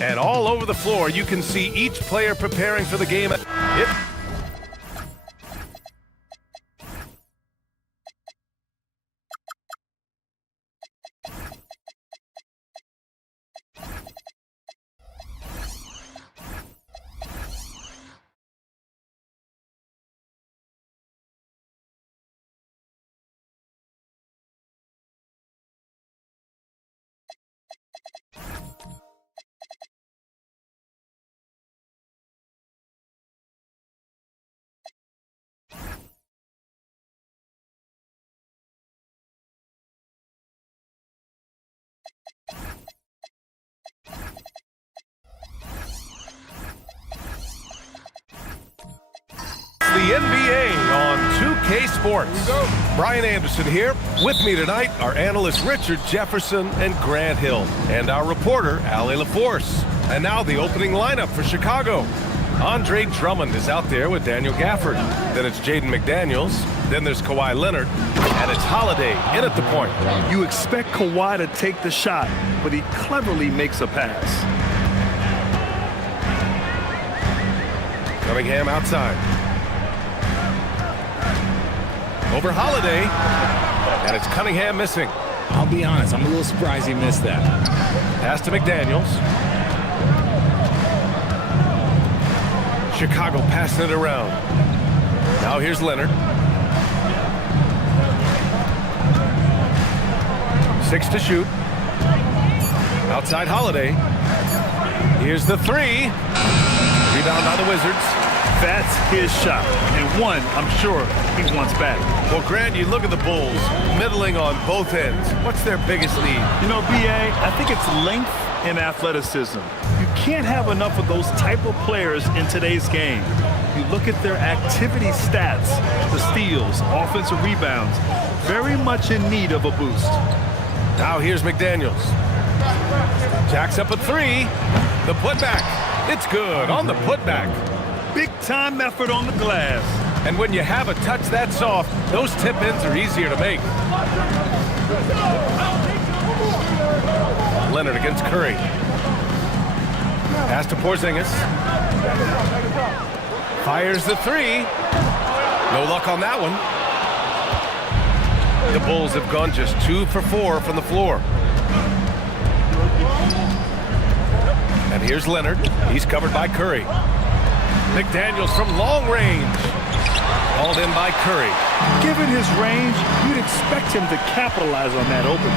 And all over the floor, you can see each player preparing for the game. The NBA on 2K Sports. Brian Anderson here. With me tonight are analysts Richard Jefferson and Grant Hill, and our reporter, Allie LaForce. And now the opening lineup for Chicago. Andre Drummond is out there with Daniel Gafford. Then it's Jaden McDaniels. Then there's Kawhi Leonard. And it's Holiday in at the point. You expect Kawhi to take the shot, but he cleverly makes a pass. Cunningham outside. Over Holiday, and it's Cunningham missing. I'll be honest, I'm a little surprised he missed that. Pass to McDaniels. Chicago passing it around. Now here's Leonard. 6 to shoot. Outside Holiday. Here's the 3. Rebound on the Wizards. That's his shot, and one I'm sure he wants back. Well, Grant, you look at the Bulls, middling on both ends. What's their biggest need? You know, B.A., I think it's length and athleticism. You can't have enough of those type of players in today's game. You look at their activity stats, the steals, offensive rebounds, very much in need of a boost. Now here's McDaniels. Jacks up a 3. The putback. It's good on the putback. Big-time effort on the glass. And when you have a touch that soft, those tip-ins are easier to make. Leonard against Curry. Pass to Porzingis. Fires the 3. No luck on that one. The Bulls have gone just 2 for 4 from the floor. And here's Leonard. He's covered by Curry. McDaniels from long range. Hauled in by Curry. Given his range, you'd expect him to capitalize on that opening.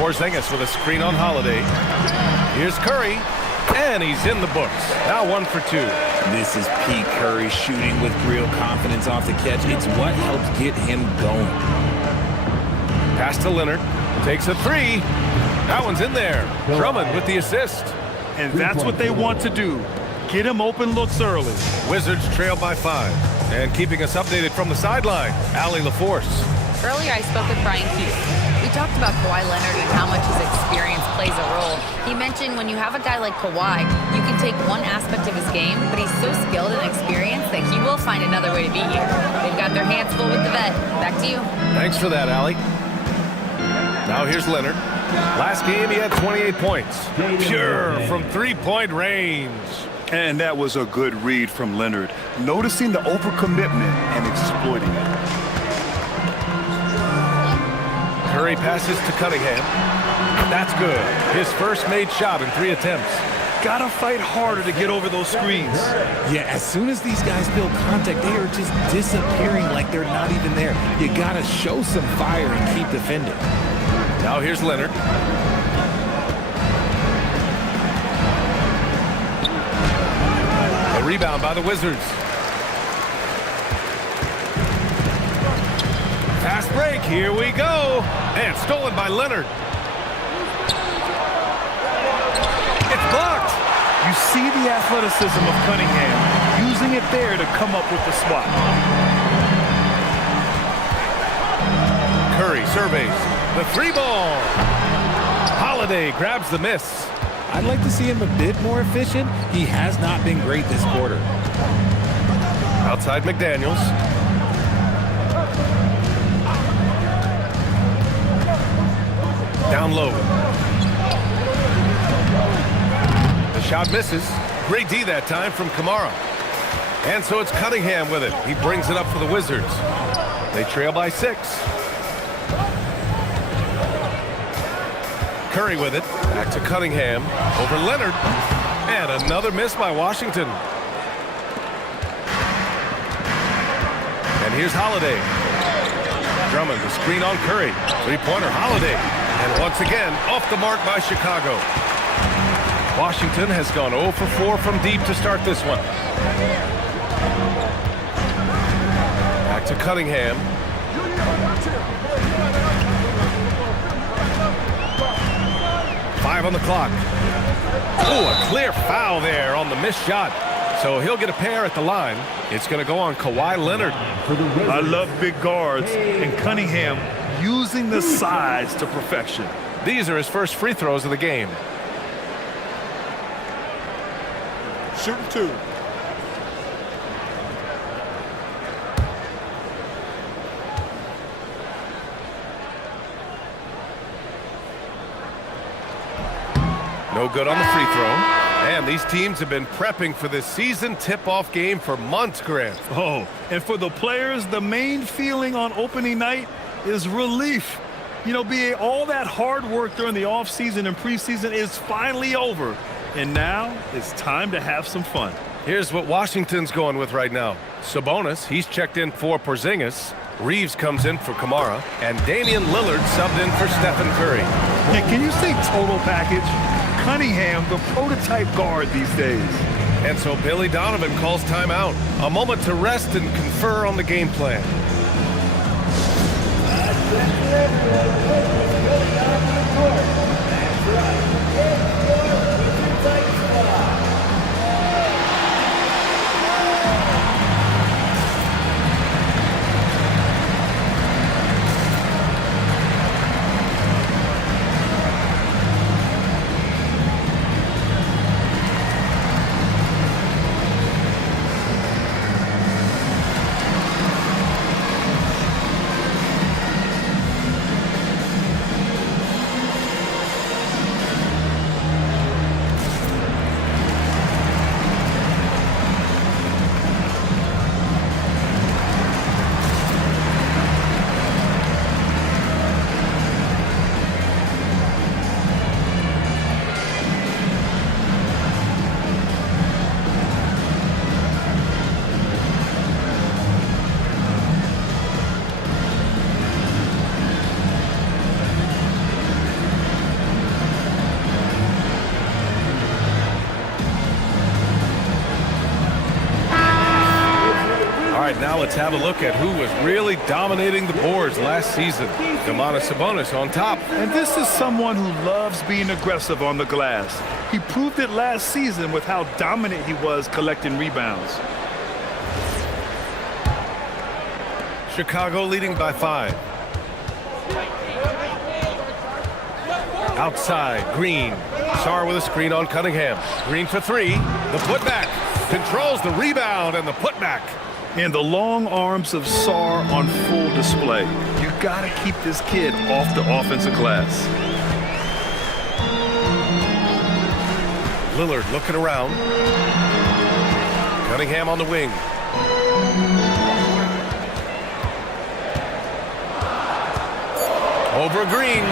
Porzingis with a screen on Holiday. Here's Curry, and he's in the books. Now 1 for 2. This is Pete Curry shooting with real confidence off the catch. It's what helps get him going. Pass to Leonard. Takes a 3. That one's in there. Drummond with the assist. And that's what they want to do. Get him open looks early. Wizards trail by 5. And keeping us updated from the sideline, Allie LaForce. Earlier, I spoke with Brian Keith. We talked about Kawhi Leonard and how much his experience plays a role. He mentioned when you have a guy like Kawhi, you can take one aspect of his game, but he's so skilled and experienced that he will find another way to beat you. They've got their hands full with the vet. Back to you. Thanks for that, Allie. Now here's Leonard. Last game, he had 28 points. Pure from three-point range. And that was a good read from Leonard, noticing the overcommitment and exploiting it. Curry passes to Cunningham. That's good. His first made shot in 3 attempts. Gotta fight harder to get over those screens. Yeah, as soon as these guys build contact, they are just disappearing like they're not even there. You gotta show some fire and keep defending. Now here's Leonard. A rebound by the Wizards. Fast break, here we go. And stolen by Leonard. It's blocked. You see the athleticism of Cunningham, using it there to come up with the swat. Curry surveys the 3-ball. Holiday grabs the miss. I'd like to see him a bit more efficient. He has not been great this quarter. Outside McDaniels. Down low. The shot misses. Great D that time from Kamara. And so it's Cunningham with it. He brings it up for the Wizards. They trail by 6. Curry with it. Back to Cunningham. Over Leonard. And another miss by Washington. And here's Holiday. Drummond, the screen on Curry. 3-pointer, Holiday. And once again, off the mark by Chicago. Washington has gone 0 for 4 from deep to start this one. Back to Cunningham. Five on the clock. Oh, a clear foul there on the missed shot. So he'll get a pair at the line. It's going to go on Kawhi Leonard. I love big guards, and Cunningham using the size to perfection. These are his first free throws of the game. Shooting 2. No good on the free throw. And these teams have been prepping for this season tip-off game for months, Grant. Oh, and for the players, the main feeling on opening night is relief. You know, BA, all that hard work during the offseason and preseason is finally over. And now it's time to have some fun. Here's what Washington's going with right now. Sabonis, he's checked in for Porzingis. Reeves comes in for Kamara. And Damian Lillard subbed in for Stephen Curry. And can you say total package? Cunningham, the prototype guard these days. And so Billy Donovan calls timeout. A moment to rest and confer on the game plan. Now let's have a look at who was really dominating the boards last season. Domantas Sabonis on top. And this is someone who loves being aggressive on the glass. He proved it last season with how dominant he was collecting rebounds. Chicago leading by 5. Outside, Green. Sarr with a screen on Cunningham. Green for three. The putback. Controls the rebound and the putback. And the long arms of Sarr on full display. You got to keep this kid off the offensive glass. Lillard looking around. Cunningham on the wing. Over Green.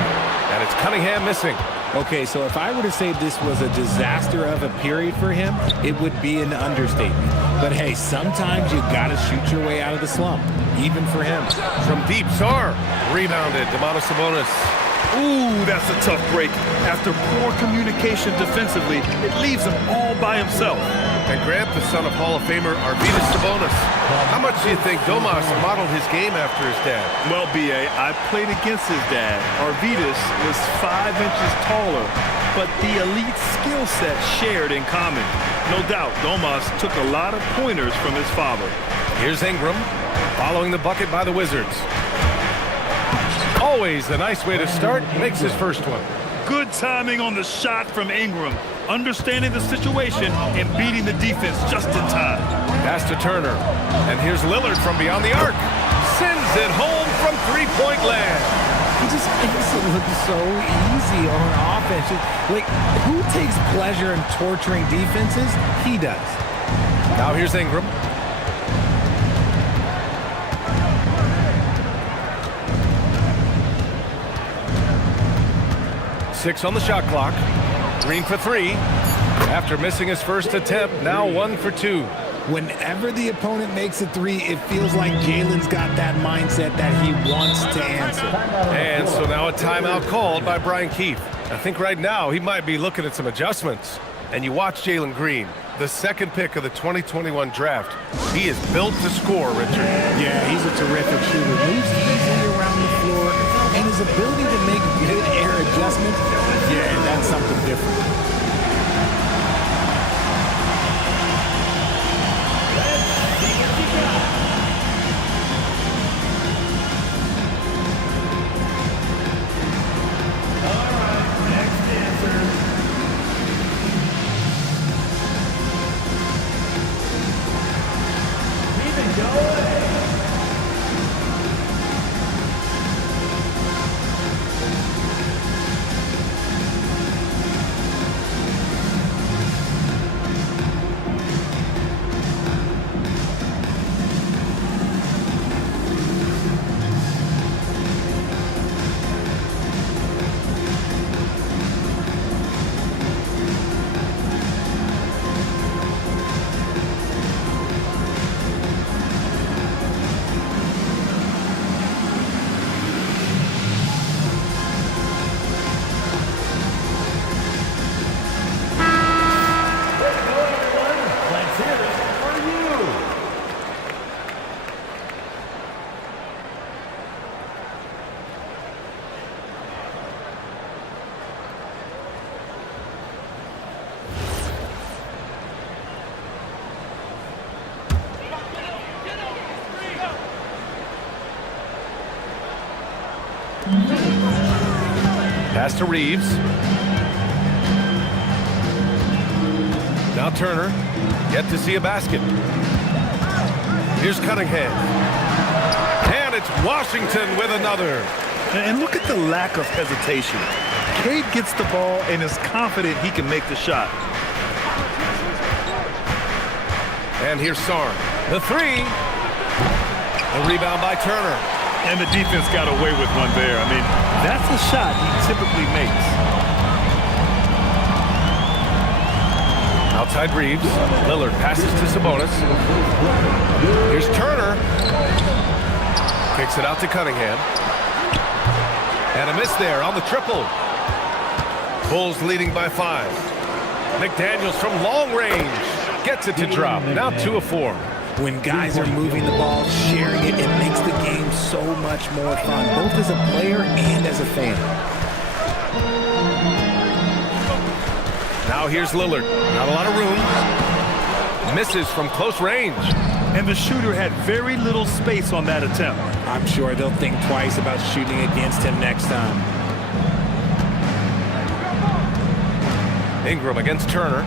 And it's Cunningham missing. Okay, so if I were to say this was a disaster of a period for him, it would be an understatement. But hey, sometimes you gotta shoot your way out of the slump, even for him. From deep, Sarr. Rebounded, Domantas Sabonis. Ooh, that's a tough break. After poor communication defensively, it leaves him all by himself. And Grant, the son of Hall of Famer Arvydas Sabonis. How much do you think Domas modeled his game after his dad? Well, B.A., I played against his dad. Arvydas was 5 inches taller, but the elite skill set shared in common. No doubt, Domas took a lot of pointers from his father. Here's Ingram, following the bucket by the Wizards. Always a nice way to start, makes his first one. Good timing on the shot from Ingram, understanding the situation and beating the defense just in time. Pass to Turner, and here's Lillard from beyond the arc. Sends it home from three-point land. He just makes it look so easy on offense. Like, who takes pleasure in torturing defenses? He does. Now here's Ingram. Six on the shot clock. Green for three. After missing his first attempt, now 1 for 2. Whenever the opponent makes a three, it feels like Jalen's got that mindset that he wants to answer. And so now a timeout called by Brian Keefe. I think right now he might be looking at some adjustments. And you watch Jalen Green, the second pick of the 2021 draft. He is built to score, Richard. Yeah, he's a terrific shooter. Moves easily around the floor, and his ability to make good air adjustments, yeah, that's something different. Pass to Reeves. Now Turner. Yet to see a basket. Here's Cunningham. And it's Washington with another. And look at the lack of hesitation. Cade gets the ball and is confident he can make the shot. And here's Sarr. The three. The rebound by Turner. And the defense got away with one there. I mean, that's a shot he typically makes. Outside Reeves. Lillard passes to Sabonis. Here's Turner. Kicks it out to Cunningham. And a miss there on the triple. Bulls leading by 5. McDaniels from long range. Gets it to drop. Now 2 of 4. When guys are moving the ball, sharing it, it makes the game so much more fun, both as a player and as a fan. Now here's Lillard. Not a lot of room. Misses from close range. And the shooter had very little space on that attempt. I'm sure they'll think twice about shooting against him next time. Ingram against Turner.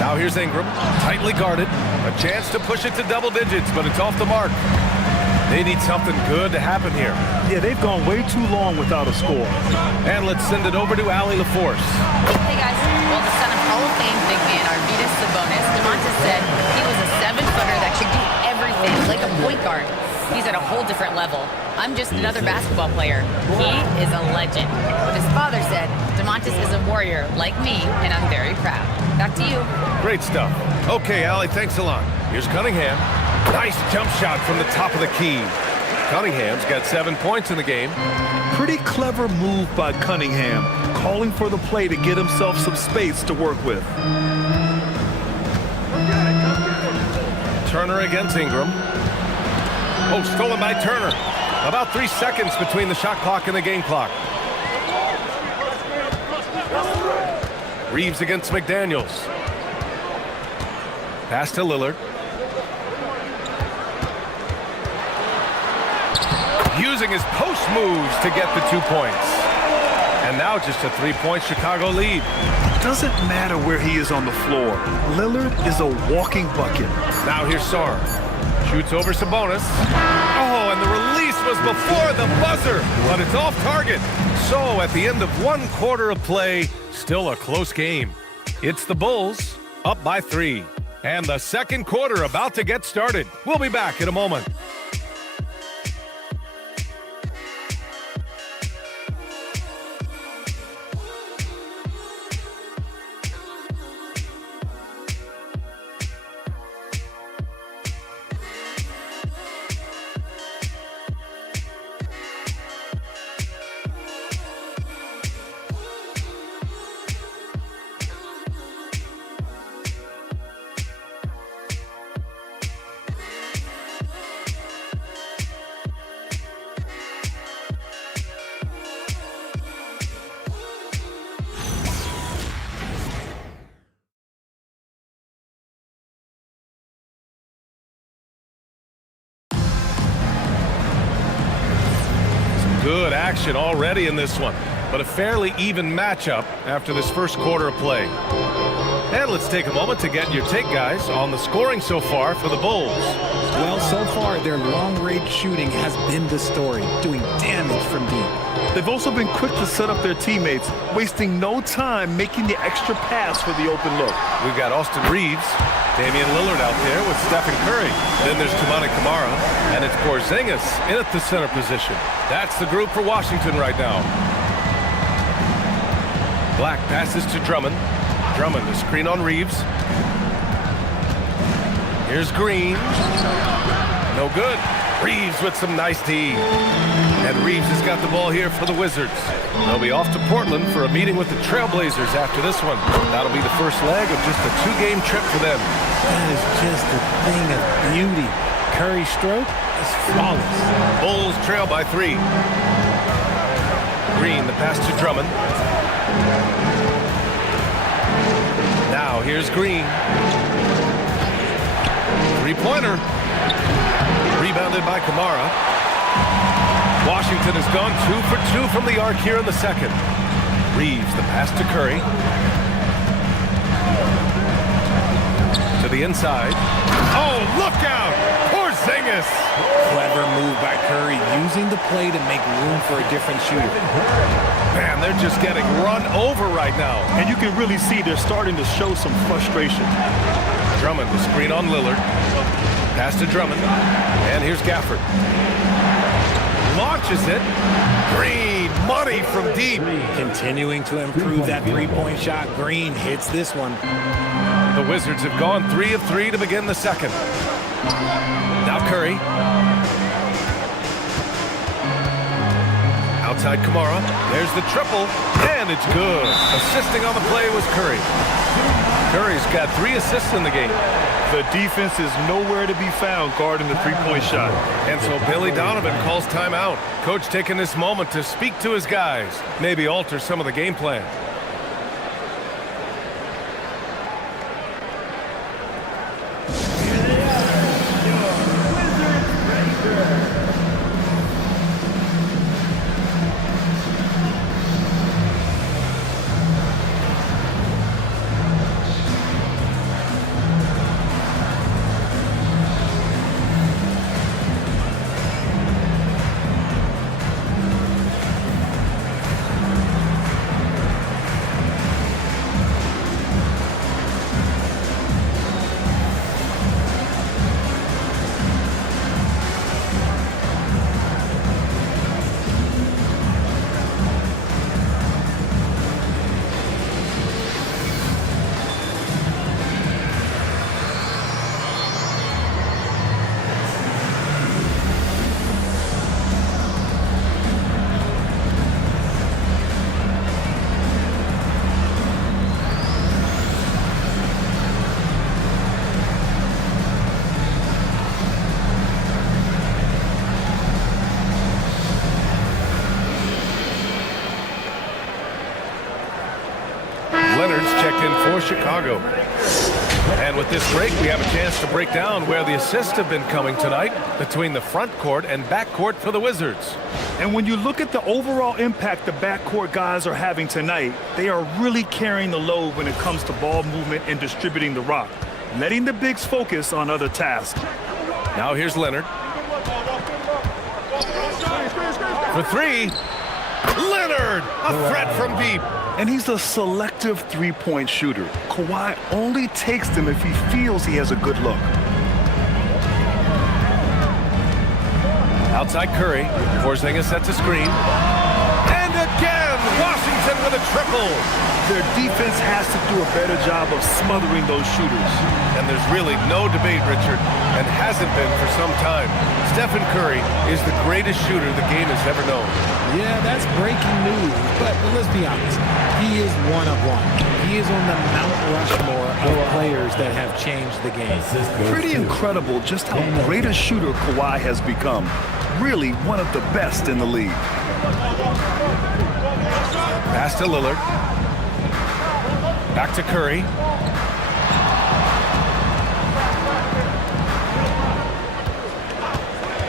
Now here's Ingram, tightly guarded. A chance to push it to double digits, but it's off the mark. They need something good to happen here. Yeah, they've gone way too long without a score. And let's send it over to Allie LaForce. Hey guys, well, the son of Hall of Fame big man Arvydas Sabonis, Domantas said he was a 7-footer that could do everything, like a point guard. He's at a whole different level. I'm just another basketball player. He is a legend. But his father said, Domantas is a warrior like me, and I'm very proud. Back to you. Great stuff. Okay, Allie, thanks a lot. Here's Cunningham. Nice jump shot from the top of the key. Cunningham's got 7 points in the game. Pretty clever move by Cunningham, calling for the play to get himself some space to work with. Turner against Ingram. Oh, stolen by Turner. About 3 seconds between the shot clock and the game clock. Reeves against McDaniels. Pass to Lillard. Using his post moves to get the 2 points. And now just a 3-point Chicago lead. Doesn't matter where he is on the floor. Lillard is a walking bucket. Now here's Sarr. Shoots over Sabonis. Oh, and the release was before the buzzer, but it's off target. So at the end of 1 quarter of play, still a close game. It's the Bulls up by 3. And the second quarter about to get started. We'll be back in a moment. Good action already in this one, but a fairly even matchup after this first quarter of play. And let's take a moment to get your take, guys, on the scoring so far for the Bulls. Well, so far, their long-range shooting has been the story, doing damage from deep. They've also been quick to set up their teammates, wasting no time making the extra pass for the open look. We've got Austin Reeves, Damian Lillard out there with Stephen Curry. Then there's Toumani Camara, and it's Porzingis in at the center position. That's the group for Washington right now. Black passes to Drummond. Drummond, the screen on Reeves. Here's Green. No good. Reeves with some nice D. And Reeves has got the ball here for the Wizards. They'll be off to Portland for a meeting with the Trailblazers after this one. That'll be the first leg of just a 2-game trip for them. That is just a thing of beauty. Curry's stroke is flawless. Bulls trail by 3. Green, the pass to Drummond. Now here's Green. 3-pointer. Rebounded by Camara. Washington has gone 2 for 2 from the arc here in the second. Reeves, the pass to Curry. To the inside. Oh, look out! Porzingis! Clever move by Curry, using the play to make room for a different shooter. Man, they're just getting run over right now. And you can really see they're starting to show some frustration. Drummond, the screen on Lillard. Pass to Drummond. And here's Gafford. Launches it. Green, money from deep. Continuing to improve that 3-point shot. Green hits this one. The Wizards have gone 3 of 3 to begin the second. Now Curry. Outside Camara. There's the triple. And it's good. Assisting on the play was Curry. Curry's got 3 assists in the game. The defense is nowhere to be found guarding the 3-point shot. And so Billy Donovan calls timeout. Coach taking this moment to speak to his guys. Maybe alter some of the game plan. for Chicago. And with this break, we have a chance to break down where the assists have been coming tonight between the front court and back court for the Wizards. And when you look at the overall impact the backcourt guys are having tonight, they are really carrying the load when it comes to ball movement and distributing the rock, letting the bigs focus on other tasks. Now here's Leonard. For three, Leonard, a threat from deep. And he's a selective three-point shooter. Kawhi only takes them if he feels he has a good look. Outside Curry. Porzingis sets a screen. And again, Washington with a triple. Their defense has to do a better job of smothering those shooters. And there's really no debate, Richard, and hasn't been for some time. Stephen Curry is the greatest shooter the game has ever known. Yeah, that's breaking news, but let's be honest. He is one of one. He is on the Mount Rushmore of players that have changed the game. Pretty incredible just how great a shooter Kawhi has become. Really one of the best in the league. Pass to Lillard. Back to Curry.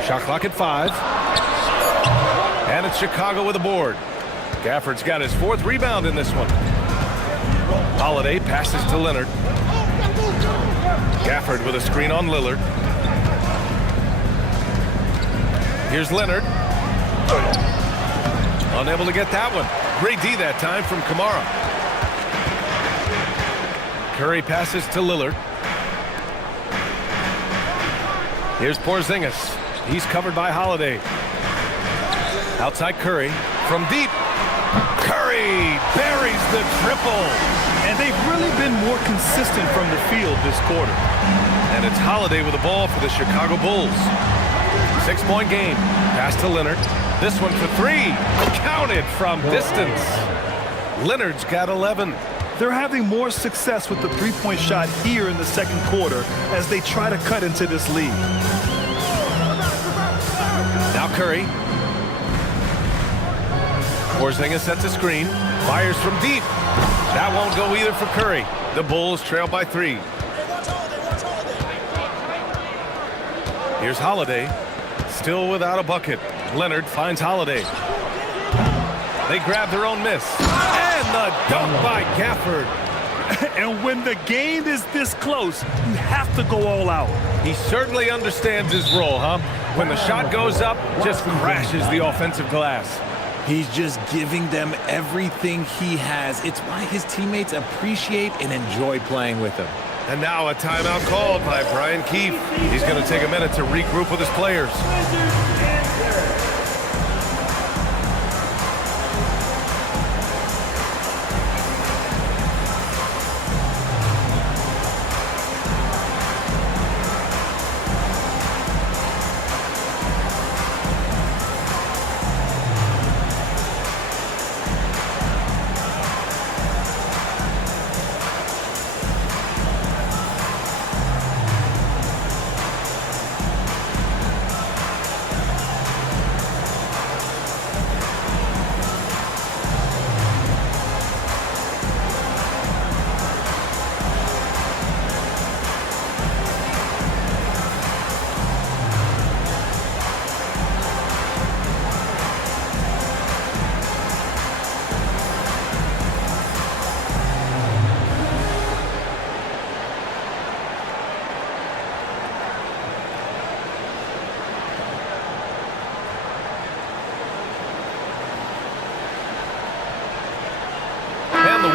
Shot clock at 5. And it's Chicago with a board. Gafford's got his 4th rebound in this one. Holiday passes to Leonard. Gafford with a screen on Lillard. Here's Leonard. Unable to get that one. Great D that time from Kamara. Curry passes to Lillard. Here's Porzingis. He's covered by Holiday. Outside Curry from deep. Curry buries the triple. And they've really been more consistent from the field this quarter. And it's Holiday with the ball for the Chicago Bulls. 6-point game. Pass to Leonard. This one for 3. Counted from distance. Leonard's got 11. They're having more success with the three-point shot here in the second quarter as they try to cut into this lead. Now Curry. Porzingis sets a screen. Fires from deep. That won't go either for Curry. The Bulls trail by 3. Here's Holiday. Still without a bucket. Leonard finds Holiday. They grab their own miss. And the dunk by Gafford. And when the game is this close, you have to go all out. He certainly understands his role, huh? When the shot goes up, just crashes the offensive glass. He's just giving them everything he has. It's why his teammates appreciate and enjoy playing with him. And now a timeout called by Brian Keefe. He's going to take a minute to regroup with his players.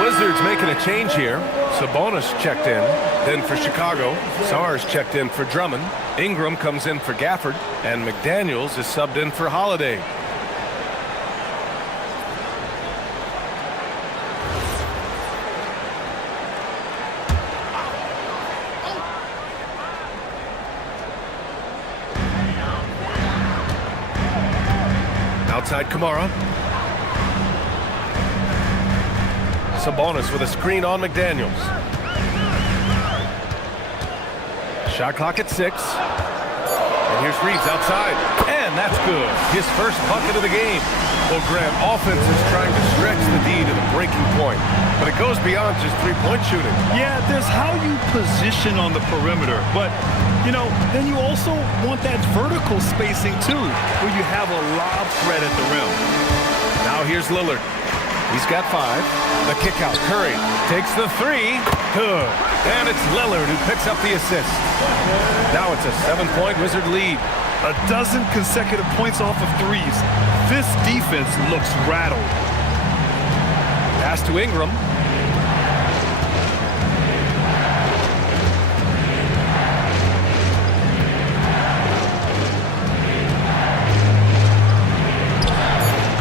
Wizards making a change here. Sabonis checked in. Then for Chicago, Sars checked in for Drummond. Ingram comes in for Gafford. And McDaniels is subbed in for Holiday. Outside Kamara. Sabonis with a screen on McDaniels. Shot clock at 6. And here's Reeves outside. And that's good. His first bucket of the game. Well, Grant, offense is trying to stretch the D to the breaking point, but it goes beyond just three-point shooting. Yeah, there's how you position on the perimeter, but, you know, then you also want that vertical spacing, too, where you have a lob threat at the rim. Now here's Lillard. He's got 5. The kick out. Curry takes the 3. Good. And it's Lillard who picks up the assist. Now it's a 7-point Wizard lead. A dozen consecutive points off of threes. This defense looks rattled. Pass to Ingram.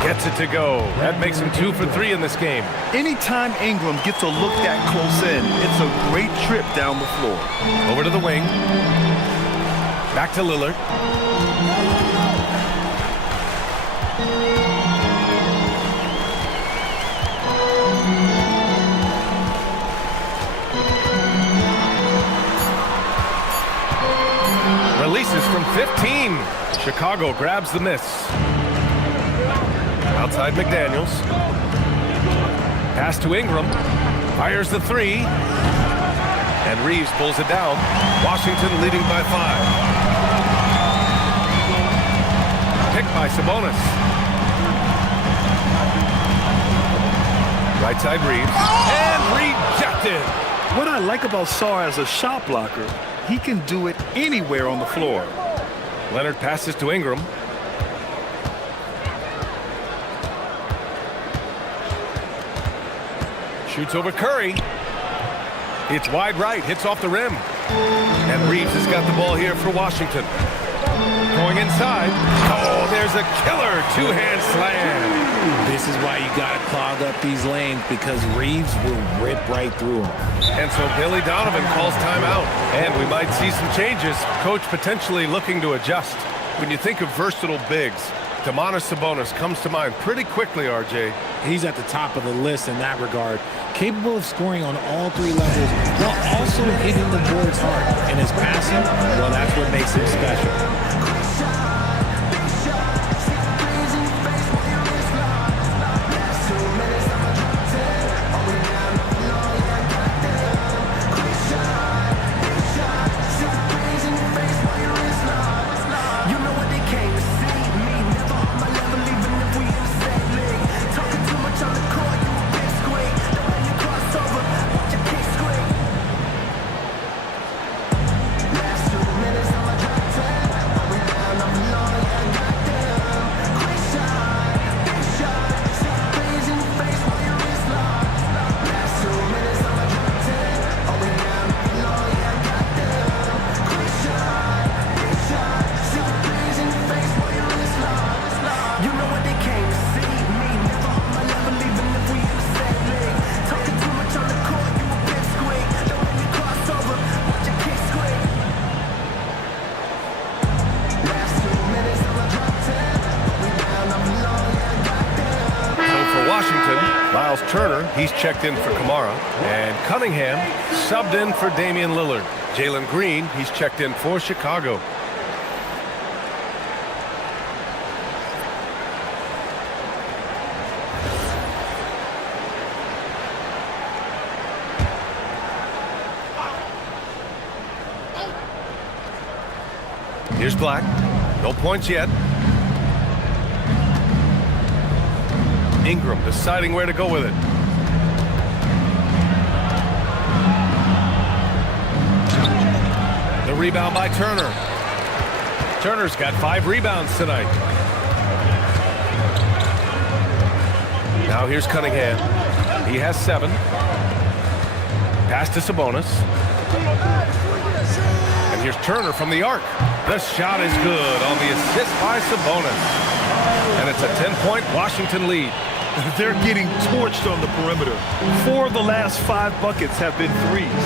Gets it to go. That makes him 2 for 3 in this game. Anytime Ingram gets a look that close in, it's a great trip down the floor. Over to the wing. Back to Lillard. Releases from 15. Chicago grabs the miss. Outside McDaniels. Pass to Ingram. Fires the 3. And Reeves pulls it down. Washington leading by 5. Picked by Sabonis. Right side Reeves. And rejected. What I like about Sarr as a shot blocker, he can do it anywhere on the floor. Leonard passes to Ingram. Shoots over Curry. It's wide right, hits off the rim. And Reeves has got the ball here for Washington. Going inside. Oh, there's a killer two-hand slam. This is why you got to clog up these lanes, because Reeves will rip right through them. And so Billy Donovan calls timeout. And we might see some changes. Coach potentially looking to adjust. When you think of versatile bigs, Domantas Sabonis comes to mind pretty quickly, RJ. He's at the top of the list in that regard. Capable of scoring on all 3 levels while also hitting the boards hard. And his passing, well, that's what makes him special. Miles Turner, he's checked in for Kamara. And Cunningham subbed in for Damian Lillard. Jalen Green, he's checked in for Chicago. Here's Black. No points yet. Ingram deciding where to go with it. The rebound by Turner. Turner's got 5 rebounds tonight. Now here's Cunningham. He has 7. Pass to Sabonis. And here's Turner from the arc. The shot is good on the assist by Sabonis. And it's a 10-point Washington lead. They're getting torched on the perimeter. 4 of the last 5 buckets have been threes.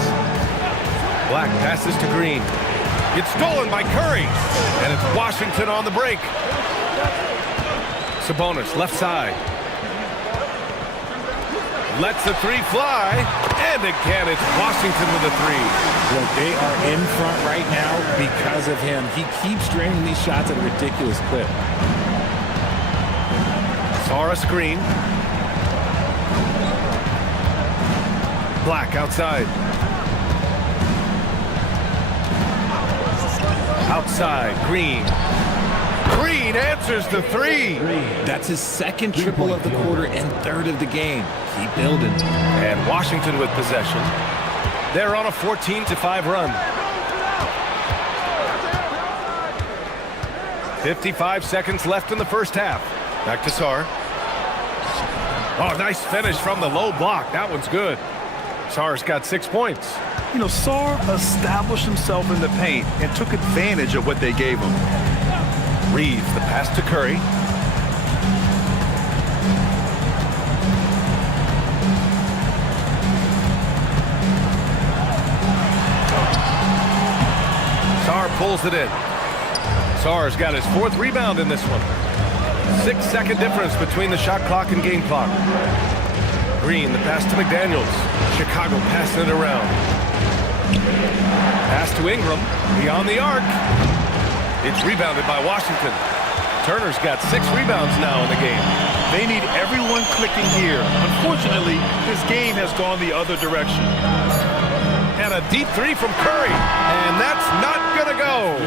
Black passes to Green. It's stolen by Curry. And it's Washington on the break. Sabonis, left side. Lets the 3 fly. And again, it's Washington with a 3. Look, they are in front right now because of him. He keeps draining these shots at a ridiculous clip. Sara screen. Black outside. Outside, Green. Green answers the three. That's his second triple of the quarter and third of the game. Keep building. And Washington with possession. They're on a 14-5 run. 55 seconds left in the first half. Back to Sar. Oh, nice finish from the low block. That one's good. Sar's got 6 points. You know, Sar established himself in the paint and took advantage of what they gave him. Reeves, the pass to Curry. Sar pulls it in. Sar's got his 4th rebound in this one. 6-second difference between the shot clock and game clock. Green, the pass to McDaniels. Chicago passing it around. Pass to Ingram, beyond the arc. It's rebounded by Washington. Turner's got 6 rebounds now in the game. They need everyone clicking here. Unfortunately, this game has gone the other direction. And a deep 3 from Curry. And that's not going to go.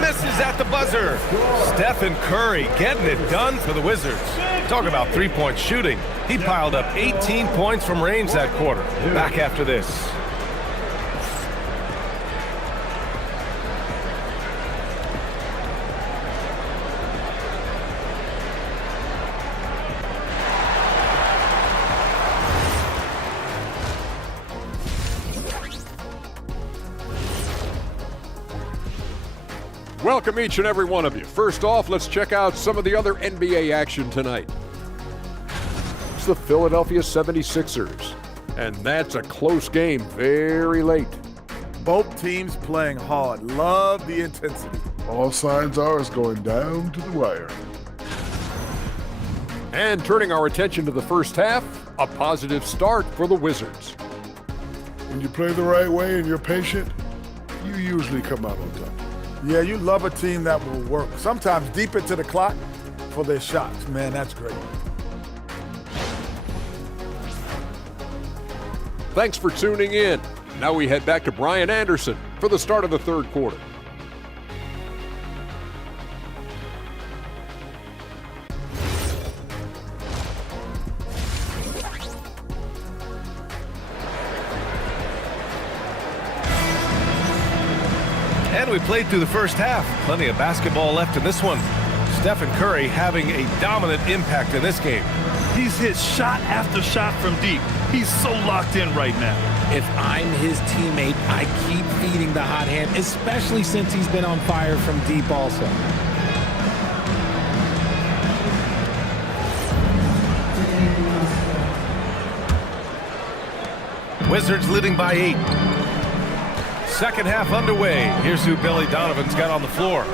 Misses at the buzzer. Stephen Curry getting it done for the Wizards. Talk about 3-point shooting. He piled up 18 points from range that quarter. Back after this. Welcome each and every one of you. First off, let's check out some of the other NBA action tonight. It's the Philadelphia 76ers, and that's a close game, very late. Both teams playing hard. Love the intensity. All signs are it's going down to the wire. And turning our attention to the first half, a positive start for the Wizards. When you play the right way and you're patient, you usually come out on top. Yeah, you love a team that will work. Sometimes deep into the clock for their shots. Man, that's great. Thanks for tuning in. Now we head back to Brian Anderson for the start of the third quarter. And we played through the first half. Plenty of basketball left in this one. Stephen Curry having a dominant impact in this game. He's hit shot after shot from deep. He's so locked in right now. If I'm his teammate, I keep feeding the hot hand, especially since he's been on fire from deep also. Wizards leading by 8. Second half underway. Here's who Billy Donovan's got on the floor.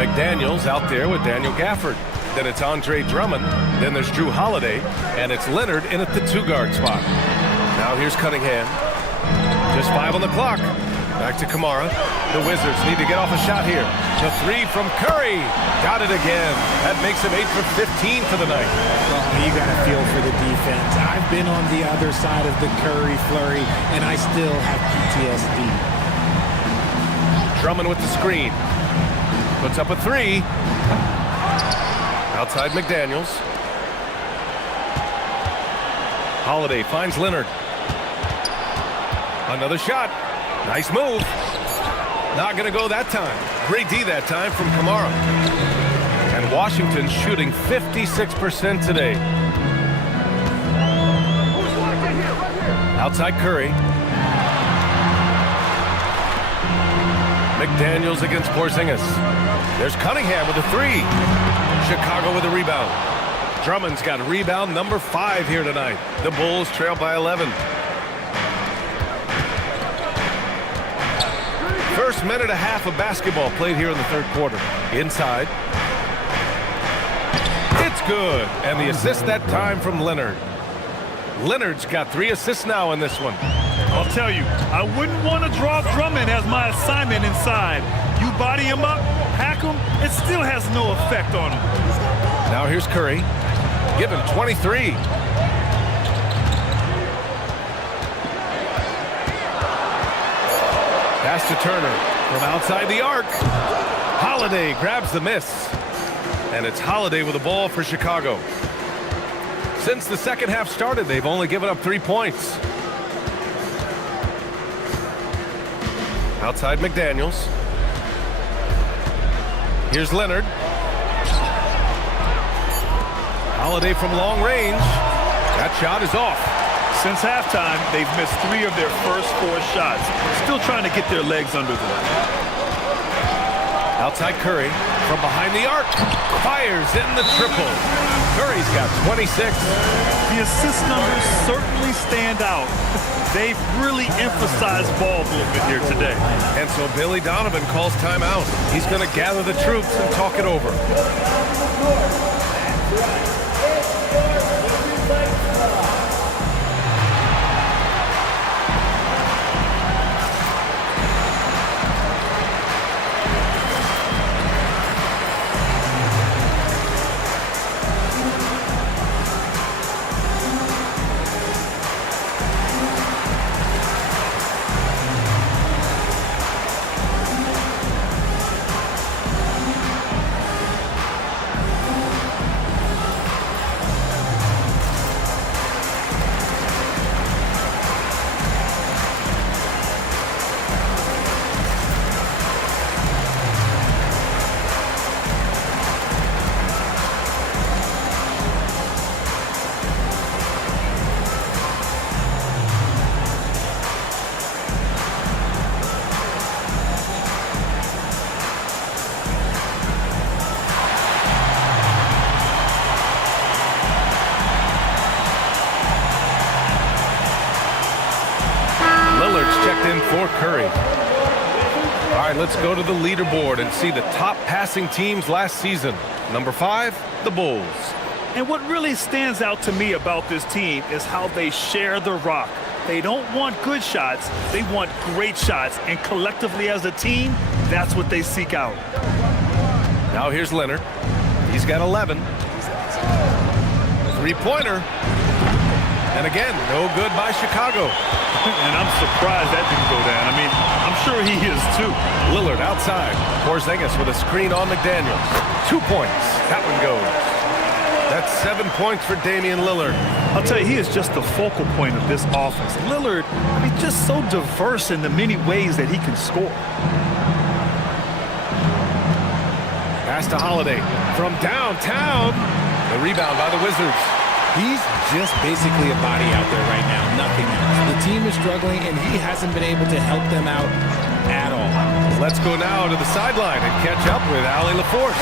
McDaniels out there with Daniel Gafford. Then it's Andre Drummond. Then there's Drew Holiday. And it's Leonard in at the 2-guard spot. Now here's Cunningham. Just 5 on the clock. Back to Kamara. The Wizards need to get off a shot here. The 3 from Curry. Got it again. That makes him 8 for 15 for the night. You got to feel for the defense. I've been on the other side of the Curry flurry, and I still have PTSD. Drummond with the screen. Puts up a 3. Outside McDaniels. Holiday finds Leonard. Another shot. Nice move. Not going to go that time. Great D that time from Kamara. And Washington shooting 56% today. Outside Curry. McDaniels against Porzingis. There's Cunningham with a 3. Chicago with a rebound. Drummond's got rebound number 5 here tonight. The Bulls trail by 11. First minute and a half of basketball played here in the third quarter. Inside. It's good. And the assist that time from Leonard. Leonard's got 3 assists now in this one. I'll tell you, I wouldn't want to draw Drummond as my assignment inside. You body him up, hack him, it still has no effect on him. Now here's Curry. Give him 23. Pass to Turner from outside the arc. Holiday grabs the miss. And it's Holiday with the ball for Chicago. Since the second half started, they've only given up 3 points. Outside McDaniels. Here's Leonard. Holiday from long range. That shot is off. Since halftime, they've missed 3 of their first 4 shots. Still trying to get their legs under them. Outside Curry from behind the arc. Fires in the triple. Curry's got 26. The assist numbers certainly stand out. They've really emphasized ball movement here today. And so Billy Donovan calls timeout. He's going to gather the troops and talk it over. For Curry. All right, let's go to the leaderboard and see the top passing teams last season. Number 5, the Bulls. And what really stands out to me about this team is how they share the rock. They don't want good shots, they want great shots. And collectively as a team, that's what they seek out. Now here's Leonard. He's got 11. Three-pointer. And again, no good by Chicago. And I'm surprised that didn't go down. I mean, I'm sure he is too. Lillard outside. Porzingis with a screen on McDaniels. 2 points. That one goes. That's 7 points for Damian Lillard. I'll tell you, he is just the focal point of this offense. Lillard, I mean, just so diverse in the many ways that he can score. Pass to Holiday from downtown. The rebound by the Wizards. He's just basically a body out there right now, nothing else. The team is struggling, and he hasn't been able to help them out at all. Let's go now to the sideline and catch up with Allie LaForce.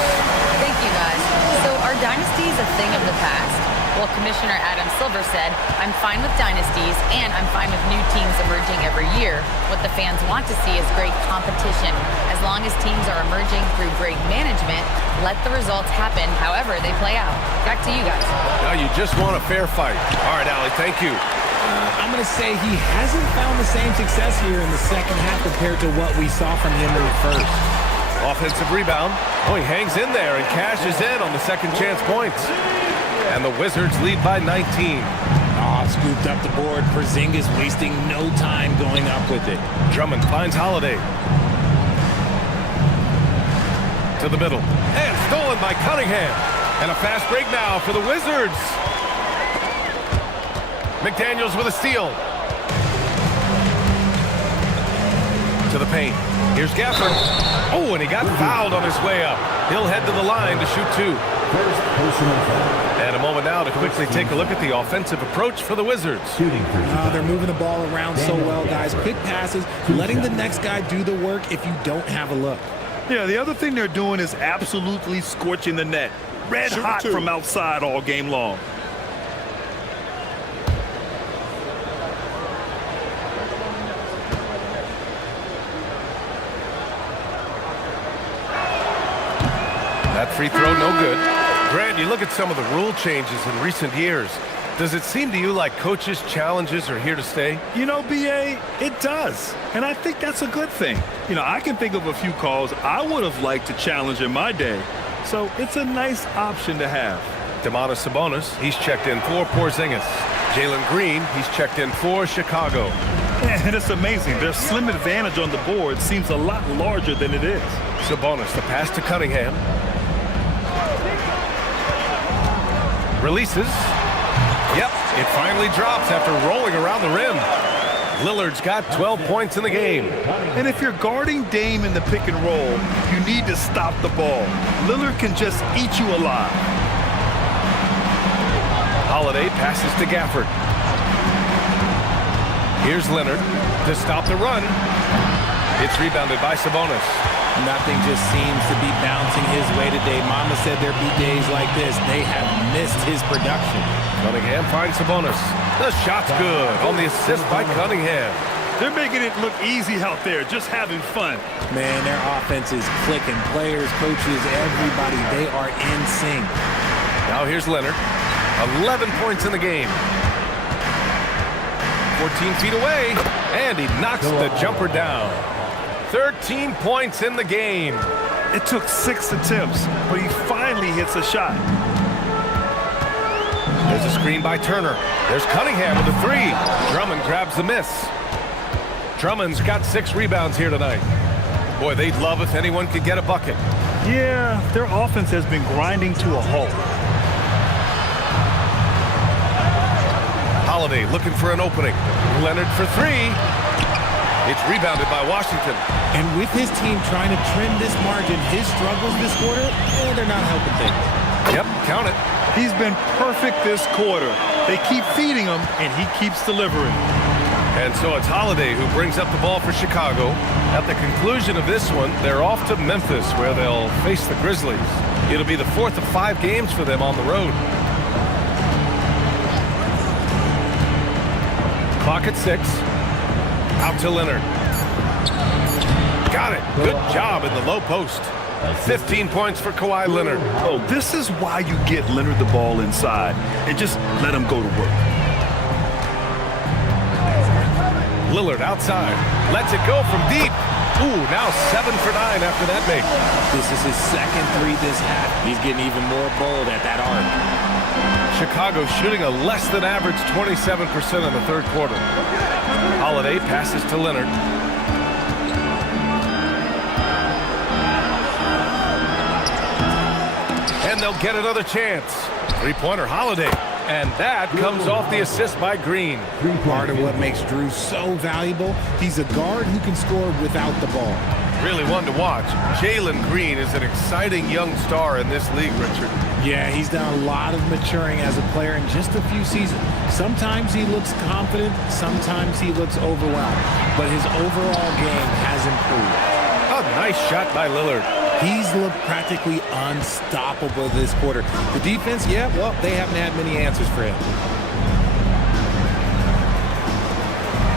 Thank you, guys. So our dynasty is a thing of the past. Well, Commissioner Adam Silver said, I'm fine with dynasties, and I'm fine with new teams emerging every year. What the fans want to see is great competition. As long as teams are emerging through great management, let the results happen however they play out. Back to you guys. Now you just want a fair fight. All right, Allie, thank you. I'm going to say he hasn't found the same success here in the second half compared to what we saw from him in the first. Offensive rebound. Oh, he hangs in there and cashes in on the second chance points. And the Wizards lead by 19. Scooped up the board. Porzingis wasting no time going up with it. Drummond finds Holiday. To the middle. And stolen by Cunningham. And a fast break now for the Wizards. McDaniels with a steal. To the paint. Here's Gafford. Oh, and he got fouled on his way up. He'll head to the line to shoot 2. And a moment now to quickly take a look at the offensive approach for the Wizards. They're moving the ball around so well, guys. Quick passes, letting the next guy do the work if you don't have a look. Yeah, the other thing they're doing is absolutely scorching the net. Red hot from outside all game long. That free throw, no good. Grant, you look at some of the rule changes in recent years. Does it seem to you like coaches' challenges are here to stay? You know, B.A., it does. And I think that's a good thing. You know, I can think of a few calls I would have liked to challenge in my day. So it's a nice option to have. Domantas Sabonis, he's checked in for Porzingis. Jalen Green, he's checked in for Chicago. And it's amazing. Their slim advantage on the board seems a lot larger than it is. Sabonis, the pass to Cunningham. Releases. Yep, it finally drops after rolling around the rim. Lillard's got 12 points in the game. And if you're guarding Dame in the pick and roll, you need to stop the ball. Lillard can just eat you alive. Holiday passes to Gafford. Here's Leonard to stop the run. It's rebounded by Sabonis. Nothing just seems to be bouncing his way today. Mama said there'd be days like this. They have missed his production. Cunningham finds Sabonis. The shot's good on the assist by Cunningham. They're making it look easy out there, just having fun. Man, their offense is clicking. Players, coaches, everybody, they are in sync. Now here's Leonard. 11 points in the game. 14 feet away, and he knocks the jumper down. 13 points in the game. It took 6 attempts, but he finally hits a shot. There's a screen by Turner. There's Cunningham with a 3. Drummond grabs the miss. Drummond's got 6 rebounds here tonight. Boy, they'd love if anyone could get a bucket. Yeah, their offense has been grinding to a halt. Holiday looking for an opening. Leonard for 3. It's rebounded by Washington. And with his team trying to trim this margin, his struggles this quarter, they're not helping things. Yep, count it. He's been perfect this quarter. They keep feeding him, and he keeps delivering. And so it's Holiday who brings up the ball for Chicago. At the conclusion of this one, they're off to Memphis, where they'll face the Grizzlies. It'll be the 4th of 5 games for them on the road. Clock at 6. Out to Leonard. Got it. Good job in the low post. 15 points for Kawhi Leonard. Oh, this is why you get Leonard the ball inside and just let him go to work. Lillard outside. Lets it go from deep. Ooh, now 7 for 9 after that make. This is his second 3 this half. He's getting even more bold at that arc. Chicago shooting a less than average 27% in the third quarter. Holiday passes to Leonard. And they'll get another chance. 3-pointer Holiday. And that comes off the assist by Green. Part of what makes Drew so valuable, he's a guard who can score without the ball. Really one to watch. Jalen Green is an exciting young star in this league, Richard. Yeah, he's done a lot of maturing as a player in just a few seasons. Sometimes he looks confident, sometimes he looks overwhelmed. But his overall game has improved. A nice shot by Lillard. He's looked practically unstoppable this quarter. The defense, yeah, well, they haven't had many answers for him.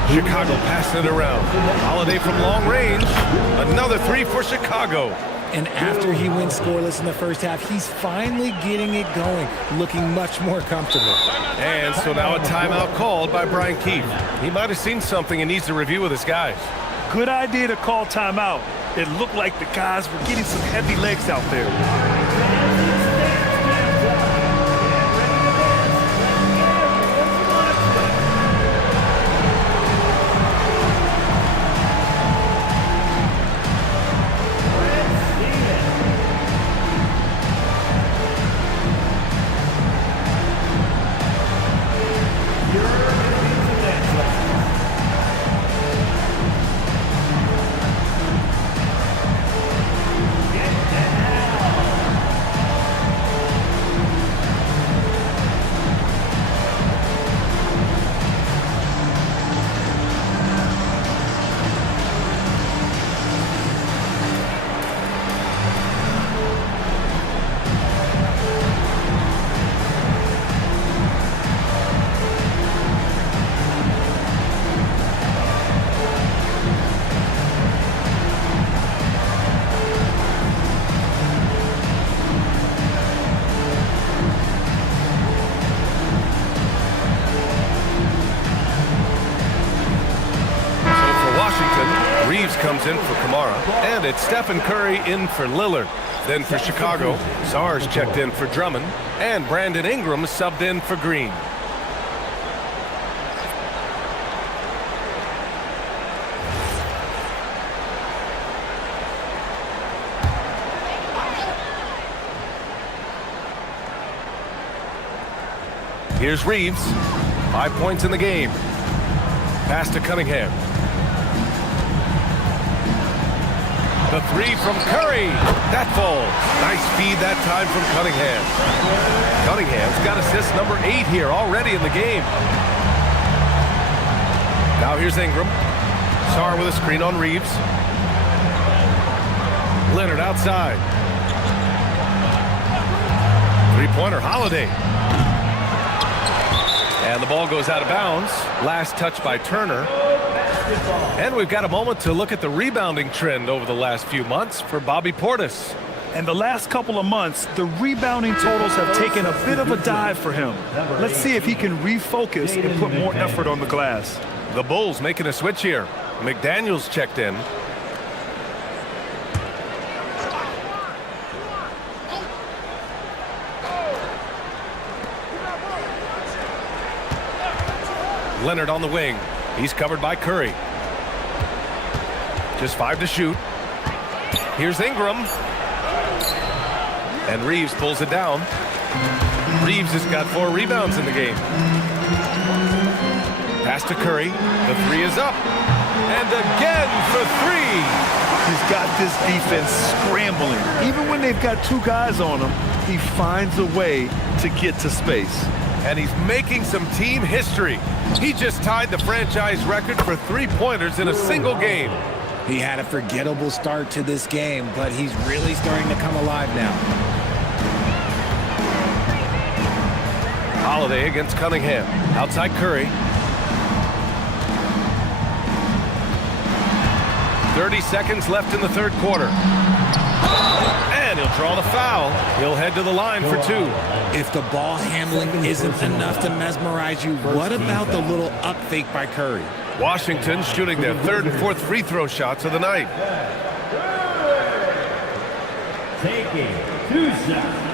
Chicago passing it around. Holiday from long range. Another 3 for Chicago. And after he went scoreless in the first half, he's finally getting it going, looking much more comfortable. And so now a timeout called by Brian Keefe. He might have seen something and needs to review with his guys. Good idea to call timeout. It looked like the guys were getting some heavy legs out there. Reeves comes in for Kamara, and it's Stephen Curry in for Lillard. Then for Chicago, Czar's checked in for Drummond, and Brandon Ingram subbed in for Green. Here's Reeves. 5 points in the game. Pass to Cunningham. The three from Curry. That falls. Nice feed that time from Cunningham. Cunningham's got assist number 8 here already in the game. Now here's Ingram. Czar with a screen on Reeves. Leonard outside. Three-pointer, Holiday. And the ball goes out of bounds. Last touch by Turner. And we've got a moment to look at the rebounding trend over the last few months for Bobby Portis. And the last couple of months, the rebounding totals have taken a bit of a dive for him. Let's see if he can refocus and put more effort on the glass. The Bulls making a switch here. McDaniels checked in. Leonard on the wing. He's covered by Curry. Just 5 to shoot. Here's Ingram. And Reeves pulls it down. Reeves has got 4 rebounds in the game. Pass to Curry. The three is up. And again for 3. He's got this defense scrambling. Even when they've got 2 guys on him, he finds a way to get to space. And he's making some team history. He just tied the franchise record for 3-pointers in a single game. He had a forgettable start to this game, but he's really starting to come alive now. Holiday against Cunningham. Outside Curry. 30 seconds left in the third quarter. And he'll draw the foul. He'll head to the line for 2. If the ball handling isn't enough to mesmerize you, what about the little up fake by Curry? Washington shooting their 3rd and 4th free throw shots of the night. Taking 2 shots.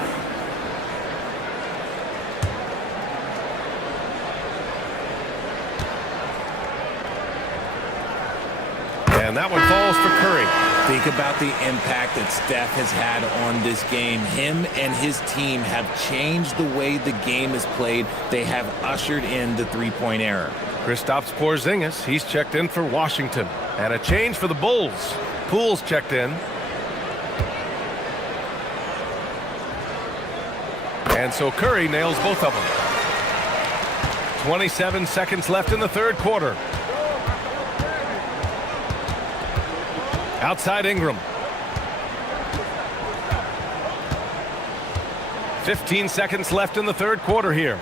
And that one falls for Curry. Think about the impact that Steph has had on this game. Him and his team have changed the way the game is played. They have ushered in the three-point era. Kristaps Porzingis, he's checked in for Washington. And a change for the Bulls. Poole's checked in. And so Curry nails both of them. 27 seconds left in the third quarter. Outside Ingram. 15 seconds left in the third quarter here.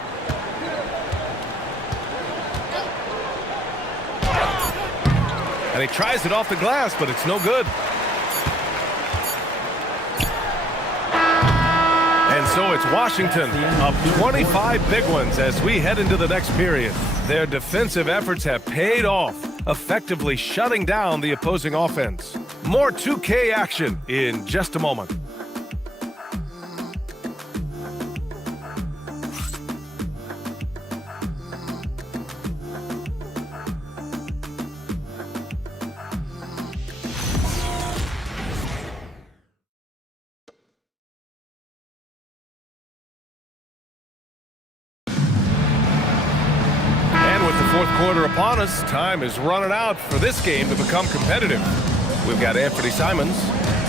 And he tries it off the glass, but it's no good. And so it's Washington up 25 big ones as we head into the next period. Their defensive efforts have paid off, effectively shutting down the opposing offense. More 2K action in just a moment. And with the fourth quarter upon us, time is running out for this game to become competitive. We've got Anthony Simons,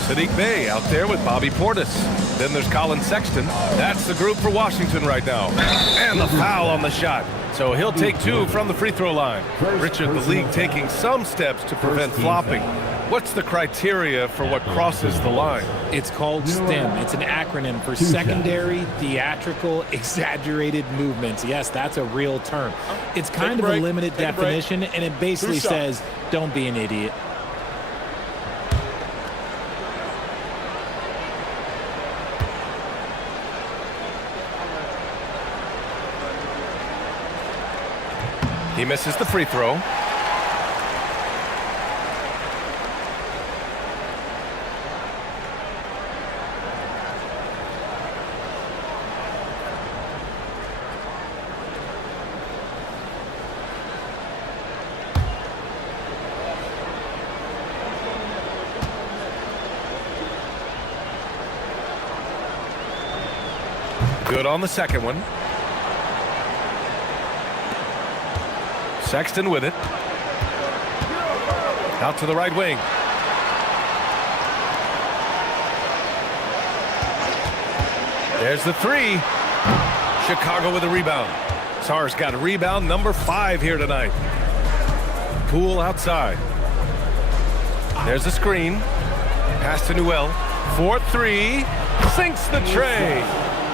Saddiq Bey out there with Bobby Portis. Then there's Colin Sexton. That's the group for Washington right now. And the foul on the shot. So he'll take 2 from the free throw line. Richard, the league taking some steps to prevent flopping. What's the criteria for what crosses the line? It's called STEM. It's an acronym for secondary, theatrical, exaggerated movements. Yes, that's a real term. It's kind of a limited definition, and it basically says, don't be an idiot. He misses the free throw. Good on the second one. Sexton with it. Out to the right wing. There's the three. Chicago with a rebound. Sarr's got a rebound number 5 here tonight. Poole outside. There's the screen. Pass to Newell. 4-3. Sinks the tray.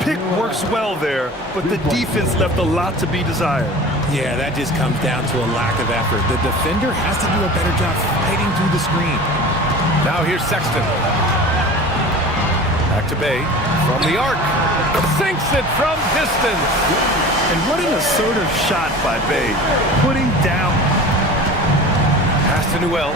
Pick works well there, but the defense left a lot to be desired. Yeah, that just comes down to a lack of effort. The defender has to do a better job fighting through the screen. Now here's Sexton. Back to Bay. From the arc. Sinks it from distance. And what an assertive shot by Bay. Putting down. Pass to Newell.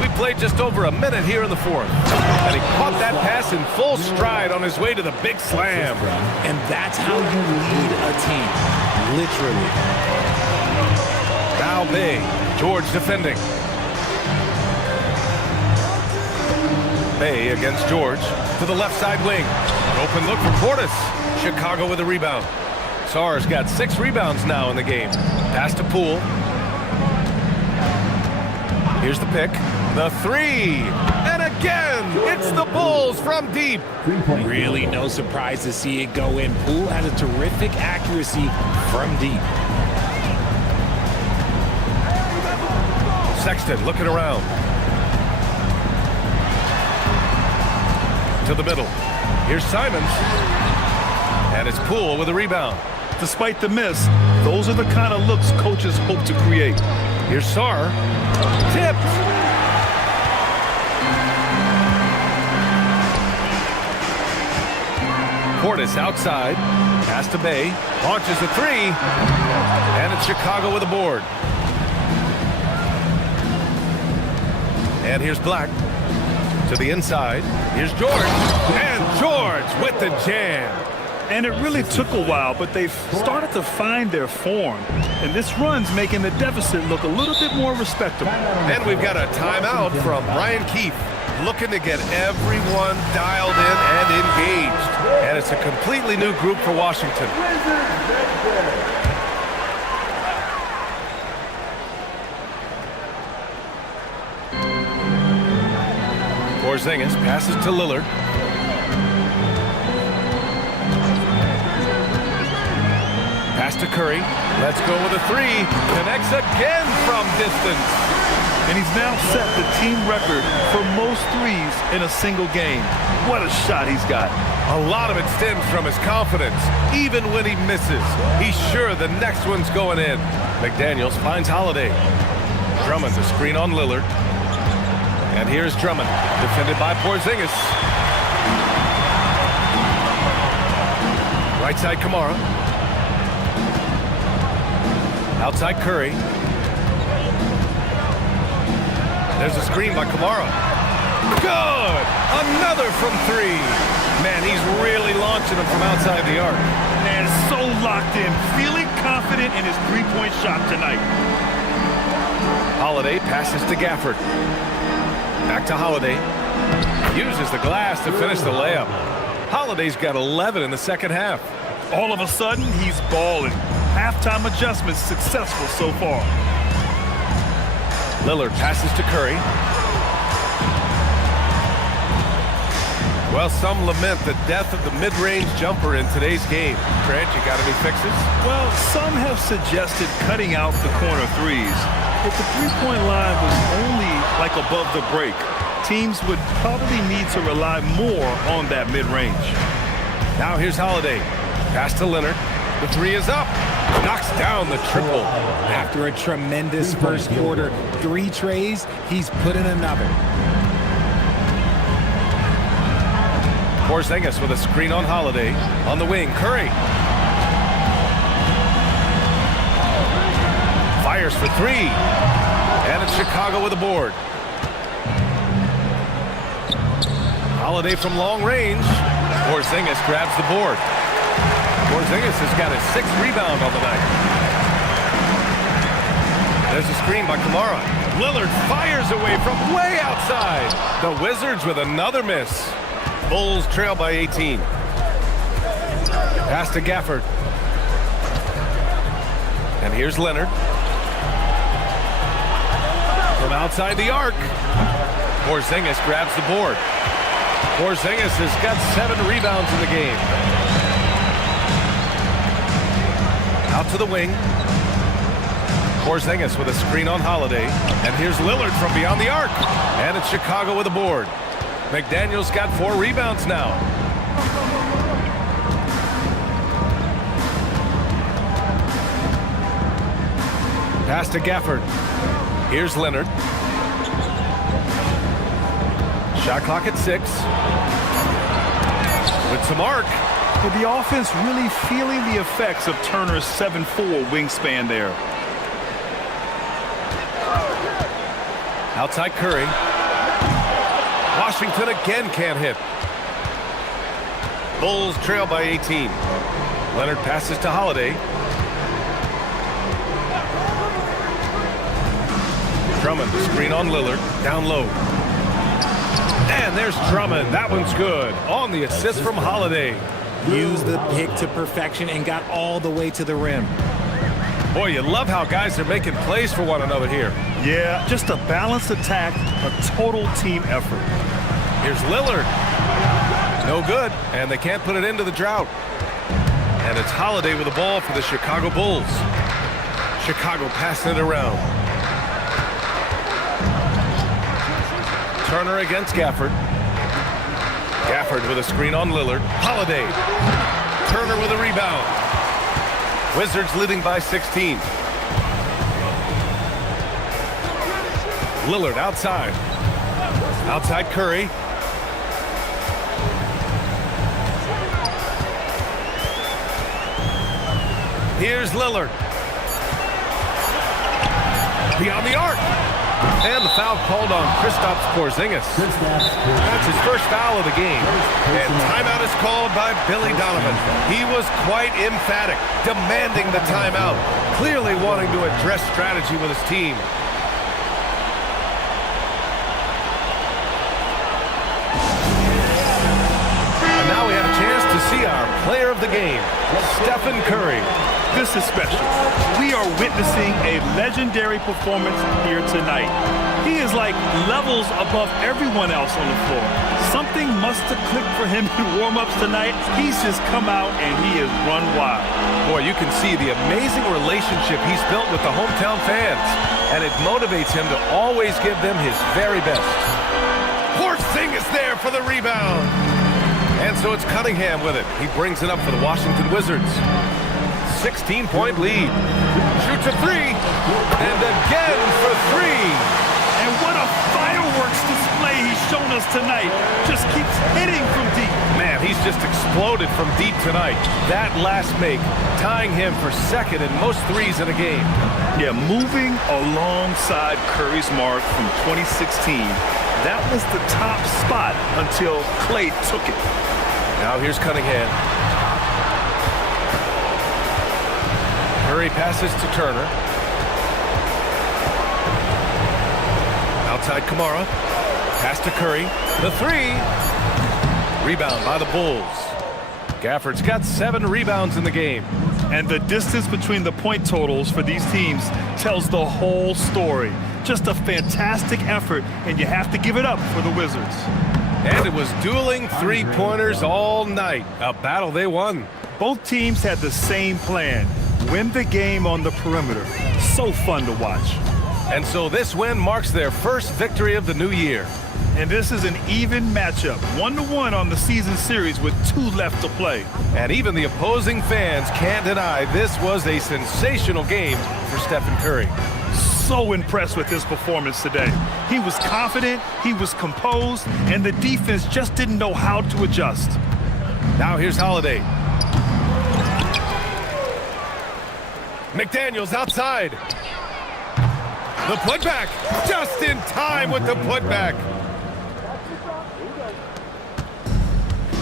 We played just over a minute here in the fourth. And he caught that pass in full stride on his way to the big slam. And that's how you lead a team. Literally. Now Bay. George defending. Bay against George. To the left side wing. An open look for Portis. Chicago with a rebound. Sarr's got 6 rebounds now in the game. Pass to Poole. Here's the pick. The 3. And again, it's the Bulls from deep. Really no surprise to see it go in. Poole has a terrific accuracy from deep. Sexton looking around. To the middle. Here's Simons. And it's Poole with a rebound. Despite the miss, those are the kind of looks coaches hope to create. Here's Sarr. Tipped. Portis outside. Pass to Bay. Launches the 3. And it's Chicago with a board. And here's Black. To the inside. Here's George. And George with the jam. And it really took a while, but they've started to find their form. And this run's making the deficit look a little bit more respectable. And we've got a timeout from Brian Keefe, looking to get everyone dialed in and engaged. And it's a completely new group for Washington. Porzingis passes to Lillard. Pass to Curry. Let's go with a 3. Connects again from distance. And he's now set the team record for most threes in a single game. What a shot he's got. A lot of it stems from his confidence. Even when he misses, he's sure the next one's going in. McDaniels finds Holiday. Drummond to screen on Lillard. And here's Drummond, defended by Porzingis. Right side Kamara. Outside Curry. There's a screen by Kamara. Good! Another from 3. Man, he's really launching them from outside the arc. And so locked in, feeling confident in his three-point shot tonight. Holiday passes to Gafford. Back to Holiday. Uses the glass to finish the layup. Holiday's got 11 in the second half. All of a sudden, he's balling. Halftime adjustments successful so far. Lillard passes to Curry. Well, some lament the death of the mid-range jumper in today's game. Grant, you got any fixes? Well, some have suggested cutting out the corner threes. If the three-point line was only like above the break, teams would probably need to rely more on that mid-range. Now here's Holiday. Pass to Leonard. The 3 is up. Knocks down the triple. After a tremendous first quarter, 3 trays, he's put in another. Porzingis with a screen on Holiday. On the wing, Curry. Fires for 3. And it's Chicago with a board. Holiday from long range. Porzingis grabs the board. Porzingis has got his 6th rebound on the night. There's a screen by Kamara. Lillard fires away from way outside. The Wizards with another miss. Bulls trail by 18. Pass to Gafford. And here's Leonard. From outside the arc. Porzingis grabs the board. Porzingis has got 7 rebounds in the game. Out to the wing. Porzingis with a screen on Holiday. And here's Lillard from beyond the arc. And it's Chicago with a board. McDaniels got 4 rebounds now. Pass to Gafford. Here's Leonard. Shot clock at 6. With some arc. But the offense really feeling the effects of Turner's 7'4" wingspan there. Outside Curry. Washington again can't hit. Bulls trail by 18. Leonard passes to Holiday. Drummond, screen on Lillard, down low. And there's Drummond. That one's good. On the assist from Holiday. Used the pick to perfection and got all the way to the rim. Boy, you love how guys are making plays for one another here. Yeah, just a balanced attack, a total team effort. Here's Lillard. No good, and they can't put it into the drought. And it's Holiday with the ball for the Chicago Bulls. Chicago passing it around. Turner against Gafford. Gafford with a screen on Lillard. Holiday. Turner with a rebound. Wizards leading by 16. Lillard outside. Outside Curry. Here's Lillard. Beyond the arc. And the foul called on Kristaps Porzingis. That's his first foul of the game. And timeout is called by Billy Donovan. He was quite emphatic, demanding the timeout, clearly wanting to address strategy with his team. And now we have a chance to see our player of the game, Stephen Curry. This is special. We are witnessing a legendary performance here tonight. He is like levels above everyone else on the floor. Something must have clicked for him in warm-ups tonight. He's just come out and he has run wild. Boy, you can see the amazing relationship he's built with the hometown fans, and it motivates him to always give them his very best. Porzingis there for the rebound. And so it's Cunningham with it. He brings it up for the Washington Wizards. 16-point lead. Shoots a 3. And again for 3. And what a fireworks display he's shown us tonight. Just keeps hitting from deep. Man, he's just exploded from deep tonight. That last make, tying him for second in most threes in a game. Yeah, moving alongside Curry's mark from 2016. That was the top spot until Clay took it. Now here's Cunningham. Curry passes to Turner. Outside Kamara. Pass to Curry. The 3. Rebound by the Bulls. Gafford's got 7 rebounds in the game. And the distance between the point totals for these teams tells the whole story. Just a fantastic effort, and you have to give it up for the Wizards. And it was dueling three-pointers all night. A battle they won. Both teams had the same plan. Win the game on the perimeter. So fun to watch. And so this win marks their first victory of the new year. And this is an even matchup, 1-1 on the season series with 2 left to play. And even the opposing fans can't deny this was a sensational game for Stephen Curry. So impressed with his performance today. He was confident, he was composed, and the defense just didn't know how to adjust. Now here's Holiday. McDaniels outside. The putback, just in time with the putback.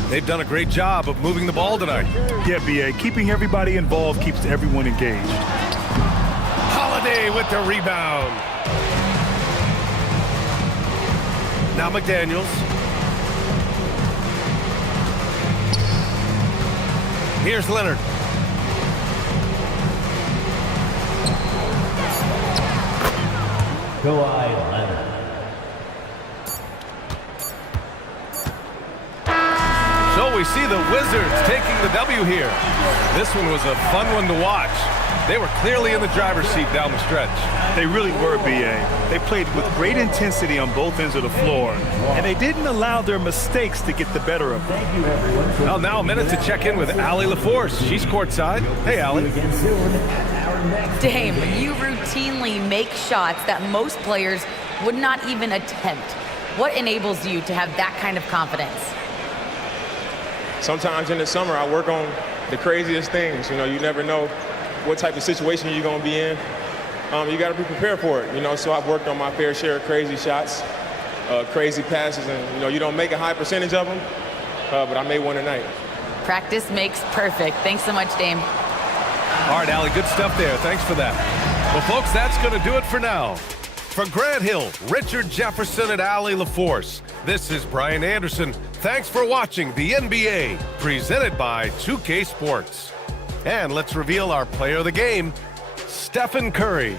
They've done a great job of moving the ball tonight. Yeah, B.A., keeping everybody involved keeps everyone engaged. Holiday with the rebound. Now McDaniels. Here's Leonard. Kawhi Leonard. So we see the Wizards taking the W here. This one was a fun one to watch. They were clearly in the driver's seat down the stretch. They really were, B.A. They played with great intensity on both ends of the floor, and they didn't allow their mistakes to get the better of them. Thank you, everyone. Well, now a minute to check in with Allie LaForce. She's courtside. Hey, Allie. Again soon at our next Dame, you routinely make shots that most players would not even attempt. What enables you to have that kind of confidence? Sometimes in the summer, I work on the craziest things. You know, you never know what type of situation you're going to be in. You got to be prepared for it, you know, so I've worked on my fair share of crazy shots, crazy passes, and, you know, you don't make a high percentage of them, but I made one tonight. Practice makes perfect. Thanks so much, Dame. All right, Allie, good stuff there. Thanks for that. Well, folks, that's going to do it for now. For Grant Hill, Richard Jefferson, and Allie LaForce, this is Brian Anderson. Thanks for watching the NBA, presented by 2K Sports. And let's reveal our player of the game, Stephen Curry.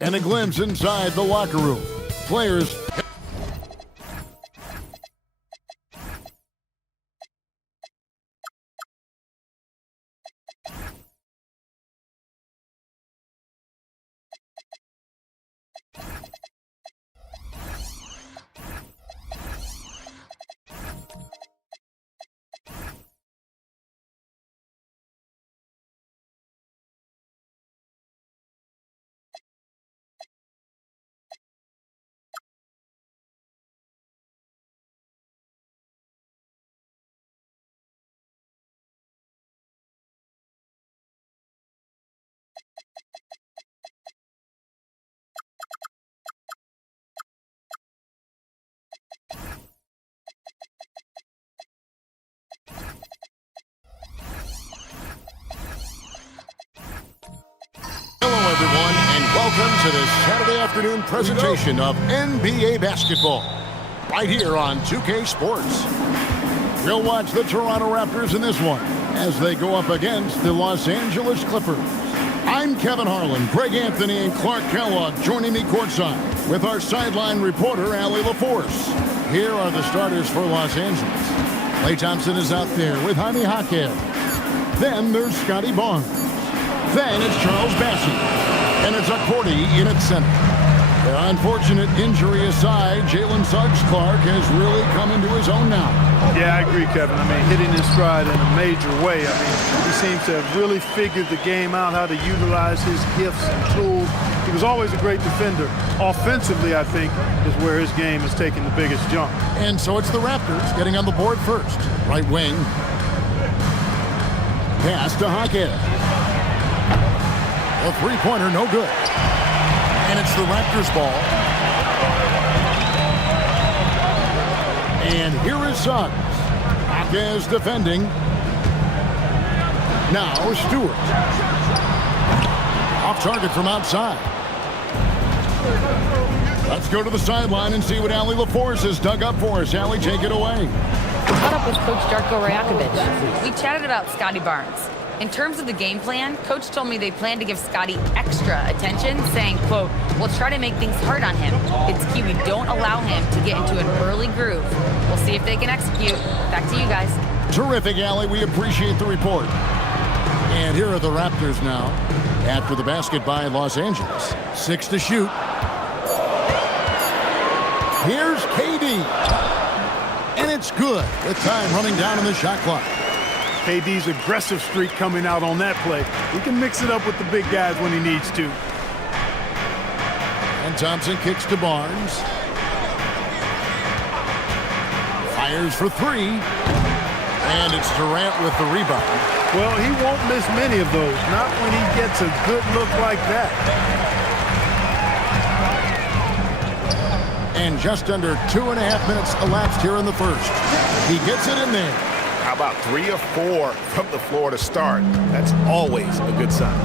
And a glimpse inside the locker room. Players. Hello, everyone, and welcome to the Saturday afternoon presentation of NBA basketball, right here on 2K Sports. We'll watch the Toronto Raptors in this one as they go up against the Los Angeles Clippers. I'm Kevin Harlan, Greg Anthony, and Clark Kellogg joining me courtside with our sideline reporter, Allie LaForce. Here are the starters for Los Angeles. Klay Thompson is out there with Jaime Jaquez. Then there's Scotty Barnes. Then it's Charles Bassey. And it's Cordy in its center. Their unfortunate injury aside, Jalen Suggs-Clark has really come into his own now. Yeah, I agree, Kevin. I mean, hitting his stride in a major way. I mean, he seems to have really figured the game out, how to utilize his gifts and tools. He was always a great defender. Offensively, I think, is where his game has taken the biggest jump. And so it's the Raptors getting on the board first. Right wing. Pass to Jaquez. A three-pointer, no good. And it's the Raptors ball. And here is Suggs. Jaquez defending. Now Stewart. Off target from outside. Let's go to the sideline and see what Allie LaForce has dug up for us. Allie, take it away. We caught up with Coach Darko Rajakovic. We chatted about Scotty Barnes. In terms of the game plan, Coach told me they plan to give Scotty extra attention, saying, quote, we'll try to make things hard on him. It's key we don't allow him to get into an early groove. We'll see if they can execute. Back to you guys. Terrific, Allie. We appreciate the report. And here are the Raptors now after the basket by Los Angeles. 6 to shoot. Here's KD. And it's good with time running down in the shot clock. KD's aggressive streak coming out on that play. He can mix it up with the big guys when he needs to. And Thompson kicks to Barnes. Fires for three. And it's Durant with the rebound. Well, he won't miss many of those, not when he gets a good look like that. And just under 2.5 minutes elapsed here in the first. He gets it in there. How about 3 or 4 from the floor to start? That's always a good sign.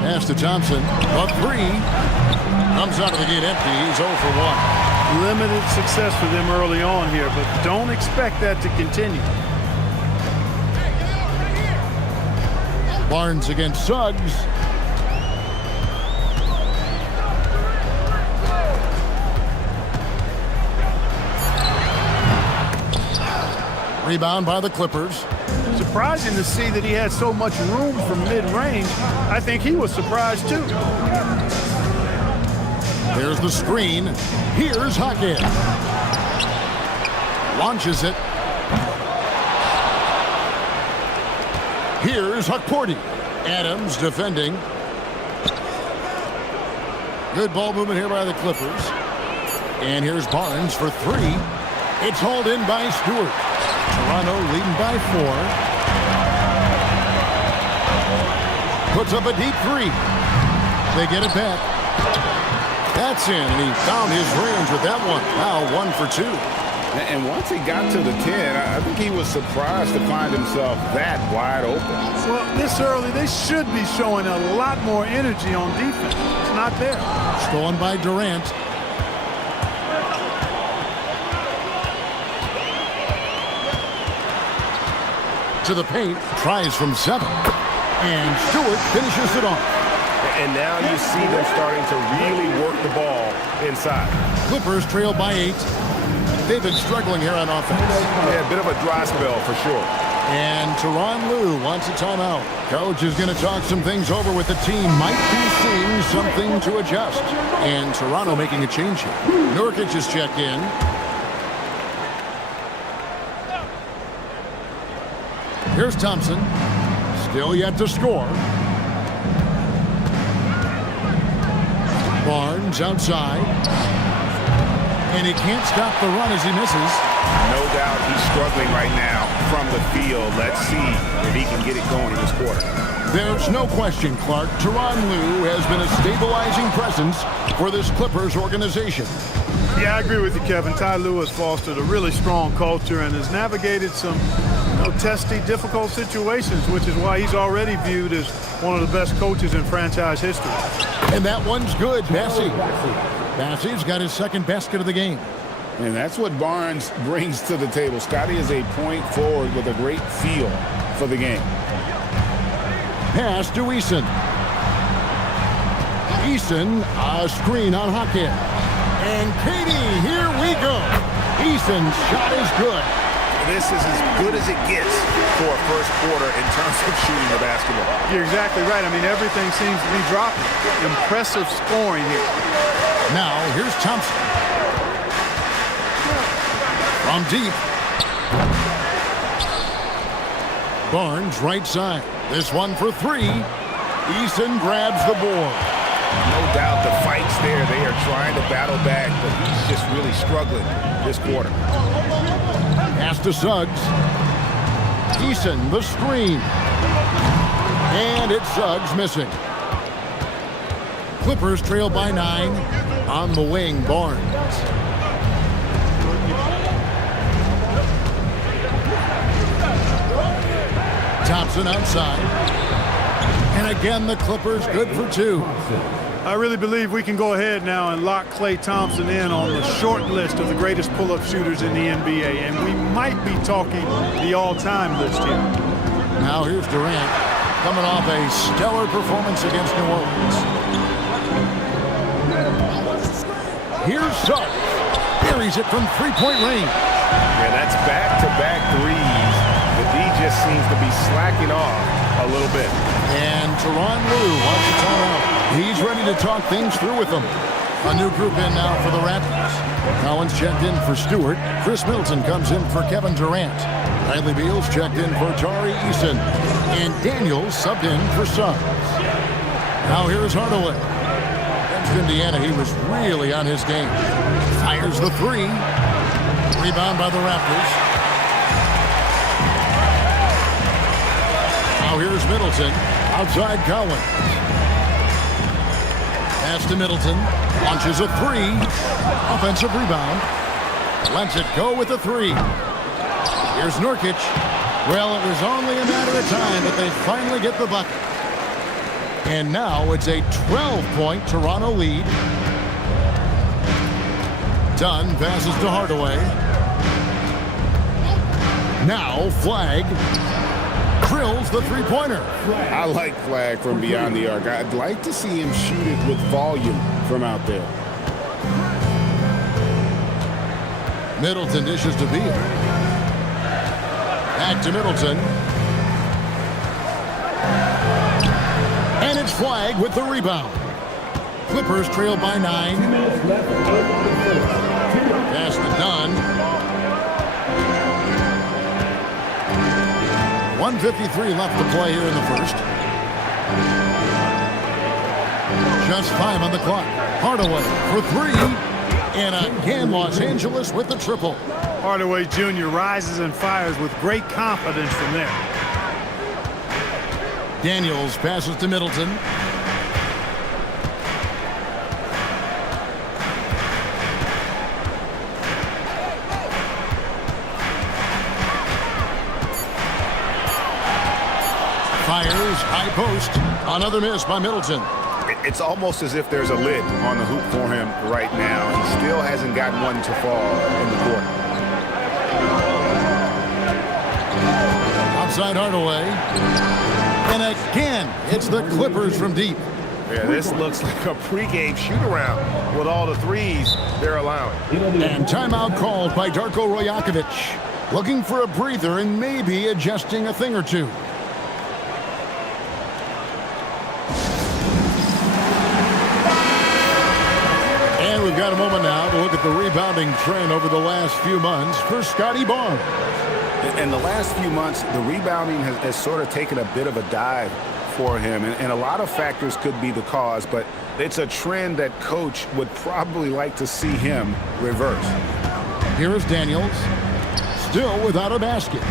Pass to Thompson. A three. Comes out of the gate empty. He's 0 for 1. Limited success for them early on here, but don't expect that to continue. Barnes against Suggs. Rebound by the Clippers. It's a surprising to see that he had so much room from mid-range. I think he was surprised too. There's the screen. Here's Hackett. Launches it. Here's Hukporti. Adams defending. Good ball movement here by the Clippers. And here's Barnes for three. It's hauled in by Stewart. Toronto leading by 4. Puts up a deep three. They get it back. That's in, and he found his range with that one. Now 1 for 2. And once he got to the 10, I think he was surprised to find himself that wide open. Well, this early, they should be showing a lot more energy on defense. It's not there. Stolen by Durant. To the paint, tries from 7. And Stewart finishes it off. And now you see them starting to really work the ball inside. Clippers trail by 8. They've been struggling here on offense. Yeah, a bit of a dry spell for sure. And Tyronn Lue wants a timeout. Coach is going to talk some things over with the team. Might be seeing something to adjust. And Toronto making a change here. Nurkic is checked in. Here's Thompson. Still yet to score. Barnes outside. And he can't stop the run as he misses. No doubt he's struggling right now from the field. Let's see if he can get it going in this quarter. There's no question, Clark. Tyronn Lue has been a stabilizing presence for this Clippers organization. Yeah, I agree with you, Kevin. Ty Lue has fostered a really strong culture and has navigated some testy, difficult situations, which is why he's already viewed as one of the best coaches in franchise history. And that one's good. Bassey's got his second basket of the game. And that's what Barnes brings to the table. Scotty is a point forward with a great feel for the game. Pass to Eason. Eason, a screen on Hackett. And Katie, here we go. Eason's shot is good. This is as good as it gets for a first quarter in terms of shooting the basketball. You're exactly right. I mean, everything seems to be dropping. Impressive scoring here. Now, here's Thompson. From deep. Barnes, right side. This one for 3. Eason grabs the board. No doubt the fight's there. They are trying to battle back, but he's just really struggling this quarter. Pass to Suggs. Eason, the screen. And it's Suggs missing. Clippers trail by 9. On the wing, Barnes. Thompson outside. And again, the Clippers good for 2. I really believe we can go ahead now and lock Klay Thompson in on the short list of the greatest pull-up shooters in the NBA. And we might be talking the all-time list here. Now here's Durant coming off a stellar performance against New Orleans. Here's Suggs. Buries it from 3-point range. Yeah, that's back-to-back threes. The D just seems to be slacking off a little bit. And Tyronn Lue wants to time out. He's ready to talk things through with them. A new group in now for the Raptors. Collins checked in for Stewart. Chris Middleton comes in for Kevin Durant. Bradley Beal's checked in for Tari Eason. And Daniels subbed in for Suggs. Now here's Hardaway. Against Indiana, he was really on his game. Fires the 3. Rebound by the Raptors. Now here's Middleton. Outside Collins. Pass to Middleton. Launches a 3. Offensive rebound. Lets it go with a 3. Here's Nurkic. Well, it was only a matter of time that they finally get the bucket. And now it's a 12-point Toronto lead. Dunn passes to Hardaway. Now Flag drills the three-pointer. I like Flag from beyond the arc. I'd like to see him shoot it with volume from out there. Middleton dishes to Beal. Back to Middleton. And it's Flagg with the rebound. Clippers trail by 9. 2 minutes left. Pass to Dunn. 1:53 left to play here in the first. Just 5 on the clock. Hardaway for 3. And again, Los Angeles with the triple. Hardaway Jr. rises and fires with great confidence from there. Daniels passes to Middleton. Fires, high post. Another miss by Middleton. It's almost as if there's a lid on the hoop for him right now. He still hasn't gotten one to fall in the court. Outside Hardaway. And again, it's the Clippers from deep. Yeah, this looks like a pregame shoot-around with all the threes they're allowing. And timeout called by Darko Rajakovic. Looking for a breather and maybe adjusting a thing or two. And we've got a moment now to look at the rebounding trend over the last few months for Scotty Barnes. In the last few months, the rebounding has sort of taken a bit of a dive for him. And a lot of factors could be the cause, but it's a trend that coach would probably like to see him reverse. Here is Daniels, still without a basket.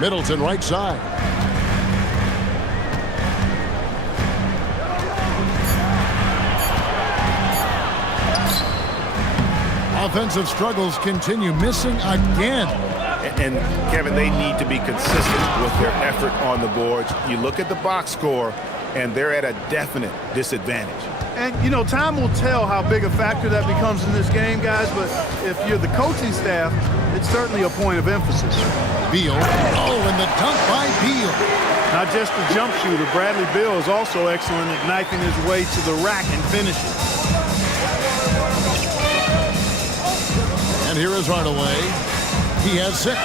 Middleton right side. Offensive struggles continue, missing again. And Kevin, they need to be consistent with their effort on the boards. You look at the box score, and they're at a definite disadvantage. And, you know, time will tell how big a factor that becomes in this game, guys, but if you're the coaching staff, it's certainly a point of emphasis. Beal. Oh, and the dunk by Beal. Not just the jump shooter, Bradley Beal is also excellent at knifing his way to the rack and finishing. And here is Hardaway. He has 6.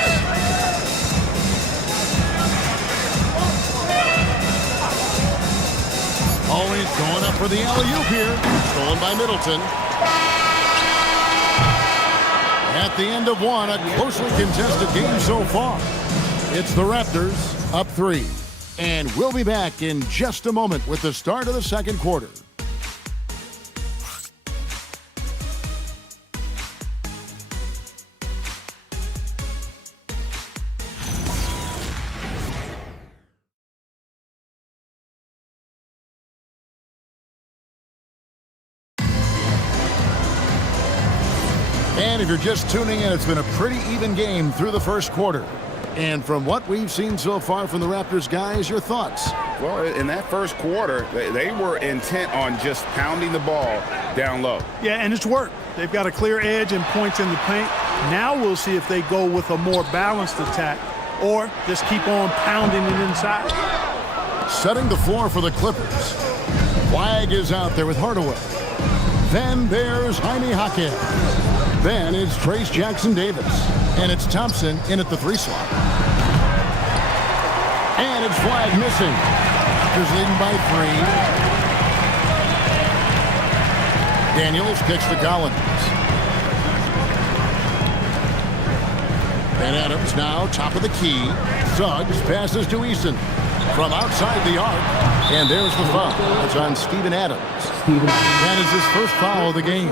Always going up for the alley-oop here. Stolen by Middleton. At the end of one, a closely contested game so far. It's the Raptors up 3. And we'll be back in just a moment with the start of the second quarter. And if you're just tuning in, it's been a pretty even game through the first quarter. And from what we've seen so far from the Raptors guys, your thoughts? Well, in that first quarter, they were intent on just pounding the ball down low. Yeah, and it's worked. They've got a clear edge and points in the paint. Now we'll see if they go with a more balanced attack or just keep on pounding it inside. Setting the floor for the Clippers. Flagg is out there with Hardaway. Then there's Jaime Jaquez. Then it's Trace Jackson-Davis. And it's Thompson in at the 3 slot. And it's Flagg missing. Raptors leading by 3. Daniels kicks to Collins. And Adams now top of the key. Suggs passes to Eason. From outside the arc. And there's the foul. It's on Steven Adams. That is his first foul of the game.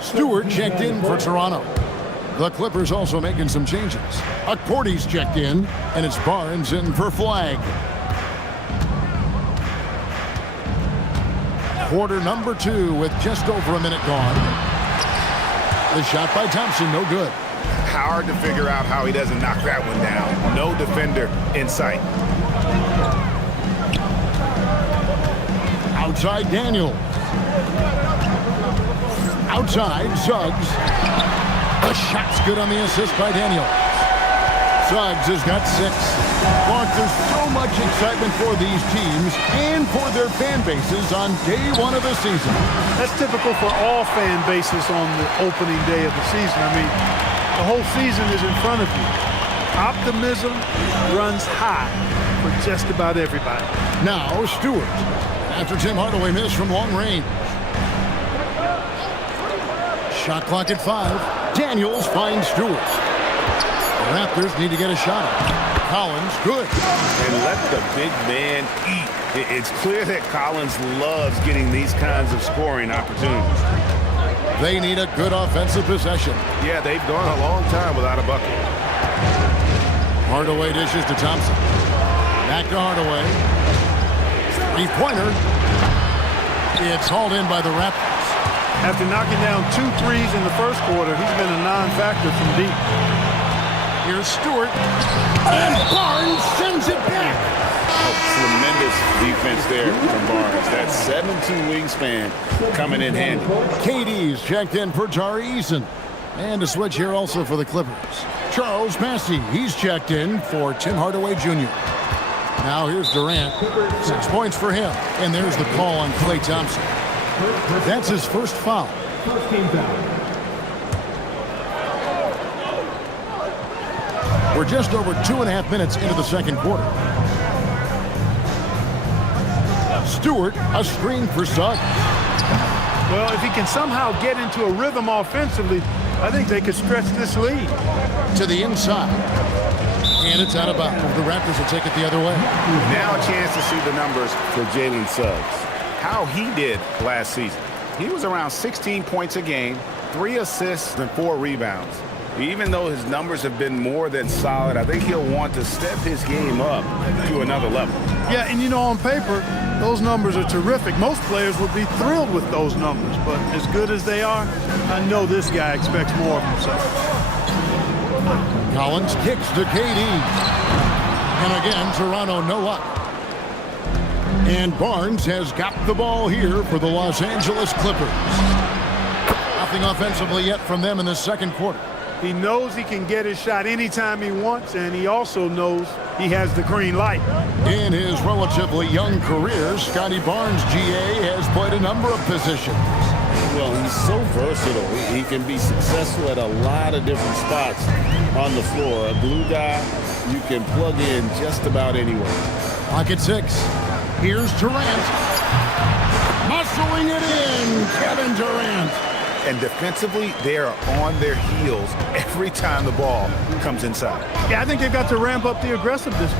Stewart checked in for Toronto. The Clippers also making some changes. Akporti's checked in, and it's Barnes in for Flagg. Quarter number 2 with just over a minute gone. The shot by Thompson, no good. Hard to figure out how he doesn't knock that one down. No defender in sight. Outside Daniels. Outside Suggs. The shot's good on the assist by Daniels. Suggs has got 6. Clark, there's so much excitement for these teams and for their fan bases on day 1 of the season. That's typical for all fan bases on the opening day of the season. I mean, the whole season is in front of you. Optimism runs high for just about everybody. Now Stewart, after Tim Hardaway missed from long range. Shot clock at 5. Daniels finds Stewart. The Raptors need to get a shot. Collins, good. And let the big man eat. It's clear that Collins loves getting these kinds of scoring opportunities. They need a good offensive possession. Yeah, they've gone a long time without a bucket. Hardaway dishes to Thompson. Back to Hardaway. 3-pointer. It's hauled in by the Raptors. After knocking down 2 threes in the first quarter, he's been a non-factor from deep. Here's Stewart. And Barnes sends it back. Tremendous defense there from Barnes. That 7'2" wingspan coming in handy. KD's checked in for Tari Eason. And a switch here also for the Clippers. Charles Massey, he's checked in for Tim Hardaway Jr. Now here's Durant. 6 points for him. And there's the call on Klay Thompson. That's his first foul. First team foul. We're just over 2.5 minutes into the second quarter. Stewart, a screen for Suggs. Well, if he can somehow get into a rhythm offensively, I think they could stretch this lead. To the inside. And it's out of bounds. The Raptors will take it the other way. Now a chance to see the numbers for Jalen Suggs. How he did last season. He was around 16 points a game, 3 assists, and 4 rebounds. Even though his numbers have been more than solid, I think he'll want to step his game up to another level. Yeah, and you know, on paper, those numbers are terrific. Most players would be thrilled with those numbers, but as good as they are, I know this guy expects more of himself. Collins kicks to KD. And again, Toronto no luck. And Barnes has got the ball here for the Los Angeles Clippers. Nothing offensively yet from them in the second quarter. He knows he can get his shot anytime he wants, and he also knows he has the green light. In his relatively young career, Scotty Barnes, GA, has played a number of positions. Well, he's so versatile. He can be successful at a lot of different spots on the floor. A glue guy, you can plug in just about anywhere. Pocket 6. Here's Durant. Muscling it in, Kevin Durant. And defensively, they are on their heels every time the ball comes inside. Yeah, I think they've got to ramp up the aggressiveness.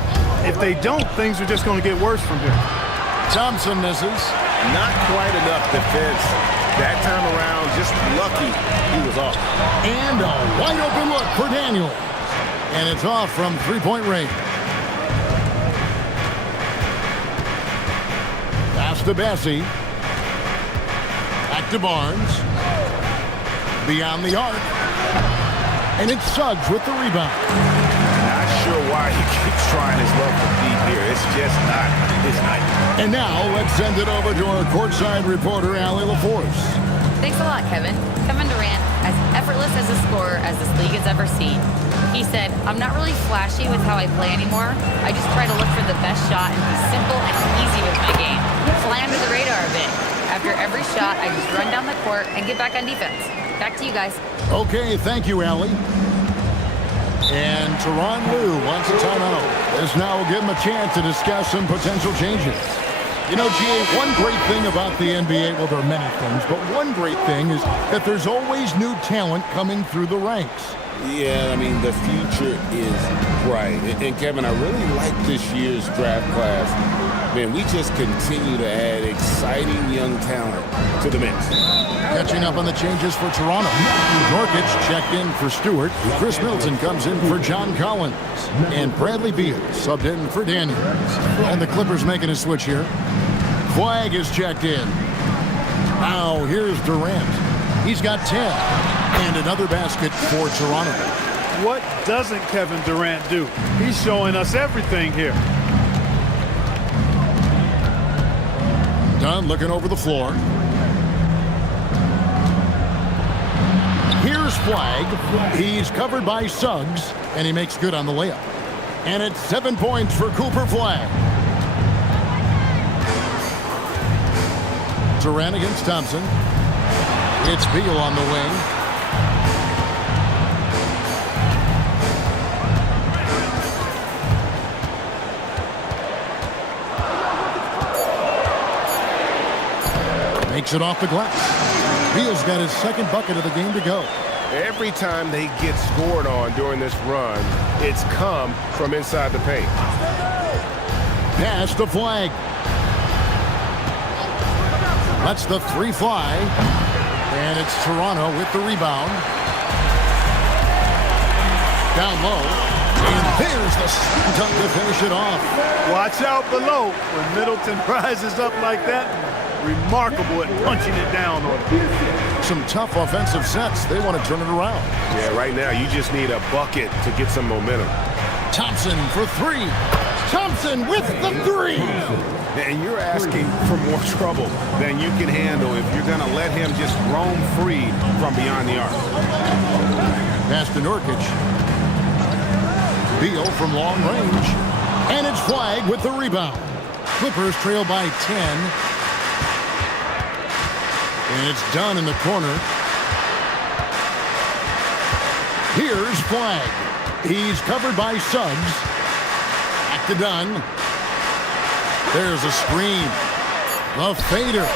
If they don't, things are just going to get worse from here. Thompson misses. Not quite enough defense. That time around, just lucky he was off. And a wide open look for Daniel. And it's off from 3-point range. Pass to Bessie. Back to Barnes. Beyond the arc. And it's Suggs with the rebound. Not sure why he keeps trying his luck from deep here. It's just not his night. And now let's send it over to our courtside reporter, Allie LaForce. Thanks a lot, Kevin. Kevin Durant, as effortless as a scorer as this league has ever seen. He said, I'm not really flashy with how I play anymore. I just try to look for the best shot and be simple and easy with my game. Fly under the radar a bit. After every shot, I just run down the court and get back on defense. Back to you guys. Okay, thank you, Allie. And Tyronn Lue wants a timeout. This now will give him a chance to discuss some potential changes. You know, GA, one great thing about the NBA, well, there are many things, but one great thing is that there's always new talent coming through the ranks. Yeah, I mean, the future is bright. And Kevin, I really like this year's draft class. Man, we just continue to add exciting young talent to the mix. Catching up on the changes for Toronto. Nurkic checked in for Stewart. Chris Milton comes in for John Collins. And Bradley Beal subbed in for Daniels. And the Clippers making a switch here. Flag is checked in. Now here's Durant. He's got 10. And another basket for Toronto. What doesn't Kevin Durant do? He's showing us everything here. Dunn looking over the floor. Here's Flag. He's covered by Suggs, and he makes good on the layup. And it's 7 points for Cooper Flag. Durant against Thompson. It's Beal on the wing. Makes it off the glass. Beal's got his second bucket of the game to go. Every time they get scored on during this run, it's come from inside the paint. Pass to Flag. Lets the three fly. And it's Toronto with the rebound. Down low. And there's the dunk to finish it off. Watch out below when Middleton rises up like that. Remarkable at punching it down on him. Some tough offensive sets. They want to turn it around. Yeah, right now you just need a bucket to get some momentum. Thompson for three. Thompson with the three. And you're asking for more trouble than you can handle if you're going to let him just roam free from beyond the arc. Pass to Nurkic. Beal from long range. And it's Flag with the rebound. Clippers trail by 10. And it's done in the corner. Here's Flag. He's covered by Suggs. Back to Dunn. There's a screen. The fader.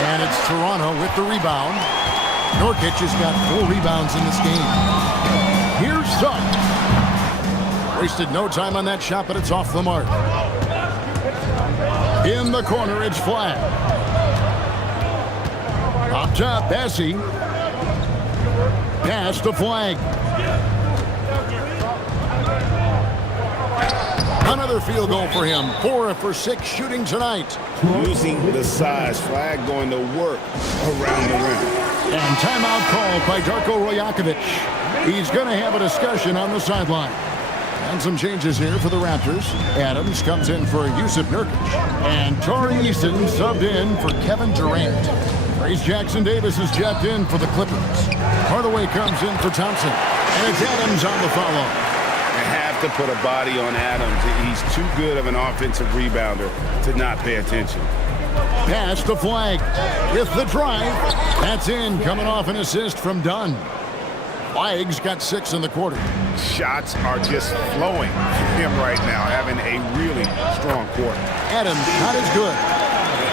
And it's Toronto with the rebound. Nurkic has got 4 rebounds in this game. Here's Suggs. Wasted no time on that shot, but it's off the mark. In the corner, it's Flag. Up top, Bessie. Pass to Flag. Another field goal for him. 4 for 6 shooting tonight. Using the size. Flag going to work around the rim. And timeout called by Darko Rajakovic. He's going to have a discussion on the sideline. And some changes here for the Raptors. Adams comes in for Yusuf Nurkic. And Tari Eason subbed in for Kevin Durant. Trace Jackson-Davis is jacked in for the Clippers. Hardaway comes in for Thompson. And it's Adams on the follow. You have to put a body on Adams. He's too good of an offensive rebounder to not pay attention. Pass to Flag with the drive. That's in, coming off an assist from Dunn. Flag's got 6 in the quarter. Shots are just flowing from him right now, having a really strong quarter. Adams' shot is good.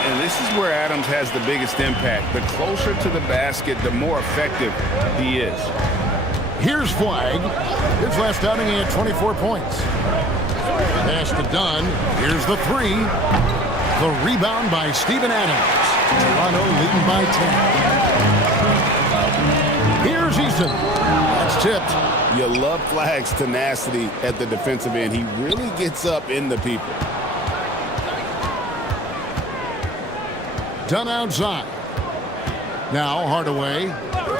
And this is where Adams has the biggest impact. The closer to the basket, the more effective he is. Here's Flag. His last outing, he had 24 points. Pass to Dunn. Here's the three. The rebound by Steven Adams. Toronto leading by 10. Here's Eason. That's tipped. You love Flag's tenacity at the defensive end. He really gets up into people. Dunn outside. Now Hardaway.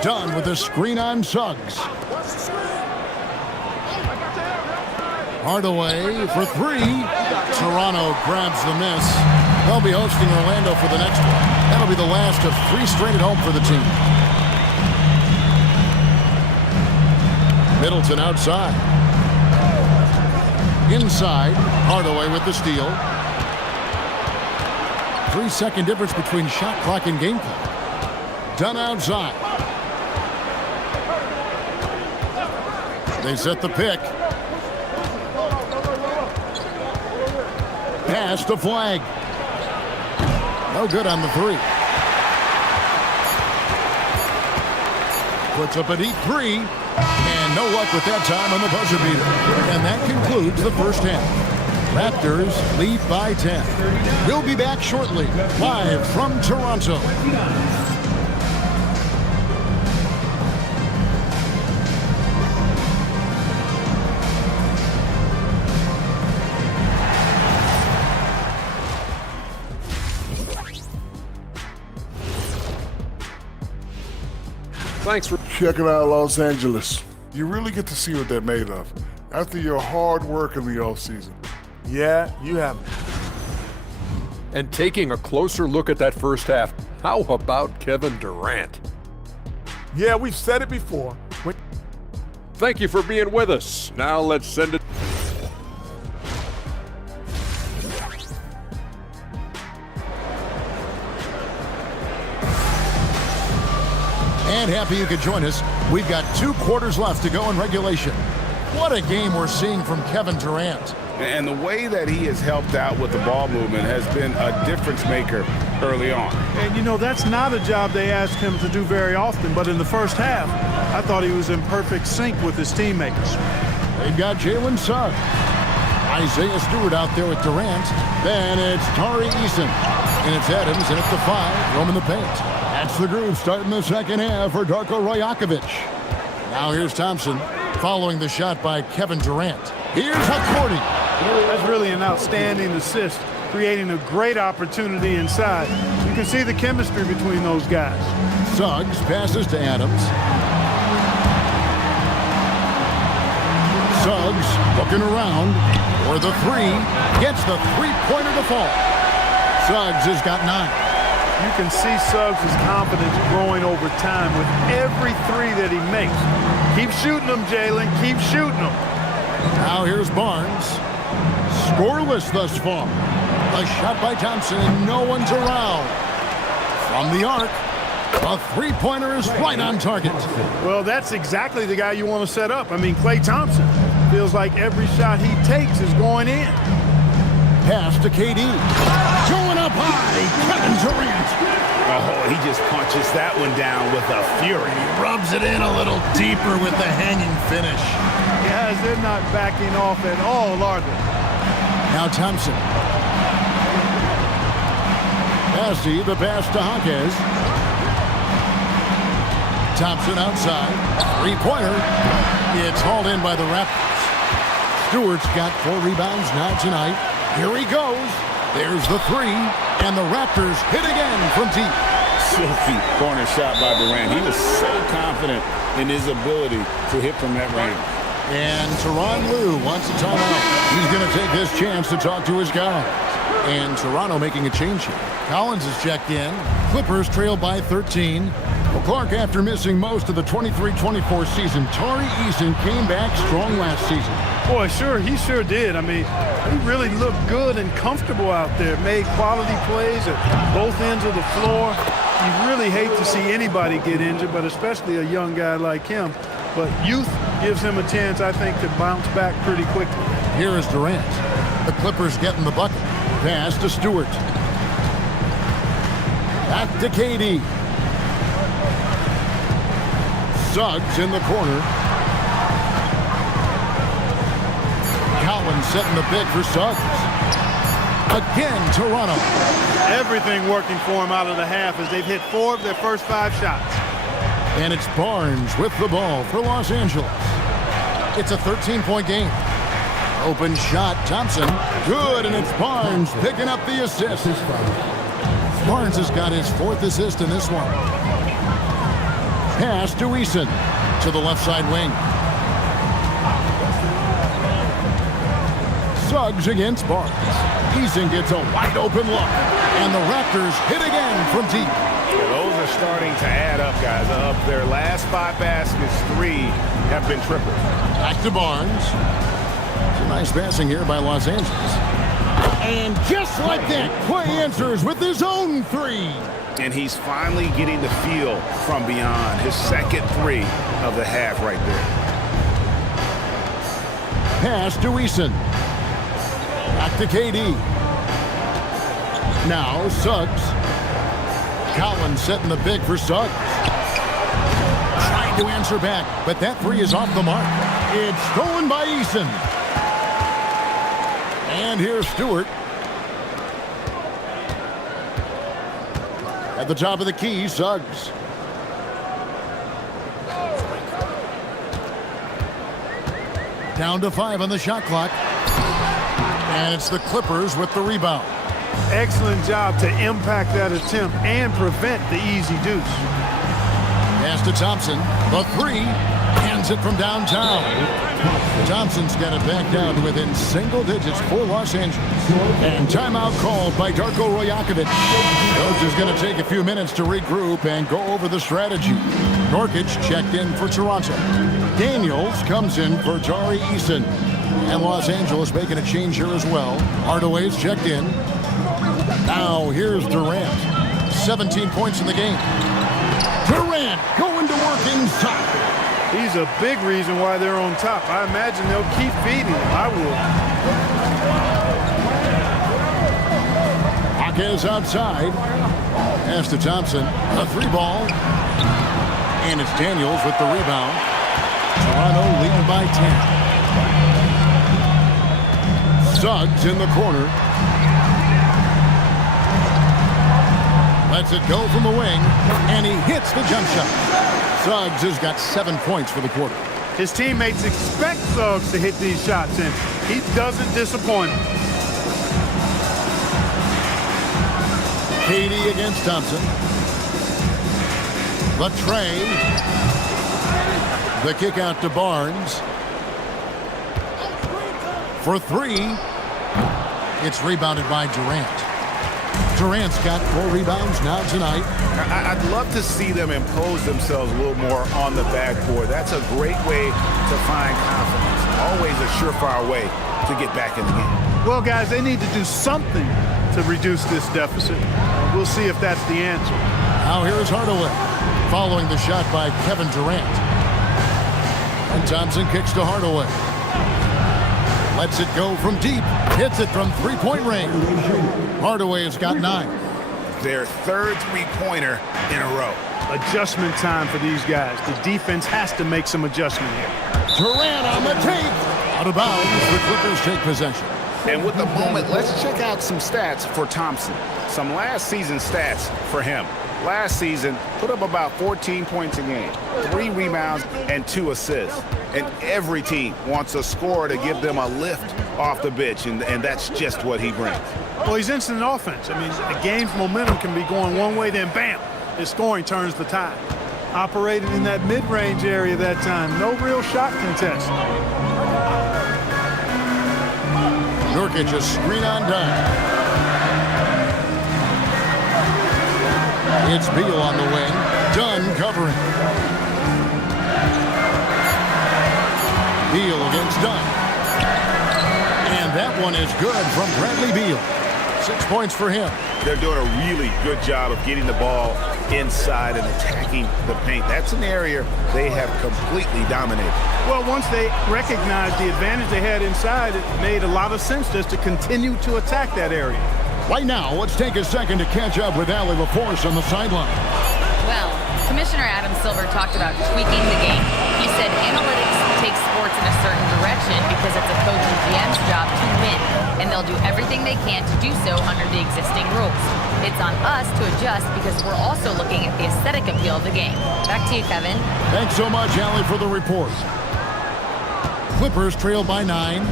Dunn with a screen on Suggs. Hardaway for three. Toronto grabs the miss. They'll be hosting Orlando for the next one. That'll be the last of 3 straight at home for the team. Middleton outside. Inside. Hardaway with the steal. 3-second difference between shot clock and game clock. Dunn outside. They set the pick. Pass to Flag. No good on the three. Puts up a deep three. And no luck with that time on the buzzer beater. And that concludes the first half. Raptors lead by 10. We'll be back shortly, live from Toronto. Thanks for checking out Los Angeles. You really get to see what they're made of after your hard work in the offseason. Yeah, you have. And taking a closer look at that first half, how about Kevin Durant? Yeah, we've said it before. Thank you for being with us. Now let's send it. And happy you could join us. We've got 2 quarters left to go in regulation. What a game we're seeing from Kevin Durant. And the way that he has helped out with the ball movement has been a difference maker early on. And, you know, that's not a job they ask him to do very often, but in the first half, I thought he was in perfect sync with his teammates. They've got Jalen Suggs. Isaiah Stewart out there with Durant. Then it's Tari Eason. And it's Adams, and it's the 5, roaming the paint. That's the groove starting the second half for Darko Rajakovic. Now here's Thompson following the shot by Kevin Durant. Here's McCourty. That's really an outstanding assist, creating a great opportunity inside. You can see the chemistry between those guys. Suggs passes to Adams. Suggs looking around for the 3. Gets the 3-pointer to fall. Suggs has got 9. You can see Suggs' confidence growing over time with every 3 that he makes. Keep shooting them, Jalen. Keep shooting them. Now here's Barnes. Scoreless thus far. A shot by Thompson, and no one's around. From the arc, a 3-pointer is right on target. Well, that's exactly the guy you want to set up. I mean, Klay Thompson feels like every shot he takes is going in. Pass to KD. Going up high, Kevin Durant. Oh, he just punches that one down with a fury. Rubs it in a little deeper with the hanging finish. Guys, they're not backing off at all, are they? Now Thompson. Passy, the pass to Hawkins. Thompson outside. 3-pointer. It's hauled in by the Raptors. Stewart's got 4 rebounds now tonight. Here he goes. There's the 3. And the Raptors hit again from deep. Silky corner shot by Durant. He was so confident in his ability to hit from that range. And Tyronn Lue wants a timeout. He's going to take this chance to talk to his guys. And Toronto making a change here. Collins is checked in. Clippers trail by 13. Well, Clark, after missing most of the 23-24 season, Tari Eason came back strong last season. Boy, he sure did. I mean, he really looked good and comfortable out there. Made quality plays at both ends of the floor. You really hate to see anybody get injured, but especially a young guy like him. But youth gives him a chance, I think, to bounce back pretty quickly. Here is Durant. The Clippers getting the bucket. Pass to Stewart. Back to KD. Suggs in the corner. Collins setting the big for Suggs. Again, Toronto. Everything working for him out of the half as they've hit 4 of their first 5 shots. And it's Barnes with the ball for Los Angeles. It's a 13-point game. Open shot, Thompson. Good, and it's Barnes picking up the assist. Barnes has got his 4th assist in this one. Pass to Eason to the left side wing. Suggs against Barnes. Eason gets a wide open look. And the Raptors hit again from deep. Those are starting to add up, guys. Of their last 5 baskets, 3 have been tripled. Back to Barnes. Some nice passing here by Los Angeles. And just like that, Klay answers with his own 3. And he's finally getting the feel from beyond. His second 3 of the half right there. Pass to Eason. Back to KD. Now Suggs. Collins setting the big for Suggs. Trying to answer back, but that 3 is off the mark. It's stolen by Eason. And here's Stewart. At the top of the key, Suggs. Down to 5 on the shot clock. And it's the Clippers with the rebound. Excellent job to impact that attempt and prevent the easy deuce. Pass to Thompson. The 3. Hands it from downtown. Thompson's got it back down to within single digits for Los Angeles. And timeout called by Darko Rajakovic. Coach is going to take a few minutes to regroup and go over the strategy. Nurkic checked in for Toronto. Daniels comes in for Tari Eason. And Los Angeles making a change here as well. Hardaway's checked in. Now here's Durant. 17 points in the game. Durant going to work inside. He's a big reason why they're on top. I imagine they'll keep feeding him. I would. Hawkins outside. Pass to Thompson. A 3-ball. And it's Daniels with the rebound. Toronto leading by 10. Suggs in the corner. Lets it go from the wing. And he hits the jump shot. Suggs has got 7 points for the quarter. His teammates expect Suggs to hit these shots, and he doesn't disappoint them. Katie against Thompson. Latre. The kick out to Barnes. For 3. It's rebounded by Durant. Durant's got 4 rebounds now tonight. I'd love to see them impose themselves a little more on the backboard. That's a great way to find confidence. Always a surefire way to get back in the game. Well, guys, they need to do something to reduce this deficit. We'll see if that's the answer. Now here's Hardaway, following the shot by Kevin Durant. And Thompson kicks to Hardaway. Lets it go from deep. Hits it from three-point range. Hardaway has got 9. Their third three-pointer in a row. Adjustment time for these guys. The defense has to make some adjustment here. Durant on the tape. Out of bounds. The Clippers take possession. And with the moment, let's check out some stats for Thompson. Some last season stats for him. Last season, put up about 14 points a game, 3 rebounds, and 2 assists. And every team wants a scorer to give them a lift off the bench, and that's just what he brings. Well, he's instant offense. I mean, the game's momentum can be going one way, then bam, his scoring turns the tide. Operated in that mid-range area that time. No real shot contest. Nurkic a screen on down. It's Beal on the wing. Dunn covering. Beal against Dunn. And that one is good from Bradley Beal. 6 points for him. They're doing a really good job of getting the ball inside and attacking the paint. That's an area they have completely dominated. Well, once they recognized the advantage they had inside, it made a lot of sense just to continue to attack that area. Right now, let's take a second to catch up with Allie LaForce on the sideline. Well, Commissioner Adam Silver talked about tweaking the game. He said analytics takes sports in a certain direction because it's a coach and GM's job to win, and they'll do everything they can to do so under the existing rules. It's on us to adjust because we're also looking at the aesthetic appeal of the game. Back to you, Kevin. Thanks so much, Allie, for the report. Clippers trail by 9.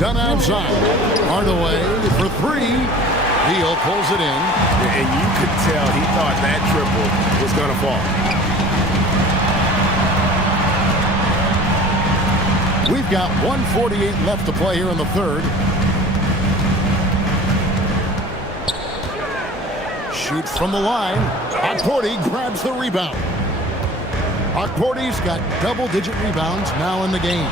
Dunn outside. Hardaway for 3. Beal pulls it in. And you could tell he thought that triple was going to fall. We've got 1:48 left to play here in the third. Shoots from the line. Okporti grabs the rebound. Okporti's got double-digit rebounds now in the game.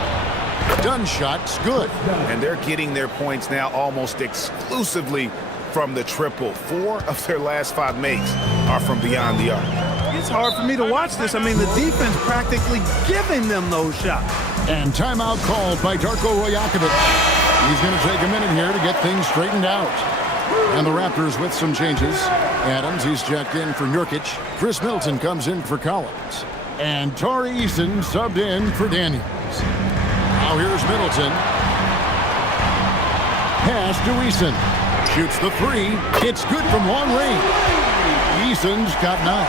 Dunn shot's good. And they're getting their points now almost exclusively from the triple. 4 of their last 5 makes are from beyond the arc. It's hard for me to watch this. I mean, the defense practically giving them those shots. And timeout called by Darko Rajakovic. He's going to take a minute here to get things straightened out. And the Raptors with some changes. Adams, he's checked in for Nurkic. Chris Milton comes in for Collins. And Tari Eason subbed in for Daniels. Now here's Middleton. Pass to Eason. Shoots the 3. It's good from long range. Eason's got 9.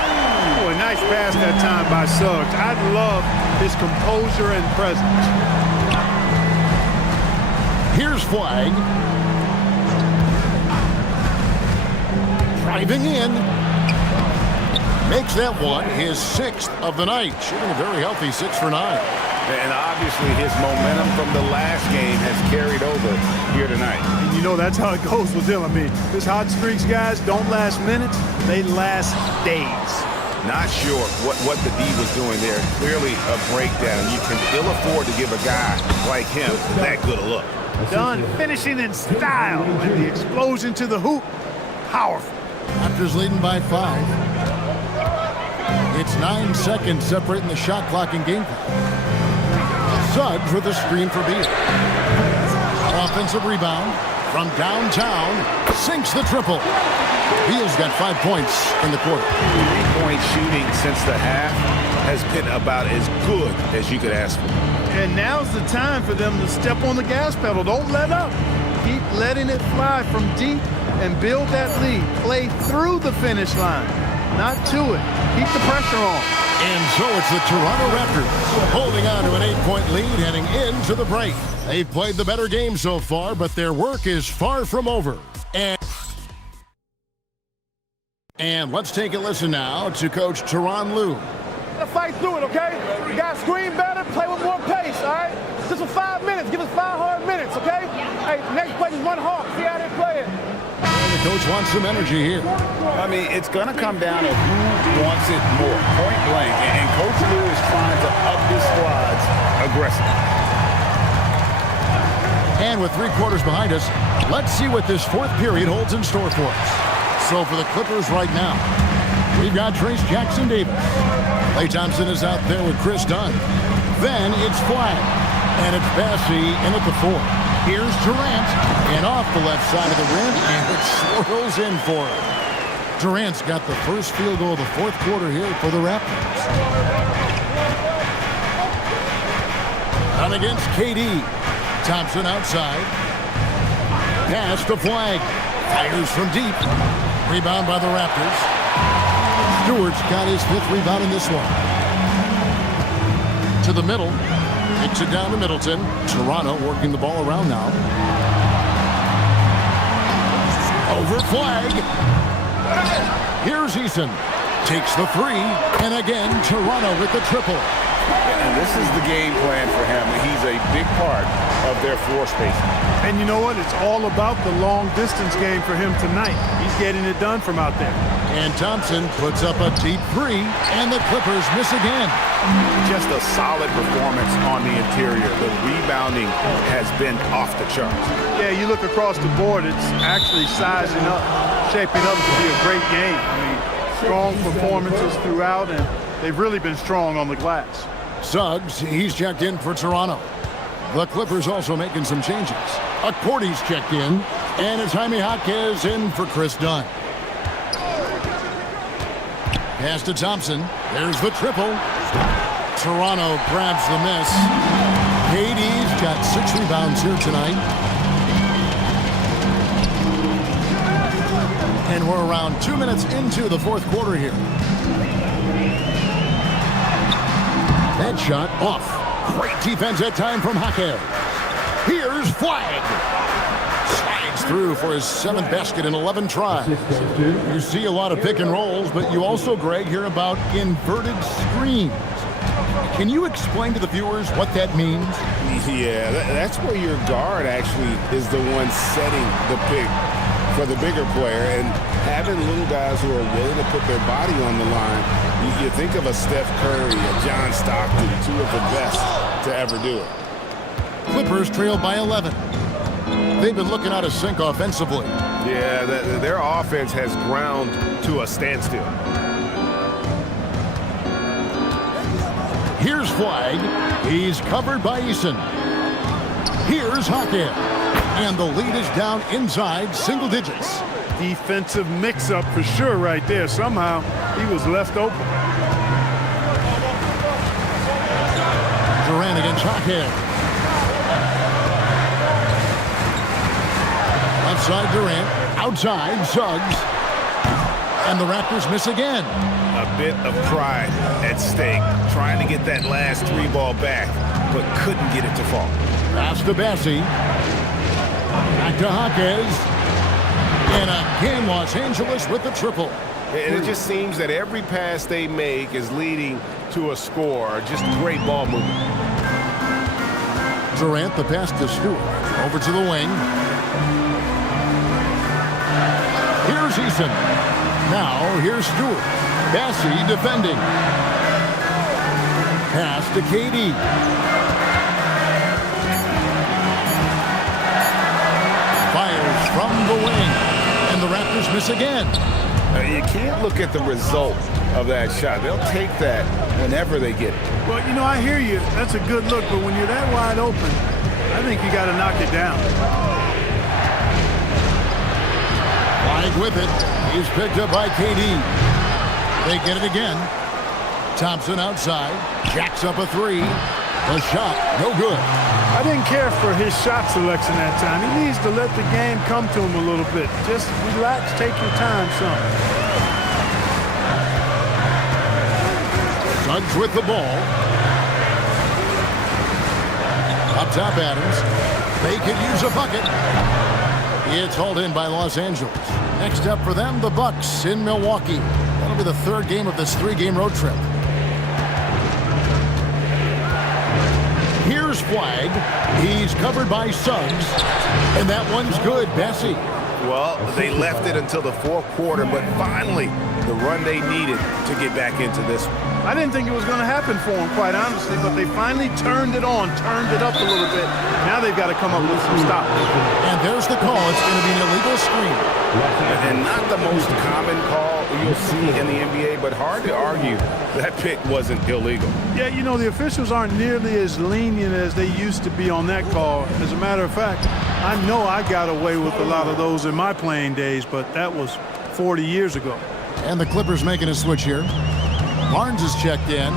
Oh, a nice pass that time by Suggs. I love his composure and presence. Here's Flagg. Driving in. Makes that one his 6th of the night. Shooting a very healthy 6 for 9. And obviously his momentum from the last game has carried over here tonight. And you know that's how it goes with them. I mean, this hot streaks, guys, don't last minutes. They last days. Not sure what the D was doing there. Clearly a breakdown. You can ill afford to give a guy like him that good a look. Dunn finishing in style, and the explosion to the hoop, powerful. Raptors leading by 5. It's 9 seconds separating the shot clock and game clock. Suggs with a screen for Beal. Offensive rebound from downtown, sinks the triple. Beal's got 5 points in the quarter. 3-point shooting since the half has been about as good as you could ask for. And now's the time for them to step on the gas pedal. Don't let up. Keep letting it fly from deep and build that lead. Play through the finish line, not to it. Keep the pressure on. And so it's the Toronto Raptors holding on to an 8-point lead heading into the break. They've played the better game so far, but their work is far from over. And let's take a listen now to Coach Tyronn Lue. Fight through it, okay? You got to screen better, play with more pace, all right? Just for 5 minutes. Give us 5 hard minutes, okay? Hey, next play is run hard. See how they play it. The coach wants some energy here. I mean, it's going to come down to who wants it more, point blank. And Coach Lue is trying to up his squads aggressively. And with 3 quarters behind us, let's see what this 4th period holds in store for us. So for the Clippers right now, we've got Trayce Jackson-Davis. Klay Thompson is out there with Chris Dunn. Then it's Flag, and it's Bassey in at the 4. Here's Durant, and off the left side of the rim, and it swirls in for him. Durant's got the first field goal of the 4th quarter here for the Raptors. On against KD. Thompson outside. Pass to Flag. Fires from deep. Rebound by the Raptors. Stewart's got his 5th rebound in this one. To the middle. Kicks it down to Middleton. Toronto working the ball around now. Over Flag. Here's Eason. Takes the 3. And again, Toronto with the triple. And this is the game plan for him. He's a big part of their floor spacing. And you know what? It's all about the long-distance game for him tonight. He's getting it done from out there. And Thompson puts up a deep 3, and the Clippers miss again. Just a solid performance on the interior. The rebounding has been off the charts. Yeah, you look across the board, it's actually sizing up, shaping up to be a great game. I mean, strong performances throughout, and they've really been strong on the glass. Suggs, he's checked in for Toronto. The Clippers also making some changes. Accordi's checked in, and it's Jaime Jaquez in for Chris Dunn. Pass to Thompson. There's the triple. Toronto grabs the miss. KD's got 6 rebounds here tonight. And we're around 2 minutes into the 4th quarter here. That shot off. Great defense at time from Jaquez. Here's Flag. Slides through for his 7th basket in 11 tries. You see a lot of pick and rolls, but you also, Greg, hear about inverted screens. Can you explain to the viewers what that means? Yeah, that's where your guard actually is the one setting the pick for the bigger player, and having little guys who are willing to put their body on the line. You think of a Steph Curry, a John Stockton, 2 of the best to ever do it. Clippers trail by 11. They've been looking out of sync offensively. Yeah, their offense has ground to a standstill. Here's Flag. He's covered by Eason. Here's Jaquez. And the lead is down inside single digits. Defensive mix-up for sure right there. Somehow he was left open. Durant against Jaquez. Left side Durant. Outside Suggs. And the Raptors miss again. A bit of pride at stake. Trying to get that last 3 ball back, but couldn't get it to fall. Pass to Bassey. Back to Jaquez. And again, Los Angeles with the triple. And it just seems that every pass they make is leading to a score. Just great ball movement. Durant, the pass to Stewart. Over to the wing. Here's Eason. Now, here's Stewart. Bassey defending. Pass to KD. Fires from the wing. And the Raptors miss again. You can't look at the result of that shot. They'll take that whenever they get it. Well, you know, I hear you. That's a good look, but when you're that wide open, I think you got to knock it down. Wide with it. He's picked up by KD. They get it again. Thompson outside. Jacks up a three. The shot, no good. I didn't care for his shot selection that time. He needs to let the game come to him a little bit. Just relax, take your time, son. Suggs with the ball. Up top, Adams. They could use a bucket. It's hauled in by Los Angeles. Next up for them, the Bucks in Milwaukee. That'll be the third game of this three-game road trip. Here's Flag. He's covered by Suggs. And that one's good. Bassey. Well, they left it until the fourth quarter, but finally the run they needed to get back into this one. I didn't think it was going to happen for them, quite honestly, but they finally turned it on, turned it up a little bit. Now they've got to come up with some stops. And there's the call. It's going to be an illegal screen. And not the most common call you'll see in the NBA, but hard to argue that pick wasn't illegal. Yeah, you know, the officials aren't nearly as lenient as they used to be on that call. As a matter of fact, I know I got away with a lot of those in my playing days, but that was 40 years ago. And the Clippers making a switch here. Barnes is checked in.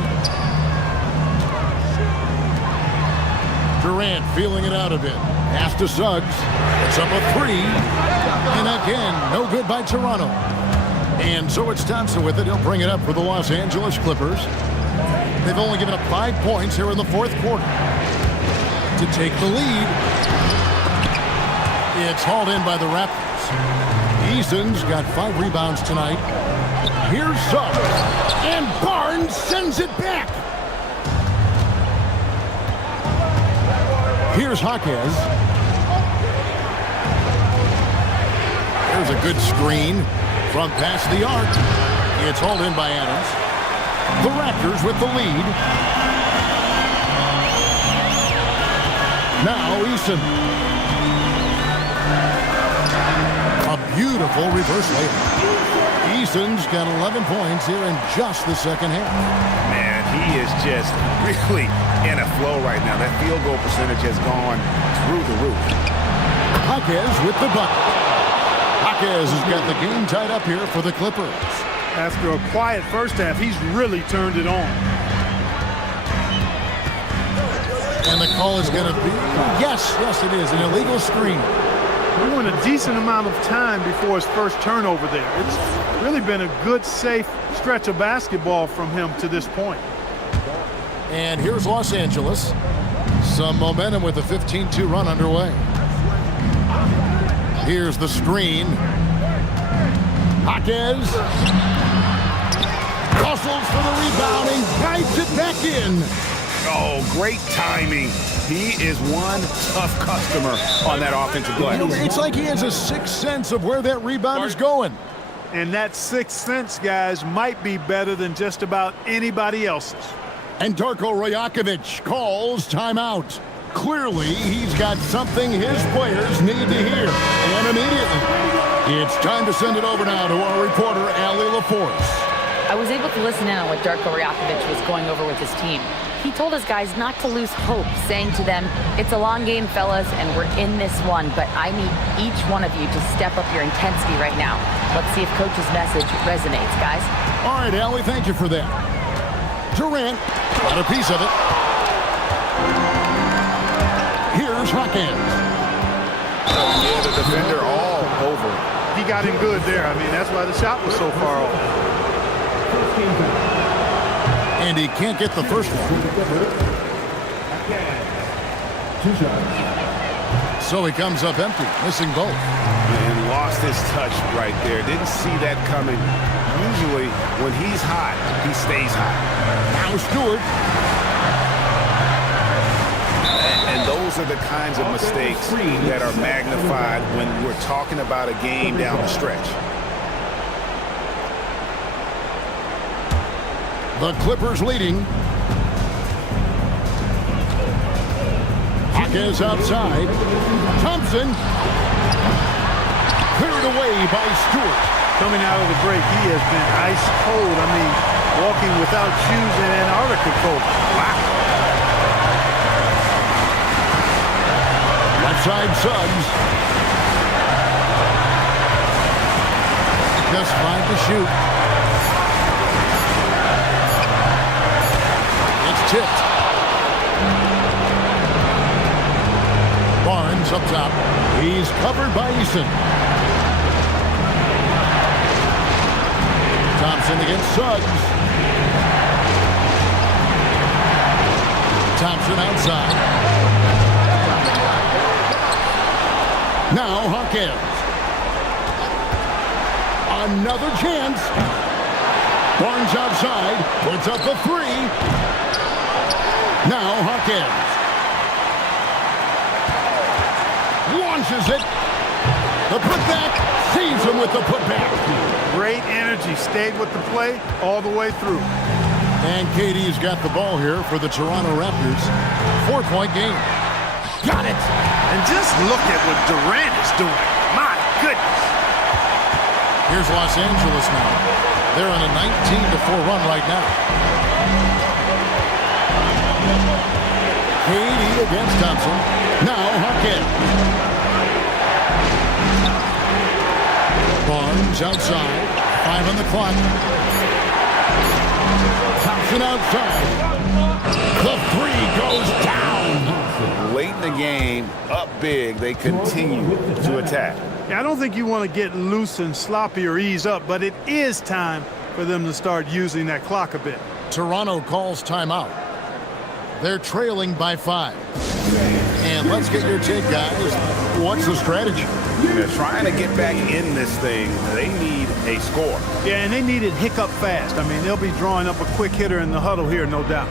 Durant feeling it out a bit. Pass to Suggs. It's up a three. And again, no good by Toronto. And so it's Thompson with it. He'll bring it up for the Los Angeles Clippers. They've only given up 5 points here in the fourth quarter. To take the lead. It's hauled in by the Raptors. Eason's got 5 rebounds tonight. Here's Suggs. And Barnes sends it back. Here's Jaquez. There's a good screen from past the arc. It's hauled in by Adams. The Raptors with the lead. Now Eason. A beautiful reverse layup. Eason's got 11 points here in just the second half. Man, he is just really in a flow right now. That field goal percentage has gone through the roof. Jaquez with the bucket. Jaquez has got the game tied up here for the Clippers. After a quiet first half, he's really turned it on. And the call is going to be, yes, it is, an illegal screen. He went a decent amount of time before his first turnover there. It's really been a good, safe stretch of basketball from him to this point. And here's Los Angeles. Some momentum with a 15-2 run underway. Here's the screen. Jaquez. Hustles for the rebound and guides it back in. Oh, great timing. He is one tough customer on that offensive play. It's like he has a sixth sense of where that rebound is going. And that sixth sense, guys, might be better than just about anybody else's. And Darko Rajakovic calls timeout. Clearly, he's got something his players need to hear. And immediately, it's time to send it over now to our reporter, Allie LaForce. I was able to listen in on what Darko Rajakovic was going over with his team. He told his guys not to lose hope, saying to them, it's a long game, fellas, and we're in this one, but I need each one of you to step up your intensity right now. Let's see if Coach's message resonates, guys. All right, Allie, thank you for that. Durant got a piece of it. Here's Jaquez. Yeah, the defender all over. He got him good there. I mean, that's why the shot was so far off. And he can't get the first one. So he comes up empty, missing both. And lost his touch right there. Didn't see that coming. Usually, when he's hot, he stays hot. Now Stewart. And those those are the kinds of mistakes that are magnified when we're talking about a game down the stretch. The Clippers leading. Hawkins outside. Thompson. Cleared away by Stewart. Coming out of the break, he has been ice cold. I mean, walking without shoes in Antarctica cold. Wow. Left side Suggs. Just 5 to shoot. It's tipped. Barnes up top. He's covered by Eason. Thompson against Suggs. Thompson outside. Now Hawkins. Another chance. Barnes outside. Puts up the 3. Now Hawkins. Launches it. The putback. Sees him with the putback. Great energy. Stayed with the play all the way through. And KD's got the ball here for the Toronto Raptors. 4-point game. Got it. And just look at what Durant is doing. My goodness. Here's Los Angeles now. They're on a 19-4 run right now. KD against Thompson. Now Hawkins. Barnes outside. 5 on the clock. Thompson outside. The 3 goes down. Late in the game, up big, they continue to attack. Yeah, I don't think you want to get loose and sloppy or ease up, but it is time for them to start using that clock a bit. Toronto calls timeout. They're trailing by 5. And let's get your take, guys. What's the strategy? They're trying to get back in this thing. They need a score. Yeah, and they need it hiccup fast. I mean, they'll be drawing up a quick hitter in the huddle here, no doubt.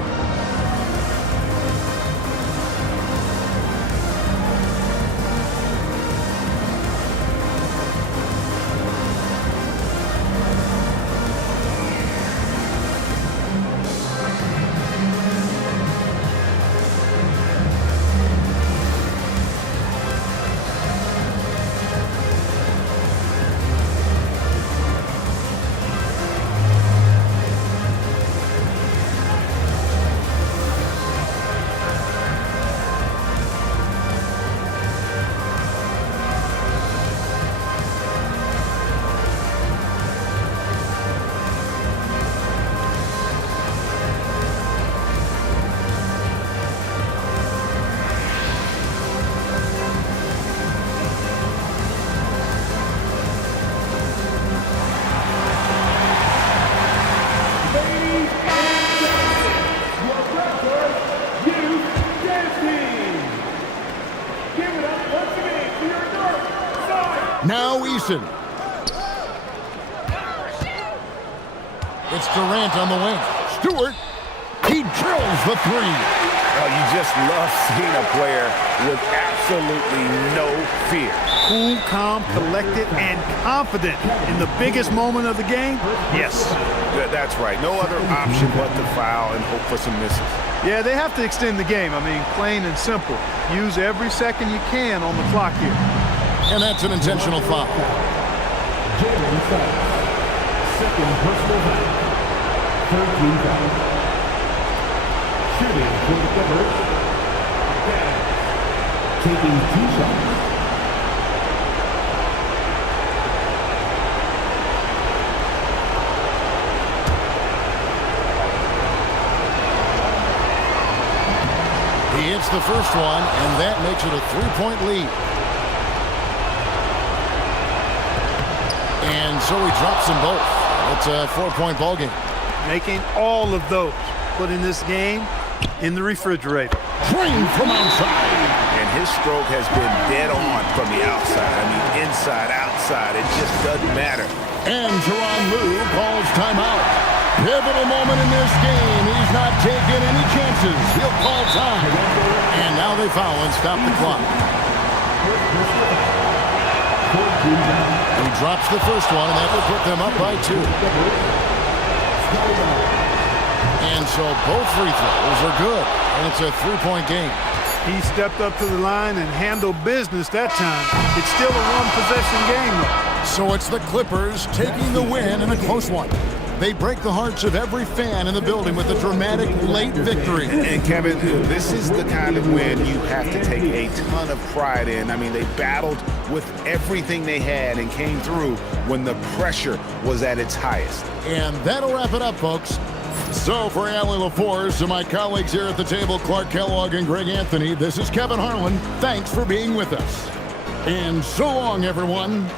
Now Eason. It's Durant on the wing. Stewart. He drills the 3. Oh, you just love seeing a player with absolutely no fear. Cool, calm, collected, and confident in the biggest moment of the game. Yes. That's right. No other option but to foul and hope for some misses. Yeah, they have to extend the game. I mean, plain and simple. Use every second you can on the clock here. And that's an intentional foul. Jalen Suggs, second personal foul. 13 fouls. Shooting for the Clippers. Taking 2 shots. He hits the first one, and that makes it a 3-point lead. And so he drops them both. It's a 4-point ball game. Making all of those. Putting this game in the refrigerator. Drained from outside. And his stroke has been dead on from the outside. I mean, inside, outside. It just doesn't matter. And Tyronn Lue calls timeout. Pivotal moment in this game. He's not taking any chances. He'll call time. And now they foul and stop the clock. He drops the first one, and that will put them up by 2. And so both free throws are good, and it's a 3-point game. He stepped up to the line and handled business that time. It's still a one-possession game, though. So it's the Clippers taking the win in a close one. They break the hearts of every fan in the building with a dramatic late victory. And Kevin, this is the kind of win you have to take a ton of pride in. I mean, they battled with everything they had and came through when the pressure was at its highest. And that'll wrap it up, folks. So for Allie LaForce and my colleagues here at the table, Clark Kellogg and Greg Anthony, this is Kevin Harlan. Thanks for being with us. And so long, everyone.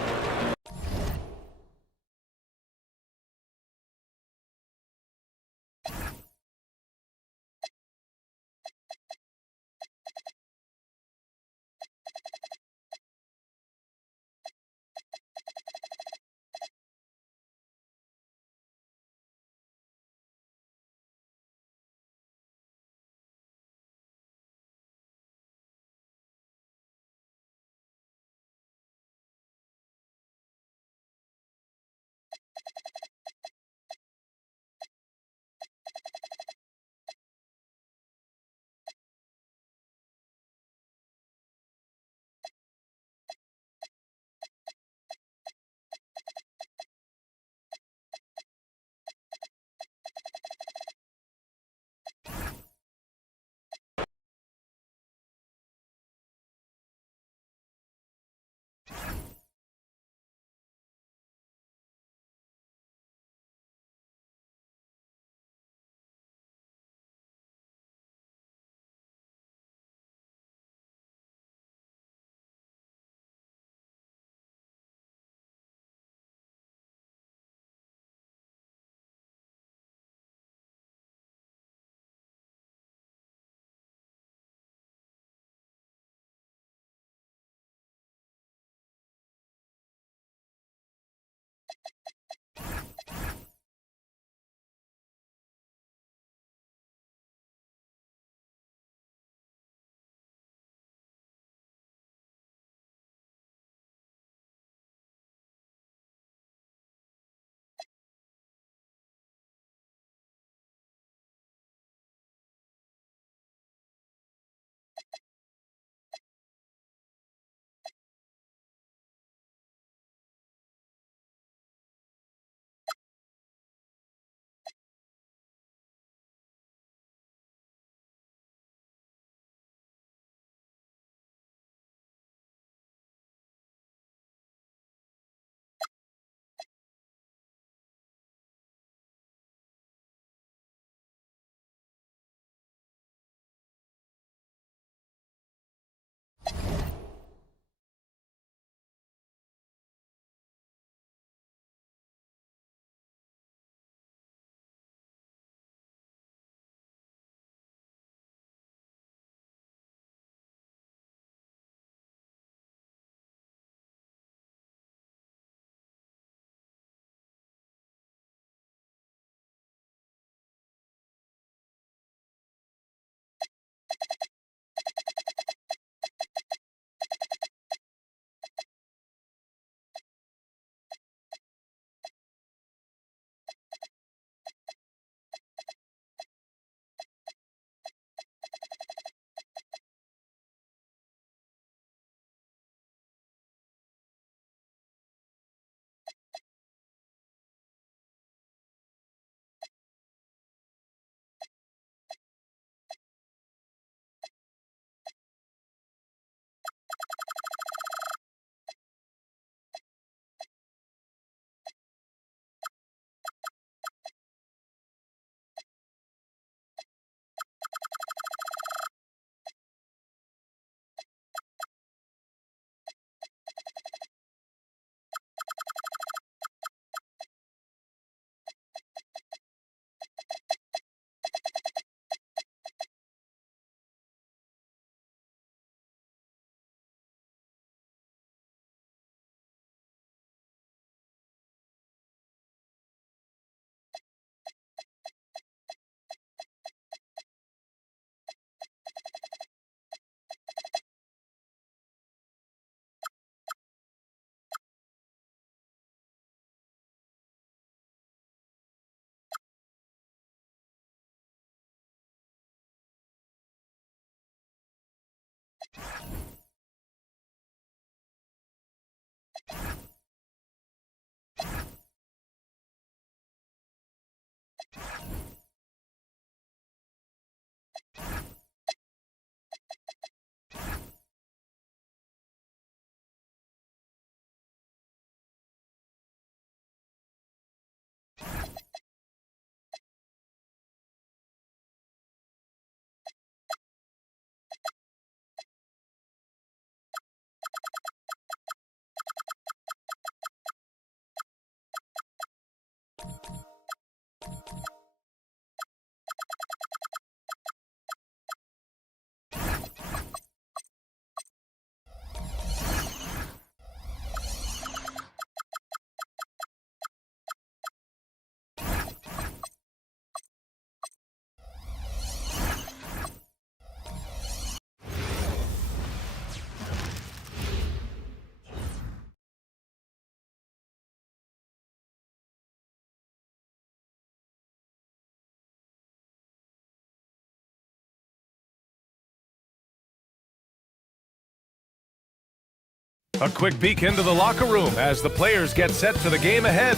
A quick peek into the locker room as the players get set for the game ahead,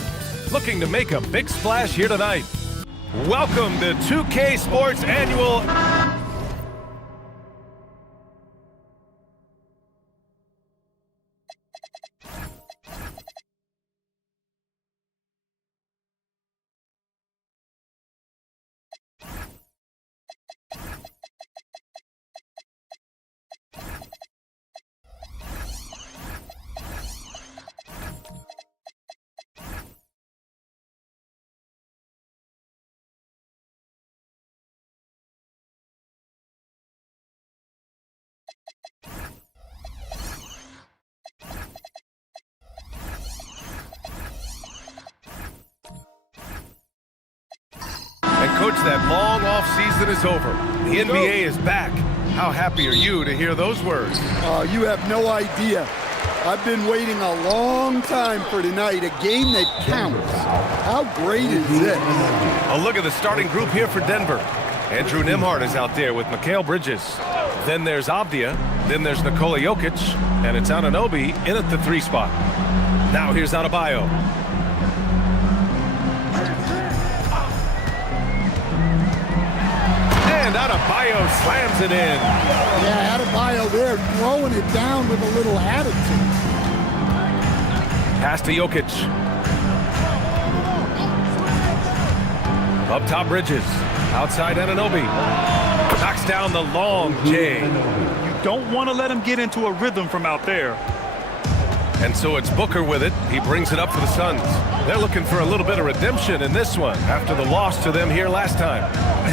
looking to make a big splash here tonight. Welcome to 2K Sports Annual. And coach, that long off season is over. The NBA is back. How happy are you to hear those words? You have no idea. I've been waiting a long time for tonight, a game that counts. How great is this? A look at the starting group here for Denver. Andrew Nembhard is out there with Mikal Bridges. Then there's Avdia. Then there's Nikola Jokic. And it's Anunoby in at the 3 spot. Now here's Adebayo. And Adebayo slams it in. Yeah, Adebayo there throwing it down with a little attitude. Pass to Jokic. Up top, Bridges. Outside, Anunoby. Knocks down the long J. You don't want to let him get into a rhythm from out there. And so it's Booker with it. He brings it up for the Suns. They're looking for a little bit of redemption in this one after the loss to them here last time.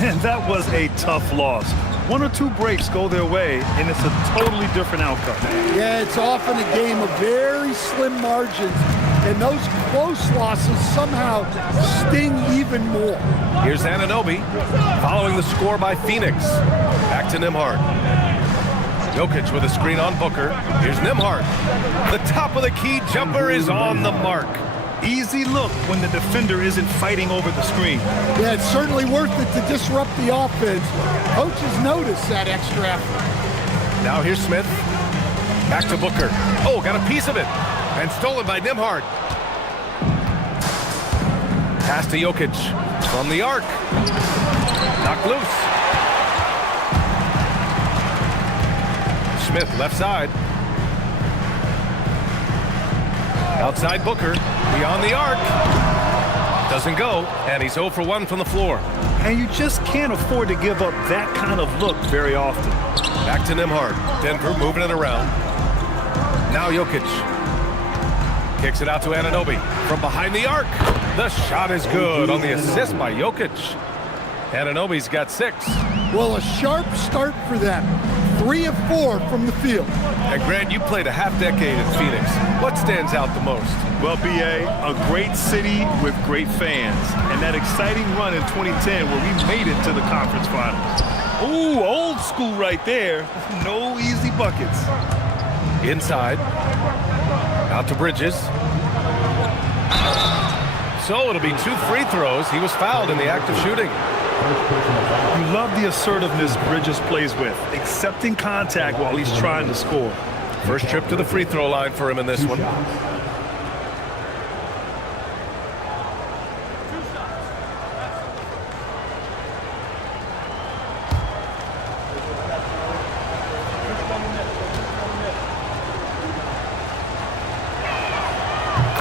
And that was a tough loss. 1 or 2 breaks go their way, and it's a totally different outcome. Yeah, it's often a game of very slim margins, and those close losses somehow sting even more. Here's Anunoby following the score by Phoenix. Back to Nembhard. Jokic with a screen on Booker. Here's Nembhard. The top of the key jumper is on the mark. Easy look when the defender isn't fighting over the screen. Yeah, it's certainly worth it to disrupt the offense. Coaches notice that extra effort. Now here's Smith. Back to Booker. Oh, got a piece of it. And stolen by Nembhard. Pass to Jokic. From the arc. Knocked loose. Smith left side. Outside Booker. Beyond the arc. Doesn't go. And he's 0 for 1 from the floor. And you just can't afford to give up that kind of look very often. Back to Nembhard. Denver moving it around. Now Jokic. Kicks it out to Anunoby. From behind the arc. The shot is good on the assist by Jokic. Anunoby's got 6. Well, a sharp start for them. 3 of 4 from the field. And Grant, you played a half-decade in Phoenix. What stands out the most? Well, B.A., a great city with great fans. And that exciting run in 2010 where we made it to the conference finals. Ooh, old school right there. No easy buckets. Inside. Out to Bridges. So it'll be 2 free throws. He was fouled in the act of shooting. You love the assertiveness Bridges plays with, accepting contact while he's trying to score. First trip to the free throw line for him in this one.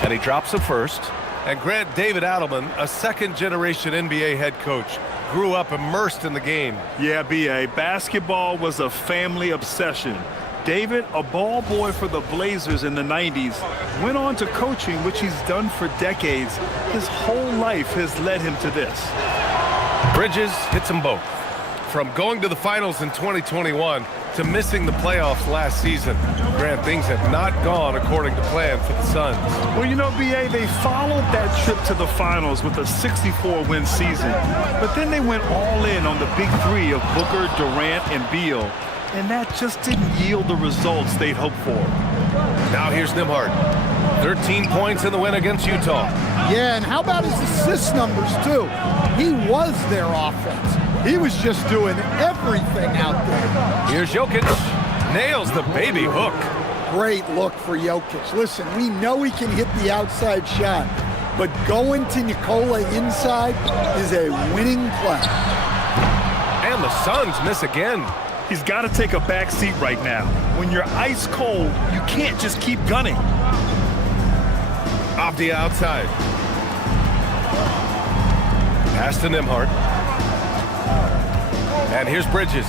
And he drops him first. And Grant, David Adelman, a second-generation NBA head coach, grew up immersed in the game. Yeah, B.A., basketball was a family obsession. David, a ball boy for the Blazers in the 90s, went on to coaching, which he's done for decades. His whole life has led him to this. Bridges hits them both. From going to the finals in 2021 to missing the playoffs last season, Grant, things have not gone according to plan for the Suns. Well, you know, B.A., they followed that trip to the finals with a 64-win season. But then they went all in on the big three of Booker, Durant, and Beal. And that just didn't yield the results they'd hoped for. Now here's Nembhard. 13 points in the win against Utah. Yeah, and how about his assist numbers, too? He was their offense. He was just doing everything out there. Here's Jokic. Nails the baby hook. Great look for Jokic. Listen, we know he can hit the outside shot, but going to Nikola inside is a winning play. And the Suns miss again. He's got to take a back seat right now. When you're ice cold, you can't just keep gunning. Avdia outside. Pass to Nembhard. And here's Bridges.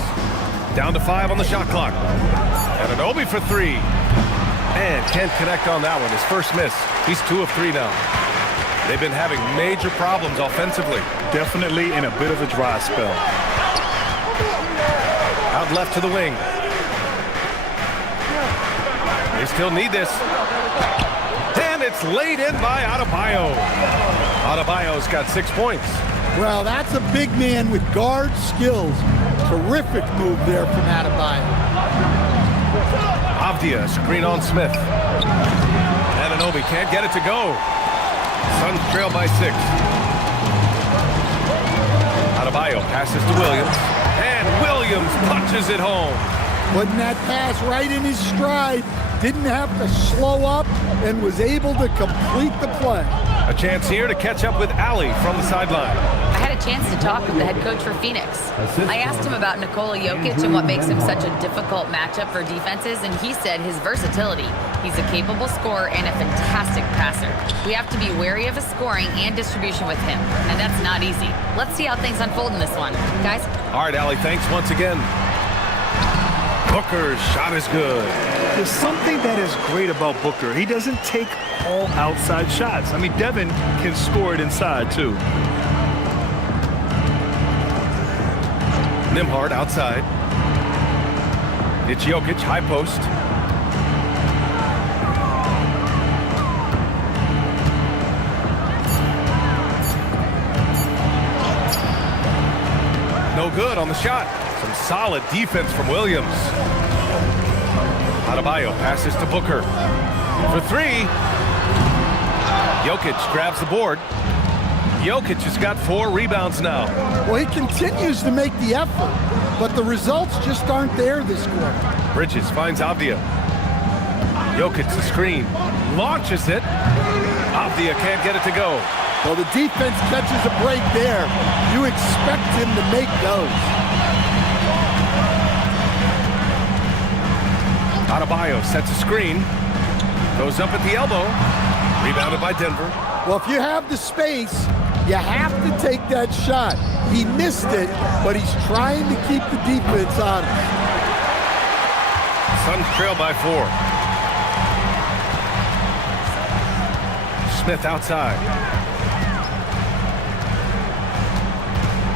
Down to 5 on the shot clock. And Anunoby for 3. And can't connect on that one. His first miss. He's 2 of 3 now. They've been having major problems offensively. Definitely in a bit of a dry spell. Out left to the wing. They still need this. And it's laid in by Adebayo. Adebayo's got 6 points. Well, that's a big man with guard skills. Terrific move there from Adebayo. Avdia, screen on Smith. Anunoby can't get it to go. Suns trail by 6. Adebayo passes to Williams. And Williams punches it home. Putting that pass right in his stride. Didn't have to slow up and was able to complete the play. A chance here to catch up with Ali from the sideline. I had a chance to talk with the head coach for Phoenix. I asked him about Nikola Jokic and what makes him such a difficult matchup for defenses, and he said his versatility. He's a capable scorer and a fantastic passer. We have to be wary of his scoring and distribution with him, and that's not easy. Let's see how things unfold in this one. Guys? All right, Ali, thanks once again. Booker's shot is good. There's something that is great about Booker. He doesn't take all outside shots. I mean, Devin can score it inside, too. Nembhard outside. It's Jokic, high post. No good on the shot. Some solid defense from Williams. Adebayo passes to Booker. For 3. Jokic grabs the board. Jokic has got 4 rebounds now. Well, he continues to make the effort, but the results just aren't there this quarter. Bridges finds Avdia. Jokic the screen. Launches it. Avdia can't get it to go. Well, the defense catches a break there. You expect him to make those. Adebayo sets a screen. Goes up at the elbow. Rebounded by Denver. Well, if you have the space, you have to take that shot. He missed it, but he's trying to keep the defense on him. Suns trail by 4. Smith outside.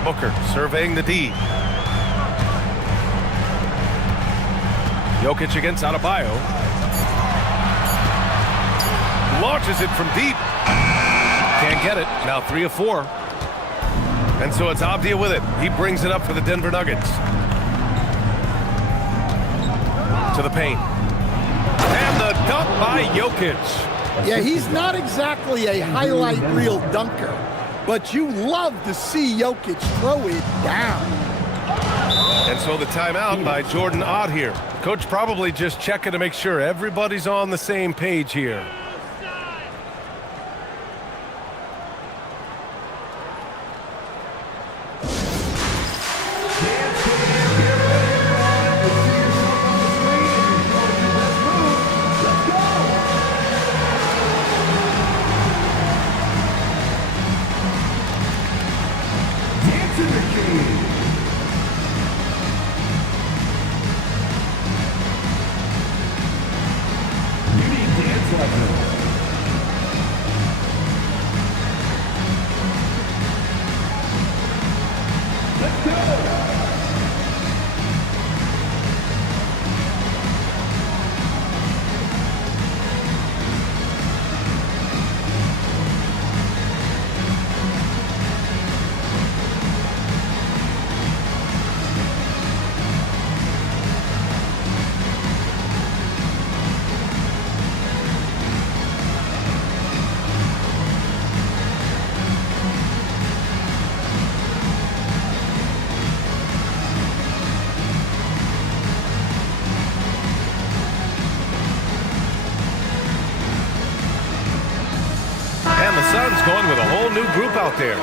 Booker surveying the D. Jokic against Adebayo. Launches it from deep. Can't get it. Now 3 of 4. And so it's Avdia with it. He brings it up for the Denver Nuggets. To the paint. And the dunk by Jokic. Yeah, he's not exactly a highlight reel dunker, but you love to see Jokic throw it down. And so the timeout by Jordan Ott here. Coach probably just checking to make sure everybody's on the same page here. going with a whole new group out there.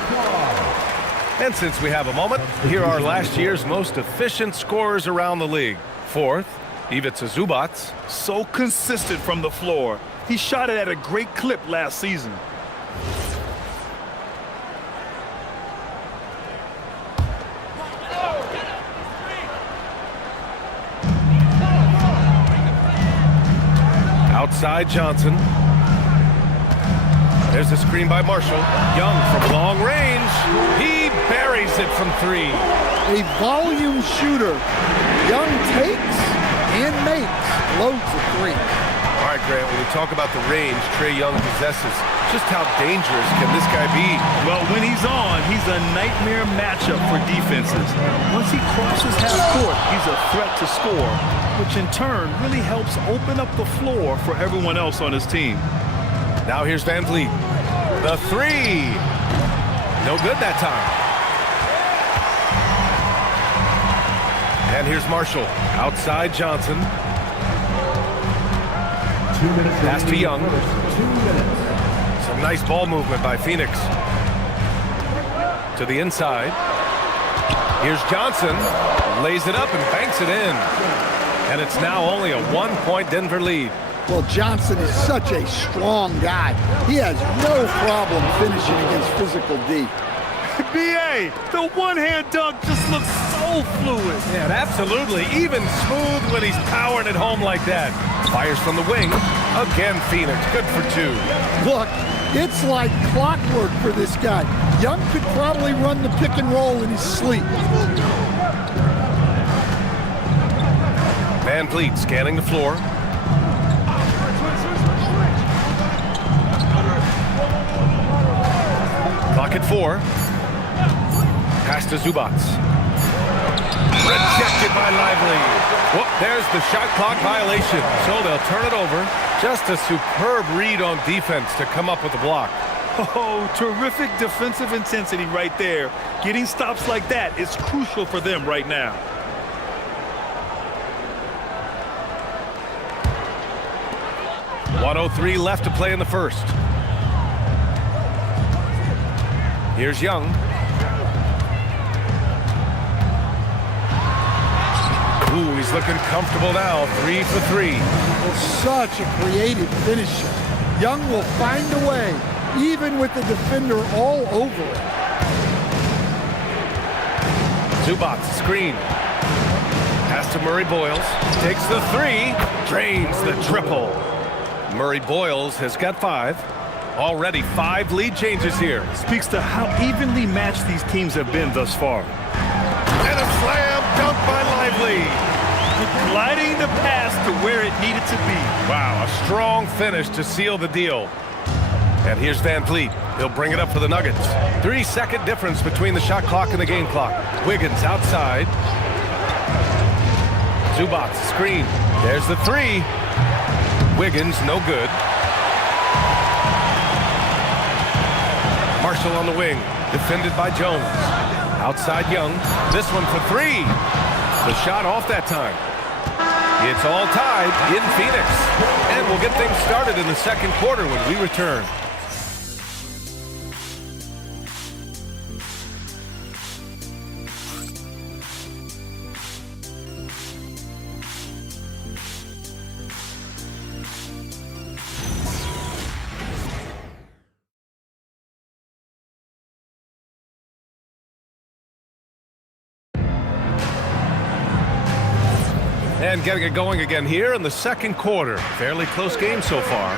And since we have a moment, here are last year's most efficient scorers around the league. Fourth, Ivica Zubac. So consistent from the floor. He shot it at a great clip last season. Outside Johnson. There's a screen by Marshall. Young from long range. He buries it from three. A volume shooter. Young takes and makes loads of threes. All right, Grant, when you talk about the range Trae Young possesses, just how dangerous can this guy be? Well, when he's on, he's a nightmare matchup for defenses. Once he crosses half court, he's a threat to score, which in turn really helps open up the floor for everyone else on his team. Now here's Van Vliet. The three. No good that time. And here's Marshall. Outside Johnson. 2 minutes. Pass to Young. 2 minutes. Some nice ball movement by Phoenix. To the inside. Here's Johnson. Lays it up and banks it in. And it's now only a 1-point Denver lead. Well, Johnson is such a strong guy. He has no problem finishing against physical D. B.A., the one-hand dunk just looks so fluid. Yeah, absolutely. Even smooth when he's powering it home like that. Fires from the wing. Again, Phoenix. Good for two. Look, it's like clockwork for this guy. Young could probably run the pick and roll in his sleep. Van Vliet scanning the floor. Clock at 4. Pass to Zubac. Rejected by Lively. Whoop, there's the shot clock violation. So they'll turn it over. Just a superb read on defense to come up with the block. Oh, terrific defensive intensity right there. Getting stops like that is crucial for them right now. .103 left to play in the first. Here's Young. Ooh, he's looking comfortable now. 3 for 3. Well, such a creative finisher. Young will find a way, even with the defender all over it. Zubac, screen. Pass to Murray Boyles. Takes the 3. Drains the triple. Murray Boyles has got 5. Already 5 lead changes here. Speaks to how evenly matched these teams have been thus far. And a slam dunk by Lively. Gliding the pass to where it needed to be. Wow, a strong finish to seal the deal. And here's Van Vliet. He'll bring it up for the Nuggets. 3-second difference between the shot clock and the game clock. Wiggins outside. Zubac, screen. There's the 3. Wiggins, no good. Marshall on the wing, defended by Jones. Outside Young, this one for 3. The shot off that time. It's all tied in Phoenix. And we'll get things started in the second quarter when we return. And getting it going again here in the second quarter. Fairly close game so far.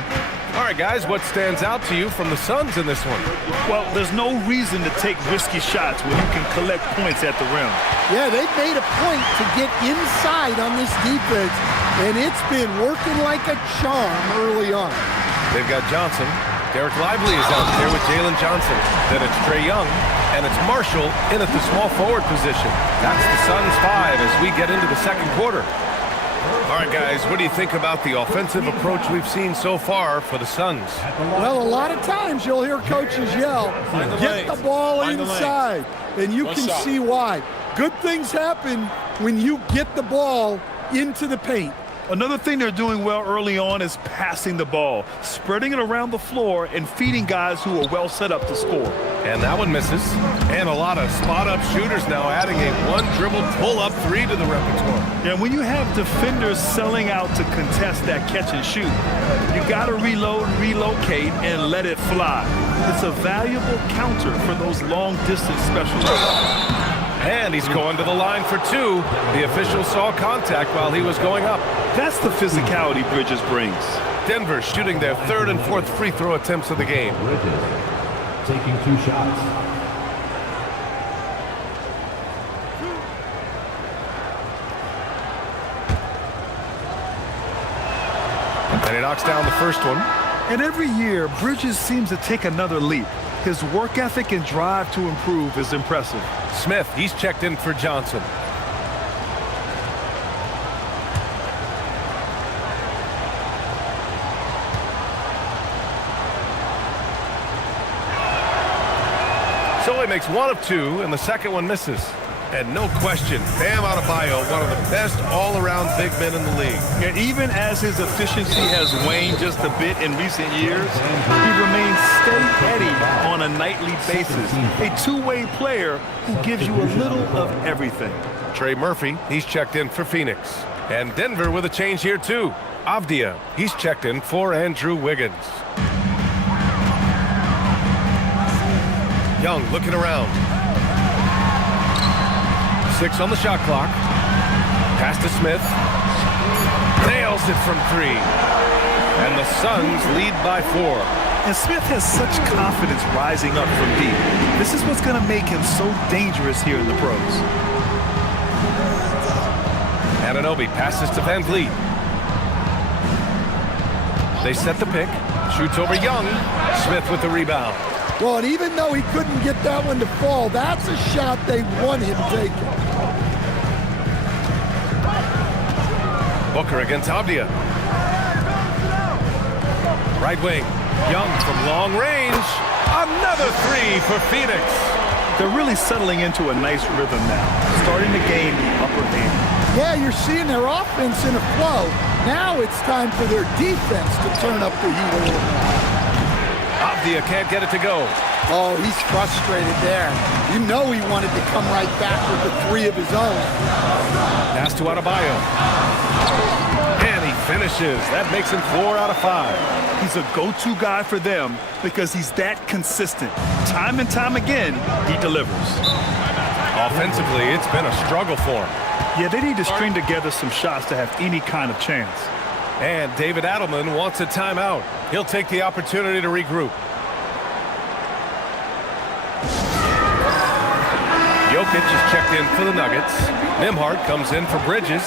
All right, guys, what stands out to you from the Suns in this one? Well, there's no reason to take risky shots when you can collect points at the rim. Yeah, they've made a point to get inside on this defense, and it's been working like a charm early on. They've got Johnson. Derek Lively is out there with Jalen Johnson. Then it's Trae Young, and it's Marshall in at the small forward position. That's the Suns 5 as we get into the second quarter. All right, guys, what do you think about the offensive approach we've seen so far for the Suns? Well, a lot of times you'll hear coaches yell, get the ball inside, and you can see why. Good things happen when you get the ball into the paint. Another thing they're doing well early on is passing the ball, spreading it around the floor and feeding guys who are well set up to score. And that one misses. And a lot of spot-up shooters now adding a one-dribble pull-up three to the repertoire. And when you have defenders selling out to contest that catch and shoot, you got to reload, relocate, and let it fly. It's a valuable counter for those long-distance specialists. And he's going to the line for two. The official saw contact while he was going up. That's the physicality Bridges brings. Denver shooting their third and fourth free throw attempts of the game. Bridges taking 2 shots. And he knocks down the first one. And every year, Bridges seems to take another leap. His work ethic and drive to improve is impressive. Smith, he's checked in for Johnson. So he makes one of two, and the second one misses. And no question, Bam Adebayo, one of the best all-around big men in the league. And even as his efficiency has waned just a bit in recent years, he remains steady on a nightly basis. A two-way player who gives you a little of everything. Trey Murphy, he's checked in for Phoenix. And Denver with a change here, too. Avdia, he's checked in for Andrew Wiggins. Young looking around. 6 on the shot clock. Pass to Smith. Nails it from 3. And the Suns lead by 4. And Smith has such confidence rising up from deep. This is what's going to make him so dangerous here in the pros. Anunoby passes to Van Vliet. They set the pick. Shoots over Young. Smith with the rebound. Well, and even though he couldn't get that one to fall, that's a shot they want him taking. Booker against Avdia. Right wing. Young from long range. Another 3 for Phoenix. They're really settling into a nice rhythm now, starting to gain the upper hand. Yeah, you're seeing their offense in a flow. Now it's time for their defense to turn up the heat a little bit. Avdia can't get it to go. Oh, he's frustrated there. You know he wanted to come right back with the 3 of his own. Pass to Adebayo. And he finishes. That makes him 4 out of 5. He's a go-to guy for them because he's that consistent. Time and time again, he delivers. Offensively, it's been a struggle for him. Yeah, they need to string together some shots to have any kind of chance. And David Adelman wants a timeout. He'll take the opportunity to regroup. Jokic is checked in for the Nuggets. Nembhard comes in for Bridges.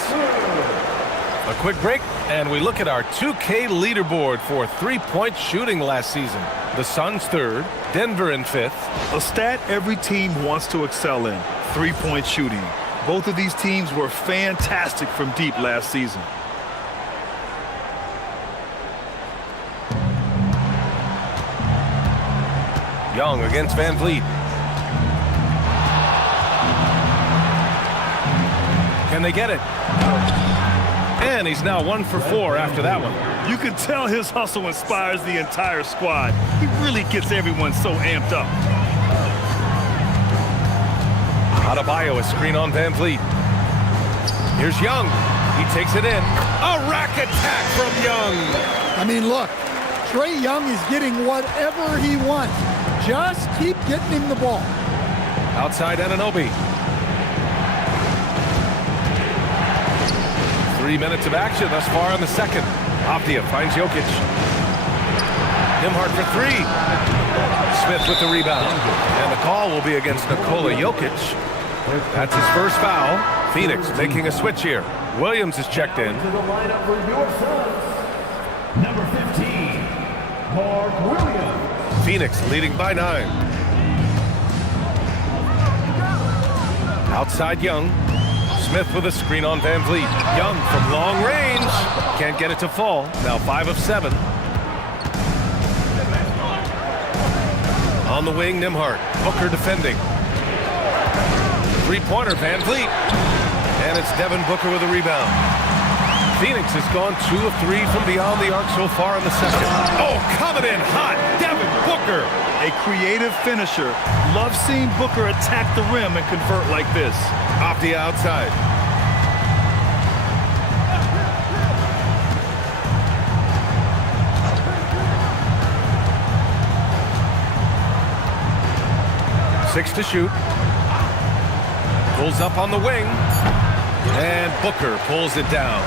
A quick break, and we look at our 2K leaderboard for three-point shooting last season. The Suns 3rd, Denver in 5th. A stat every team wants to excel in, three-point shooting. Both of these teams were fantastic from deep last season. Young against Van Vliet. Can they get it? And he's now 1 for 4 after that one. You can tell his hustle inspires the entire squad. He really gets everyone so amped up. Adebayo, a screen on Van Vliet. Here's Young. He takes it in. A rack attack from Young. I mean, look, Trae Young is getting whatever he wants. Just keep getting him the ball. Outside Anunoby. 3 minutes of action thus far in the second. Avdia finds Jokic. Nembhard for 3. Smith with the rebound. And the call will be against Nikola Jokic. That's his first foul. Phoenix making a switch here. Williams is checked in. To the lineup for your Suns. Number 15, Mark Williams. Phoenix leading by 9. Outside Young. Smith with a screen on Van Vliet. Young from long range. Can't get it to fall. Now 5 of 7. On the wing, Nembhard. Booker defending. Three-pointer, Van Vliet. And it's Devin Booker with a rebound. Phoenix has gone 2 of 3 from beyond the arc so far in the second. Oh, coming in hot, Devin Booker. A creative finisher. Love seeing Booker attack the rim and convert like this. Off the outside. Six to shoot. Pulls up on the wing. And Booker pulls it down.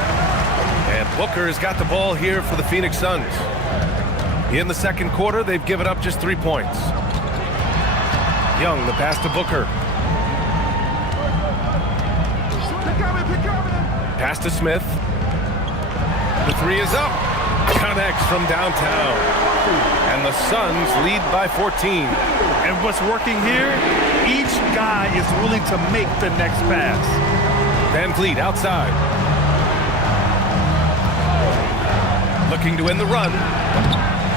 And Booker has got the ball here for the Phoenix Suns. In the second quarter, they've given up just 3 points. Young, the pass to Booker. Pass to Smith. The three is up. Connects from downtown. And the Suns lead by 14. And what's working here, each guy is willing to make the next pass. VanVleet outside. Looking to win the run.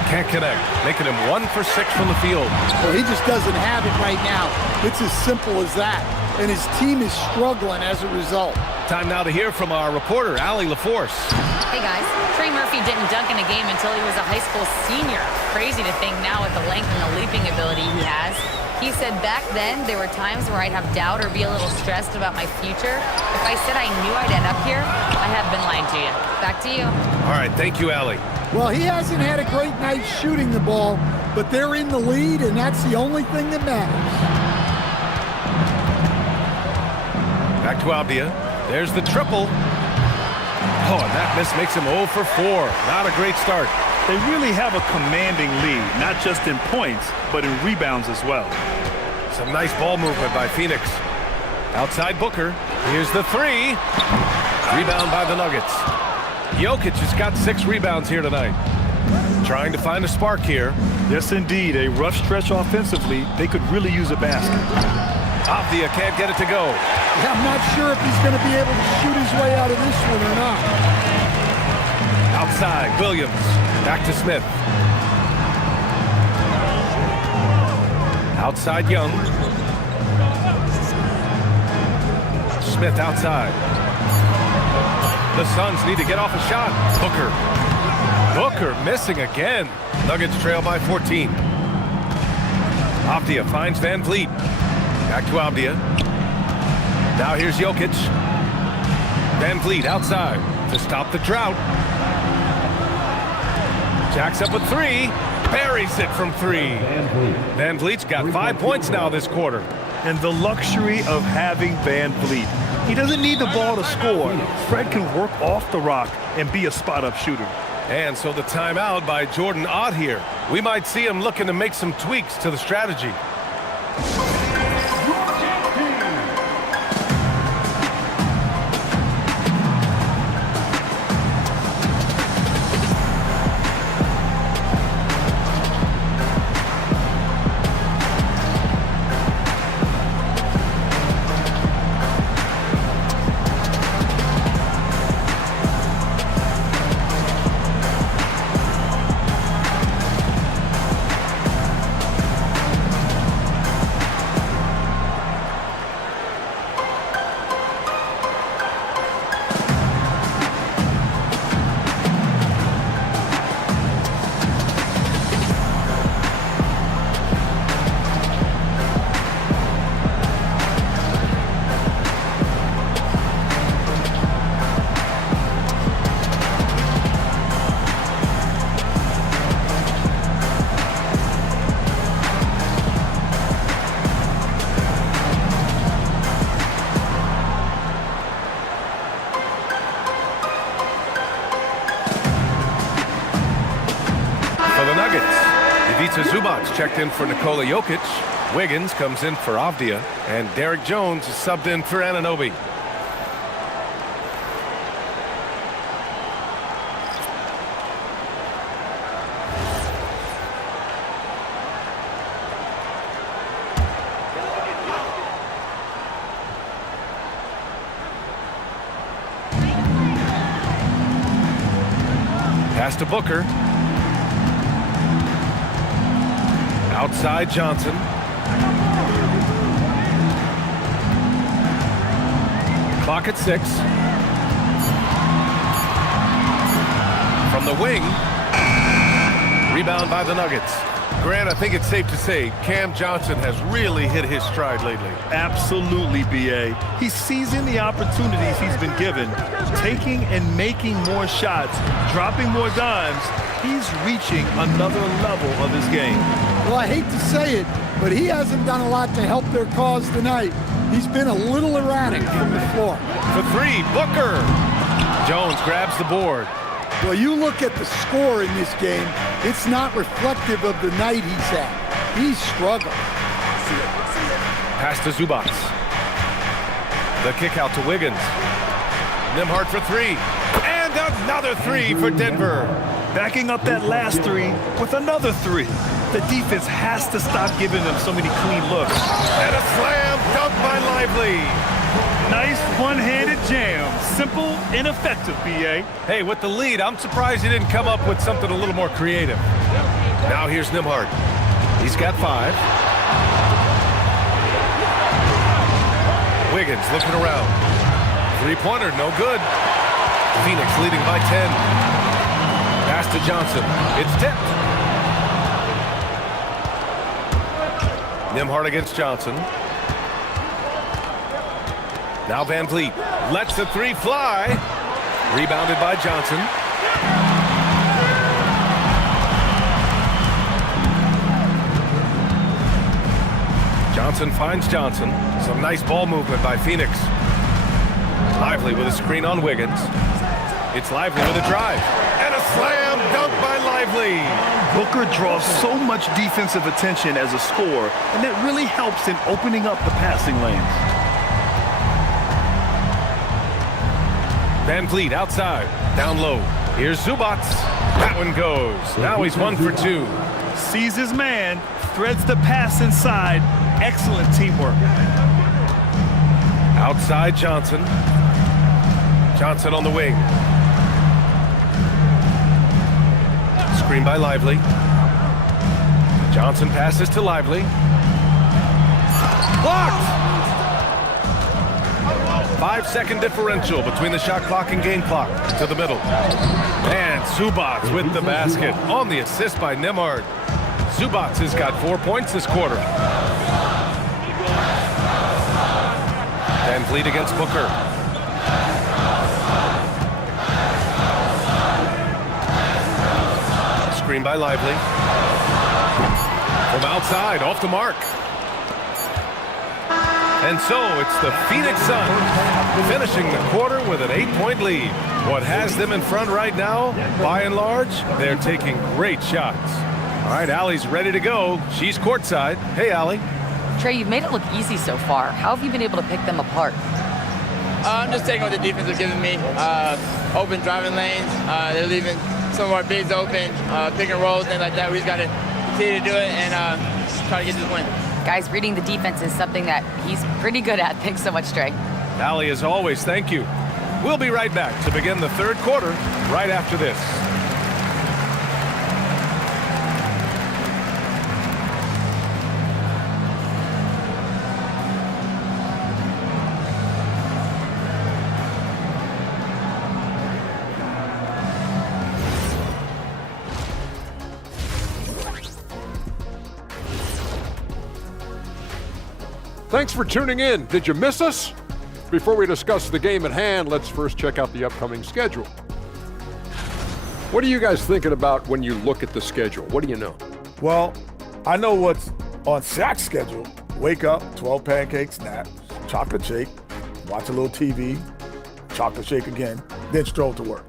Can't connect. Making him 1 for 6 from the field. Well, he just doesn't have it right now. It's as simple as that. And his team is struggling as a result. Time now to hear from our reporter, Allie LaForce. Hey guys, Trey Murphy didn't dunk in a game until he was a high school senior. Crazy to think now with the length and the leaping ability he has. He said back then there were times where I'd have doubt or be a little stressed about my future. If I said I knew I'd end up here, I have been lying to you. Back to you. All right, thank you, Allie. Well, he hasn't had a great night shooting the ball, but they're in the lead, and that's the only thing that matters. Back to Avdia. There's the triple. Oh, and that miss makes him 0 for 4. Not a great start. They really have a commanding lead, not just in points, but in rebounds as well. Some nice ball movement by Phoenix. Outside Booker. Here's the three. Rebound by the Nuggets. Jokic has got 6 rebounds here tonight. Trying to find a spark here. Yes, indeed. A rough stretch offensively. They could really use a basket. Avdia can't get it to go. Yeah, I'm not sure if he's going to be able to shoot his way out of this one or not. Outside, Williams. Back to Smith. Outside, Young. Smith outside. The Suns need to get off a shot. Booker. Booker missing again. Nuggets trail by 14. Avdia finds VanVleet. Back to Avdia. Now here's Jokic. VanVleet outside to stop the drought. Jacks up a 3. Buries it from 3. VanVleet's got 5 points now this quarter. And the luxury of having VanVleet. He doesn't need the ball to score. Fred can work off the rock and be a spot-up shooter. And so the timeout by Jordan Ott here. We might see him looking to make some tweaks to the strategy. Zubac checked in for Nikola Jokic. Wiggins comes in for Avdia. And Derek Jones is subbed in for Anunoby. Pass to Booker. Outside Johnson. Clock at 6. From the wing. Rebound by the Nuggets. Grant, I think it's safe to say Cam Johnson has really hit his stride lately. Absolutely, B.A. He's seizing the opportunities he's been given, taking and making more shots, dropping more dimes. He's reaching another level of his game. Well, I hate to say it, but he hasn't done a lot to help their cause tonight. He's been a little erratic from the floor. For three, Booker. Jones grabs the board. Well, you look at the score in this game, it's not reflective of the night he's had. He's struggled. Pass to Zubac. The kick out to Wiggins. Nembhard for three. And another three for Denver. Backing up that last three with another three. The defense has to stop giving them so many clean looks. And a slam dunk by Lively. Nice one-handed jam. Simple and effective, B.A. Hey, with the lead, I'm surprised he didn't come up with something a little more creative. Now here's Nembhard. He's got 5. Wiggins looking around. Three-pointer, no good. Phoenix leading by 10. Pass to Johnson. It's tipped. Nembhard against Johnson. Now Van Vliet lets the three fly. Rebounded by Johnson. Johnson finds Johnson. Some nice ball movement by Phoenix. Lively with a screen on Wiggins. It's Lively with a drive. And a slam dunk by Lively. Booker draws so much defensive attention as a scorer, and that really helps in opening up the passing lanes. Van Vliet outside, down low. Here's Zubac. That one goes. Now he's 1 for 2. Sees his man, threads the pass inside. Excellent teamwork. Outside Johnson. Johnson on the wing. Screen by Lively. Johnson passes to Lively. Blocked! 5-second differential between the shot clock and game clock. To the middle. And Zubac with the basket on the assist by Nembhard. Zubac has got 4 points this quarter. Van Vliet against Booker. Screen by Lively. From outside, off the mark. And so it's the Phoenix Suns finishing the quarter with an 8-point lead. What has them in front right now, by and large, they're taking great shots. All right, Allie's ready to go. She's courtside. Hey, Allie. Trey, you've made it look easy so far. How have you been able to pick them apart? I'm just taking what the defense is giving me. Open driving lanes. They're leaving some of our bigs open, pick and rolls, things like that. We just got to continue to do it and try to get this win. Guys, reading the defense is something that he's pretty good at. Thanks so much, Trey. Allie, as always, thank you. We'll be right back to begin the third quarter right after this. Thanks for tuning in. Did you miss us? Before we discuss the game at hand, let's first check out the upcoming schedule. What are you guys thinking about when you look at the schedule? What do you know? Well, I know what's on Shaq's schedule. Wake up, 12 pancakes, nap, chocolate shake, watch a little TV, chocolate shake again, then stroll to work.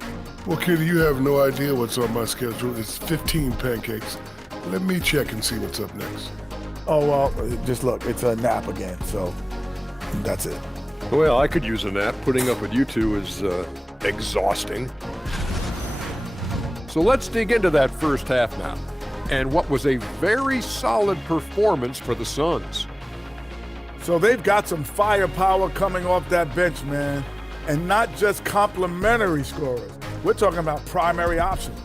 Well, kid, you have no idea what's on my schedule. It's 15 pancakes. Let me check and see what's up next. Oh, well, just look, it's a nap again, so that's it. Well, I could use a nap. Putting up with you two is exhausting. So let's dig into that first half now, and what was a very solid performance for the Suns. So they've got some firepower coming off that bench, man, and not just complimentary scorers. We're talking about primary options.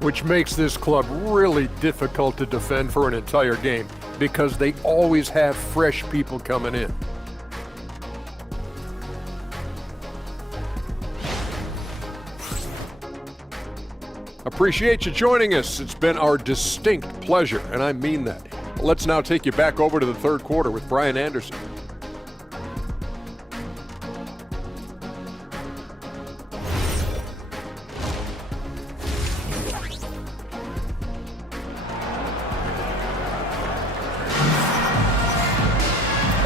Which makes this club really difficult to defend for an entire game, because they always have fresh people coming in. Appreciate you joining us. It's been our distinct pleasure, and I mean that. Let's now take you back over to the third quarter with Brian Anderson.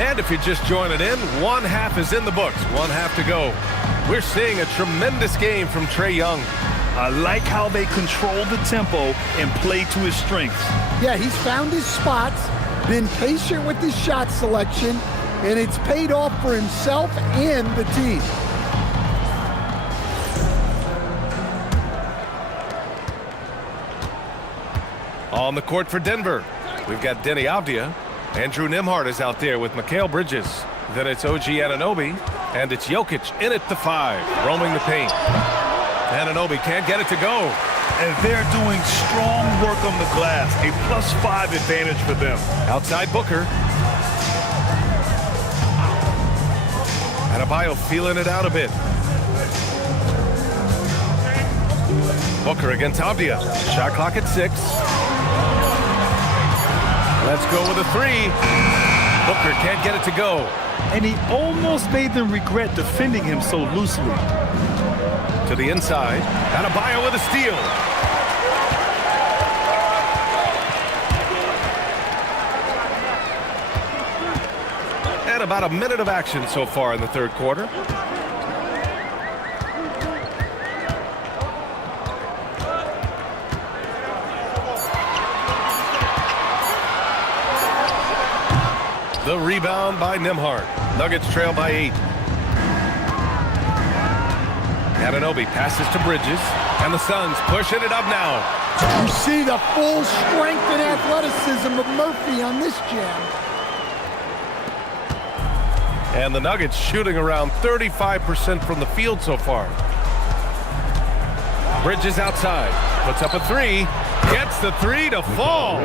And if you're just joining in, one half is in the books, one half to go. We're seeing a tremendous game from Trae Young. I like how they control the tempo and play to his strengths. Yeah, he's found his spots, been patient with his shot selection, and it's paid off for himself and the team. On the court for Denver, we've got Deni Avdija. Andrew Nembhard is out there with Mikal Bridges. Then it's OG Anunoby, and it's Jokic in at the 5, roaming the paint. Anunoby can't get it to go. And they're doing strong work on the glass, a +5 advantage for them. Outside Booker. Adebayo feeling it out a bit. Booker against Avdija. Shot clock at 6. Let's go with a 3. Booker can't get it to go. And he almost made them regret defending him so loosely. To the inside. Adebayo with a steal. And about a minute of action so far in the third quarter. The rebound by Nembhard. Nuggets trail by 8. Anunoby passes to Bridges, and the Suns pushing it up now. You see the full strength and athleticism of Murphy on this jam. And the Nuggets shooting around 35% from the field so far. Bridges outside, puts up a 3, gets the 3 to fall.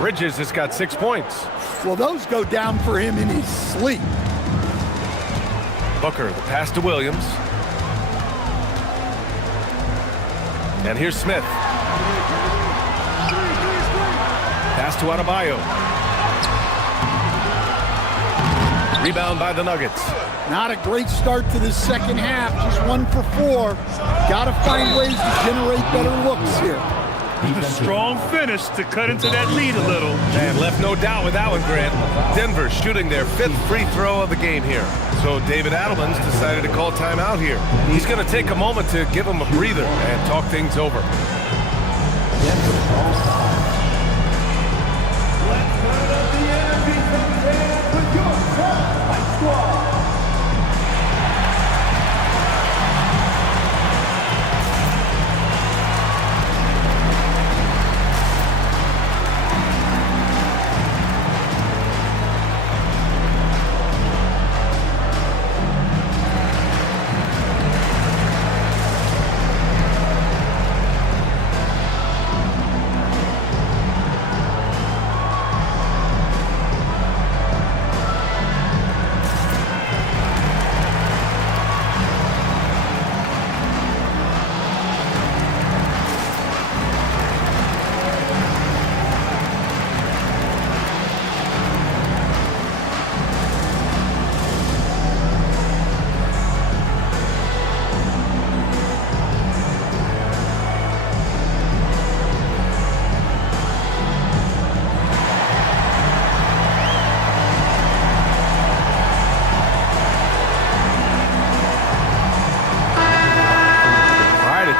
Bridges has got 6 points. Well, those go down for him in his sleep. Booker, the pass to Williams. And here's Smith. Pass to Adebayo. Rebound by the Nuggets. Not a great start to the second half. Just 1 for 4. Got to find ways to generate better looks here. A strong finish to cut into that lead a little. And left no doubt with that one, Grant. Denver shooting their 5th free throw of the game here. So David Adelman's decided to call timeout here. He's going to take a moment to give him a breather and talk things over.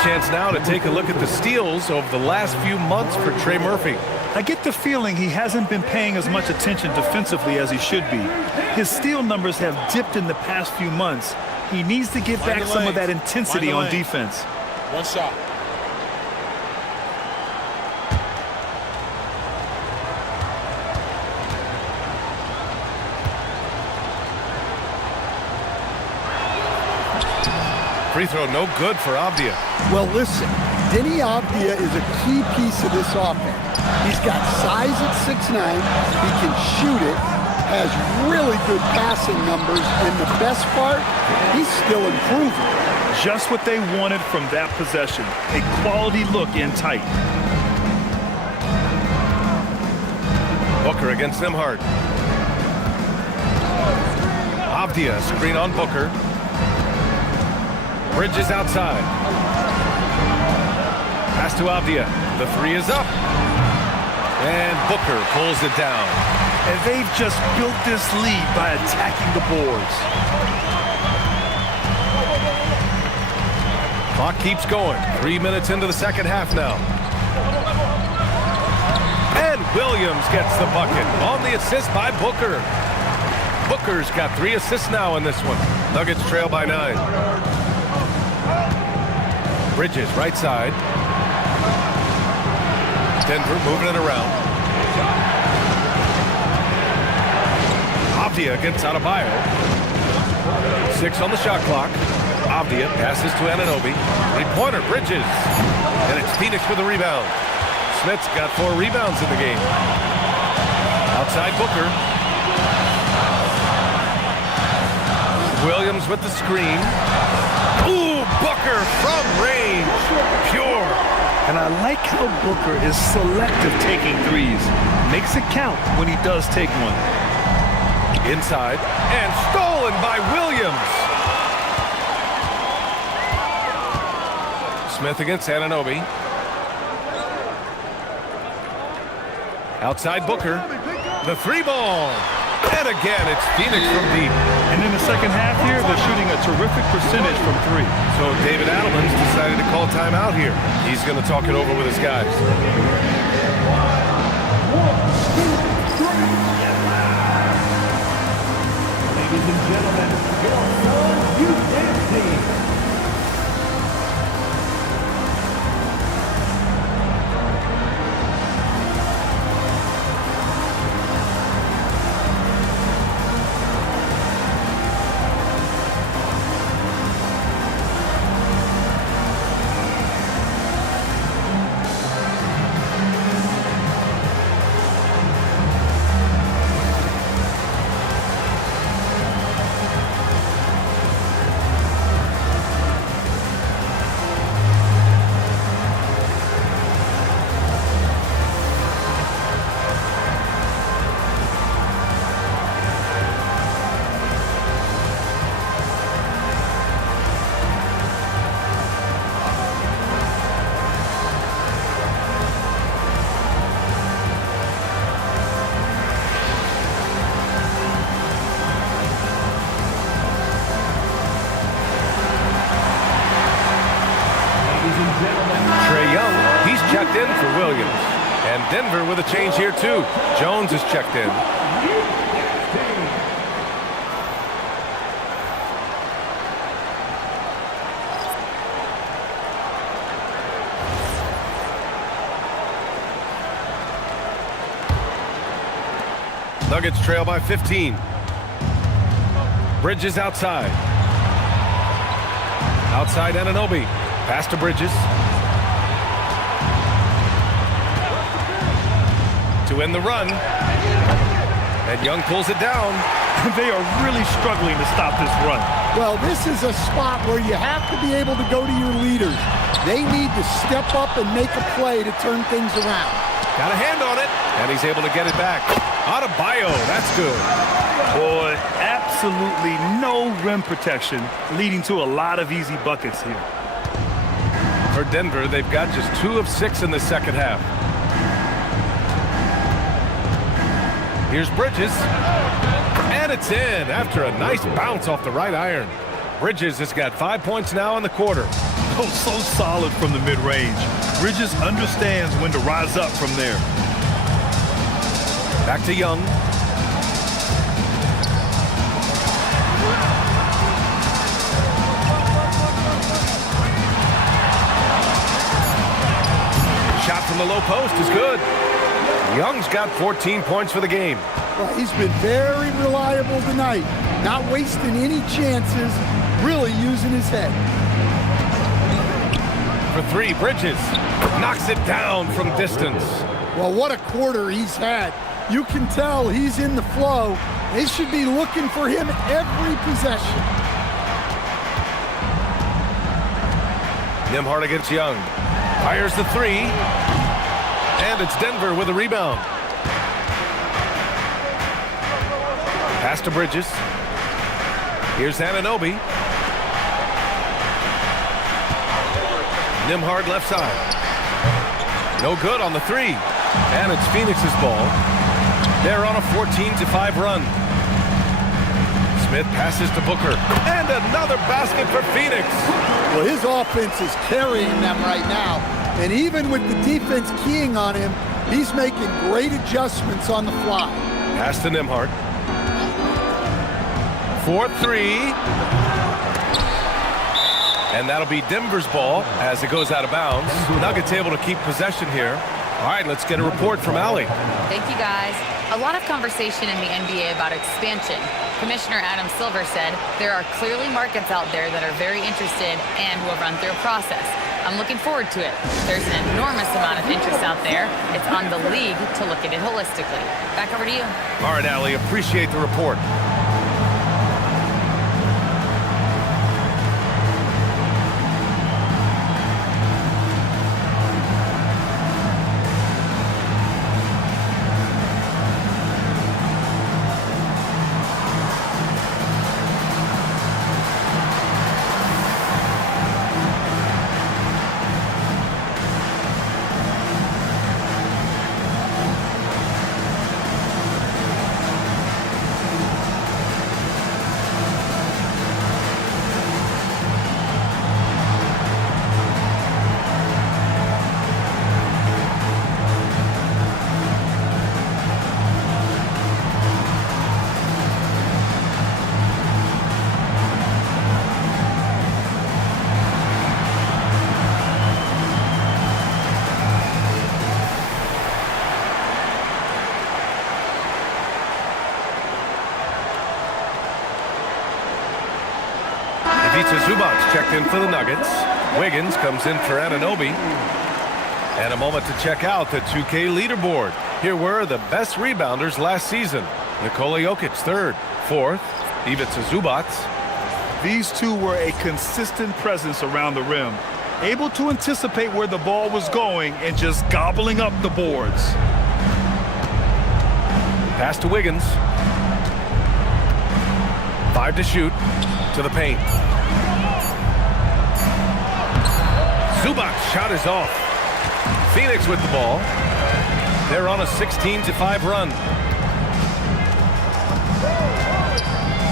Chance now to take a look at the steals over the last few months for Trey Murphy. I get the feeling he hasn't been paying as much attention defensively as he should be. His steal numbers have dipped in the past few months. He needs to get back some of that intensity on defense. One shot. Free throw no good for Avdija. Well, listen, Deni Avdija is a key piece of this offense. He's got size at 6'9". He can shoot it, has really good passing numbers, and the best part, he's still improving. just what they wanted from that possession. A quality look in tight. Booker against Nembhard. Avdia, screen on Booker. Bridges outside. Pass to Avdia. The three is up. And Booker pulls it down. And they've just built this lead by attacking the boards. Clock keeps going. 3 minutes into the second half now. And Williams gets the bucket on the assist by Booker. Booker's got 3 assists now in this one. Nuggets trail by 9. Bridges, right side. Denver moving it around. Avdia against Adebayo. 6 on the shot clock. Avdia passes to Anunoby. 3-pointer, Bridges. And it's Phoenix with the rebound. Smith's got 4 rebounds in the game. Outside Booker. Williams with the screen. Ooh, Booker from range. Pure. And I like how Booker is selective taking threes. Makes it count when he does take one. Inside. And stolen by Williams. Smith against Anunoby. Outside Booker. The 3-ball. And again, it's Phoenix from deep. And in the second half here, they're shooting a terrific percentage from 3. So David Adelman's decided to call timeout here. He's going to talk it over with his guys. Ladies and gentlemen, your Sun Youth Dance Team. Trae Young, he's checked in for Williams. And Denver with a change here too. Jones is checked in. Nuggets trail by 15. Bridges outside. Outside Anunoby. Pass to Bridges. To end the run. And Young pulls it down. They are really struggling to stop this run. Well, this is a spot where you have to be able to go to your leaders. They need to step up and make a play to turn things around. Got a hand on it, and he's able to get it back. Adebayo, that's good. Boy, absolutely no rim protection, leading to a lot of easy buckets here. For Denver, they've got just 2 of 6 in the second half. Here's Bridges. And it's in after a nice bounce off the right iron. Bridges has got 5 points now in the quarter. Oh, so solid from the mid-range. Bridges understands when to rise up from there. Back to Young. Shot from the low post is good. Young's got 14 points for the game. Well, he's been very reliable tonight. Not wasting any chances, really using his head. For 3, Bridges knocks it down from distance. Well, what a quarter he's had. You can tell he's in the flow. They should be looking for him every possession. Nembhard against Young. Fires the three. And it's Denver with a rebound. Pass to Bridges. Here's Anunoby. Nembhard left side. No good on the three. And it's Phoenix's ball. They're on a 14-5 run. Smith passes to Booker. And another basket for Phoenix. Well, his offense is carrying them right now. And even with the defense keying on him, he's making great adjustments on the fly. Pass to Nembhard. 4-3. And that'll be Denver's ball as it goes out of bounds. Nuggets able to keep possession here. All right, let's get a report from Allie. Thank you, guys. A lot of conversation in the NBA about expansion. Commissioner Adam Silver said there are clearly markets out there that are very interested and will run through a process. I'm looking forward to it. There's an enormous amount of interest out there. It's on the league to look at it holistically. Back over to you. All right, Allie, appreciate the report. Ivica Zubac checked in for the Nuggets. Wiggins comes in for Anunoby. And a moment to check out the 2K leaderboard. Here were the best rebounders last season. Nikola Jokic third, fourth, Ivica Zubac. These two were a consistent presence around the rim, able to anticipate where the ball was going and just gobbling up the boards. Pass to Wiggins. 5 to shoot. To the paint. Zubac shot is off. Phoenix with the ball. They're on a 16-5 run.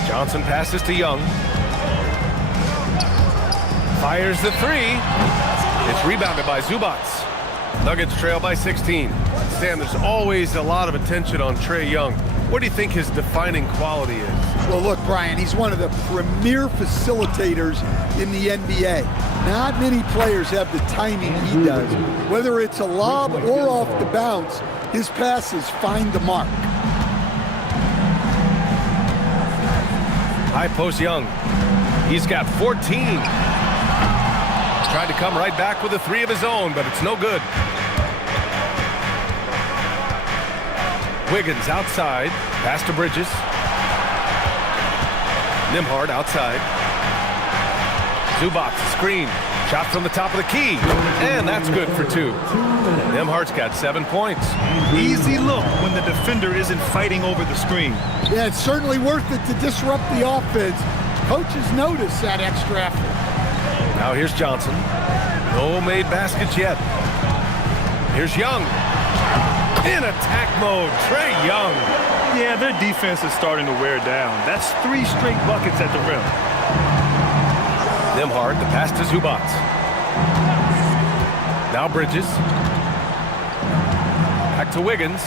Johnson passes to Young. Fires the three. It's rebounded by Zubac. Nuggets trail by 16. Stan, there's always a lot of attention on Trae Young. What do you think his defining quality is? Well, look, Brian, he's one of the premier facilitators in the NBA. Not many players have the timing he does. Whether it's a lob or off the bounce, his passes find the mark. High post Young. He's got 14. Tried to come right back with a three of his own, but it's no good. Wiggins outside. Pass to Bridges. Nembhard outside. Zubac screen. Shot from the top of the key. And that's good for two. Nembhard's got 7 points. Easy look when the defender isn't fighting over the screen. Yeah, it's certainly worth it to disrupt the offense. Coaches notice that extra effort. Now here's Johnson. No made baskets yet. Here's Young. In attack mode, Trae Young. Yeah, their defense is starting to wear down. That's 3 straight buckets at the rim. Nembhard, the pass to Zubac. Now Bridges. Back to Wiggins.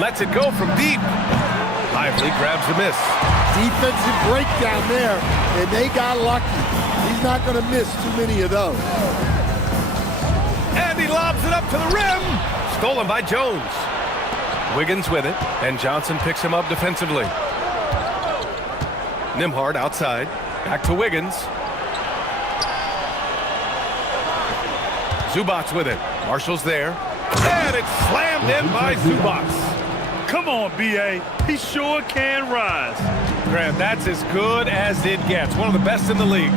Lets it go from deep. Lively grabs the miss. Defensive breakdown there, and they got lucky. He's not going to miss too many of those. And he lobs it up to the rim. Stolen by Jones. Wiggins with it, and Johnson picks him up defensively. Nembhard outside. Back to Wiggins. Zubac with it. Marshall's there. And it's slammed in by Zubac. Come on, B.A. He sure can rise. Grant, that's as good as it gets. One of the best in the league.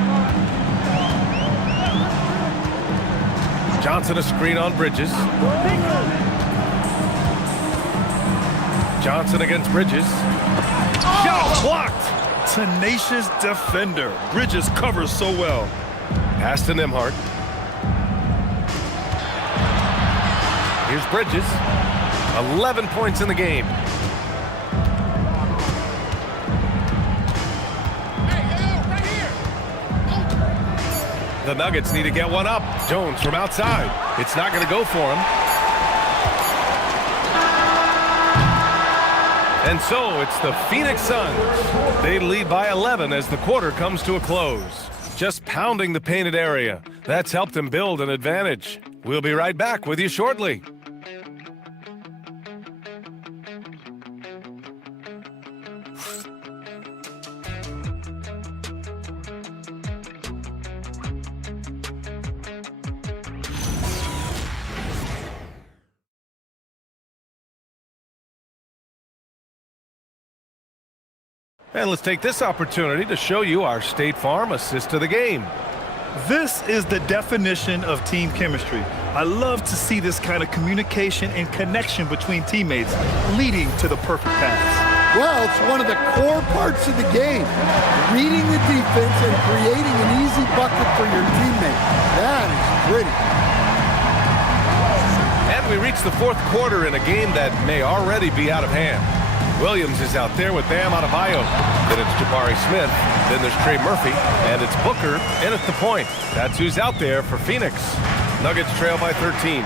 Johnson a screen on Bridges. Johnson against Bridges. Shot blocked. Tenacious defender. Bridges covers so well. Pass to Nembhard. Here's Bridges. 11 points in the game. The Nuggets need to get one up. Jones from outside. It's not going to go for him. And so it's the Phoenix Suns. They lead by 11 as the quarter comes to a close. Just pounding the painted area. That's helped them build an advantage. We'll be right back with you shortly. And let's take this opportunity to show you our State Farm assist to the game. This is the definition of team chemistry. I love to see this kind of communication and connection between teammates leading to the perfect pass. Well, it's one of the core parts of the game. Reading the defense and creating an easy bucket for your teammate. That is pretty. And we reach the fourth quarter in a game that may already be out of hand. Williams is out there with Bam Adebayo. Then it's Jabari Smith. Then there's Trey Murphy. And it's Booker in at the point. That's who's out there for Phoenix. Nuggets trail by 13.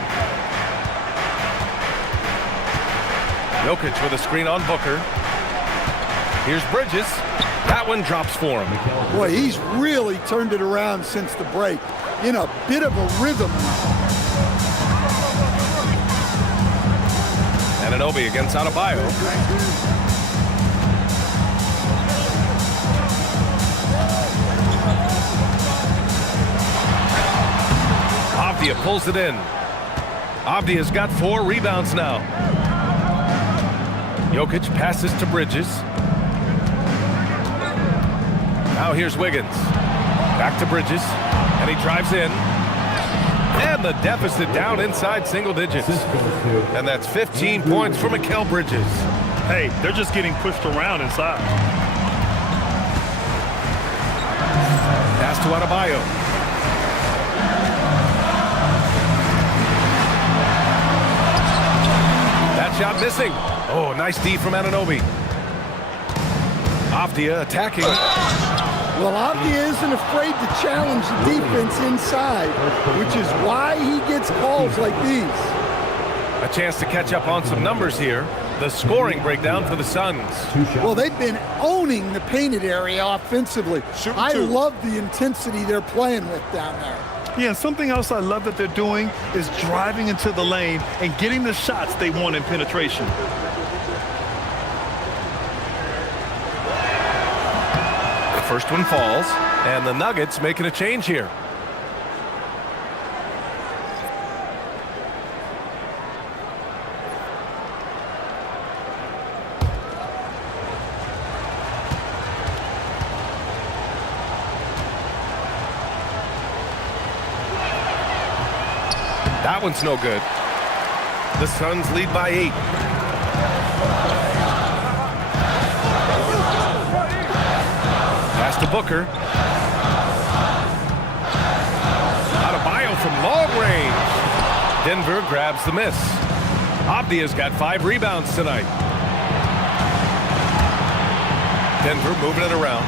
Jokic with a screen on Booker. Here's Bridges. That one drops for him. Boy, he's really turned it around since the break. In a bit of a rhythm. Anunoby against Adebayo. Avdija pulls it in. Avdija's got 4 rebounds now. Jokic passes to Bridges. Now here's Wiggins. Back to Bridges. And he drives in. And the deficit down inside single digits. And that's 15 points for Mikal Bridges. Hey, they're just getting pushed around inside. Pass to Adebayo. That shot missing. Oh, nice D from Anunoby. Avdija attacking. Well, Avdija isn't afraid to challenge the defense inside, which is why he gets calls like these. A chance to catch up on some numbers here. The scoring breakdown for the Suns. Well, they've been owning the painted area offensively. I love the intensity they're playing with down there. Yeah, and something else I love that they're doing is driving into the lane and getting the shots they want in penetration. First one falls, and the Nuggets making a change here. That one's no good. The Suns lead by 8. Pass to Booker. Adebayo from long range. Denver grabs the miss. Avdija's got 5 rebounds tonight. Denver moving it around.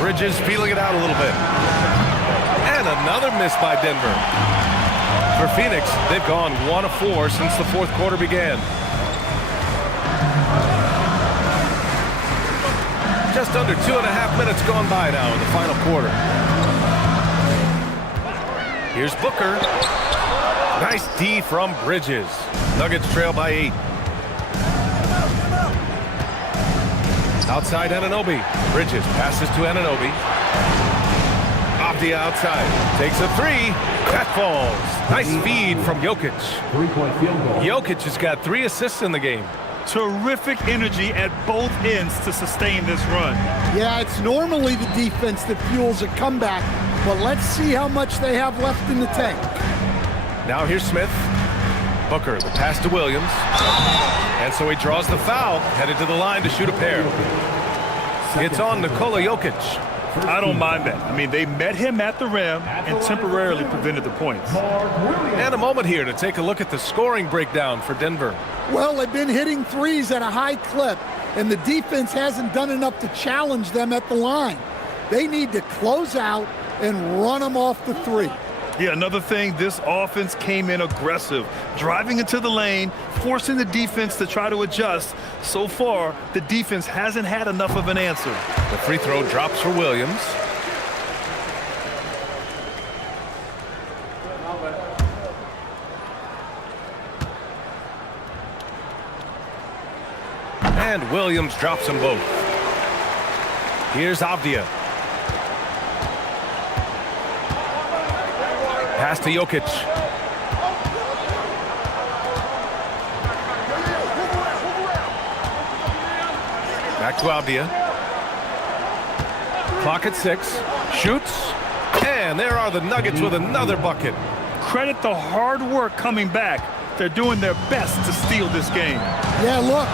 Bridges feeling it out a little bit. And another miss by Denver. For Phoenix, they've gone 1 of 4 since the fourth quarter began. Just under 2.5 minutes gone by now in the final quarter. Here's Booker. Nice D from Bridges. Nuggets trail by 8. Outside Anunoby. Bridges passes to Anunoby. Avdia outside. Takes a three. That falls. Nice feed from Jokic. 3-point field goal. Jokic has got 3 assists in the game. Terrific energy at both ends to sustain this run. Yeah, it's normally the defense that fuels a comeback, but let's see how much they have left in the tank. Now here's Smith. Booker, the pass to Williams. And so he draws the foul, headed to the line to shoot a pair. It's on Nikola Jokic. I don't mind that. I mean, they met him at the rim and temporarily prevented the points. And a moment here to take a look at the scoring breakdown for Denver. Well, they've been hitting threes at a high clip, and the defense hasn't done enough to challenge them at the line. They need to close out and run them off the three. Yeah, another thing, this offense came in aggressive, driving into the lane, forcing the defense to try to adjust. So far, the defense hasn't had enough of an answer. The free throw drops for Williams. And Williams drops them both. Here's Avdia. Pass to Jokic. Back to Avdia. Clock at 6. Shoots. And there are the Nuggets with another bucket. Credit the hard work coming back. They're doing their best to steal this game. Yeah, look,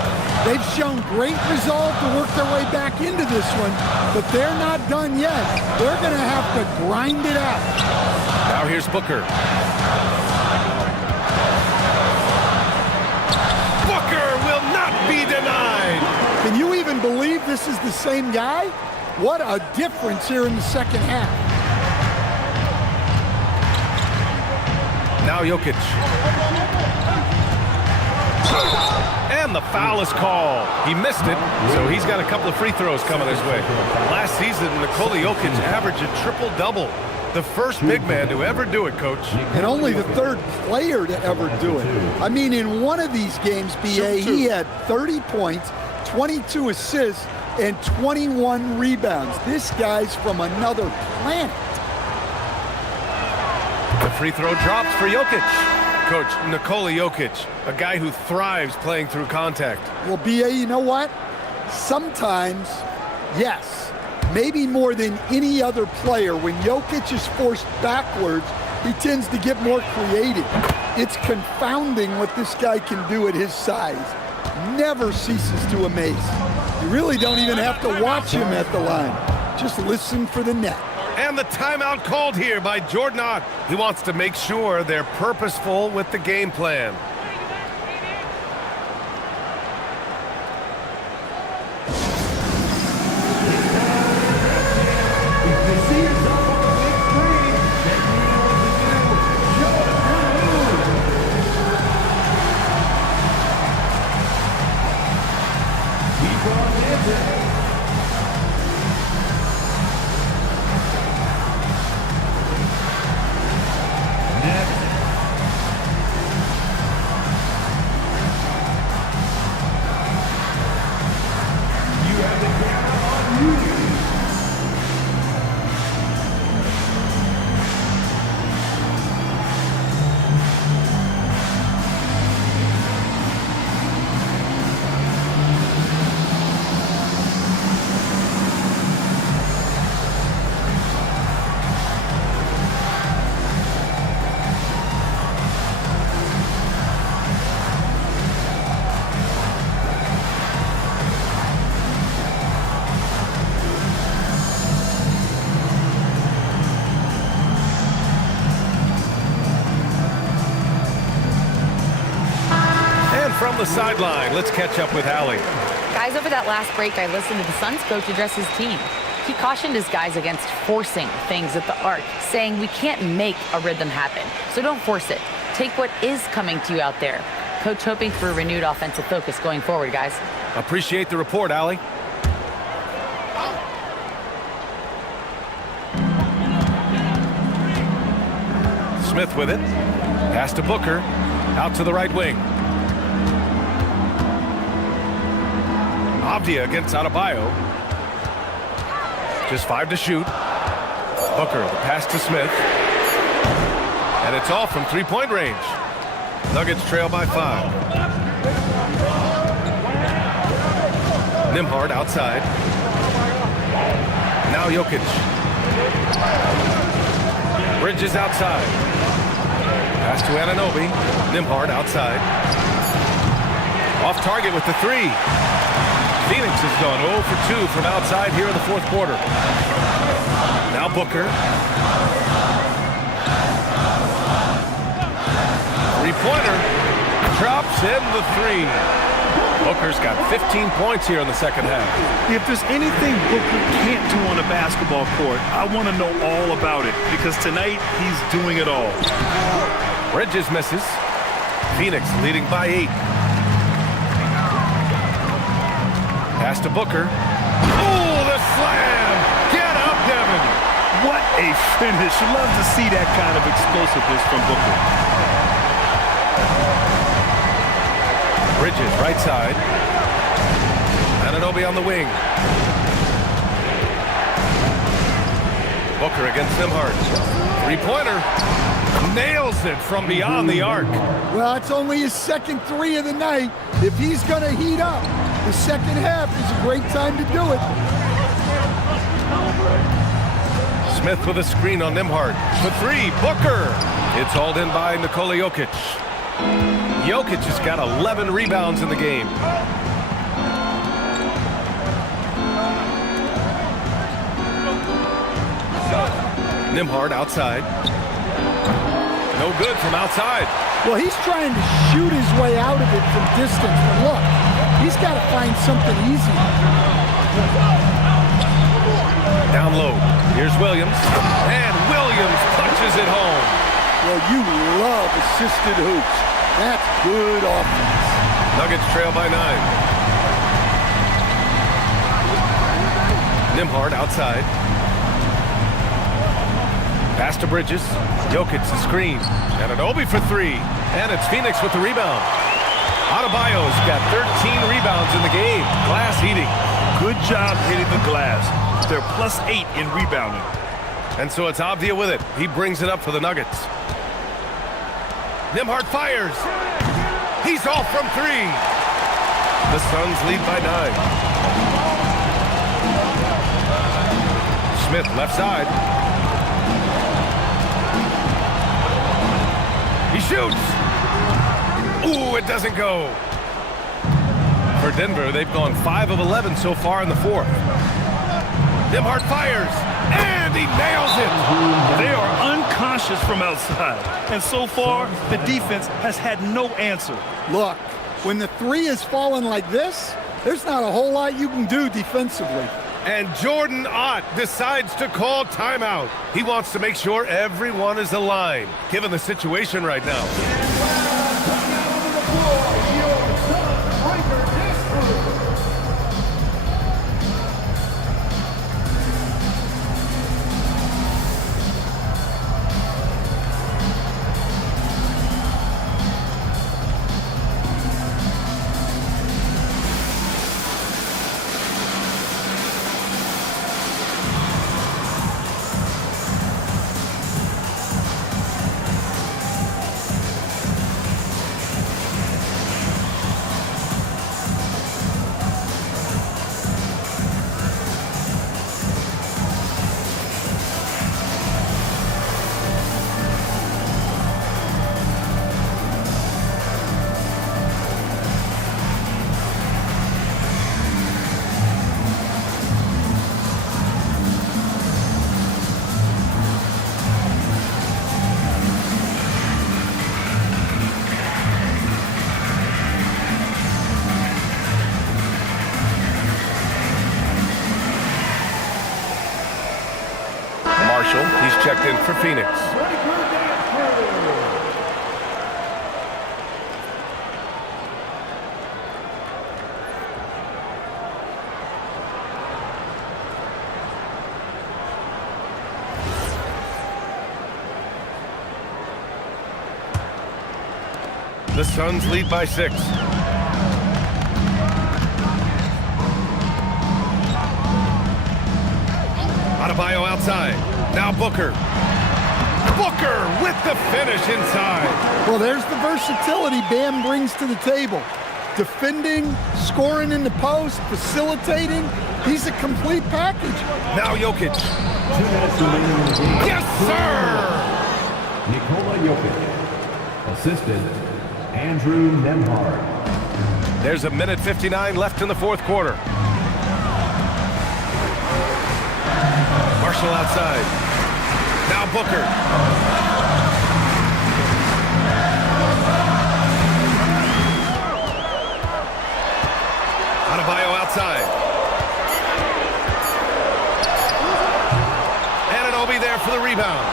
they've shown great resolve to work their way back into this one, but they're not done yet. They're going to have to grind it out. Now here's Booker. Booker will not be denied. Can you even believe this is the same guy? What a difference here in the second half. Now Jokic. And the foul is called. He missed it, so he's got a couple of free throws coming his way. Last season, Nikola Jokic averaged a triple-double. The first big man to ever do it, Coach. And only the third player to ever do it. I mean, in one of these games, BA, he had 30 points, 22 assists, and 21 rebounds. This guy's from another planet. The free throw drops for Jokic. Coach, Nikola Jokic, a guy who thrives playing through contact. Well, BA, you know what? Sometimes, yes, maybe more than any other player, when Jokic is forced backwards, he tends to get more creative. It's confounding what this guy can do at his size. Never ceases to amaze. You really don't even have to watch him at the line. Just listen for the net. And the timeout called here by Jordan Ott. He wants to make sure they're purposeful with the game plan. From the sideline, let's catch up with Allie. Guys, over that last break, I listened to the Suns coach address his team. He cautioned his guys against forcing things at the arc, saying we can't make a rhythm happen, so don't force it. Take what is coming to you out there. Coach hoping for a renewed offensive focus going forward, guys. Appreciate the report, Allie. Smith with it. Pass to Booker. Out to the right wing. Avdia against Adebayo. Just 5 to shoot. Booker, the pass to Smith. And it's off from three-point range. Nuggets trail by 5. Nembhard outside. Now Jokic. Bridges outside. Pass to Anunoby. Nembhard outside. Off target with the 3. Phoenix has gone 0 for 2 from outside here in the fourth quarter. Now Booker. Three-pointer. Drops in the 3. Booker's got 15 points here in the second half. If there's anything Booker can't do on a basketball court, I want to know all about it, because tonight he's doing it all. Bridges misses. Phoenix leading by 8. Pass to Booker. Oh, the slam! Get up, Devin! What a finish. You love to see that kind of explosiveness from Booker. Bridges, right side. Anunoby on the wing. Booker against Nembhard. Three-pointer. Nails it from beyond the arc. Well, it's only his second 3 of the night. If he's going to heat up, the second half is a great time to do it. Smith with a screen on Nembhard. For 3, Booker. It's hauled in by Nikola Jokic. Jokic has got 11 rebounds in the game. Nembhard outside. No good from outside. Well, he's trying to shoot his way out of it from distance. But look, he's got to find something easy. Down low. Here's Williams. And Williams punches it home. Well, you love assisted hoops. That's good offense. Nuggets trail by 9. Nembhard outside. Pass to Bridges. Jokic the screen. Anunoby for 3. And it's Phoenix with the rebound. Adebayo's got 13 rebounds in the game. Glass eating. Good job hitting the glass. They're +8 in rebounding. And so it's Avdija with it. He brings it up for the Nuggets. Nembhard fires. He's off from 3. The Suns lead by 9. Smith left side. He shoots. Ooh, it doesn't go. For Denver, they've gone 5 of 11 so far in the fourth. Nembhard fires. And he nails it. They are unconscious from outside. And so far, the defense has had no answer. Look, when the 3 is falling like this, there's not a whole lot you can do defensively. And Jordan Ott decides to call timeout. He wants to make sure everyone is aligned, given the situation right now. He's checked in for Phoenix. The Suns lead by 6. Adebayo outside. Now Booker. Booker with the finish inside. Well, there's the versatility Bam brings to the table. Defending, scoring in the post, facilitating. He's a complete package. Now Jokic. 2 minutes remaining in the game. Yes, sir! Nikola Jokic. Assistant, Andrew Nembhard. There's a minute 59 left in the fourth quarter. Marshall outside. Now Booker. Adebayo outside. Anunoby there for the rebound.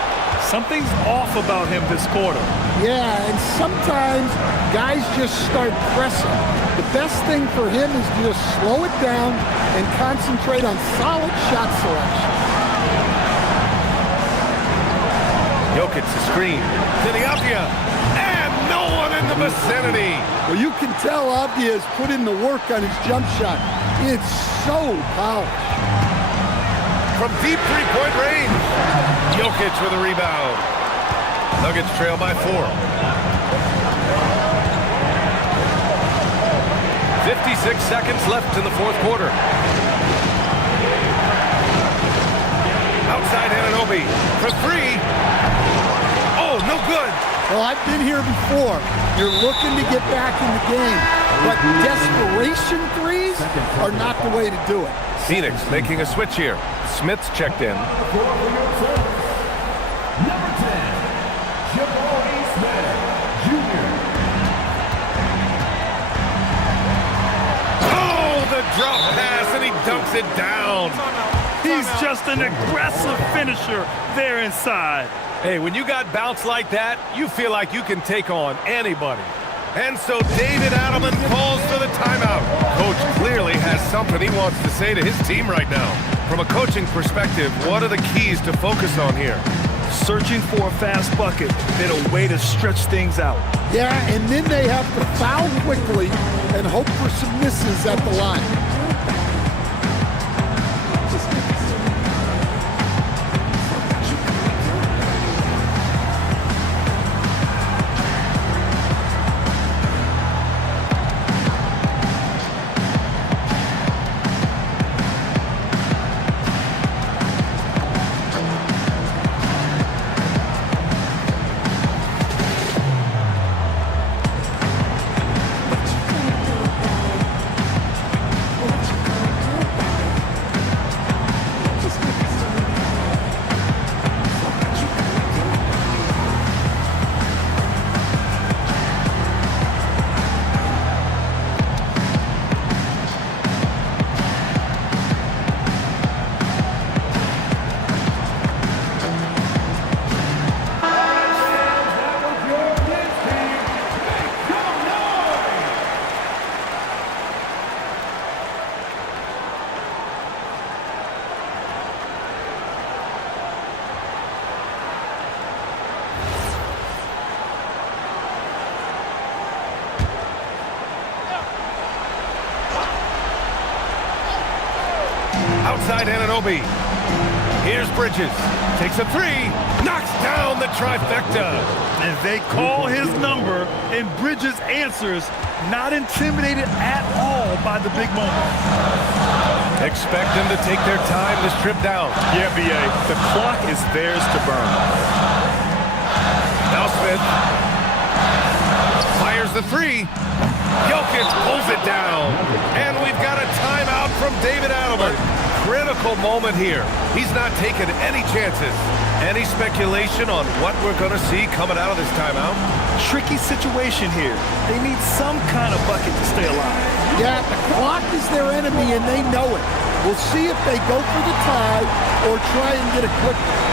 Something's off about him this quarter. Yeah, and sometimes guys just start pressing. The best thing for him is to just slow it down and concentrate on solid shot selection. Jokic the screen to the Avdia, and no one in the vicinity. Well, you can tell Avdia has put in the work on his jump shot. It's so polished. From deep three-point range, Jokic with a rebound. Nuggets trail by 4. 56 seconds left in the fourth quarter. Outside Anunoby for 3. Oh, no good. Well, I've been here before. You're looking to get back in the game, but desperation threes are not the way to do it. Phoenix making a switch here. Smith's checked in. Number 10, Jabari Smith, Jr. Oh, the drop pass, and he dunks it down. He's just an aggressive finisher there inside. Hey, when you got bounce like that, you feel like you can take on anybody. And so David Adelman calls for the timeout. Coach clearly has something he wants to say to his team right now. From a coaching perspective, what are the keys to focus on here? Searching for a fast bucket and a way to stretch things out. Yeah, and then they have to foul quickly and hope for some misses at the line. Outside Anunoby. Here's Bridges. Takes a 3. Knocks down the trifecta. And they call his number, and Bridges answers, not intimidated at all by the big moment. Expect them to take their time this trip down. Yeah, B.A., the clock is theirs to burn. Now Smith fires the 3. Jokic pulls it down. And we've got a timeout from David Adelman. Critical moment here. He's not taking any chances. Any speculation on what we're going to see coming out of this timeout? Tricky situation here. They need some kind of bucket to stay alive. Yeah, the clock is their enemy, and they know it. We'll see if they go for the tie or try and get a quick one.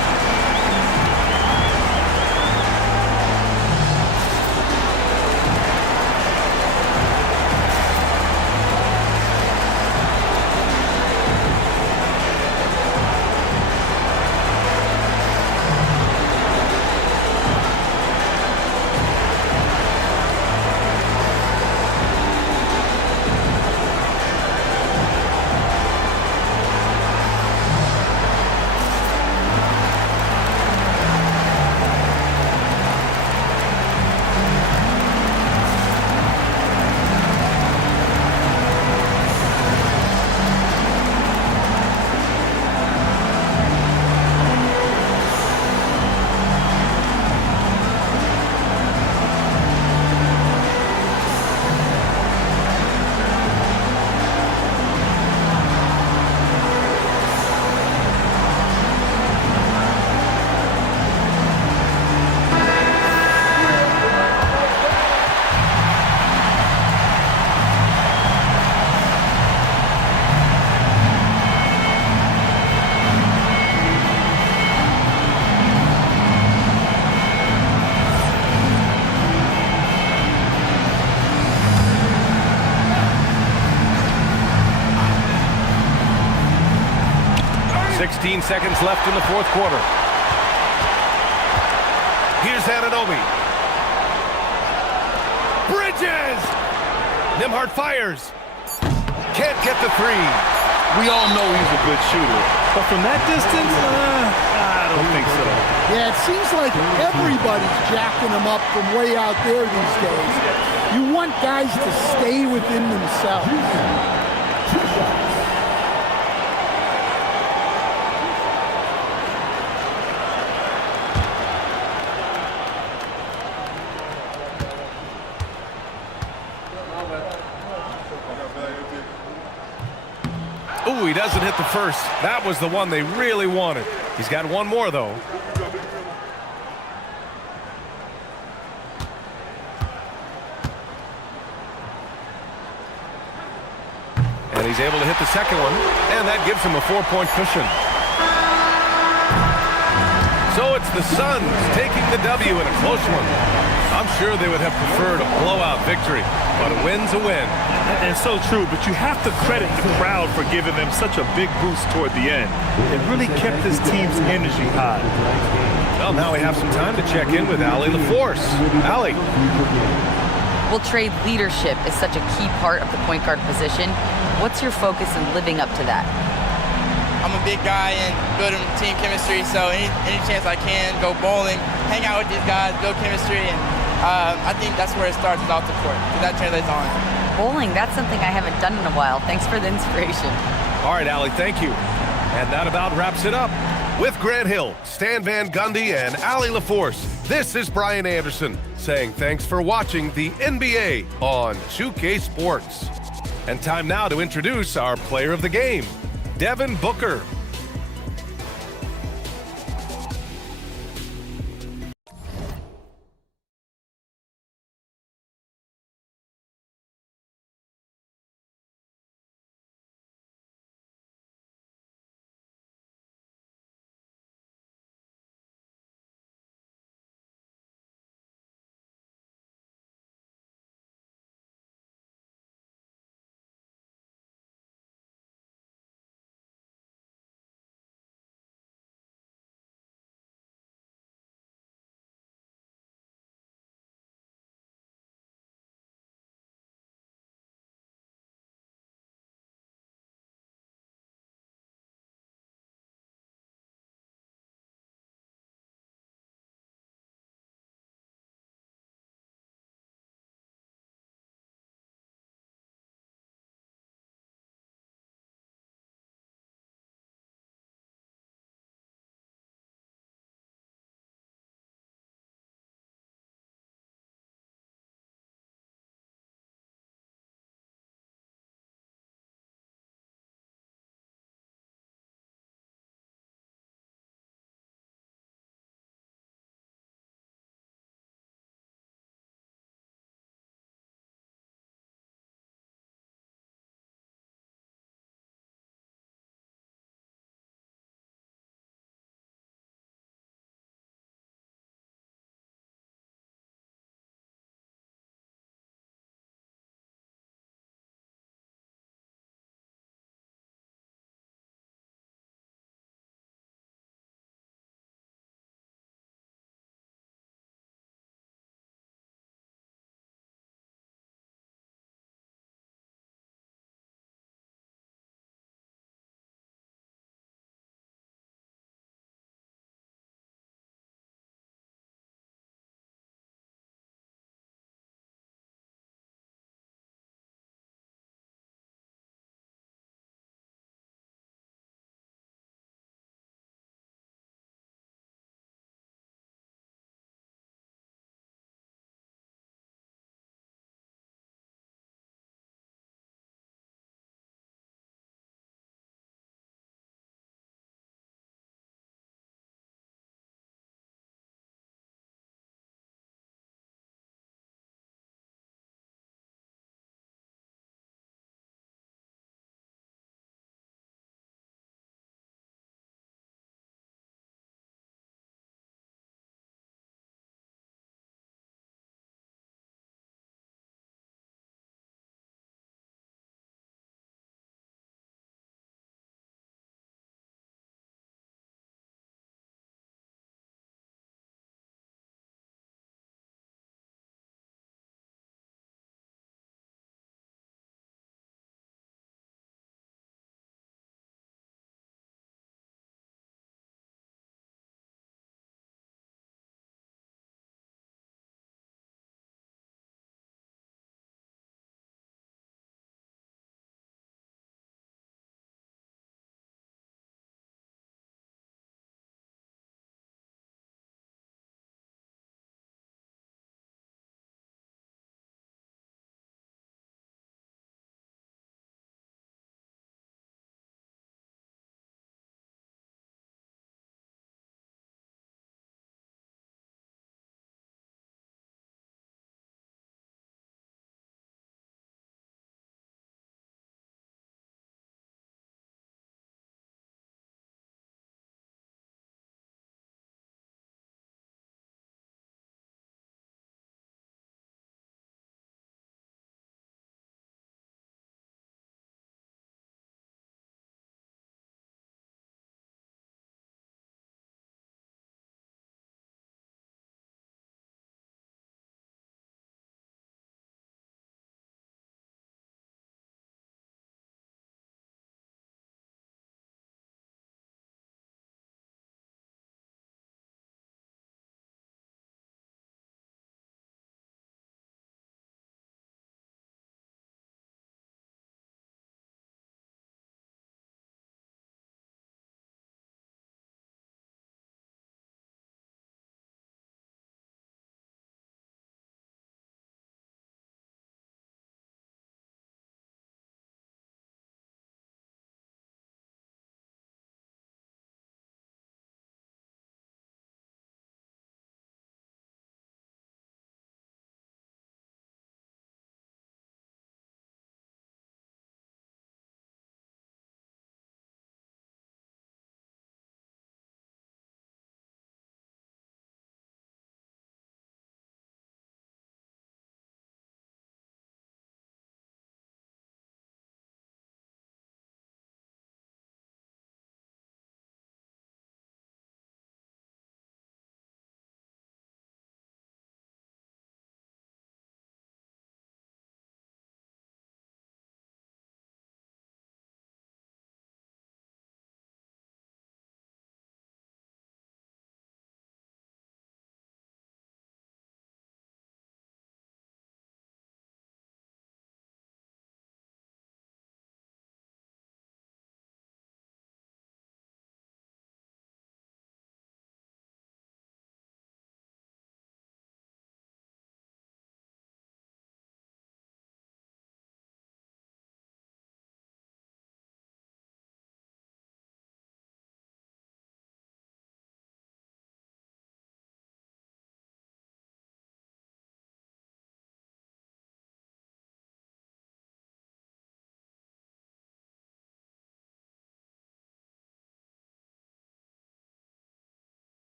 16 seconds left in the fourth quarter. Here's Anunoby. Bridges! Nembhard fires. Can't get the three. We all know he's a good shooter, but from that distance, I don't think so. Yeah, it seems like everybody's jacking him up from way out there these days. You want guys to stay within themselves. Ooh, he doesn't hit the first. That was the one they really wanted. He's got one more, though. And he's able to hit the second one, and that gives him a 4-point cushion. So it's the Suns taking the W in a close one. I'm sure they would have preferred a blowout victory, but a win's a win. And so true, but you have to credit the crowd for giving them such a big boost toward the end. It really kept this team's energy high. Well, now we have some time to check in with Allie LaForce. Allie. Well, Trey, leadership is such a key part of the point guard position. What's your focus in living up to that? I'm a big guy and building team chemistry, so any chance I can, go bowling, hang out with these guys, build chemistry, and I think that's where it starts is off the court, because that translates on. Bowling, that's something I haven't done in a while. Thanks for the inspiration. All right, Allie, thank you. And that about wraps it up. With Grant Hill, Stan Van Gundy, and Allie LaForce, this is Brian Anderson saying thanks for watching the NBA on 2K Sports. And time now to introduce our player of the game, Devin Booker.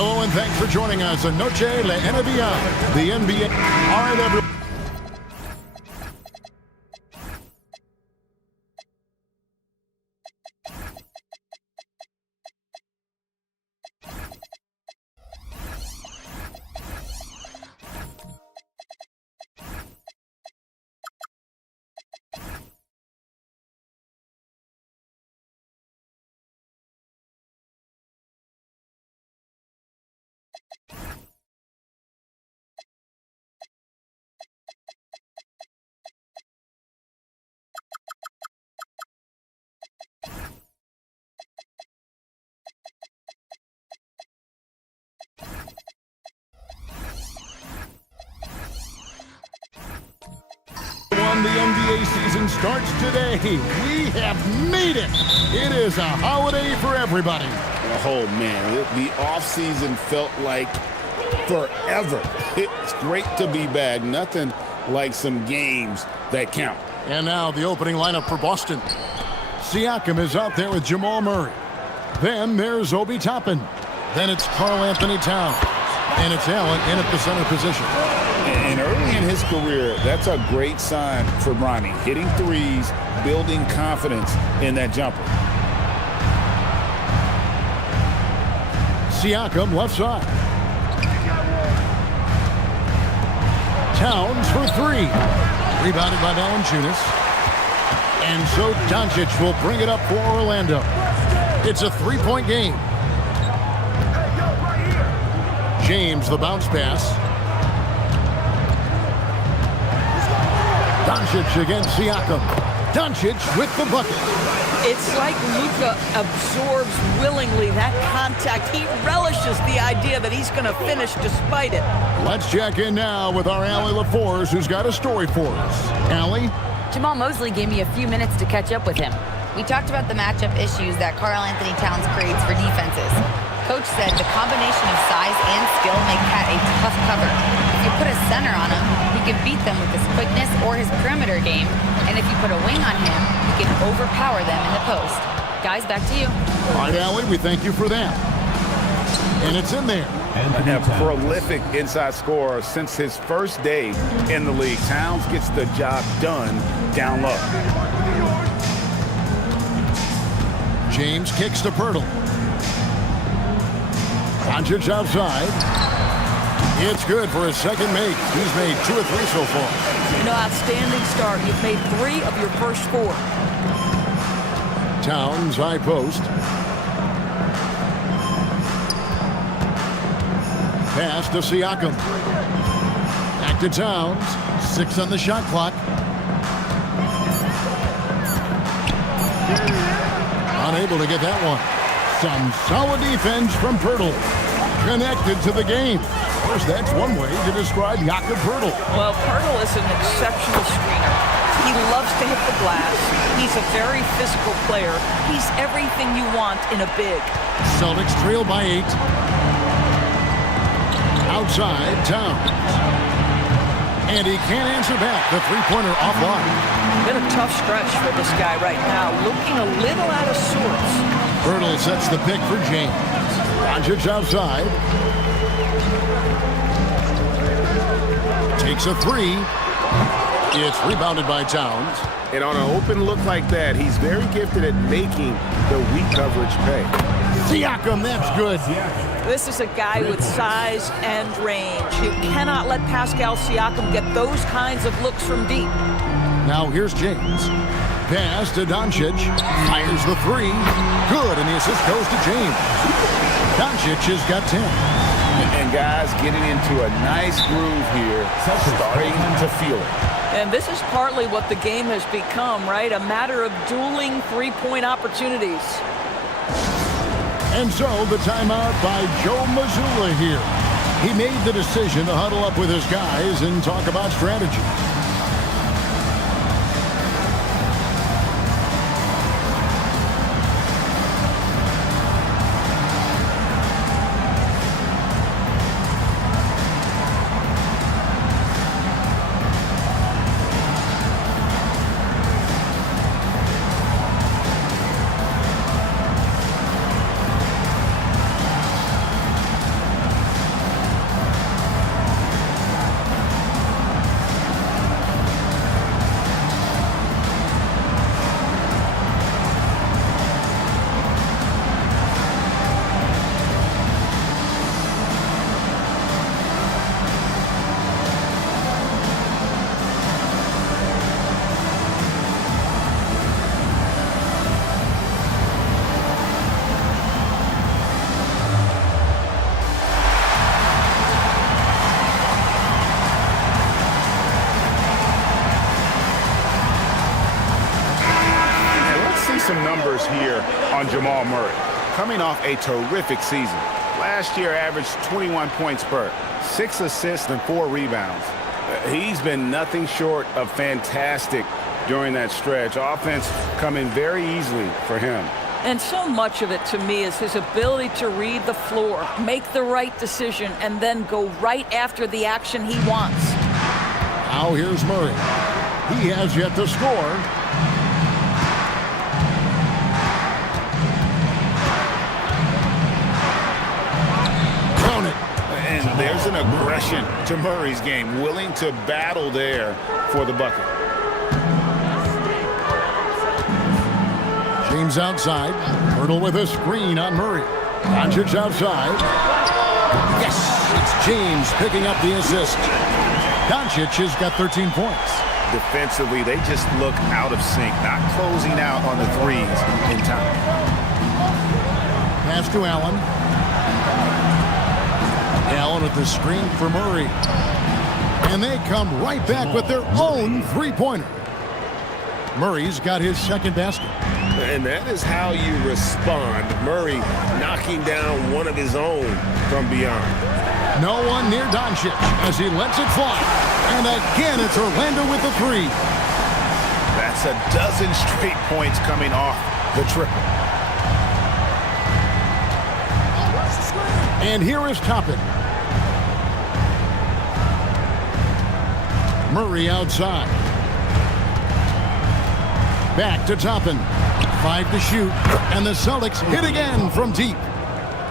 Hello and thanks for joining us on Noche La NBA, the NBA. All right, everyone. The NBA season starts today. We have made it. It is a holiday for everybody. Oh, man, the offseason felt like forever. It's great to be back. Nothing like some games that count. And now the opening lineup for Boston. Siakam is out there with Jamal Murray. Then there's Obi Toppin. Then it's Karl Anthony Towns. And it's Allen in at the center position. And early in his career, that's a great sign for Bronny. Hitting threes, building confidence in that jumper. Siakam left side. Towns for three. Rebounded by Valanciunas. And so Doncic will bring it up for Orlando. It's a three-point game. James, the bounce pass. Doncic against Siakam. Doncic with the bucket. It's like Luka absorbs willingly that contact. He relishes the idea that he's going to finish despite it. Let's check in now with our Allie LaForce, who's got a story for us. Allie? Jamal Mosley gave me a few minutes to catch up with him. We talked about the matchup issues that Karl Anthony Towns creates for defenses. Coach said the combination of size and skill make Cat a tough cover. If you put a center on him, he can beat them with his quickness or his perimeter game. And if you put a wing on him, he can overpower them in the post. Guys, back to you. All right, Allie, we thank you for that. And it's in there. A prolific inside scorer since his first day in the league. Towns gets the job done down low. James kicks to Pirtle. Doncic outside. It's good for his second make. He's made 2 or 3 so far. Outstanding start. You've made 3 of your first 4. Towns high post. Pass to Siakam. Back to Towns. 6 on the shot clock. Unable to get that one. Some solid defense from Pirtle. Connected to the game. Of course, that's one way to describe Jakob Pirtle. Well, Pirtle is an exceptional screener. He loves to hit the glass. He's a very physical player. He's everything you want in a big. Celtics trail by 8. Outside, Towns. And he can't answer back. The three-pointer offline. Been a tough stretch for this guy right now. Looking a little out of sorts. Pirtle sets the pick for James. Doncic outside. Takes a 3. It's rebounded by Towns. And on an open look like that, he's very gifted at making the weak coverage pay. Siakam, that's good. This is a guy with size and range. You cannot let Pascal Siakam get those kinds of looks from deep. Now here's James. Pass to Doncic. Fires the 3. Good, and the assist goes to James. Doncic has got 10. And guys getting into a nice groove here, starting to feel it. And this is partly what the game has become, right? A matter of dueling three-point opportunities. And so the timeout by Joe Mazzulla here. He made the decision to huddle up with his guys and talk about strategy. Some numbers here on Jamal Murray. Coming off a terrific season. Last year averaged 21 points per, 6 assists and 4 rebounds. He's been nothing short of fantastic during that stretch. Offense coming very easily for him. And so much of it, to me, is his ability to read the floor, make the right decision, and then go right after the action he wants. Now here's Murray. He has yet to score. Count it. And there's an aggression to Murray's game, willing to battle there for the bucket. James outside. Hurdle with a screen on Murray. Doncic outside. Yes, it's James picking up the assist. Doncic has got 13 points. Defensively, they just look out of sync, not closing out on the threes in time. Pass to Allen. Allen with the screen for Murray. And they come right back with their own three-pointer. Murray's got his second basket. And that is how you respond. Murray knocking down one of his own from beyond. No one near Doncic as he lets it fly. And again, it's Orlando with the three. That's a dozen straight points coming off the triple. And here is Toppin. Murray outside. Back to Toppin. 5 to shoot. And the Celtics hit again from deep.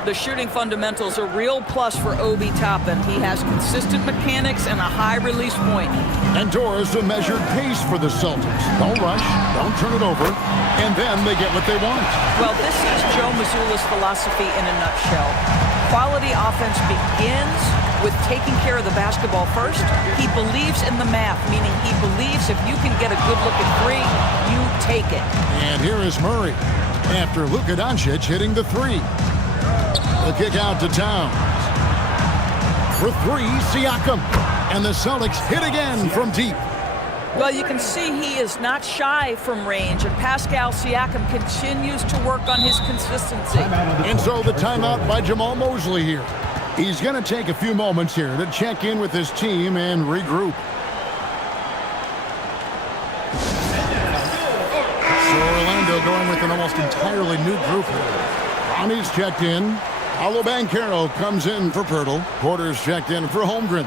The shooting fundamentals are a real plus for Obi Toppin. He has consistent mechanics and a high release point. And Doris a measured pace for the Celtics. Don't rush, don't turn it over, and then they get what they want. Well, this is Joe Mazzulla's philosophy in a nutshell. Quality offense begins with taking care of the basketball first. He believes in the math, meaning he believes if you can get a good look at three, you take it. And here is Murray after Luka Doncic hitting the three. The kick out to Towns. For three, Siakam. And the Celtics hit again from deep. Well, you can see he is not shy from range, and Pascal Siakam continues to work on his consistency. And so the timeout by Jamal Mosley here. He's going to take a few moments here to check in with his team and regroup. So Orlando going with an almost entirely new group here. Ronnie's checked in. Paolo Banchero comes in for Pirtle. Porter's checked in for Holmgren.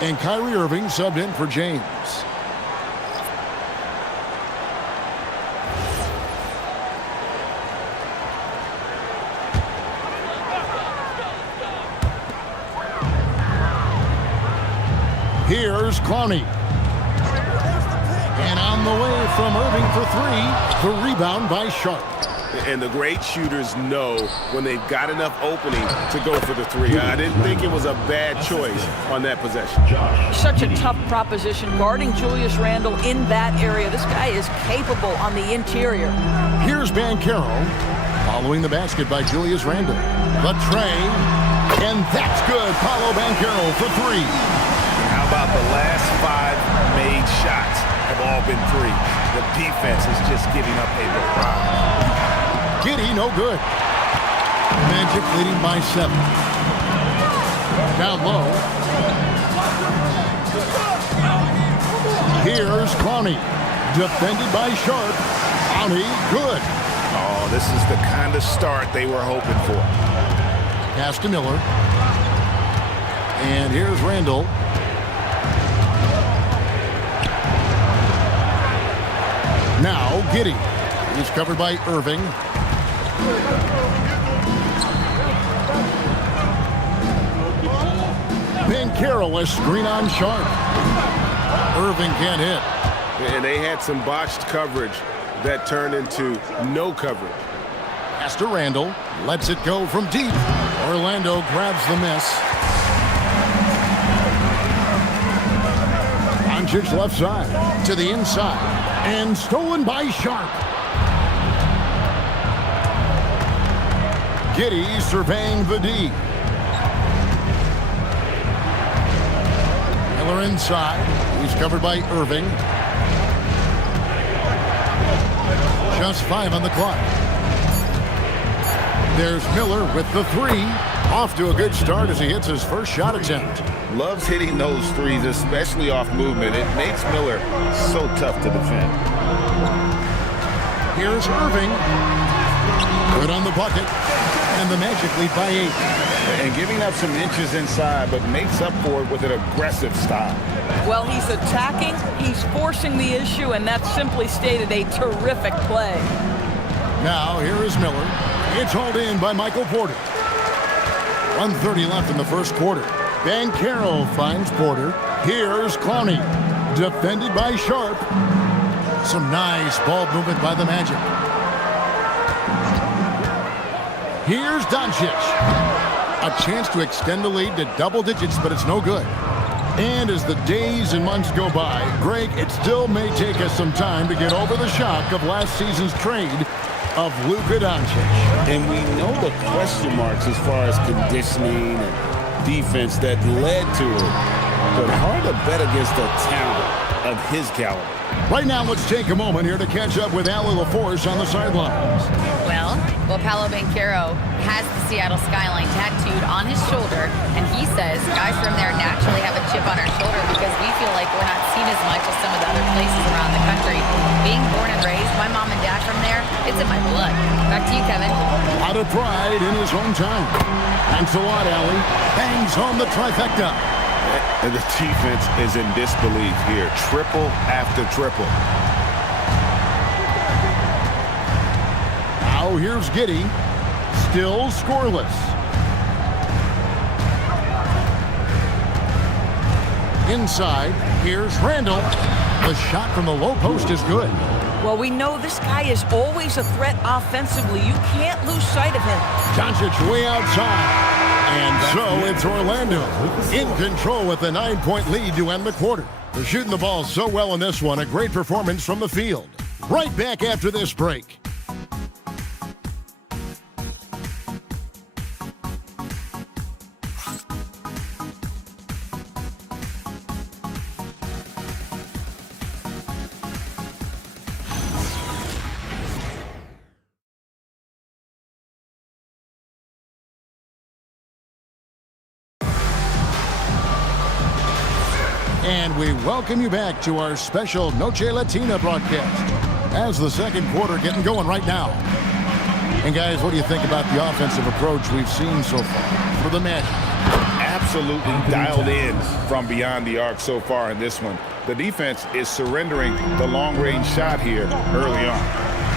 And Kyrie Irving subbed in for James. Here's Clowney. And on the way from Irving for three. The rebound by Sharp. And the great shooters know when they've got enough opening to go for the three. I didn't think it was a bad choice on that possession. Such a tough proposition guarding Julius Randle in that area. This guy is capable on the interior. Here's Banchero following the basket by Julius Randle. The tray, and that's good. Paolo Banchero for three. How about the last 5 made shots have all been threes? The defense is just giving up a barrage. Giddey, no good. Magic leading by 7. Down low. Here's Clowney. Defended by Sharp. Clowney, good. Oh, this is the kind of start they were hoping for. Pass to Miller. And here's Randle. Now Giddey. He's covered by Irving. Banchero a screen on Sharp. Irving can't hit. And they had some botched coverage that turned into no coverage. Pass to Randle. Lets it go from deep. Orlando grabs the miss. Doncic left side. To the inside. And stolen by Sharp. Giddey surveying the D. Miller inside. He's covered by Irving. Just 5 on the clock. There's Miller with the three. Off to a good start as he hits his first shot attempt. Loves hitting those threes, especially off movement. It makes Miller so tough to defend. Here's Irving. Good on the bucket. And the Magic lead by 8. And giving up some inches inside, but makes up for it with an aggressive style. Well, he's attacking, he's forcing the issue, and that's simply stated a terrific play. Now, here is Miller. It's hauled in by Michael Porter. 1:30 left in the first quarter. Banchero finds Porter. Here's Clowney. Defended by Sharp. Some nice ball movement by the Magic. Here's Doncic. A chance to extend the lead to double digits, but it's no good. And as the days and months go by, Greg, it still may take us some time to get over the shock of last season's trade of Luka Doncic. And we know the question marks as far as conditioning and defense that led to it. But hard to bet against a talent of his caliber. Right now, let's take a moment here to catch up with Allie LaForce on the sidelines. Well, Paolo Banchero has the Seattle skyline tattooed on his shoulder, and he says guys from there naturally have a chip on our shoulder because we feel like we're not seen as much as some of the other places around the country. Being born and raised, my mom and dad from there, it's in my blood. Back to you, Kevin. A lot of pride in his hometown. Thanks a lot, Allie. Bangs home the trifecta. And the defense is in disbelief here. Triple after triple. Now here's Giddey. Still scoreless. Inside, here's Randall. The shot from the low post is good. Well, we know this guy is always a threat offensively. You can't lose sight of him. Doncic way outside. And so it's Orlando in control with a 9-point lead to end the quarter. They're shooting the ball so well in this one. A great performance from the field. Right back after this break. And we welcome you back to our special Noche Latina broadcast as the second quarter getting going right now. And guys, what do you think about the offensive approach we've seen so far for the Magic? Absolutely dialed in from beyond the arc so far in this one. The defense is surrendering the long-range shot here early on.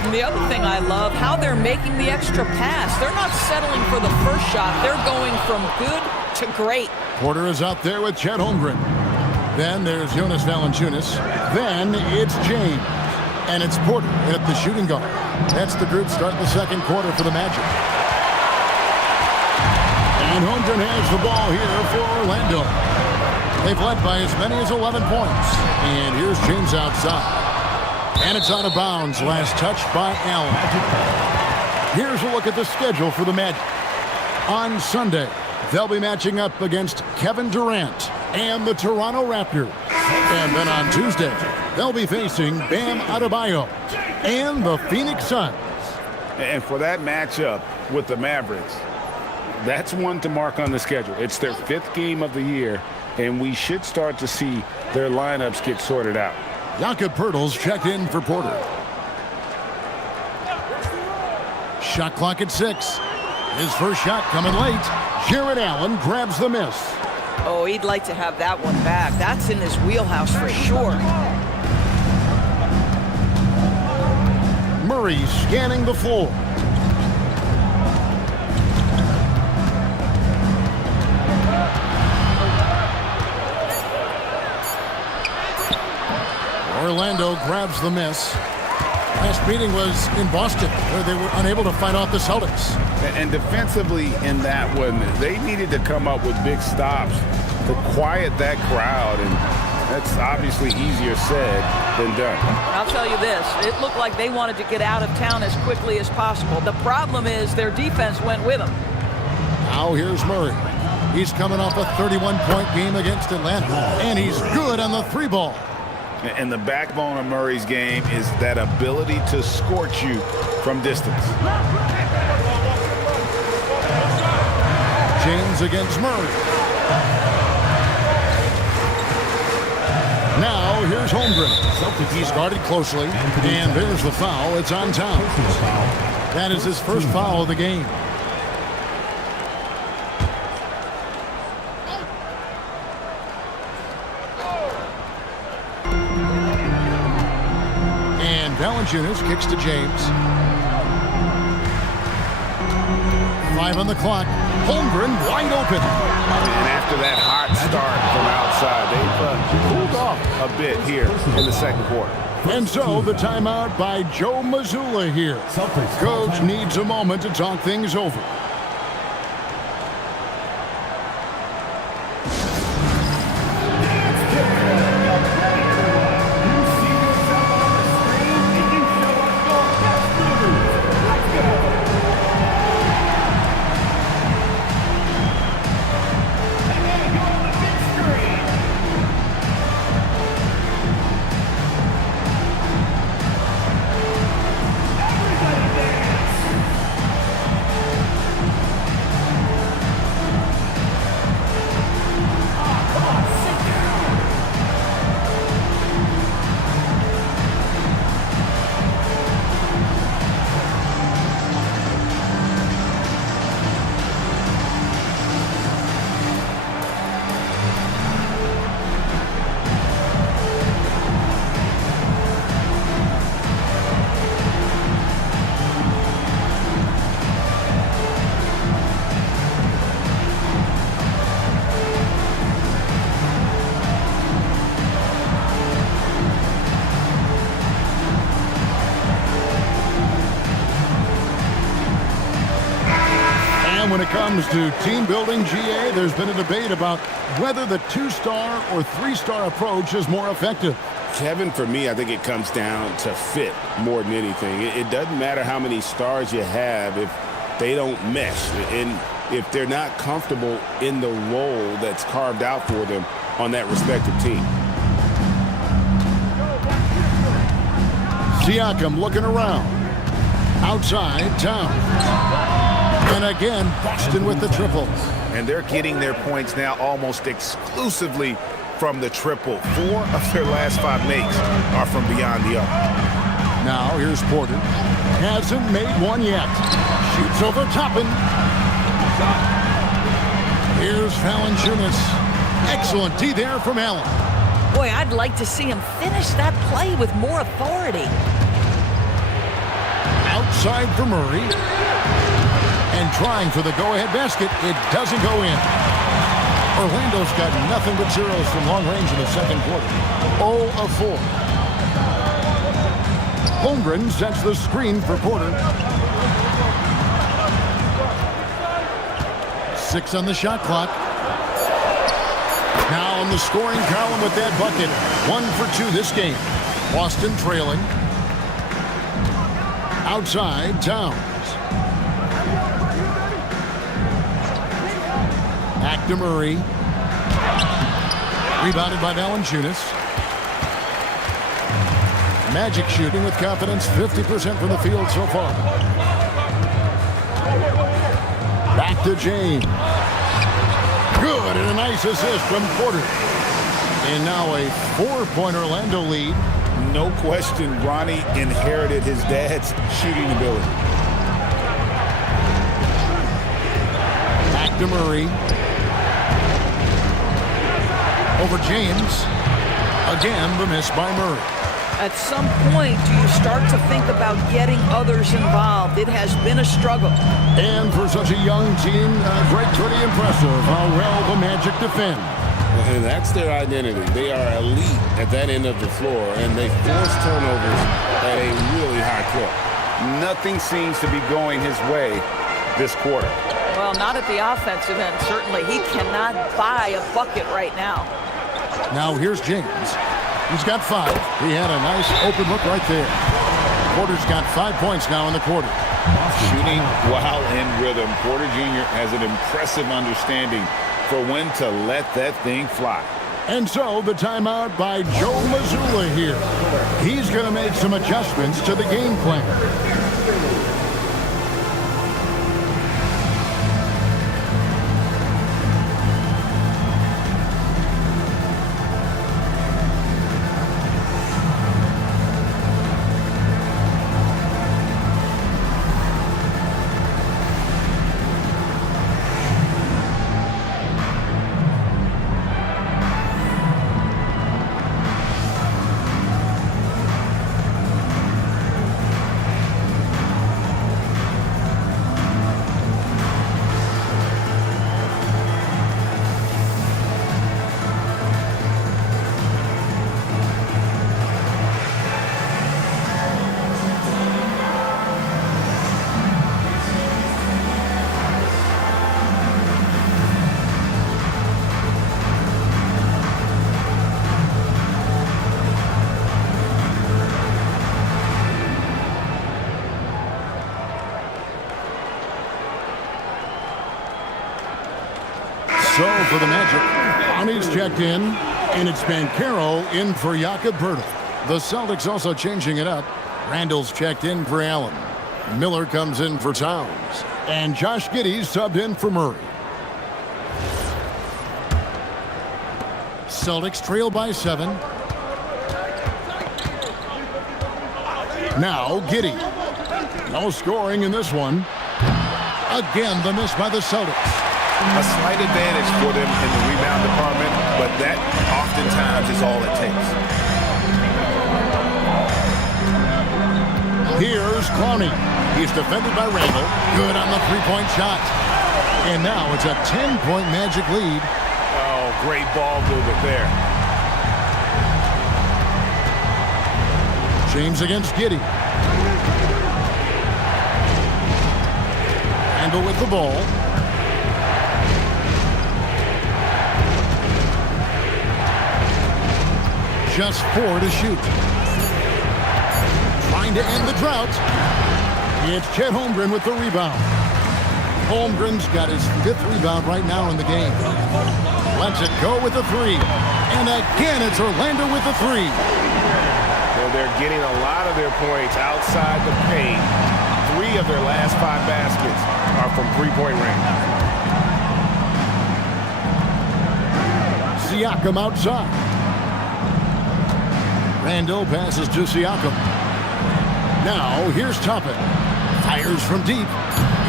And the other thing I love, how they're making the extra pass. They're not settling for the first shot. They're going from good to great. Porter is out there with Chet Holmgren. Then there's Jonas Valanciunas. Then it's James. And it's Porter at the shooting guard. That's the group starting the second quarter for the Magic. And Holmgren has the ball here for Orlando. They've led by as many as 11 points. And here's James outside. And it's out of bounds. Last touch by Allen. Here's a look at the schedule for the Magic. On Sunday, they'll be matching up against Kevin Durant and the Toronto Raptors. And then on Tuesday, they'll be facing Bam Adebayo and the Phoenix Suns. And for that matchup with the Mavericks, that's one to mark on the schedule. It's their 5th game of the year, and we should start to see their lineups get sorted out. Jakob Poeltl's checked in for Porter. Shot clock at 6. His first shot coming late. Jarrett Allen grabs the miss. Oh, he'd like to have that one back. That's in his wheelhouse for sure. Murray scanning the floor. Orlando grabs the miss. Last meeting was in Boston, where they were unable to fight off the Celtics. And defensively in that one, they needed to come up with big stops to quiet that crowd, and that's obviously easier said than done. I'll tell you this, it looked like they wanted to get out of town as quickly as possible. The problem is their defense went with them. Now here's Murray. He's coming off a 31-point game against Atlanta, and he's good on the 3-ball. And the backbone of Murray's game is that ability to scorch you from distance. James against Murray. Now here's Holmgren. He's guarded closely, and there's the foul. It's on Towns. That is his first foul of the game. And Valanciunas kicks to James. 5 on the clock. Holmgren wide open. And after that hot start from outside, they've cooled off a bit here in the second quarter. And so the timeout by Joe Mazzulla here. Coach needs a moment to talk things over. When it comes to team building, GA, there's been a debate about whether the 2-star or 3-star approach is more effective. Kevin, for me, I think it comes down to fit more than anything. It doesn't matter how many stars you have if they don't mesh and if they're not comfortable in the role that's carved out for them on that respective team. Siakam looking around. Outside, Towns. And again, Boston with the triple. And they're getting their points now almost exclusively from the triple. 4 of their last 5 makes are from beyond the arc. Now here's Porter. Hasn't made one yet. Shoots over Toppin. Here's Valanciunas. Excellent D there from Allen. Boy, I'd like to see him finish that play with more authority. Outside for Murray. And trying for the go-ahead basket. It doesn't go in. Orlando's got nothing but zeros from long range in the second quarter. 0 of 4. Holmgren sets the screen for Porter. 6 on the shot clock. Now in the scoring column with that bucket. 1 for 2 this game. Boston trailing. Outside, Towns. Back to Murray. Rebounded by Valanciunas. Magic shooting with confidence, 50% from the field so far. Back to James. Good, and a nice assist from Porter. And now a 4-point Orlando lead. No question, Ronnie inherited his dad's shooting ability. Back to Murray. Over James. Again, the miss by Murray. At some point, do you start to think about getting others involved? It has been a struggle. And for such a young team, pretty impressive how well the Magic defend. And that's their identity. They are elite at that end of the floor, and they force turnovers at a really high clip. Nothing seems to be going his way this quarter. Well, not at the offensive end, certainly. He cannot buy a bucket right now. Now here's James. He's got 5. He had a nice open look right there. Porter's got 5 points now in the quarter. Shooting while in rhythm. Porter Jr. has an impressive understanding for when to let that thing fly. And so the timeout by Joe Mazzulla here. He's going to make some adjustments to the game plan. So for the Magic, Bonnie's checked in, and it's Banchero in for Jakob Poeltl. The Celtics also changing it up. Randall's checked in for Allen. Miller comes in for Towns. And Josh Giddey's subbed in for Murray. Celtics trail by 7. Now Giddey. No scoring in this one. Again, the miss by the Celtics. A slight advantage for them in the rebound department, but that oftentimes is all it takes. Here's Clowney. He's defended by Randall. Good on the three-point shot. And now it's a 10-point Magic lead. Oh, great ball movement there. James against Giddey. Randall with the ball. Just 4 to shoot. Trying to end the drought. It's Chet Holmgren with the rebound. Holmgren's got his 5th rebound right now in the game. Lets it go with the 3. And again, it's Orlando with the 3. Well, they're getting a lot of their points outside the paint. 3 of their last 5 baskets are from three-point range. Siakam outside. Randall passes to Siakam. Now, here's Toppin. Fires from deep.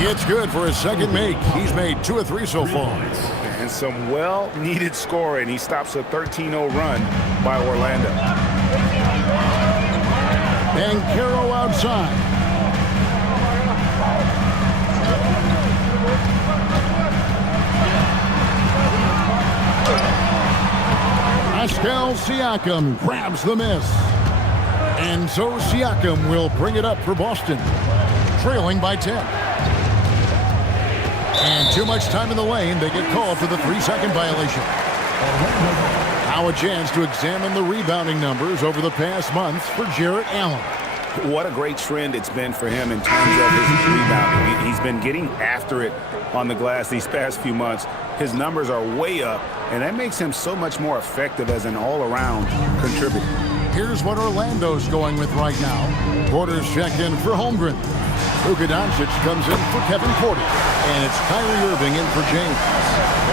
It's good for his second make. He's made 2 of 3 so far. And some well-needed scoring. He stops a 13-0 run by Orlando. Banchero outside. Pascal Siakam grabs the miss. And so Siakam will bring it up for Boston, trailing by 10. And too much time in the lane. They get called for the 3-second violation. Now a chance to examine the rebounding numbers over the past months for Jarrett Allen. What a great trend it's been for him in terms of his rebounding. He's been getting after it on the glass these past few months. His numbers are way up, and that makes him so much more effective as an all-around contributor. Here's what Orlando's going with right now. Porter's checked in for Holmgren. Luka Doncic comes in for Kevin Porter. And it's Kyrie Irving in for James.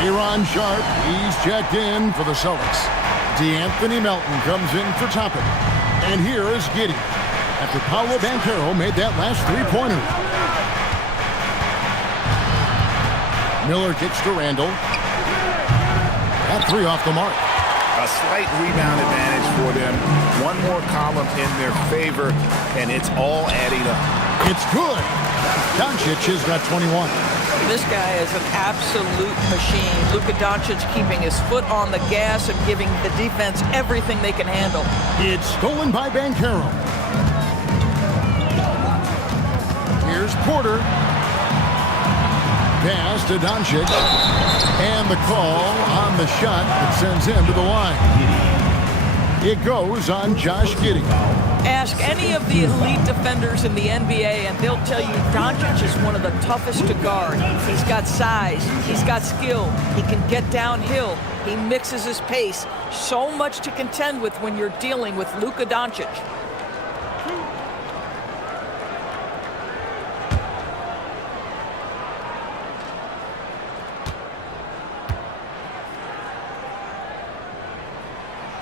Aaron Sharp, he's checked in for the Celtics. DeAnthony Melton comes in for Toppin. And here is Giddey, after Paolo Banchero made that last three-pointer. Miller kicks to Randall. That 3 off the mark. A slight rebound advantage for them. One more column in their favor, and it's all adding up. It's good. Doncic has got 21. This guy is an absolute machine. Luka Doncic keeping his foot on the gas and giving the defense everything they can handle. It's stolen by Banchero. Here's Porter. Pass to Doncic. And the call on the shot that sends him to the line. It goes on Josh Giddey. Ask any of the elite defenders in the NBA and they'll tell you Doncic is one of the toughest to guard. He's got size, he's got skill, he can get downhill, he mixes his pace. So much to contend with when you're dealing with Luka Doncic.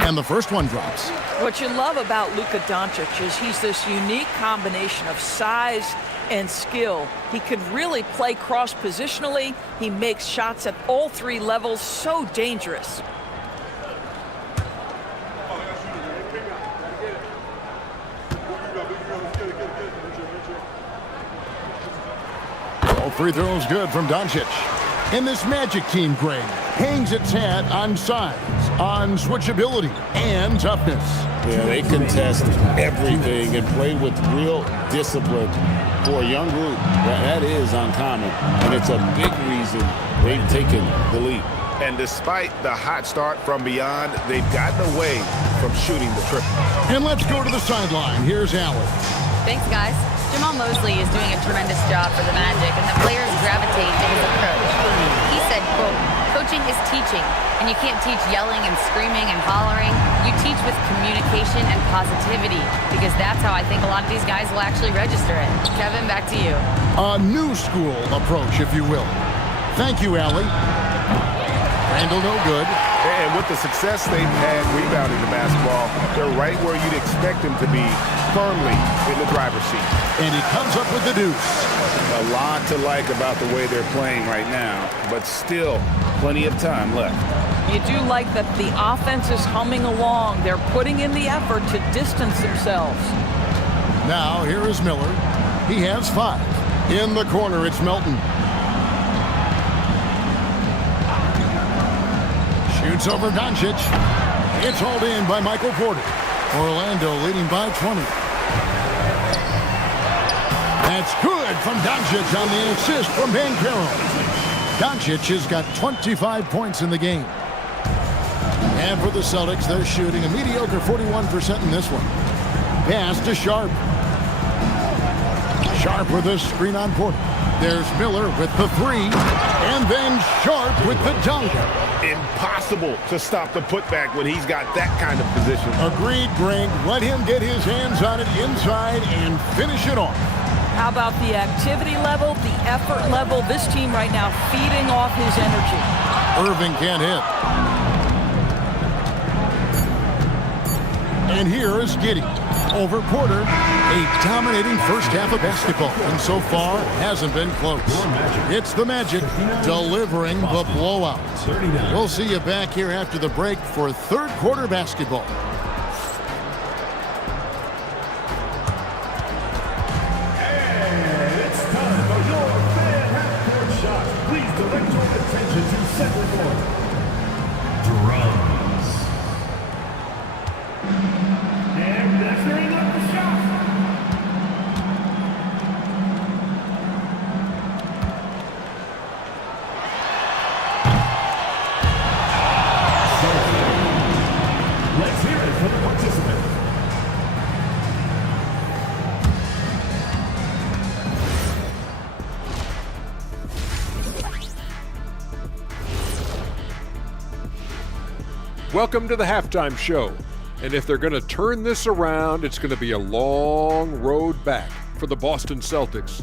And the first one drops. What you love about Luka Doncic is he's this unique combination of size and skill. He can really play cross-positionally. He makes shots at all 3 levels, so dangerous. All 3 throws good from Doncic. And this Magic team, Greg, hangs its hat on size, on switchability, and toughness. Yeah, they contest everything and play with real discipline. For a young group, that is uncommon, and it's a big reason they've taken the lead. And despite the hot start from beyond, they've gotten away from shooting the triple. And let's go to the sideline. Here's Allen. Thanks, guys. Jamal Mosley is doing a tremendous job for the Magic, and the players gravitate to his approach. He said, quote, "Coaching is teaching, and you can't teach yelling and screaming and hollering. You teach with communication and positivity, because that's how I think a lot of these guys will actually register it." Kevin, back to you. A new school approach, if you will. Thank you, Allie. Randall, no good. And with the success they've had rebounding the basketball, they're right where you'd expect them to be, firmly in the driver's seat. And he comes up with the deuce. A lot to like about the way they're playing right now, but still plenty of time left. You do like that the offense is humming along. They're putting in the effort to distance themselves. Now, here is Miller. He has 5. In the corner, it's Melton. Shoots over Doncic. It's hauled in by Michael Porter. Orlando leading by 20. That's good from Doncic on the assist from Banchero. Doncic has got 25 points in the game. And for the Celtics, they're shooting a mediocre 41% in this one. Pass to Sharp. Sharp with a screen on Porter. There's Miller with the 3. And then Sharp with the dunk. Impossible to stop the putback when he's got that kind of position. Agreed, Greg. Let him get his hands on it inside and finish it off. How about the activity level, the effort level? This team right now feeding off his energy. Irving can't hit. And here is Giddey over Porter. A dominating first half of basketball, and so far hasn't been close. It's the Magic delivering the blowout. We'll see you back here after the break for third quarter basketball. And it's time for your fan half-court shot. Please direct your attention to center court. Drums. And measuring up the shot. Let's hear it for the participant. Welcome to the halftime show. And if they're going to turn this around, it's going to be a long road back for the Boston Celtics.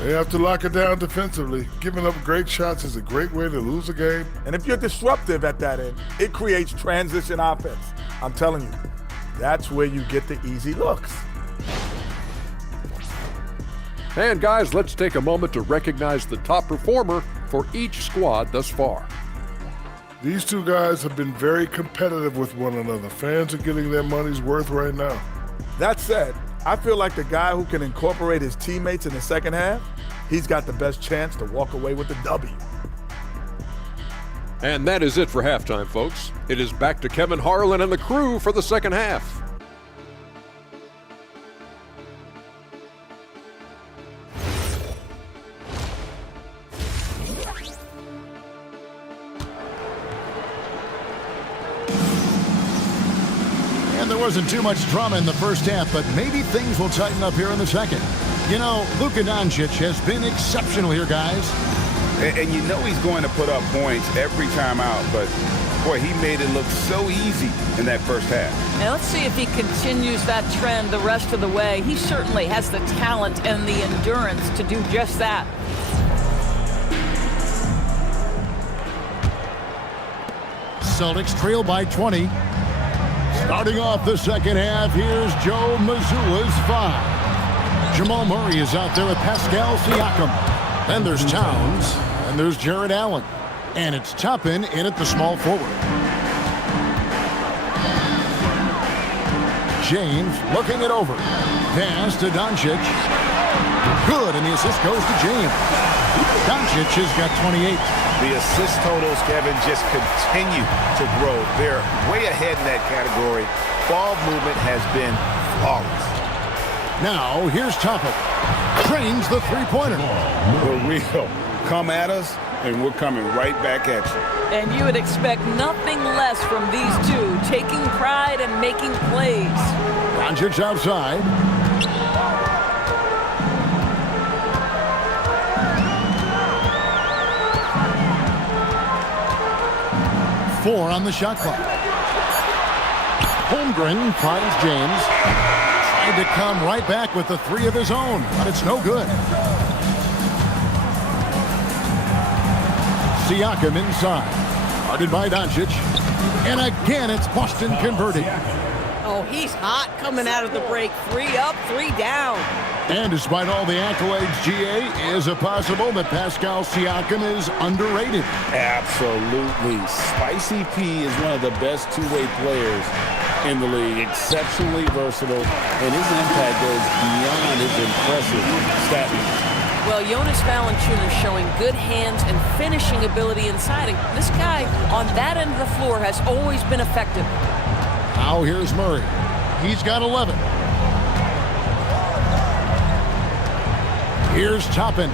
They have to lock it down defensively. Giving up great shots is a great way to lose a game. And if you're disruptive at that end, it creates transition offense. I'm telling you, that's where you get the easy looks. And guys, let's take a moment to recognize the top performer for each squad thus far. These two guys have been very competitive with one another. Fans are getting their money's worth right now. That said, I feel like the guy who can incorporate his teammates in the second half, he's got the best chance to walk away with the W. And that is it for halftime, folks. It is back to Kevin Harlan and the crew for the second half. And there wasn't too much drama in the first half, but maybe things will tighten up here in the second. You know, Luka Doncic has been exceptional here, guys. And you know he's going to put up points every time out, but boy, he made it look so easy in that first half. Now let's see if he continues that trend the rest of the way. He certainly has the talent and the endurance to do just that. Celtics trail by 20. Starting off the second half, here's Joe Mazzulla's 5. Jamal Murray is out there with Pascal Siakam. Then there's Towns, and there's Jared Allen. And it's Toppin in at the small forward. James looking it over. Pass to Doncic. Good, and the assist goes to James. Doncic has got 28. The assist totals, Kevin, just continue to grow. They're way ahead in that category. Ball movement has been flawless. Now, here's Toppin. Trains the three-pointer. The real come at us and we're coming right back at you. And you would expect nothing less from these two, taking pride and making plays. Doncic outside. Four on the shot clock. Holmgren finds James. Tried to come right back with the three of his own, but it's no good. Siakam inside. Guarded by Doncic. And again, it's Boston converting. Oh, he's hot coming out of the break. 3 up, 3 down. And despite all the accolades, GA, is it possible that Pascal Siakam is underrated? Absolutely. Spicy P is one of the best two-way players in the league. Exceptionally versatile, and his impact goes beyond his impressive stat line. Well, Jonas Valanciunas showing good hands and finishing ability inside. And this guy on that end of the floor has always been effective. Now here's Murray. He's got 11. Here's Toppin.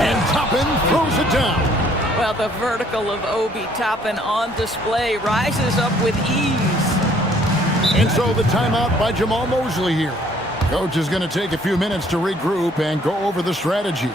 And Toppin throws it down. Well, the vertical of Obi Toppin on display rises up with ease. And so the timeout by Jamal Mosley here. Coach is going to take a few minutes to regroup and go over the strategy.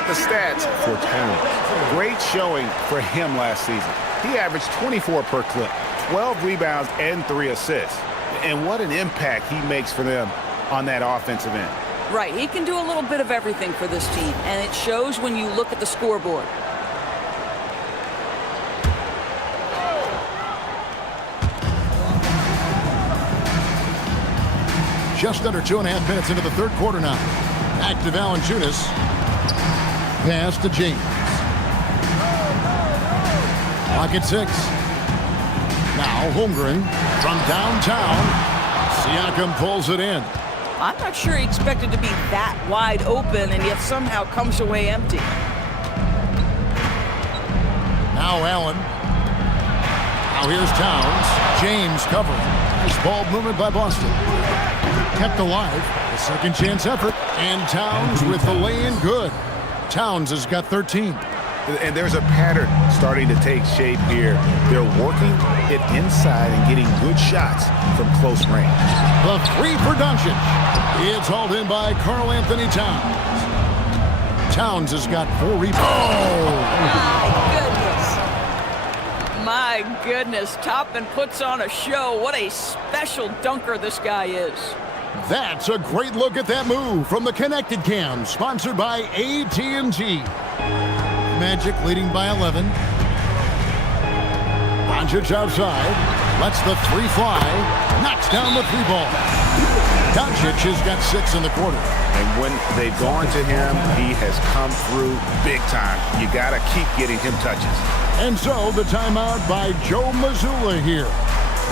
The stats for Towns. Great showing for him last season. He averaged 24 per clip, 12 rebounds, and 3 assists. And what an impact he makes for them on that offensive end. Right, he can do a little bit of everything for this team, and it shows when you look at the scoreboard. Just under 2.5 minutes into the third quarter now. Back to Valanciunas. Pass to James. Clock at 6. Now Holmgren from downtown. Siakam pulls it in. I'm not sure he expected to be that wide open and yet somehow comes away empty. Now Allen. Now here's Towns. James covering. Nice ball movement by Boston. Kept alive. A second chance effort. And Towns with the lay-in good. Towns has got 13. And there's a pattern starting to take shape here. They're working it inside and getting good shots from close range. The three for Doncic. It's hauled in by Karl Anthony Towns. Towns has got 4 rebounds. Oh! My goodness. Toppin puts on a show. What a special dunker this guy is. That's a great look at that move from the Connected Cam, sponsored by AT&T. Magic leading by 11. Doncic outside, lets the 3 fly, knocks down the 3 ball. Doncic has got 6 in the quarter. And when they've gone to him, he has come through big time. You got to keep getting him touches. And so the timeout by Joe Mazzulla here.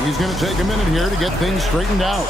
He's going to take a minute here to get things straightened out.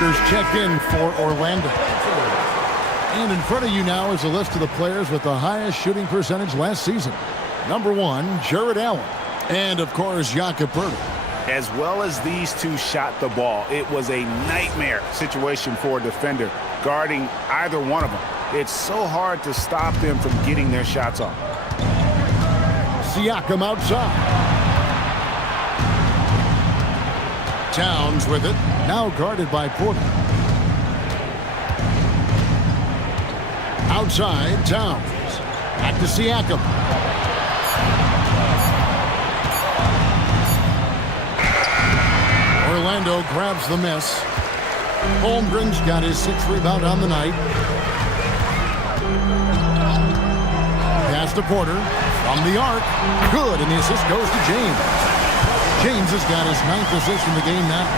Porter's checked in for Orlando. And in front of you now is a list of the players with the highest shooting percentage last season. Number 1, Jared Allen. And, of course, Jakob Poeltl. As well as these two shot the ball, it was a nightmare situation for a defender guarding either one of them. It's so hard to stop them from getting their shots off. Siakam outside. Towns with it, now guarded by Porter. Outside, Towns. Back to Siakam. Orlando grabs the miss. Holmgren's got his 6th rebound on the night. Pass to Porter. From the arc. Good, and the assist goes to James. James has got his 9th assist in the game now.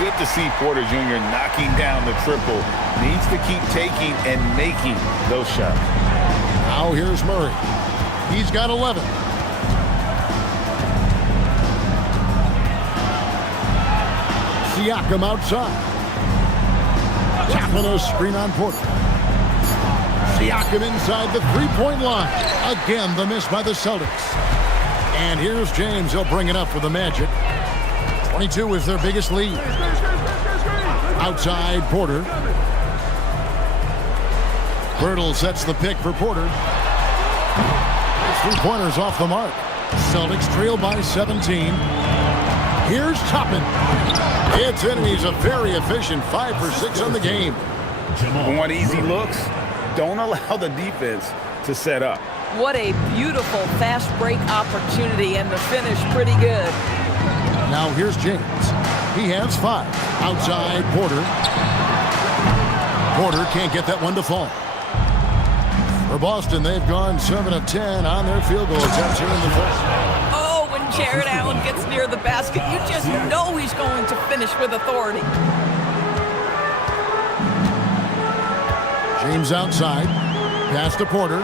Good to see Porter Jr. knocking down the triple. Needs to keep taking and making those shots. Now here's Murray. He's got 11. Siakam outside. Tapping a screen on Porter. Siakam inside the three-point line. Again, the miss by the Celtics. And here's James. He'll bring it up for the Magic. 22 is their biggest lead. Outside, Porter. Poeltl sets the pick for Porter. His three-pointers off the mark. Celtics trail by 17. Here's Toppin. It's in. He's a very efficient 5 for 6 on the game. Want easy looks? Don't allow the defense to set up. What a beautiful fast break opportunity, and the finish pretty good. Now here's James. He has 5. Outside, Porter. Porter can't get that one to fall. For Boston, they've gone 7 of 10 on their field goal attempts here in the first. Oh, when Jared Allen gets near the basket, you just know he's going to finish with authority. James outside. Pass to Porter.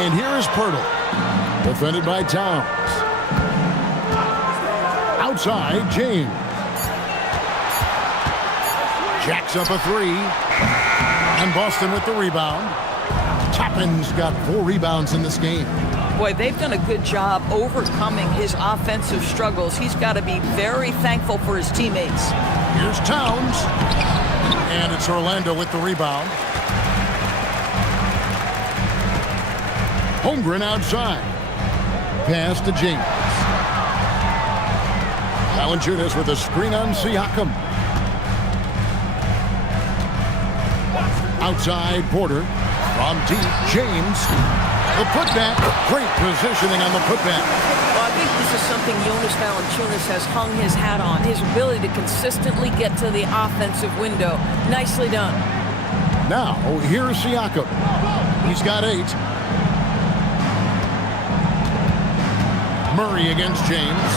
And here is Poeltl. Defended by Towns. Outside, James. Jacks up a 3. And Boston with the rebound. Toppin's got 4 rebounds in this game. Boy, they've done a good job overcoming his offensive struggles. He's got to be very thankful for his teammates. Here's Towns. And it's Orlando with the rebound. Holmgren outside. Pass to James. Valanciunas with a screen on Siakam. Outside, Porter. From deep, James. The putback. Great positioning on the putback. Well, I think this is something Jonas Valanciunas has hung his hat on. His ability to consistently get to the offensive window. Nicely done. Now, here's Siakam. He's got 8. Murray against James.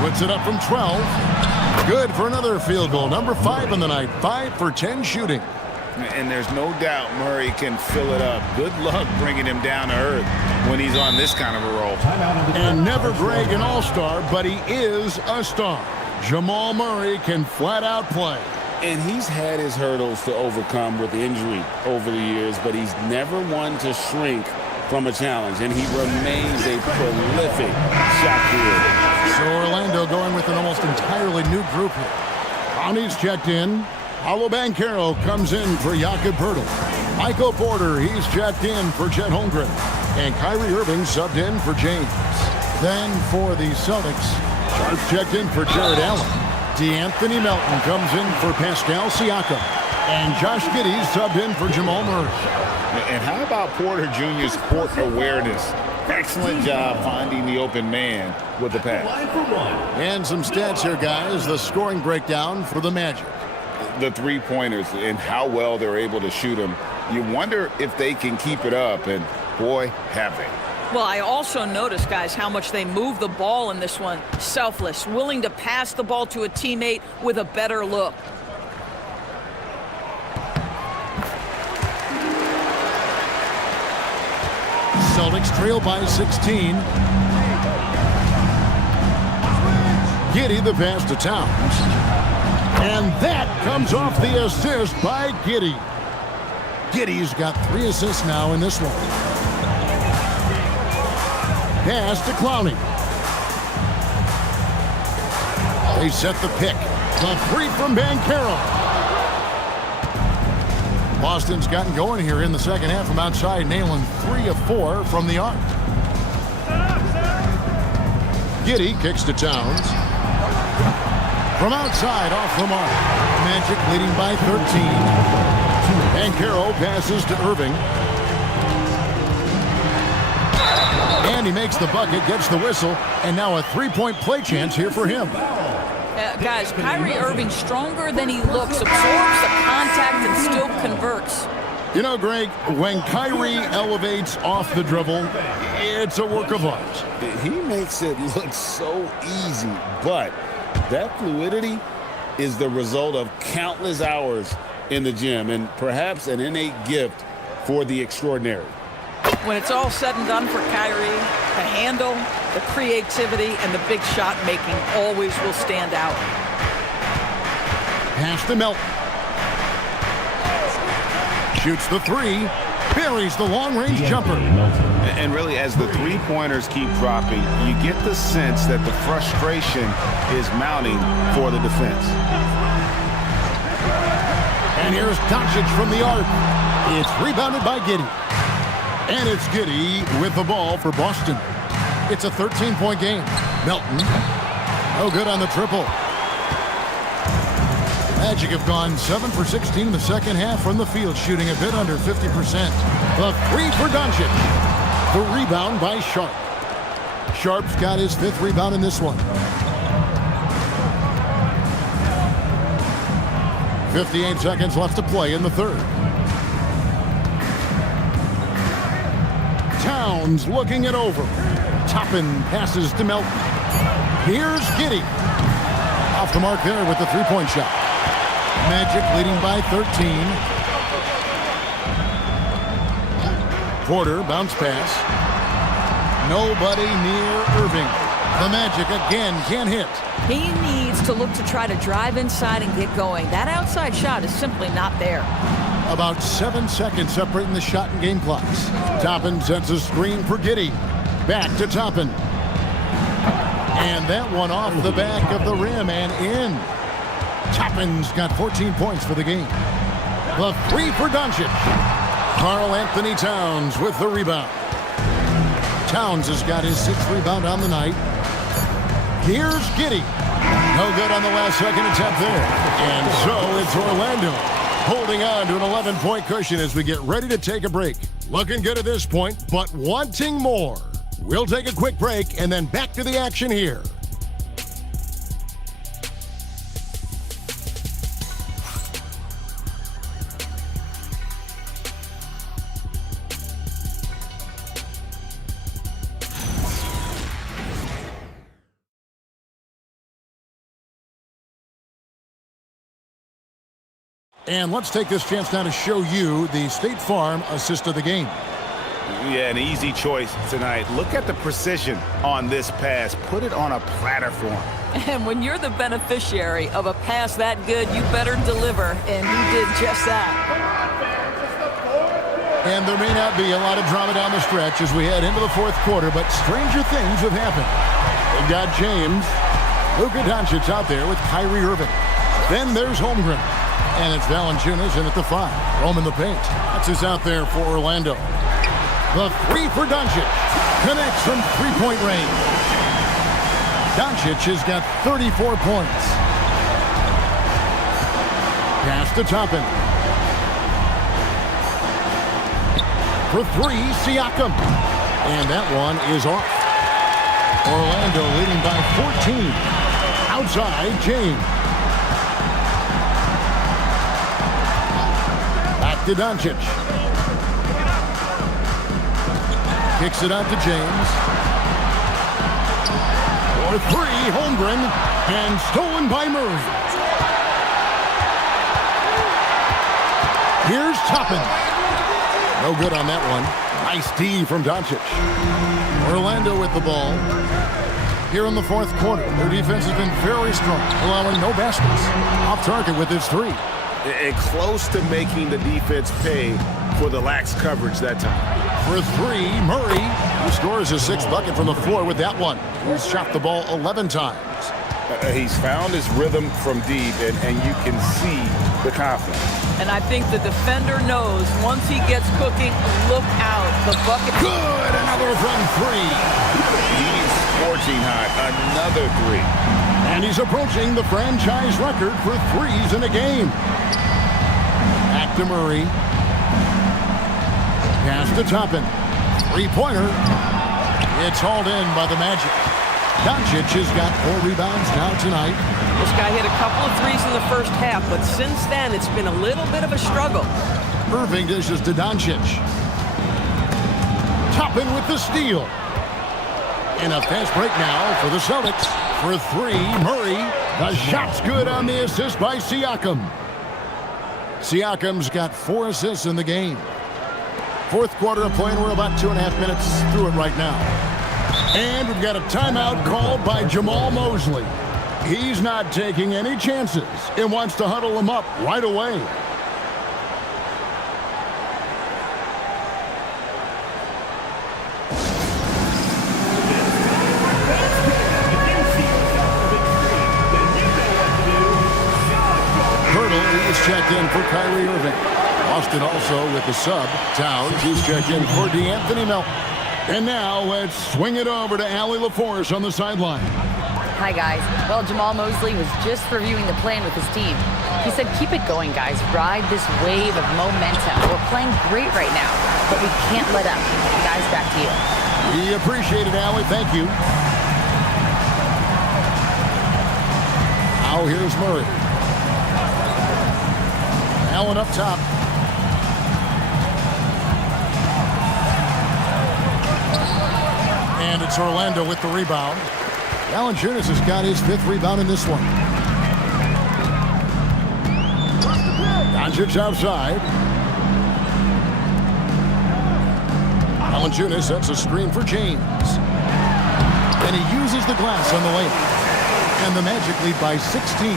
Puts it up from 12. Good for another field goal. Number 5 on the night. 5 for 10 shooting. And there's no doubt Murray can fill it up. Good luck bringing him down to earth when he's on this kind of a roll. And never brag an all-star, but he is a star. Jamal Murray can flat out play. And he's had his hurdles to overcome with injury over the years, but he's never one to shrink from a challenge, and he remains a prolific shot creator. So Orlando going with an almost entirely new group here. Brownie's checked in. Paolo Banchero comes in for Jakob Poeltl. Michael Porter, he's checked in for Chet Holmgren. And Kyrie Irving subbed in for James. Then for the Celtics, Sharp checked in for Jared Allen. DeAnthony Melton comes in for Pascal Siakam. And Josh Giddey subbed in for Jamal Murray. And how about Porter Jr.'s court awareness? Excellent job finding the open man with the pass. And some stats here, guys. The scoring breakdown for the Magic. The three-pointers and how well they're able to shoot them. You wonder if they can keep it up, and boy, have they. Well, I also noticed, guys, how much they move the ball in this one. Selfless, willing to pass the ball to a teammate with a better look. Celtics trail by 16. Giddey the pass to Towns. And that comes off the assist by Giddey. Giddey's got 3 assists now in this one. Pass to Clowney. They set the pick. The 3 from Banchero. Boston's gotten going here in the second half from outside, nailing 3 of 4 from the arc. Giddey kicks to Towns. From outside, off the mark. Magic leading by 13. Banchero passes to Irving. And he makes the bucket, gets the whistle, and now a 3-point play chance here for him. Guys, Kyrie Irving stronger than he looks, absorbs the contact and still converts. You know, Greg, when Kyrie elevates off the dribble, it's a work of art. He makes it look so easy, but that fluidity is the result of countless hours in the gym and perhaps an innate gift for the extraordinary. When it's all said and done for Kyrie, the handle, the creativity, and the big shot making always will stand out. Pass to Melton. Shoots the 3, buries the long-range jumper. And really, as the three-pointers keep dropping, you get the sense that the frustration is mounting for the defense. And here's Doncic from the arc. It's rebounded by Giddey. And it's Giddey with the ball for Boston. It's a 13-point game. Melton, no good on the triple. Magic have gone 7 for 16 in the second half from the field, shooting a bit under 50%. The 3 for Doncic. The rebound by Sharp. Sharp's got his 5th rebound in this one. 58 seconds left to play in the third. Towns looking it over. Toppin passes to Melton. Here's Giddey. Off the mark there with the 3-point shot. Magic leading by 13. Porter bounce pass. Nobody near Irving. The Magic again can't hit. He needs to look to try to drive inside and get going. That outside shot is simply not there. About 7 seconds separating the shot and game clocks. Toppin sets a screen for Giddey. Back to Toppin. And that one off the back of the rim and in. Toppin's got 14 points for the game. The 3 for Doncic. Karl Anthony Towns with the rebound. Towns has got his 6th rebound on the night. Here's Giddey. No good on the last second attempt there. And so it's Orlando holding on to an 11-point cushion as we get ready to take a break. Looking good at this point, but wanting more. We'll take a quick break and then back to the action here. And let's take this chance now to show you the State Farm assist of the game. Yeah, an easy choice tonight. Look at the precision on this pass. Put it on a platter for him. And when you're the beneficiary of a pass that good, you better deliver. And he did just that. And there may not be a lot of drama down the stretch as we head into the 4th quarter, but stranger things have happened. We've got James, Luka Doncic out there with Kyrie Irving. Then there's Holmgren. And it's Valanciunas in at the 5. Roman the paint. That's who's out there for Orlando. The 3 for Doncic. Connects from 3-point range. Doncic has got 34 points. Pass to Toppin. For 3, Siakam. And that one is off. Orlando leading by 14. Outside, James. To Doncic. Kicks it out to James. For 3, Holmgren, and stolen by Murray. Here's Toppin. No good on that one. Nice D from Doncic. Orlando with the ball. here in the fourth quarter. Their defense has been very strong, allowing no baskets. Off target with his three. And close to making the defense pay for the lax coverage that time. For three, Murray, who scores his sixth bucket from the floor with that one. He's shot the ball 11 times. He's found his rhythm from deep, and you can see the confidence. And I think the defender knows once he gets cooking, look out. The bucket. Good. Another from three. He's scorching hot. Another three. And he's approaching the franchise record for threes in a game. Back to Murray. Pass to Toppin. Three-pointer. It's hauled in by the Magic. Doncic has got 4 rebounds now tonight. This guy hit a couple of threes in the first half, but since then it's been a little bit of a struggle. Irving dishes to Doncic. Toppin with the steal. And a fast break now for the Celtics. For three, Murray. The shot's good on the assist by Siakam. Siakam's got 4 assists in the game. Fourth quarter of play, and we're about 2.5 minutes through it right now. And we've got a timeout called by Jamal Mosley. He's not taking any chances and wants to huddle him up right away. Hurdle is checked in for Kyrie Irving. Austin also with the sub. Towns is checked in for DeAnthony Melton. And now let's swing it over to Allie LaForce on the sideline. Hi, guys. Well, Jamal Mosley was just reviewing the plan with his team. He said, keep it going, guys. Ride this wave of momentum. We're playing great right now, but we can't let up. Guys, back to you. We appreciate it, Allie. Thank you. Now here's Murray. Allen up top. And it's Orlando with the rebound. Valanciunas has got his 5th rebound in this one. Doncic outside. Valanciunas sets a screen for James. And he uses the glass on the layup. And the Magic lead by 16.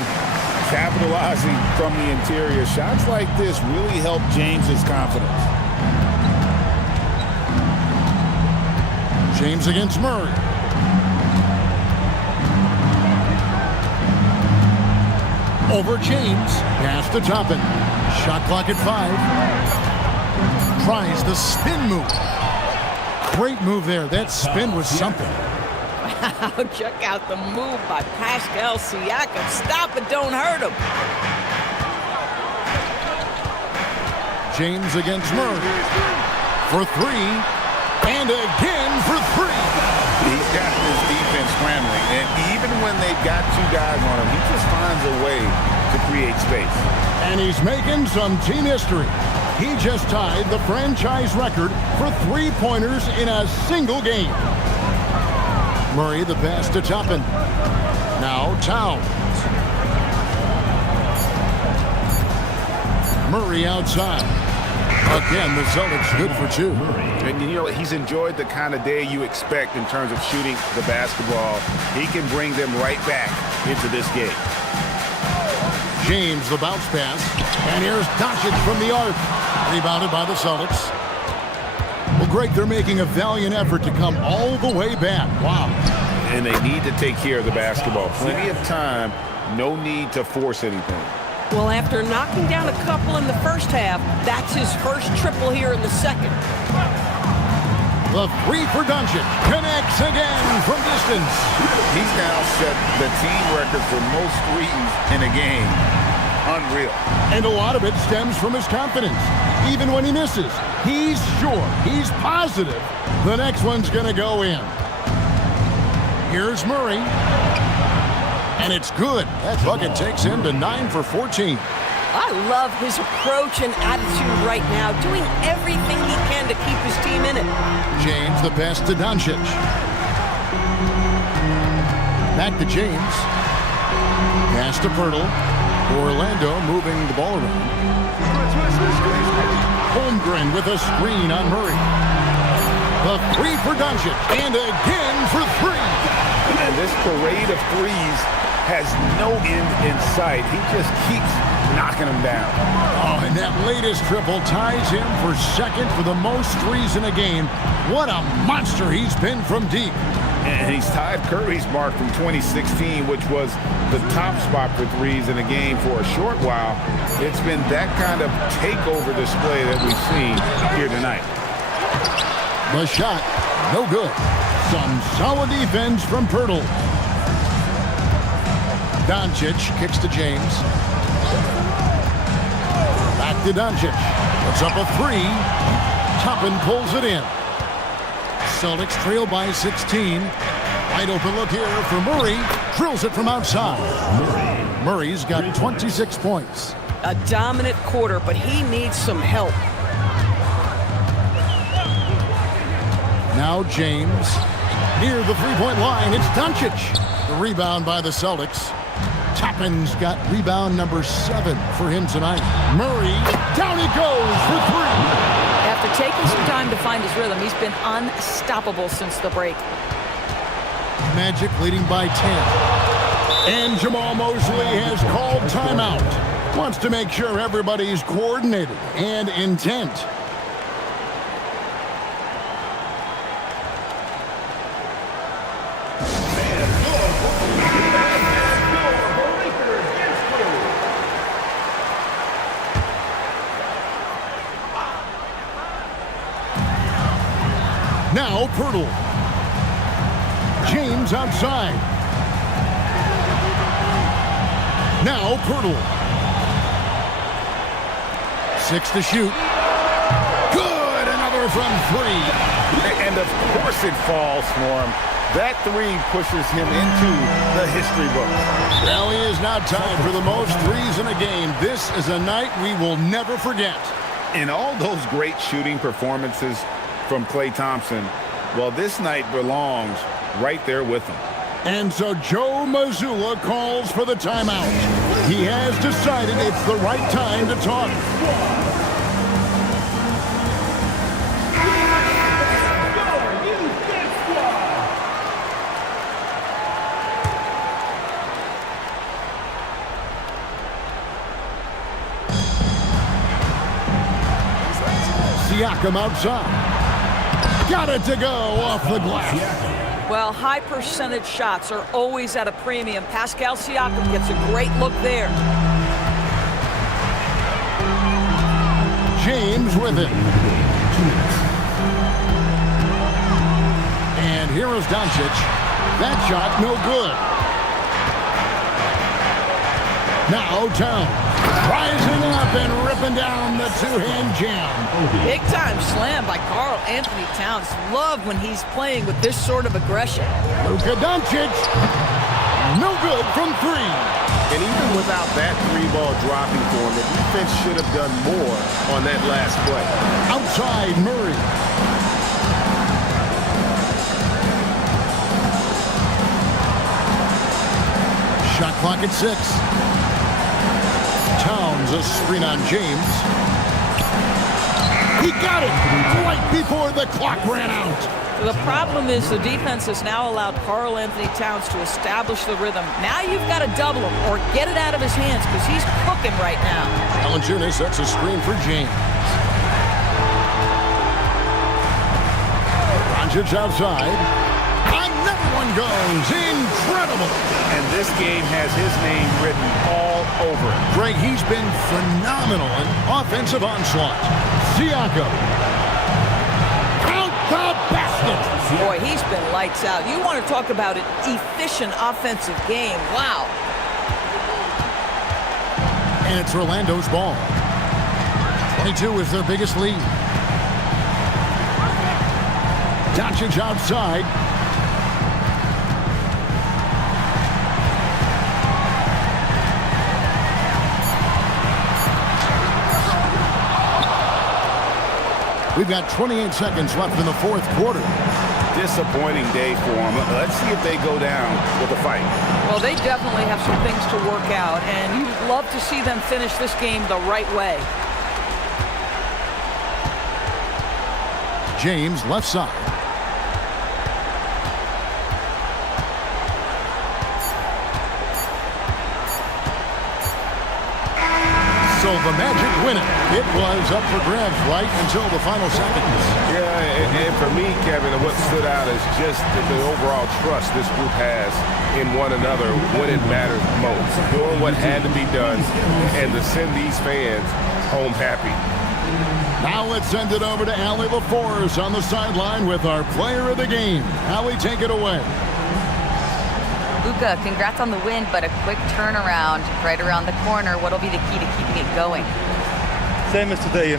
Capitalizing from the interior. Shots like this really help James's confidence. James against Murray. Over James. Pass to Toppin. Shot clock at 5. Tries the spin move. Great move there. That spin was something. Wow, check out the move by Pascal Siakam. Stop it, don't hurt him. James against Murray. For 3. And again for 3. He's got this defense scrambling, and even when they've got 2 guys on him, he just finds a way to create space. And he's making some team history. He just tied the franchise record for 3-pointers in a single game. Murray the pass to Toppin. Now Towns. Murray outside. Again, the Celtics good for 2. And you know, he's enjoyed the kind of day you expect in terms of shooting the basketball. He can bring them right back into this game. James, the bounce pass. And here's Doncic from the arc. Rebounded by the Celtics. Well, Greg, they're making a valiant effort to come all the way back. Wow. And they need to take care of the basketball. Plenty of time. No need to force anything. Well, after knocking down a couple in the first half, that's his first triple here in the second. The 3 for Doncic. Connects again from distance. He's now set the team record for most threes in a game. Unreal. And a lot of it stems from his confidence. Even when he misses, he's sure, he's positive the next one's going to go in. Here's Murray. And it's good. That bucket takes him to 9 for 14. I love his approach and attitude right now, doing everything he can to keep his team in it. James the pass to Doncic. Back to James. Pass to Pirtle. Orlando moving the ball around. Holmgren with a screen on Murray. The 3 for Doncic. And again for 3. And this parade of threes has no end in sight. He just keeps knocking them down. Oh, and that latest triple ties him for second for the most threes in a game. What a monster he's been from deep. And he's tied Curry's mark from 2016, which was the top spot for threes in a game for a short while. It's been that kind of takeover display that we've seen here tonight. The shot, no good. Some solid defense from Poeltl. Doncic kicks to James. Back to Doncic. Puts up a three. Toppin pulls it in. Celtics trail by 16. Wide open look here for Murray. Drills it from outside. Murray's got 26 points. A dominant quarter, but he needs some help. Now James. Near the three-point line, it's Doncic. The rebound by the Celtics. Toppin's got rebound number 7 for him tonight. Murray, down he goes for 3. After taking some time to find his rhythm, he's been unstoppable since the break. Magic leading by 10. And Jamal Mosley has called timeout. Wants to make sure everybody's coordinated and intent. Now Poeltl. James outside. Now Poeltl. 6 to shoot. Good! Another from 3. And of course it falls for him. That 3 pushes him into the history book. Well, he is now tied for the most threes in a game. This is a night we will never forget. In all those great shooting performances from Klay Thompson, well, this night belongs right there with him. And so Joe Mazzulla calls for the timeout. He has decided it's the right time to talk. Siakam outside. Got it to go off the glass. Well, high percentage shots are always at a premium. Pascal Siakam gets a great look there. James with it. And here is Doncic. That shot no good. Now Towns. Rising up and ripping down the two-hand jam. Big time slam by Karl Anthony Towns. Love when he's playing with this sort of aggression. Luka Doncic. No good from 3. And even without that 3-ball dropping for him, the defense should have done more on that last play. Outside Murray. Shot clock at 6. Towns a screen on James. He got it right before the clock ran out. The problem is the defense has now allowed Karl Anthony Towns to establish the rhythm. Now you've got to double him or get it out of his hands because he's cooking right now. Valanciunas sets a screen for James. Doncic outside. Another one goes. Incredible. And this game has his name written all over it. Greg, he's been phenomenal in offensive onslaught. Siakam. Count the basket. Boy, he's been lights out. You want to talk about an efficient offensive game. Wow. And it's Orlando's ball. 22 is their biggest lead. Doncic outside. We've got 28 seconds left in the 4th quarter. Disappointing day for them. Let's see if they go down with a fight. Well, they definitely have some things to work out, and you'd love to see them finish this game the right way. James left side. So the Magic win it. It was up for grabs right until the final seconds. Yeah, and for me, Kevin, what stood out is just the overall trust this group has in one another when it matters most. Doing what had to be done and to send these fans home happy. Now let's send it over to Allie LaForce on the sideline with our player of the game. Allie, take it away. Luka, congrats on the win, but a quick turnaround right around the corner. What'll be the key to keeping it going? Same as today,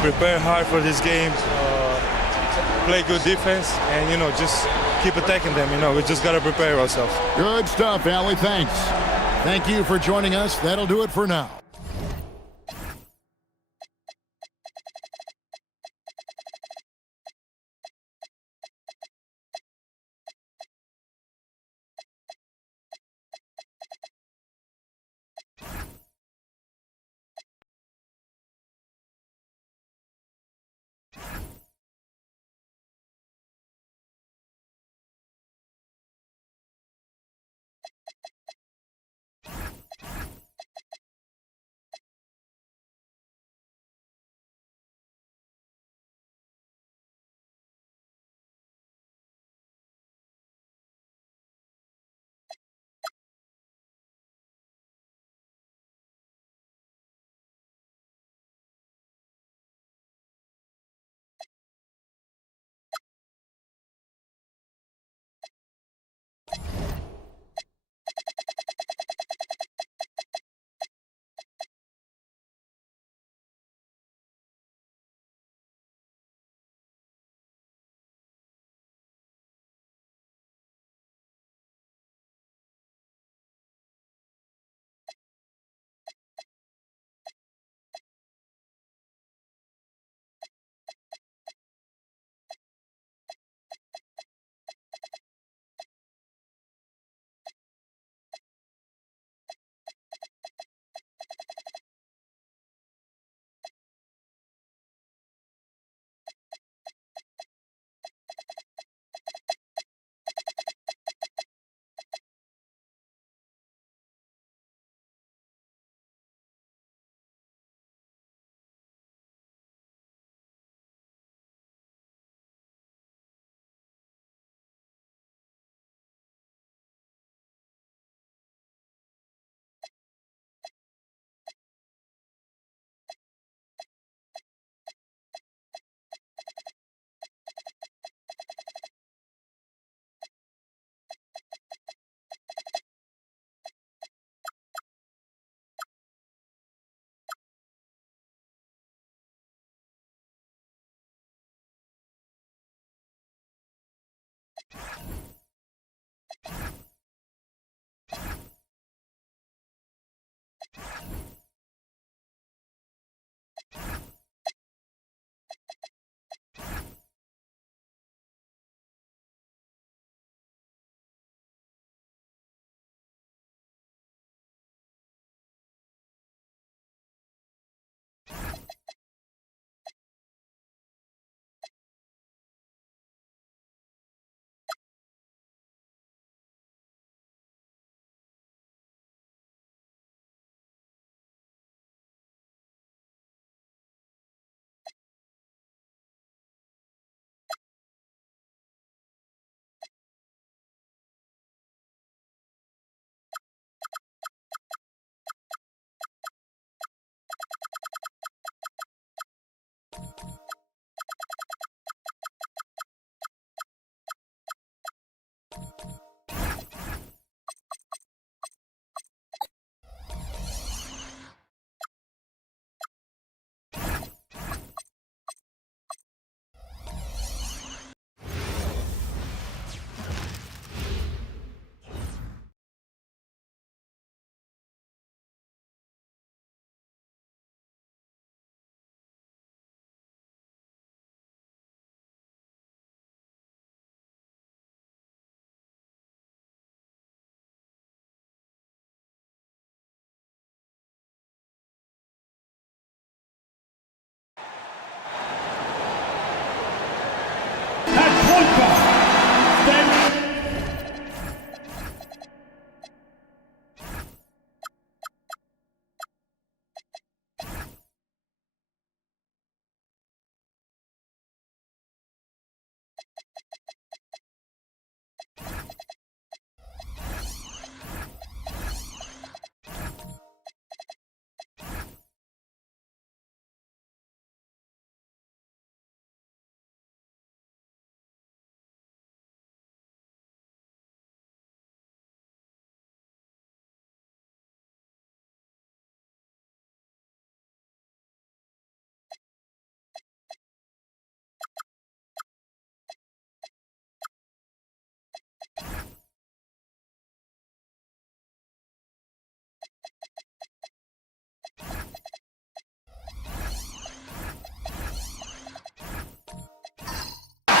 prepare hard for these games, play good defense, and, just keep attacking them. We just got to prepare ourselves. Good stuff, Allie. Thanks. Thank you for joining us. That'll do it for now.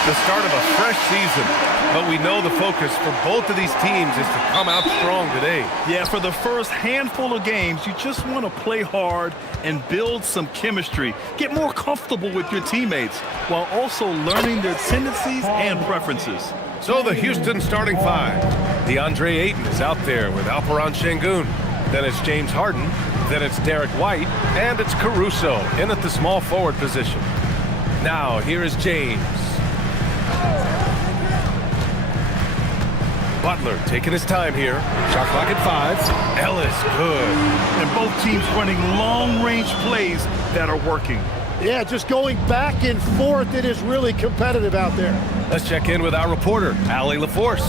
the start of a fresh season. But we know the focus for both of these teams is to come out strong today. Yeah, for the first handful of games, you just want to play hard and build some chemistry. Get more comfortable with your teammates while also learning their tendencies and preferences. So the Houston starting five. DeAndre Ayton is out there with Alperen Sengun. Then it's James Harden. Then it's Derek White. And it's Caruso in at the small forward position. Now here is James. Butler taking his time here. Shot clock at 5. Ellis, good. And both teams running long-range plays that are working. Yeah, just going back and forth. It is really competitive out there. Let's check in with our reporter, Allie LaForce.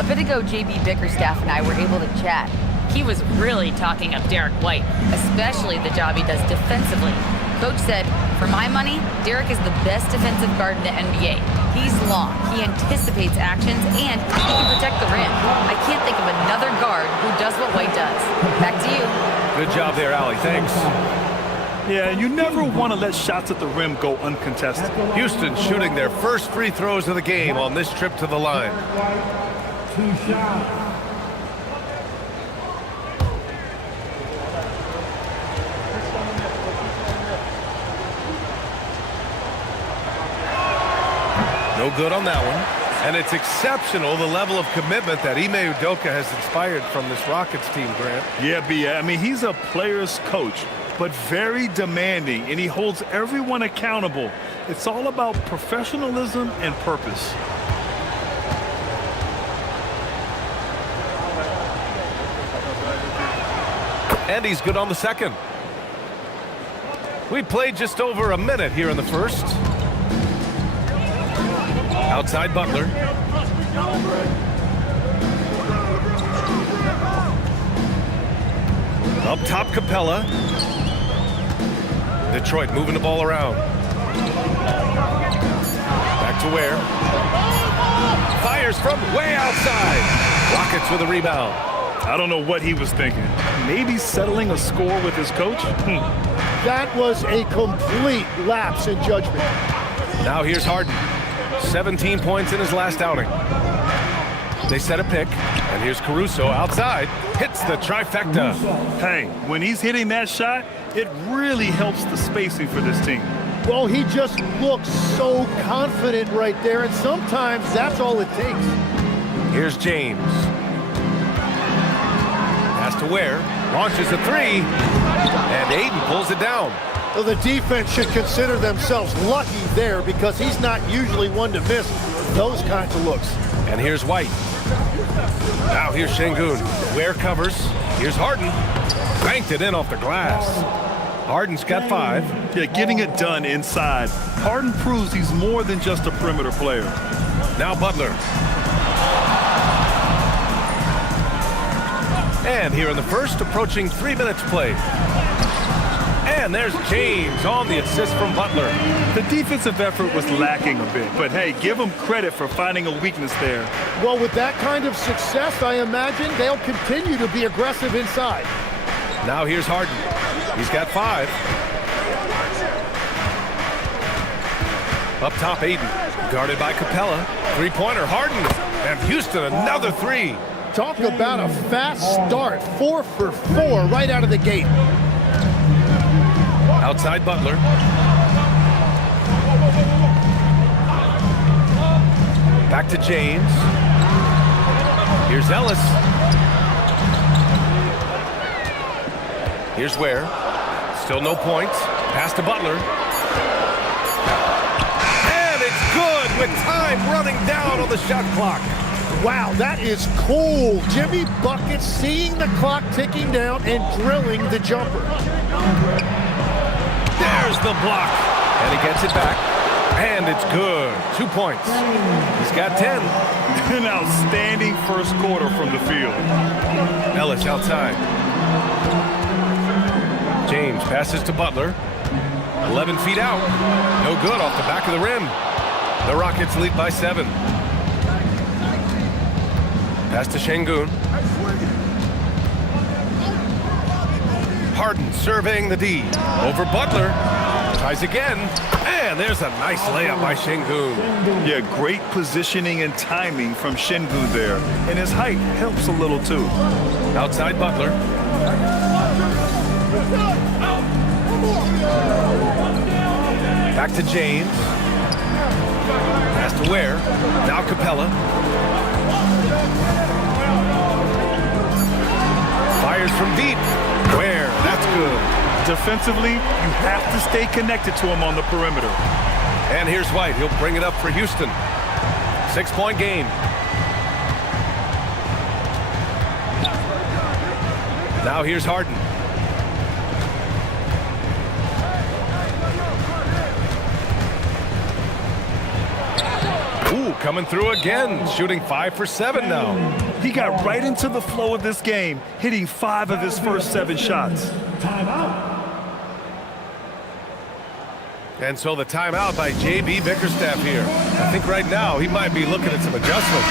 A bit ago, JB Bickerstaff and I were able to chat. He was really talking up Derek White, especially the job he does defensively. Coach said, for my money, Derek is the best defensive guard in the NBA. He's long, he anticipates actions, and he can protect the rim. I can't think of another guard who does what White does. Back to you. Good job there, Allie. Thanks. Yeah, you never want to let shots at the rim go uncontested. Houston shooting their first free throws of the game on this trip to the line. 2 shots. No good on that one. And it's exceptional, the level of commitment that Ime Udoka has inspired from this Rockets team, Grant. Yeah, B.A. I mean, he's a player's coach, but very demanding, and he holds everyone accountable. It's all about professionalism and purpose. And he's good on the second. We played just over a minute here in the first. Outside Butler. Up top Capella. Detroit moving the ball around. Back to Ware. Fires from way outside. Rockets with a rebound. I don't know what he was thinking. Maybe settling a score with his coach? That was a complete lapse in judgment. Now here's Harden. 17 points in his last outing. They set a pick, and here's Caruso outside. Hits the trifecta. Hey, when he's hitting that shot, it really helps the spacing for this team. Well, he just looks so confident right there, and sometimes that's all it takes. Here's James. Pass to Ware. Launches a 3, and Ayton pulls it down. Well, the defense should consider themselves lucky there because he's not usually one to miss those kinds of looks. And here's White. Now here's Sengun. Ware covers. Here's Harden. Banked it in off the glass. Harden's got 5. Yeah, getting it done inside. Harden proves he's more than just a perimeter player. Now Butler. And here in the first, approaching 3 minutes played. And there's James on the assist from Butler. The defensive effort was lacking a bit, but hey, give them credit for finding a weakness there. Well, with that kind of success, I imagine they'll continue to be aggressive inside. Now here's Harden. He's got 5. Up top, Ayton. Guarded by Capella. Three-pointer, Harden. And Houston, another 3. Talk about a fast start. 4 for 4 right out of the gate. Outside Butler. Back to James. Here's Ellis. Here's Ware. Still no points. Pass to Butler. And it's good with time running down on the shot clock. Wow, that is cool. Jimmy Buckets seeing the clock ticking down and drilling the jumper. There's the block. And he gets it back. And it's good. 2 points. He's got 10. An outstanding first quarter from the field. Ellis outside. James passes to Butler. 11 feet out. No good off the back of the rim. The Rockets lead by 7. Pass to Sengun. Harden surveying the D. Over Butler. Tries again, and there's a nice layup by Şengün. Yeah, great positioning and timing from Şengün there. And his height helps a little too. Outside Butler. Back to James. Pass to Ware. Now Capella. Fires from deep. Ware, that's good. Defensively, you have to stay connected to him on the perimeter. And here's White. He'll bring it up for Houston. 6-point game. Now here's Harden. Ooh, coming through again. Shooting 5 for 7 now. He got right into the flow of this game, hitting 5 of his first 7 shots. Timeout. And so the timeout by J.B. Bickerstaff here. I think right now he might be looking at some adjustments.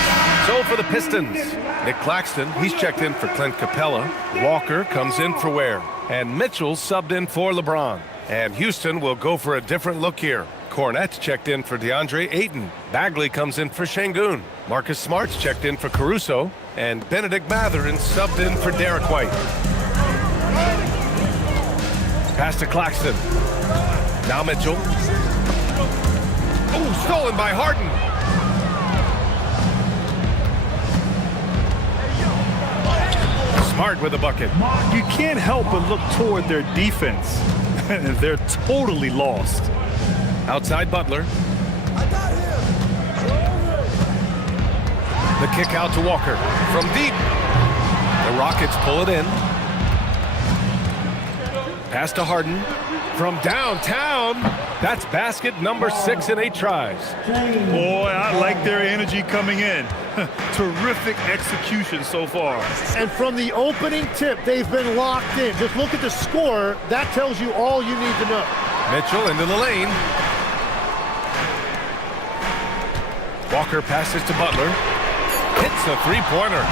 So for the Pistons, Nick Claxton, he's checked in for Clint Capella. Walker comes in for Ware. And Mitchell subbed in for LeBron. And Houston will go for a different look here. Cornette's checked in for DeAndre Ayton. Bagley comes in for Şengün. Marcus Smart's checked in for Caruso. And Benedict Mathurin subbed in for Derek White. Pass to Claxton. Now Mitchell. Oh, stolen by Harden. Smart with a bucket. You can't help but look toward their defense. They're totally lost. Outside Butler. The kick out to Walker. From deep. The Rockets pull it in. Pass to Harden. From downtown. That's basket number 6 in 8 tries. Boy, I like their energy coming in. Terrific execution so far. And from the opening tip, they've been locked in. Just look at the score. That tells you all you need to know. Mitchell into the lane. Walker passes to Butler. Hits a three-pointer.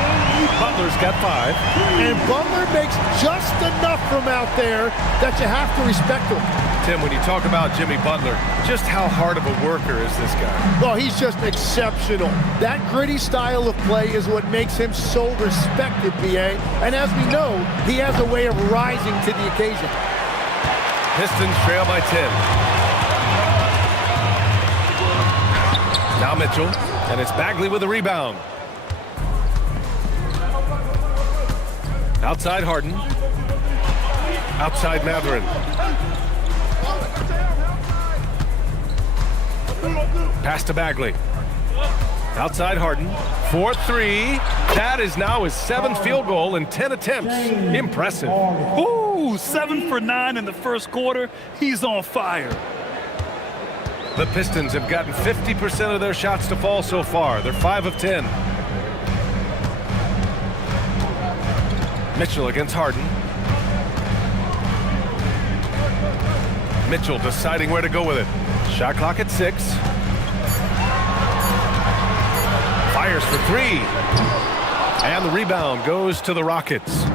Butler's got 5. And Butler makes just enough from out there that you have to respect him. Tim, when you talk about Jimmy Butler, just how hard of a worker is this guy? Well, he's just exceptional. That gritty style of play is what makes him so respected, B.A. And as we know, he has a way of rising to the occasion. Pistons trail by 10. Now Mitchell, and it's Bagley with a rebound. Outside Harden. Outside Mathurin. Pass to Bagley. Outside Harden. 4-3. That is now his 7th field goal in 10 attempts. Impressive. Ooh, 7 for 9 in the first quarter. He's on fire. The Pistons have gotten 50% of their shots to fall so far. They're 5 of 10. Mitchell against Harden. Mitchell deciding where to go with it. Shot clock at 6. Fires for 3. And the rebound goes to the Rockets.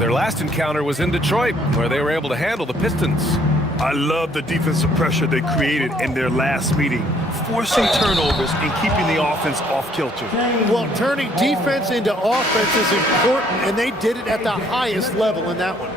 Their last encounter was in Detroit, where they were able to handle the Pistons. I love the defensive pressure they created in their last meeting, forcing turnovers and keeping the offense off kilter. Well, turning defense into offense is important, and they did it at the highest level in that one.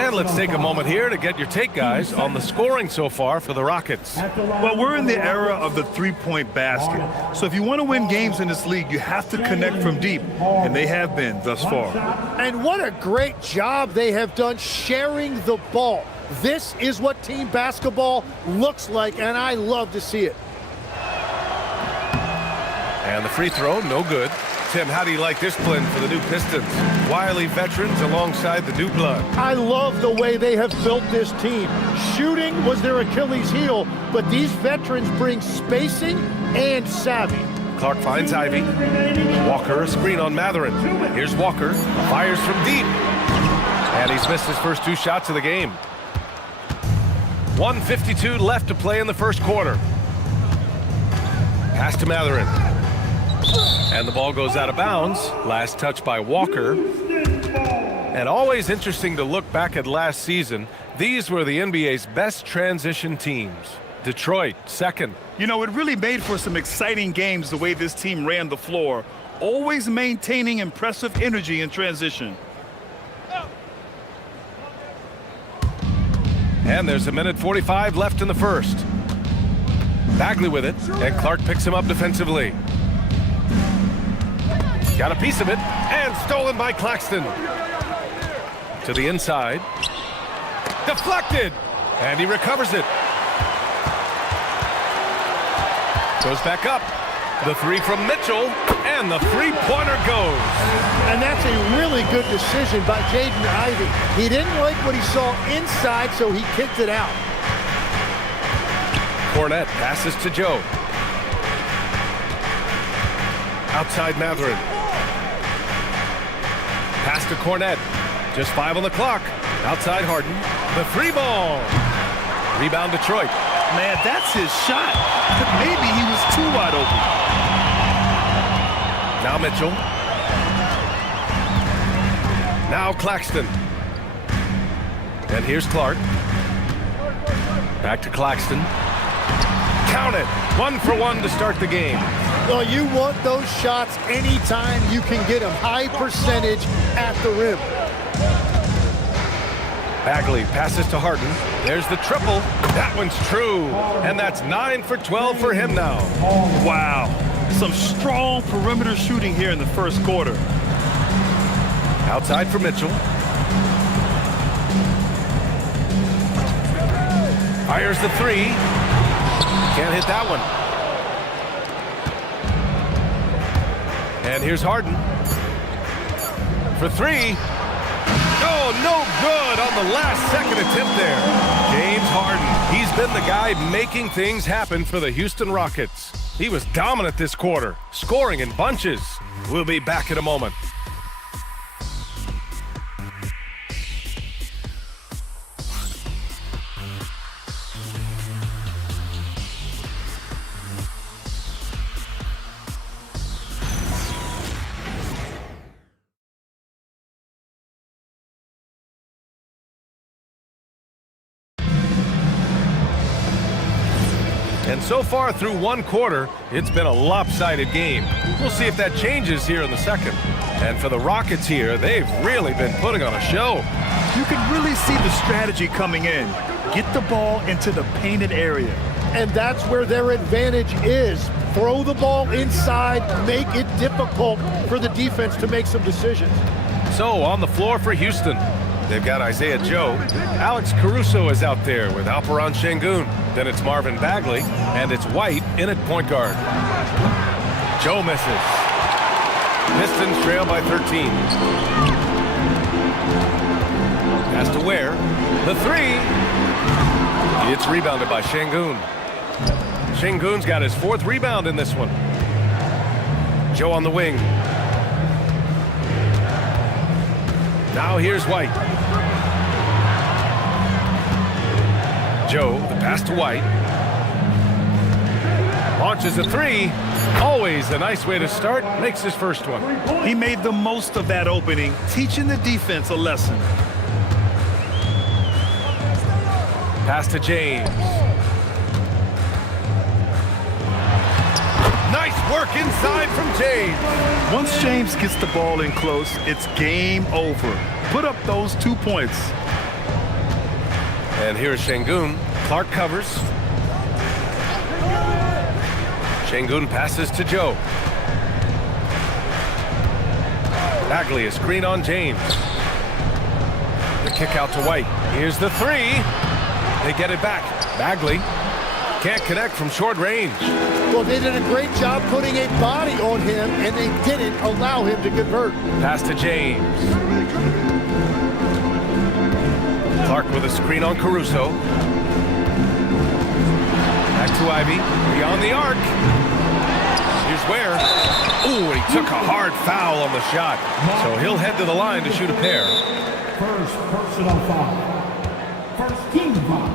And let's take a moment here to get your take, guys, on the scoring so far for the Rockets. Well, we're in the era of the three-point basket. So if you want to win games in this league, you have to connect from deep, and they have been thus far. And what a great job they have done sharing the ball. This is what team basketball looks like, and I love to see it. And the free throw, no good. Tim, how do you like this blend for the new Pistons? Wily veterans alongside the new blood. I love the way they have built this team. Shooting was their Achilles heel, but these veterans bring spacing and savvy. Clark finds Ivy. Walker, a screen on Mathurin. Here's Walker, fires from deep. And he's missed his first 2 shots of the game. 1:52 left to play in the first quarter. Pass to Mathurin. And the ball goes out of bounds. Last touch by Walker. And always interesting to look back at last season. These were the NBA's best transition teams. Detroit, second. You know, it really made for some exciting games the way this team ran the floor, always maintaining impressive energy in transition. And there's a minute 45 left in the first. Bagley with it, and Clark picks him up defensively. Got a piece of it, and stolen by Claxton. To the inside. Deflected, and he recovers it. Goes back up. The three from Mitchell, and the three-pointer goes. And that's a really good decision by Jaden Ivey. He didn't like what he saw inside, so he kicked it out. Cornette passes to Joe. Outside Mathurin. Pass to Cornette. Just 5 on the clock. Outside Harden. The three ball. Rebound Detroit. Man, that's his shot. Maybe he was too wide open. Now Mitchell. Now Claxton. And here's Clark. Back to Claxton. Count it. 1 for 1 to start the game. Well, you want those shots anytime you can get them. High percentage at the rim. Bagley passes to Harden. There's the triple. That one's true. And that's 9 for 12 for him now. Wow. Some strong perimeter shooting here in the first quarter. Outside for Mitchell. Fires the three. Can't hit that one. And here's Harden. For three. Oh, no good on the last second attempt there. James Harden. He's been the guy making things happen for the Houston Rockets. He was dominant this quarter, scoring in bunches. We'll be back in a moment. And so far through one quarter, it's been a lopsided game. We'll see if that changes here in the second. And for the Rockets here, they've really been putting on a show. You can really see the strategy coming in. Get the ball into the painted area. And that's where their advantage is. Throw the ball inside, make it difficult for the defense to make some decisions. So on the floor for Houston, they've got Isaiah Joe. Alex Caruso is out there with Alperen Şengün. Then it's Marvin Bagley, and it's White in at point guard. Joe misses. Pistons trail by 13. Pass to Ware. The three. It's rebounded by Şengün. Şengün's got his 4th rebound in this one. Joe on the wing. Now here's White. Joe, the pass to White. Launches a three. Always a nice way to start. Makes his first one. He made the most of that opening, teaching the defense a lesson. Pass to James. Nice work inside from James. Once James gets the ball in close, it's game over. Put up those 2 points. And here's Şengün. Clark covers. Şengün passes to Joe. Bagley, a screen on James. The kick out to White. Here's the three. They get it back. Bagley can't connect from short range. Well, they did a great job putting a body on him, and they didn't allow him to convert. Pass to James. Clark with a screen on Caruso. Back to Ivey. Beyond the arc. Here's Ware. Ooh, and he took a hard foul on the shot. So he'll head to the line to shoot a pair. First personal foul. First team foul.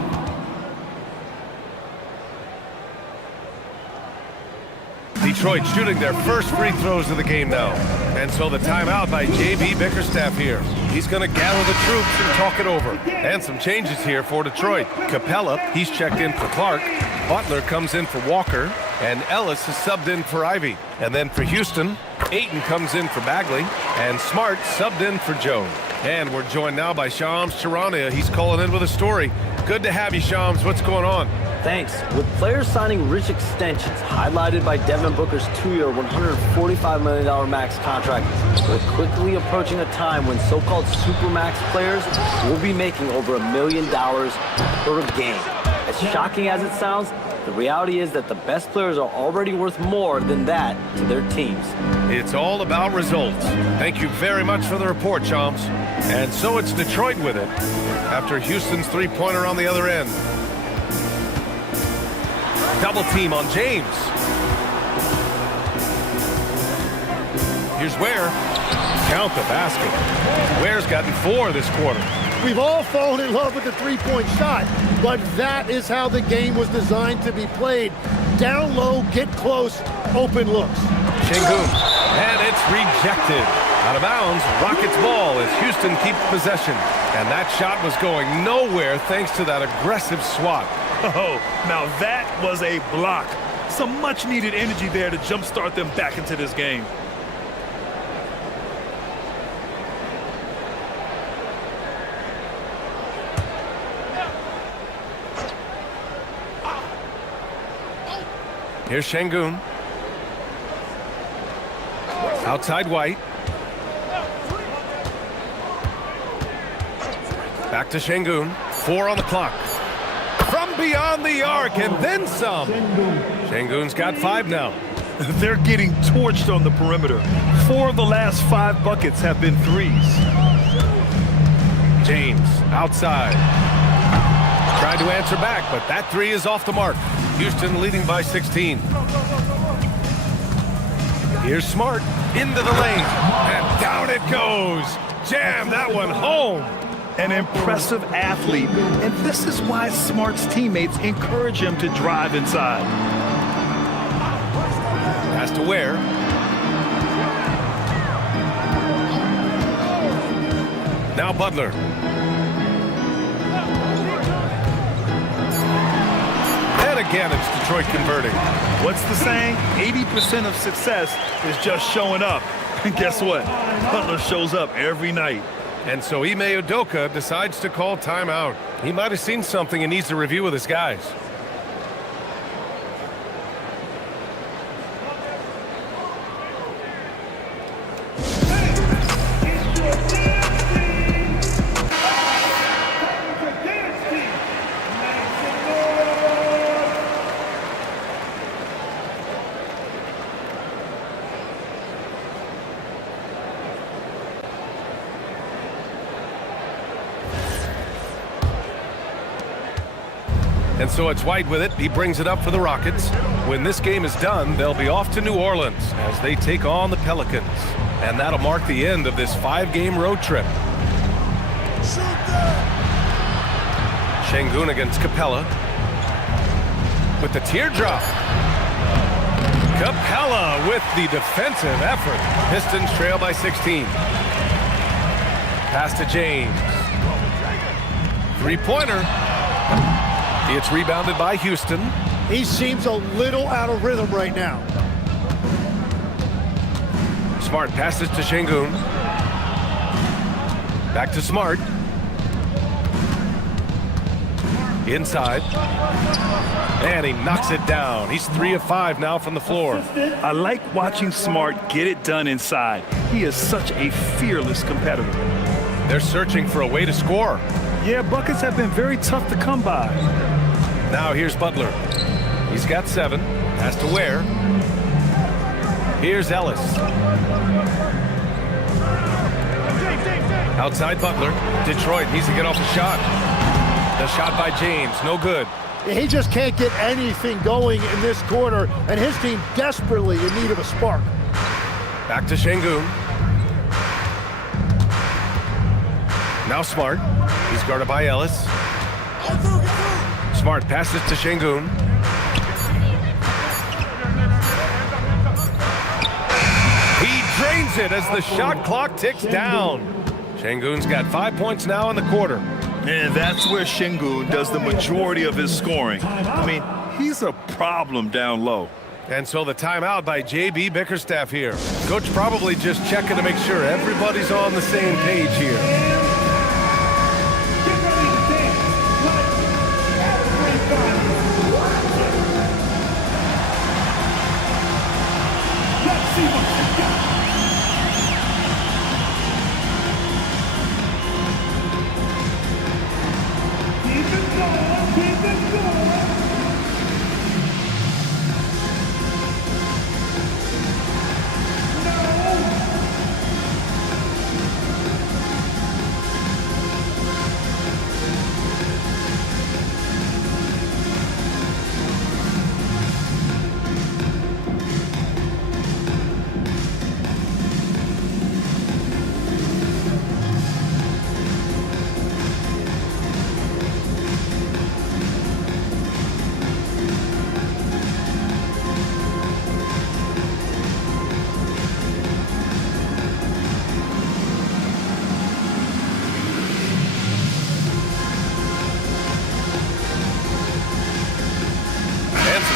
The Detroit shooting their first free throws of the game now. And so the timeout by J.B. Bickerstaff here. He's going to gather the troops and talk it over. And some changes here for Detroit. Capella, he's checked in for Clark. Butler comes in for Walker. And Ellis is subbed in for Ivy. And then for Houston, Ayton comes in for Bagley. And Smart subbed in for Jones. And we're joined now by Shams Charania. He's calling in with a story. Good to have you, Shams. What's going on? Thanks. With players signing rich extensions, highlighted by Devin Booker's 2-year, $145 million max contract, we're quickly approaching a time when so-called supermax players will be making over $1 million per game. As shocking as it sounds, the reality is that the best players are already worth more than that to their teams. It's all about results. Thank you very much for the report, Shams. And so it's Detroit with it, after Houston's three-pointer on the other end. Double team on James. Here's Ware. Count the basket. Ware's gotten 4 this quarter. We've all fallen in love with the three-point shot, but that is how the game was designed to be played. Down low, get close, open looks. Şengün, and it's rejected. Out of bounds, Rockets ball as Houston keeps possession. And that shot was going nowhere thanks to that aggressive swat. Oh, now that was a block. Some much-needed energy there to jumpstart them back into this game. Here's Şengün. Outside White. Back to Şengün. 4 on the clock. From beyond the arc and then some. Şengün's got 5 now. They're getting torched on the perimeter. 4 of the last 5 buckets have been threes. James outside. Tried to answer back, but that 3 is off the mark. Houston leading by 16. Here's Smart into the lane, and down it goes. Jam that one home. An impressive athlete, and this is why Smart's teammates encourage him to drive inside. Pass to Ware. Now Butler. And again, it's Detroit converting. What's the saying? 80% of success is just showing up. And guess what? Butler shows up every night. And so Ime Udoka decides to call timeout. He might have seen something and needs to review with his guys. And so it's White with it. He brings it up for the Rockets. When this game is done, they'll be off to New Orleans as they take on the Pelicans. And that'll mark the end of this 5-game road trip. Şengün against Capella. With the teardrop. Capella with the defensive effort. Pistons trail by 16. Pass to James. Three-pointer. It's rebounded by Houston. He seems a little out of rhythm right now. Smart passes to Şengün. Back to Smart. Inside. And he knocks it down. He's 3 of 5 now from the floor. I like watching Smart get it done inside. He is such a fearless competitor. They're searching for a way to score. Yeah, buckets have been very tough to come by. Now here's Butler. He's got 7. Has to Ware. Here's Ellis. Outside Butler. Detroit needs to get off the shot. The shot by James, no good. He just can't get anything going in this quarter, and his team desperately in need of a spark. Back to Şengün. Now Smart. He's guarded by Ellis. Smart passes to Şengün. scores it as the shot clock ticks down. Şengün's got 5 points now in the quarter. And that's where Şengün does the majority of his scoring. I mean, he's a problem down low. And so the timeout by J.B. Bickerstaff here. Coach probably just checking to make sure everybody's on the same page here.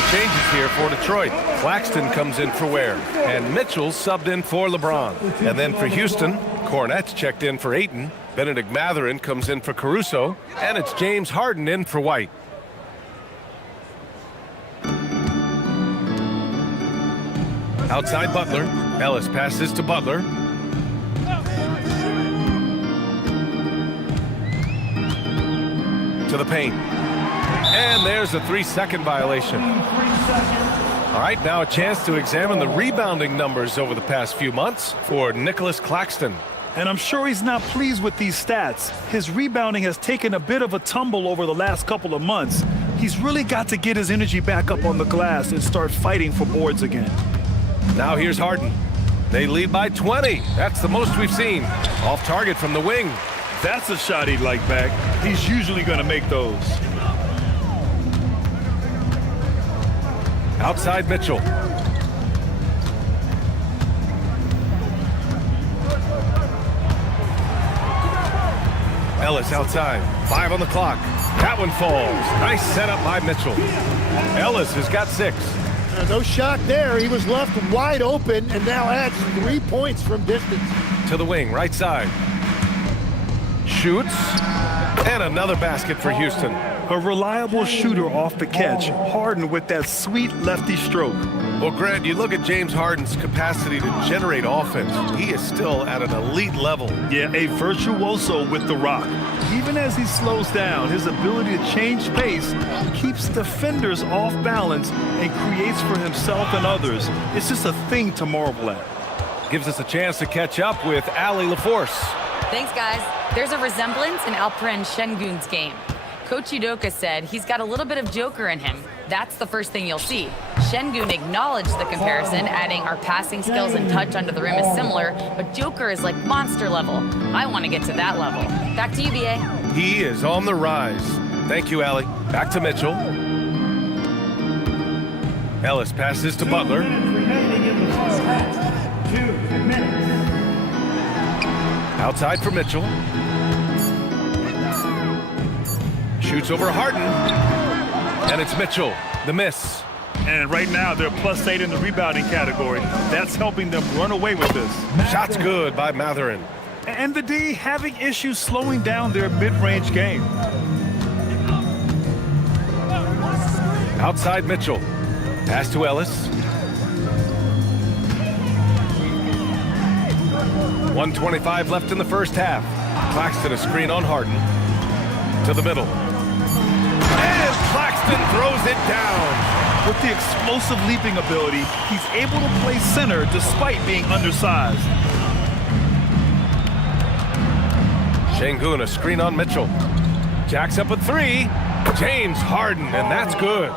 Changes here for Detroit. Claxton comes in for Ware, and Mitchell subbed in for LeBron. And then for Houston, Kornet's checked in for Ayton. Benedict Mathurin comes in for Caruso, and it's James Harden in for White. Outside Butler. Ellis passes to Butler. To the paint. And there's a 3-second violation. All right, now a chance to examine the rebounding numbers over the past few months for Nicholas Claxton. And I'm sure he's not pleased with these stats. His rebounding has taken a bit of a tumble over the last couple of months. He's really got to get his energy back up on the glass and start fighting for boards again. Now here's Harden. They lead by 20. That's the most we've seen. Off target from the wing. That's a shot he'd like back. He's usually going to make those. Outside Mitchell. Ellis outside. 5 on the clock. That one falls. Nice setup by Mitchell. Ellis has got 6. No shock there. He was left wide open and now adds 3 points from distance. To the wing, right side. Shoots. And another basket for Houston. A reliable shooter off the catch. Harden with that sweet lefty stroke. Well, Grant, you look at James Harden's capacity to generate offense. He is still at an elite level. Yeah, a virtuoso with the rock. Even as he slows down, his ability to change pace keeps defenders off balance and creates for himself and others. It's just a thing to marvel at. Gives us a chance to catch up with Allie LaForce. Thanks, guys. There's a resemblance in Alperen Şengün's game. Coach Udoka said he's got a little bit of Joker in him. That's the first thing you'll see. Şengün acknowledged the comparison, adding our passing skills and touch under the rim is similar, but Joker is like monster level. I want to get to that level. Back to you, BA. He is on the rise. Thank you, Allie. Back to Mitchell. Ellis passes to Butler. Outside for Mitchell. Shoots over Harden. And it's Mitchell, the miss. And right now, they're +8 in the rebounding category. That's helping them run away with this. Shots good by Mathurin. And the D having issues slowing down their mid-range game. Outside Mitchell. Pass to Ellis. 1:25 left in the first half. Claxton a screen on Harden. To the middle. And Claxton throws it down. With the explosive leaping ability, he's able to play center despite being undersized. Şengün a screen on Mitchell. Jacks up a 3. James Harden, and that's good.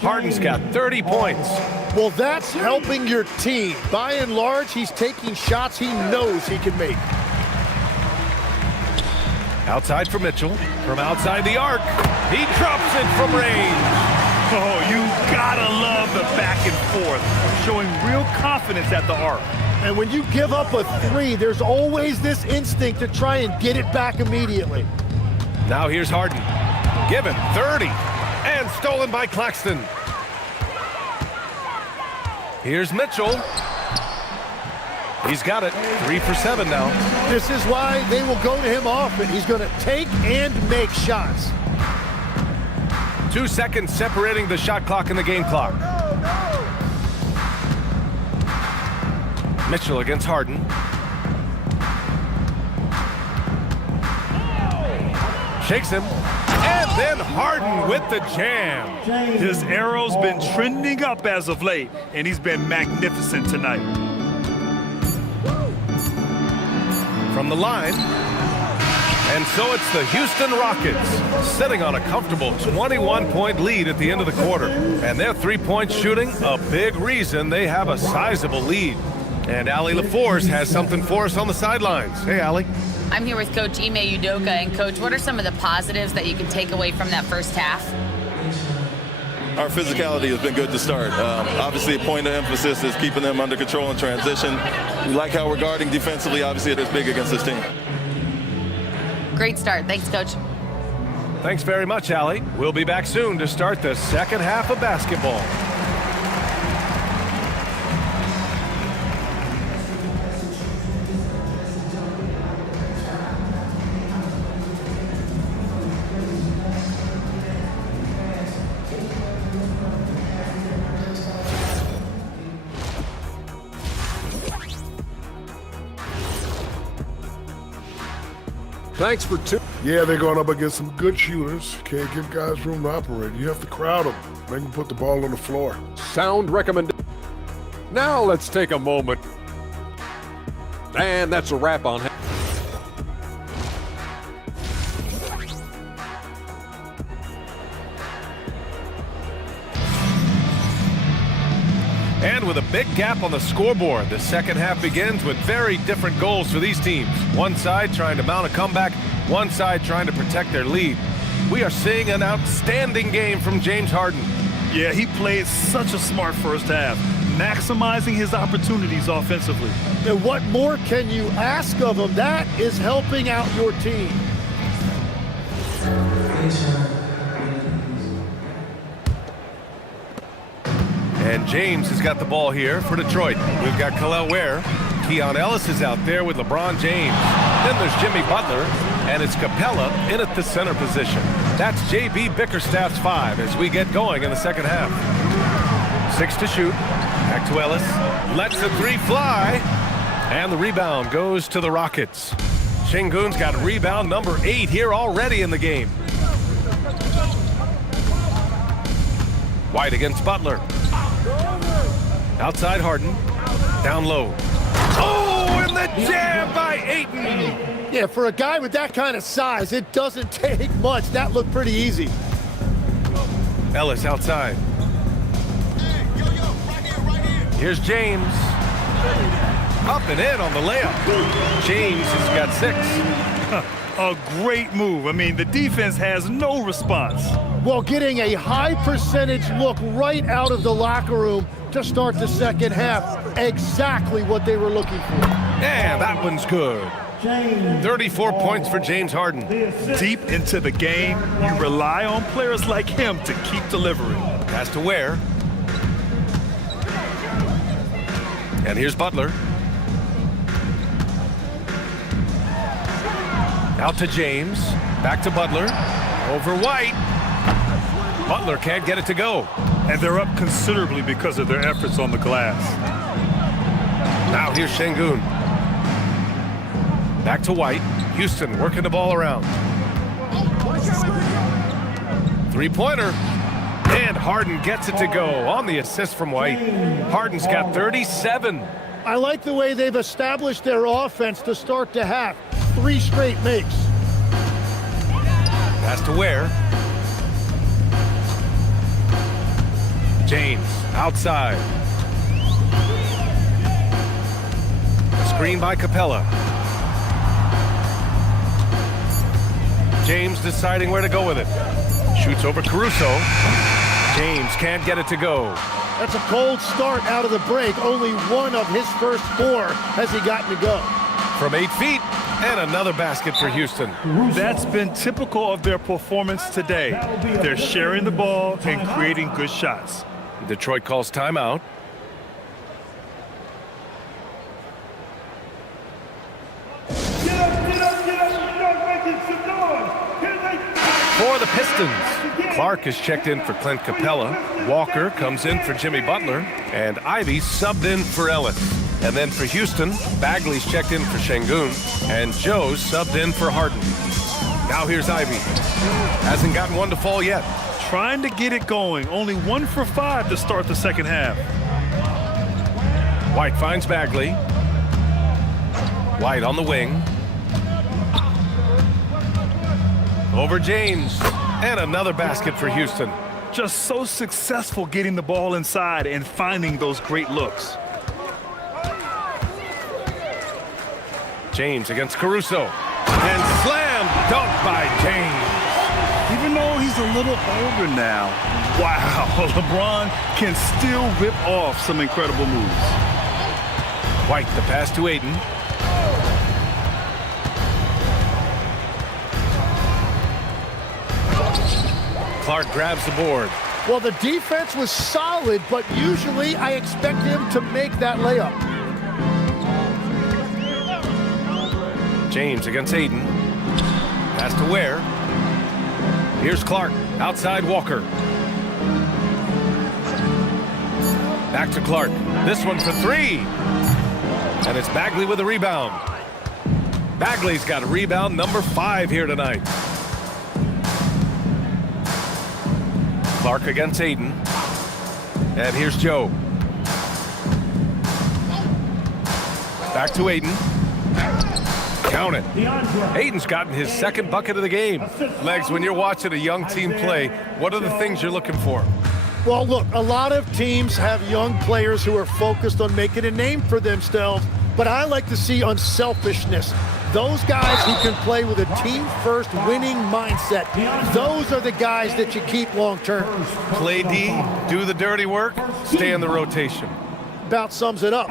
Harden's got 30 points. Well, that's helping your team. By and large, he's taking shots he knows he can make. Outside for Mitchell. From outside the arc. He drops it from range. Oh, you gotta love the back and forth, showing real confidence at the arc. And when you give up a 3, there's always this instinct to try and get it back immediately. Now here's Harden. Given 30 and stolen by Claxton. Here's Mitchell. He's got it. 3 for 7 now. This is why they will go to him often. He's going to take and make shots. 2 seconds separating the shot clock and the game clock. Mitchell against Harden. Shakes him. And then Harden with the jam. His arrow's been trending up as of late, and he's been magnificent tonight. From the line. And so it's the Houston Rockets sitting on a comfortable 21-point lead at the end of the quarter. And their three-point shooting, a big reason they have a sizable lead. And Allie LaForce has something for us on the sidelines. Hey, Allie. I'm here with Coach Ime Udoka. And, Coach, what are some of the positives that you can take away from that first half? Our physicality has been good to start. Obviously, a point of emphasis is keeping them under control in transition. We like how we're guarding defensively. Obviously, it is big against this team. Great start. Thanks, Coach. Thanks very much, Allie. We'll be back soon to start the second half of basketball. Thanks for tuning. Yeah, they're going up against some good shooters. Can't give guys room to operate. You have to crowd them. Make them put the ball on the floor. Sound recommendation. Now let's take a moment. And that's a wrap on. And with a big gap on the scoreboard, the second half begins with very different goals for these teams. One side trying to mount a comeback, one side trying to protect their lead. We are seeing an outstanding game from James Harden. Yeah, he played such a smart first half, maximizing his opportunities offensively. And what more can you ask of him? That is helping out your team. And James has got the ball here for Detroit. We've got Kel'el Ware. Keon Ellis is out there with LeBron James. Then there's Jimmy Butler, and it's Capella in at the center position. That's J.B. Bickerstaff's 5 as we get going in the second half. 6 to shoot. Back to Ellis. Lets the 3 fly. And the rebound goes to the Rockets. Şengün's got rebound number 8 here already in the game. White against Butler. Outside Harden. Down low. Oh, and the jam by Ayton. Yeah, for a guy with that kind of size, it doesn't take much. That looked pretty easy. Ellis outside. Here's James. Up and in on the layup. James has got 6. A great move. I mean, the defense has no response. Well, getting a high percentage look right out of the locker room to start the second half. Exactly what they were looking for. And that one's good. 34 points for James Harden. Deep into the game, you rely on players like him to keep delivering. Pass to Ware. And here's Butler. Out to James. Back to Butler. Over White. Butler can't get it to go. And they're up considerably because of their efforts on the glass. Now here's Şengün. Back to White. Houston working the ball around. 3-pointer. And Harden gets it to go on the assist from White. Harden's got 37. I like the way they've established their offense to start the half. 3 straight makes. Pass to Ware. James outside. Screen by Capella. James deciding where to go with it. Shoots over Caruso. James can't get it to go. That's a cold start out of the break. Only one of his first 4 has he gotten to go. From 8 feet, and another basket for Houston. That's been typical of their performance today. They're sharing the ball and creating good shots. Detroit calls timeout. For the Pistons, Clark is checked in for Clint Capella. Walker comes in for Jimmy Butler. And Ivy subbed in for Ellis. And then for Houston, Bagley's checked in for Şengün. And Joe's subbed in for Harden. Now here's Ivy. Hasn't gotten one to fall yet. Trying to get it going. Only 1 for 5 to start the second half. White finds Bagley. White on the wing. Over James, and another basket for Houston. Just so successful getting the ball inside and finding those great looks. James against Caruso, and slam dunk by James. Even though he's a little older now, wow, LeBron can still rip off some incredible moves. White, the pass to Ayton. Clark grabs the board. Well, the defense was solid, but usually I expect him to make that layup. James against Ayton. Pass to Ware. Here's Clark. Outside Walker. Back to Clark. This one for 3. And it's Bagley with a rebound. Bagley's got a rebound number 5 here tonight. Clark against Ayton. And here's Joe. Back to Ayton. Count it. Ayton's gotten his second bucket of the game. Legs, when you're watching a young team play, what are the things you're looking for? Well, look, a lot of teams have young players who are focused on making a name for themselves, but I like to see unselfishness. Those guys who can play with a team-first winning mindset, those are the guys that you keep long-term. Play D, do the dirty work, stay in the rotation. About sums it up.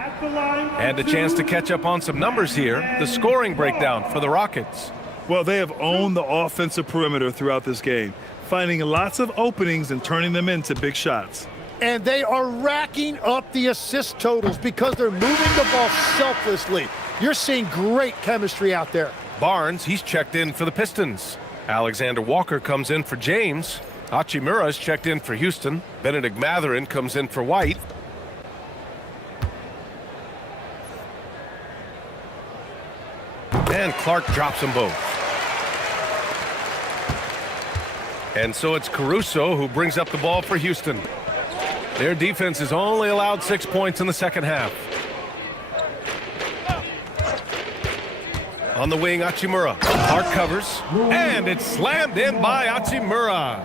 And a chance to catch up on some numbers here. The scoring breakdown for the Rockets. Well, they have owned the offensive perimeter throughout this game, finding lots of openings and turning them into big shots. And they are racking up the assist totals because they're moving the ball selflessly. You're seeing great chemistry out there. Barnes, he's checked in for the Pistons. Alexander Walker comes in for James. Hachimura's checked in for Houston. Benedict Mathurin comes in for White. And Clark drops them both. And so it's Caruso who brings up the ball for Houston. Their defense has only allowed 6 points in the second half. On the wing, Hachimura. Clark covers, and it's slammed in by Hachimura.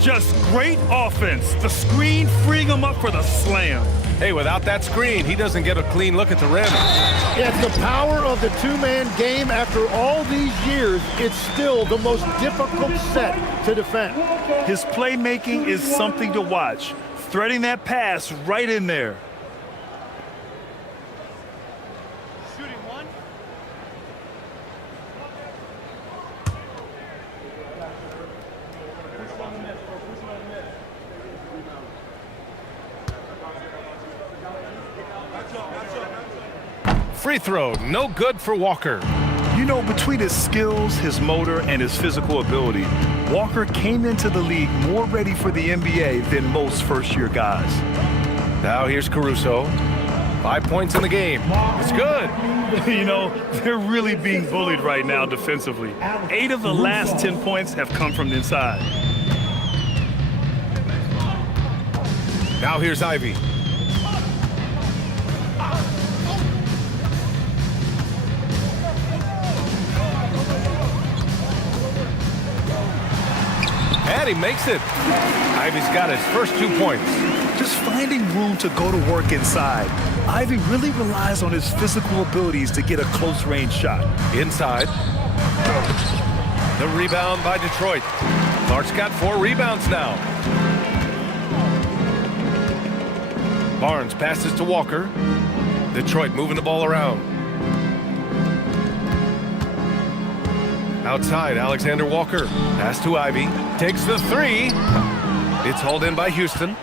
Just great offense. The screen freeing him up for the slam. Hey, without that screen, he doesn't get a clean look at the rim. It's the power of the two-man game. After all these years, it's still the most difficult set to defend. His playmaking is something to watch. Threading that pass right in there. Free throw, no good for Walker. You know, between his skills, his motor, and his physical ability, Walker came into the league more ready for the NBA than most first-year guys. Now here's Caruso. 5 points in the game. It's good. You know, they're really being bullied right now defensively. 8 of the last 10 points have come from the inside. Now here's Ivy. And he makes it. Ivy's got his first 2 points. Just finding room to go to work inside. Ivy really relies on his physical abilities to get a close-range shot. Inside. The rebound by Detroit. Clark's got 4 rebounds now. Barnes passes to Walker. Detroit moving the ball around. Outside, Alexander Walker. Pass to Ivy. Takes the three. It's hauled in by Houston.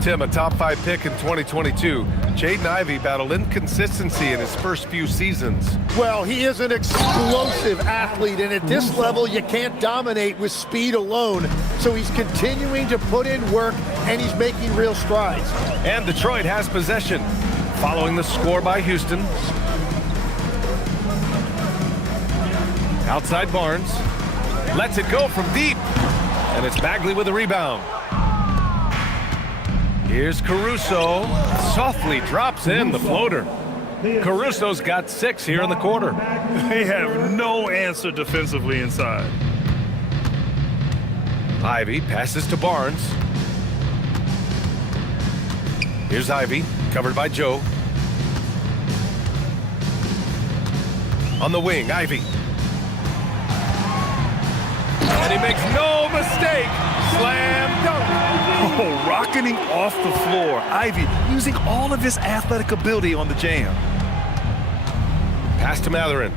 Tim, a top 5 pick in 2022. Jaden Ivey battled inconsistency in his first few seasons. Well, he is an explosive athlete, and at this level, you can't dominate with speed alone. So he's continuing to put in work, and he's making real strides. And Detroit has possession, following the score by Houston. Outside Barnes. Lets it go from deep. And it's Bagley with a rebound. Here's Caruso. Softly drops in the floater. Caruso's got 6 here in the quarter. They have no answer defensively inside. Ivy passes to Barnes. Here's Ivy, covered by Joe. On the wing, Ivy. And he makes no mistake. Slam dunk. Oh, rocketing off the floor. Ivy using all of his athletic ability on the jam. Pass to Mathurin.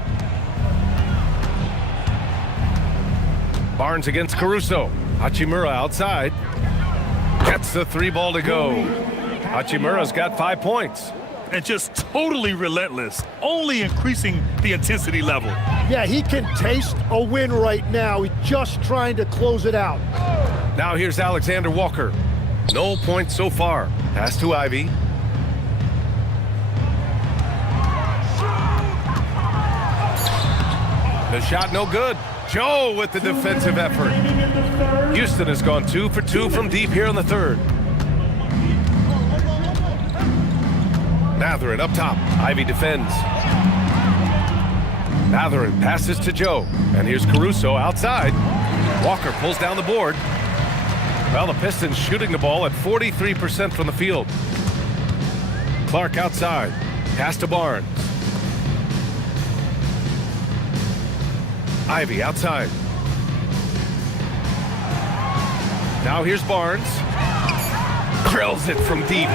Barnes against Caruso. Hachimura outside. Gets the 3 ball to go. Hachimura's got 5 points. And just totally relentless, only increasing the intensity level. Yeah, he can taste a win right now. He's just trying to close it out. Now here's Alexander Walker. No points so far. Pass to Ivy. The shot no good. Joe with the defensive effort. Houston has gone 2 for 2 from deep here in the third. Mathurin up top. Ivy defends. Mathurin passes to Joe. And here's Caruso outside. Walker pulls down the board. Well, the Pistons shooting the ball at 43% from the field. Clark outside. Pass to Barnes. Ivy outside. Now here's Barnes. Drills it from deep.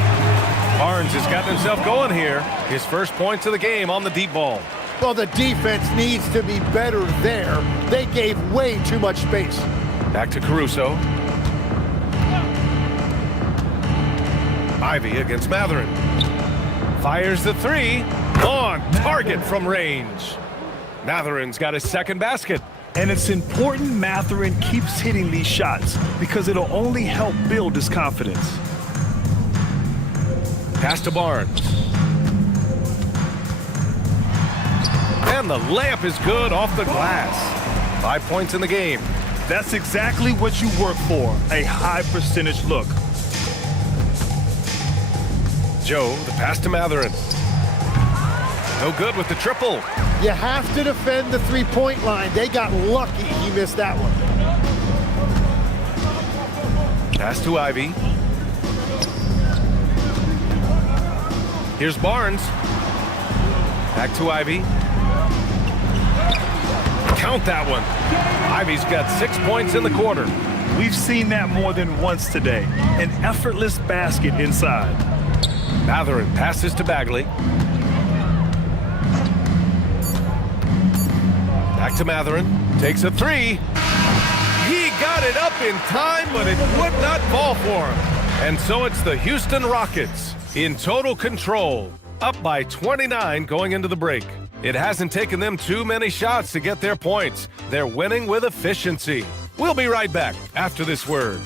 Barnes has gotten himself going here. His first points of the game on the deep ball. Well, the defense needs to be better there. They gave way too much space. Back to Caruso. Ivy against Mathurin. Fires the 3. On target from range. Mathurin's got his second basket. And it's important Mathurin keeps hitting these shots because it'll only help build his confidence. Pass to Barnes. And the layup is good off the glass. 5 points in the game. That's exactly what you work for, a high percentage look. Joe, the pass to Mathurin. No good with the triple. You have to defend the 3-point line. They got lucky he missed that one. Pass to Ivy. Here's Barnes. Back to Ivy. Count that one. Ivy's got 6 points in the quarter. We've seen that more than once today. An effortless basket inside. Mathurin passes to Bagley. Back to Mathurin. Takes a 3. He got it up in time, but it would not fall for him. And so it's the Houston Rockets in total control, up by 29 going into the break. It hasn't taken them too many shots to get their points. They're winning with efficiency. We'll be right back after this word.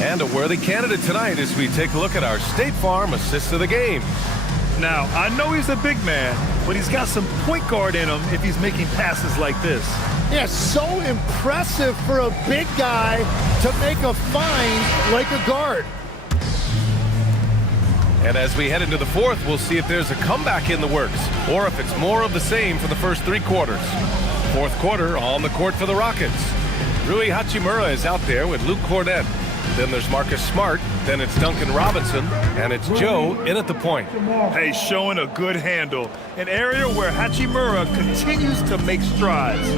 And a worthy candidate tonight as we take a look at our State Farm assist of the game. Now, I know he's a big man, but he's got some point guard in him if he's making passes like this. Yeah, so impressive for a big guy to make a find like a guard. And as we head into the fourth, we'll see if there's a comeback in the works or if it's more of the same for the first 3 quarters. Fourth quarter on the court for the Rockets. Rui Hachimura is out there with Luke Cornett. Then there's Marcus Smart. Then it's Duncan Robinson. And it's Joe in at the point. Hey, showing a good handle. An area where Hachimura continues to make strides.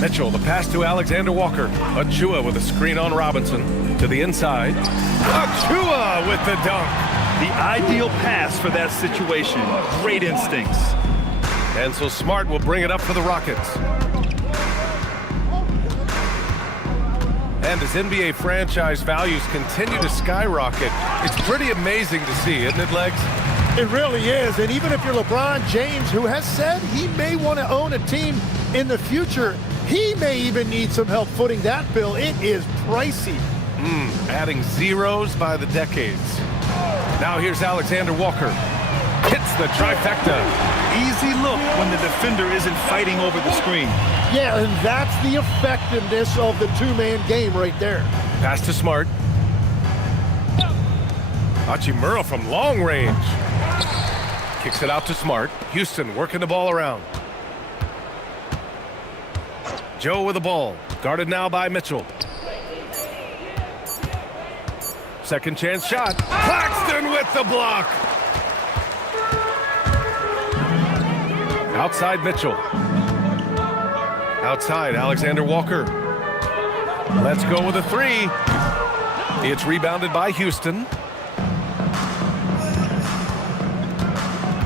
Mitchell, the pass to Alexander Walker. Achua with a screen on Robinson. To the inside. Achua with the dunk. The ideal pass for that situation. Great instincts. And so Smart will bring it up for the Rockets. And as NBA franchise values continue to skyrocket, it's pretty amazing to see, isn't it, Legs? It really is. And even if you're LeBron James, who has said he may want to own a team in the future, he may even need some help footing that bill. It is pricey. Adding zeros by the decades. Now here's Alexander Walker. Hits the trifecta. Easy look when the defender isn't fighting over the screen. Yeah, and that's the effectiveness of the two-man game right there. Pass to Smart. Hachimura from long range. Kicks it out to Smart. Houston working the ball around. Joe with the ball. Guarded now by Mitchell. Second chance shot. Claxton with the block. Outside Mitchell. Outside Alexander Walker. Let's go with a three. It's rebounded by Houston.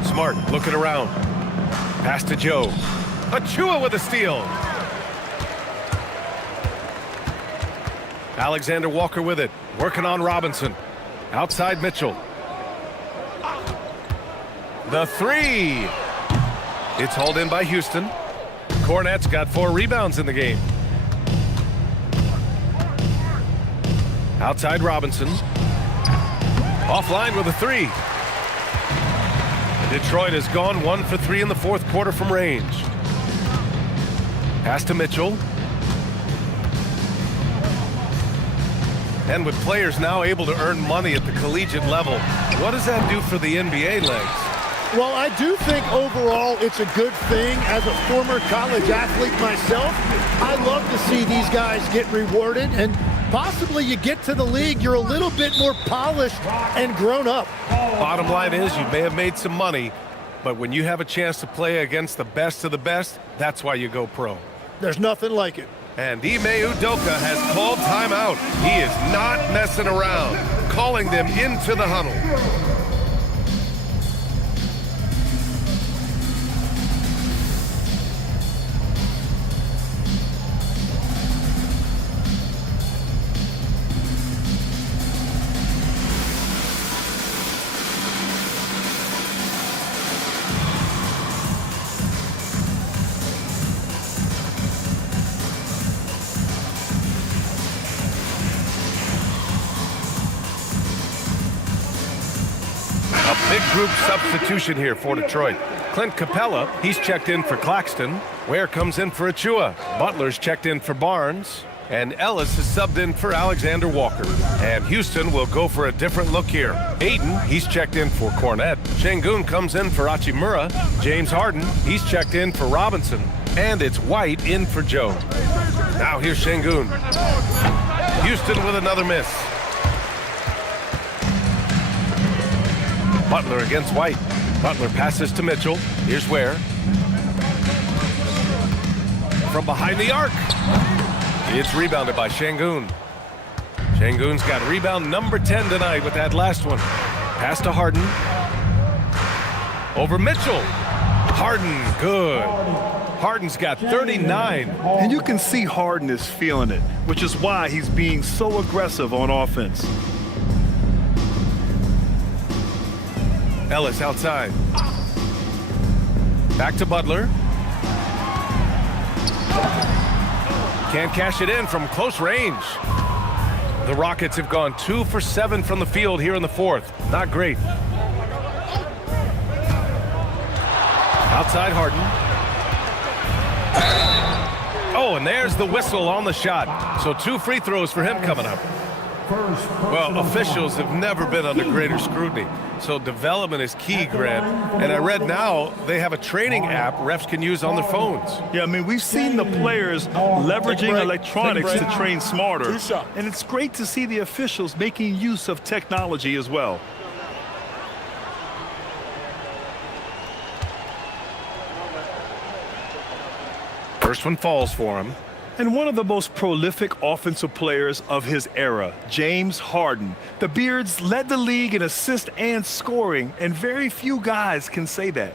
Smart looking around. Pass to Joe. Achua with a steal. Alexander Walker with it. Working on Robinson. Outside Mitchell. The three. It's hauled in by Houston. Cornette's got 4 rebounds in the game. Outside Robinson. Offline with a three. Detroit has gone 1 for 3 in the fourth quarter from range. Pass to Mitchell. And with players now able to earn money at the collegiate level, what does that do for the NBA, Legs? Well, I do think overall it's a good thing. As a former college athlete myself, I love to see these guys get rewarded, and possibly you get to the league, you're a little bit more polished and grown up. Bottom line is you may have made some money, but when you have a chance to play against the best of the best, that's why you go pro. There's nothing like it. And Ime Udoka has called timeout. He is not messing around, calling them into the huddle. Big group substitution here for Detroit. Clint Capella, he's checked in for Claxton. Ware comes in for Achua. Butler's checked in for Barnes. And Ellis is subbed in for Alexander Walker. And Houston will go for a different look here. Aiden, he's checked in for Cornette. Şengün comes in for Hachimura. James Harden, he's checked in for Robinson. And it's White in for Joe. Now here's Şengün. Houston with another miss. Butler against White. Butler passes to Mitchell. Here's Ware. From behind the arc. It's rebounded by Şengün. Şengün's got rebound number 10 tonight with that last one. Pass to Harden. Over Mitchell. Harden, good. Harden's got 39. And you can see Harden is feeling it, which is why he's being so aggressive on offense. Ellis outside. Back to Butler. Can't cash it in from close range. The Rockets have gone 2 for 7 from the field here in the fourth. Not great. Outside Harden. Oh, and there's the whistle on the shot. So 2 free throws for him coming up. Well, officials have never been under greater scrutiny, so development is key, Grant. And I read now they have a training app refs can use on their phones. Yeah, I mean, we've seen the players leveraging electronics to train smarter, and it's great to see the officials making use of technology as well. First one falls for him. And one of the most prolific offensive players of his era, James Harden. The Beards led the league in assists and scoring, and very few guys can say that.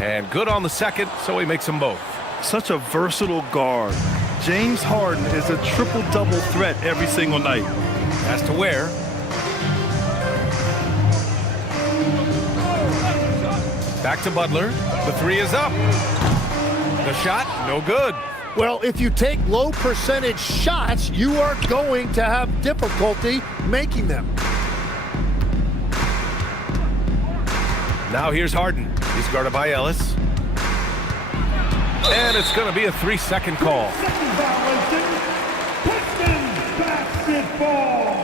And good on the second, so he makes them both. Such a versatile guard. James Harden is a triple-double threat every single night. Has to wear. Back to Butler. The three is up. The shot, no good. Well, if you take low percentage shots, you are going to have difficulty making them. Now here's Harden. He's guarded by Ellis. And it's going to be a 3-second call. Pistons basketball.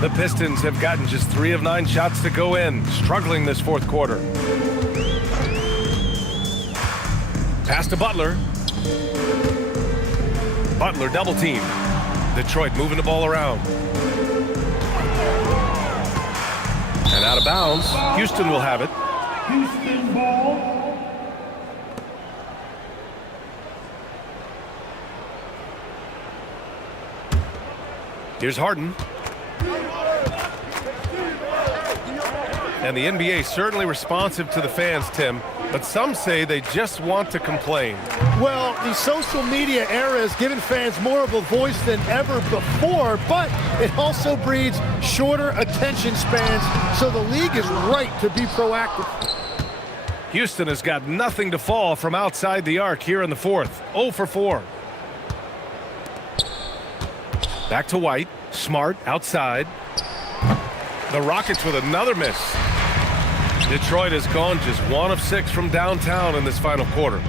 The Pistons have gotten just 3 of 9 shots to go in, struggling this fourth quarter. Pass to Butler. Butler double team. Detroit moving the ball around. And out of bounds. Houston will have it. Houston ball. Here's Harden. And the NBA certainly responsive to the fans, Tim, but some say they just want to complain. Well, the social media era has given fans more of a voice than ever before, but it also breeds shorter attention spans, so the league is right to be proactive. Houston has got nothing to fall from outside the arc here in the fourth. 0 for 4. Back to White. Smart outside. The Rockets with another miss. Detroit has gone just 1 of 6 from downtown in this final quarter.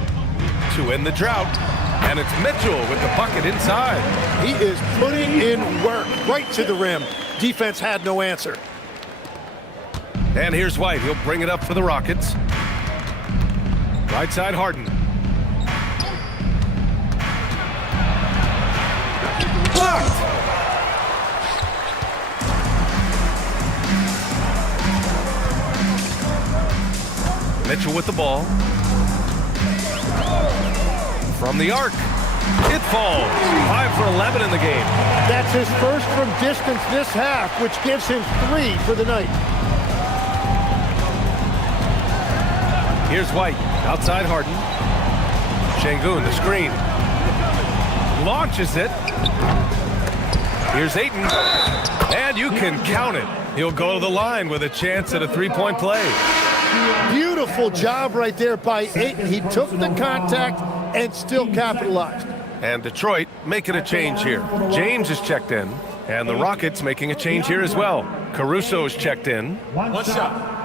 To end the drought, and it's Mitchell with the bucket inside. He is putting in work right to the rim. Defense had no answer. And here's White. He'll bring it up for the Rockets. Right side Harden. Blocked! Mitchell with the ball. From the arc. It falls. 5 for 11 in the game. That's his first from distance this half, which gives him 3 for the night. Here's White. Outside Harden. Şengün, the screen. Launches it. Here's Ayton. And you can count it. He'll go to the line with a chance at a 3-point play. Beautiful job right there by Ayton. He took the contact and still capitalized. And Detroit making a change here. James is checked in, and the Rockets making a change here as well. Caruso is checked in. One shot.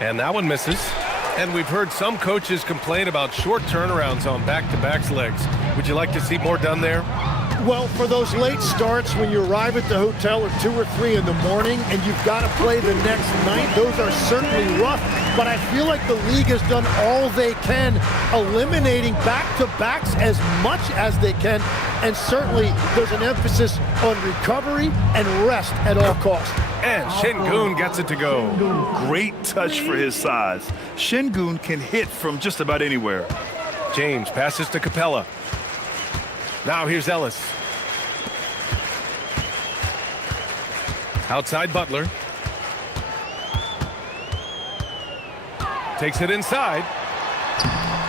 And that one misses. And we've heard some coaches complain about short turnarounds on back-to-backs legs. Would you like to see more done there? Well, for those late starts when you arrive at the hotel at 2 or 3 in the morning and you've got to play the next night, those are certainly rough. But I feel like the league has done all they can, eliminating back-to-backs as much as they can. And certainly there's an emphasis on recovery and rest at all costs. And Şengün gets it to go. Great touch for his size. Şengün can hit from just about anywhere. James passes to Capella. Now here's Ellis. Outside Butler. Takes it inside.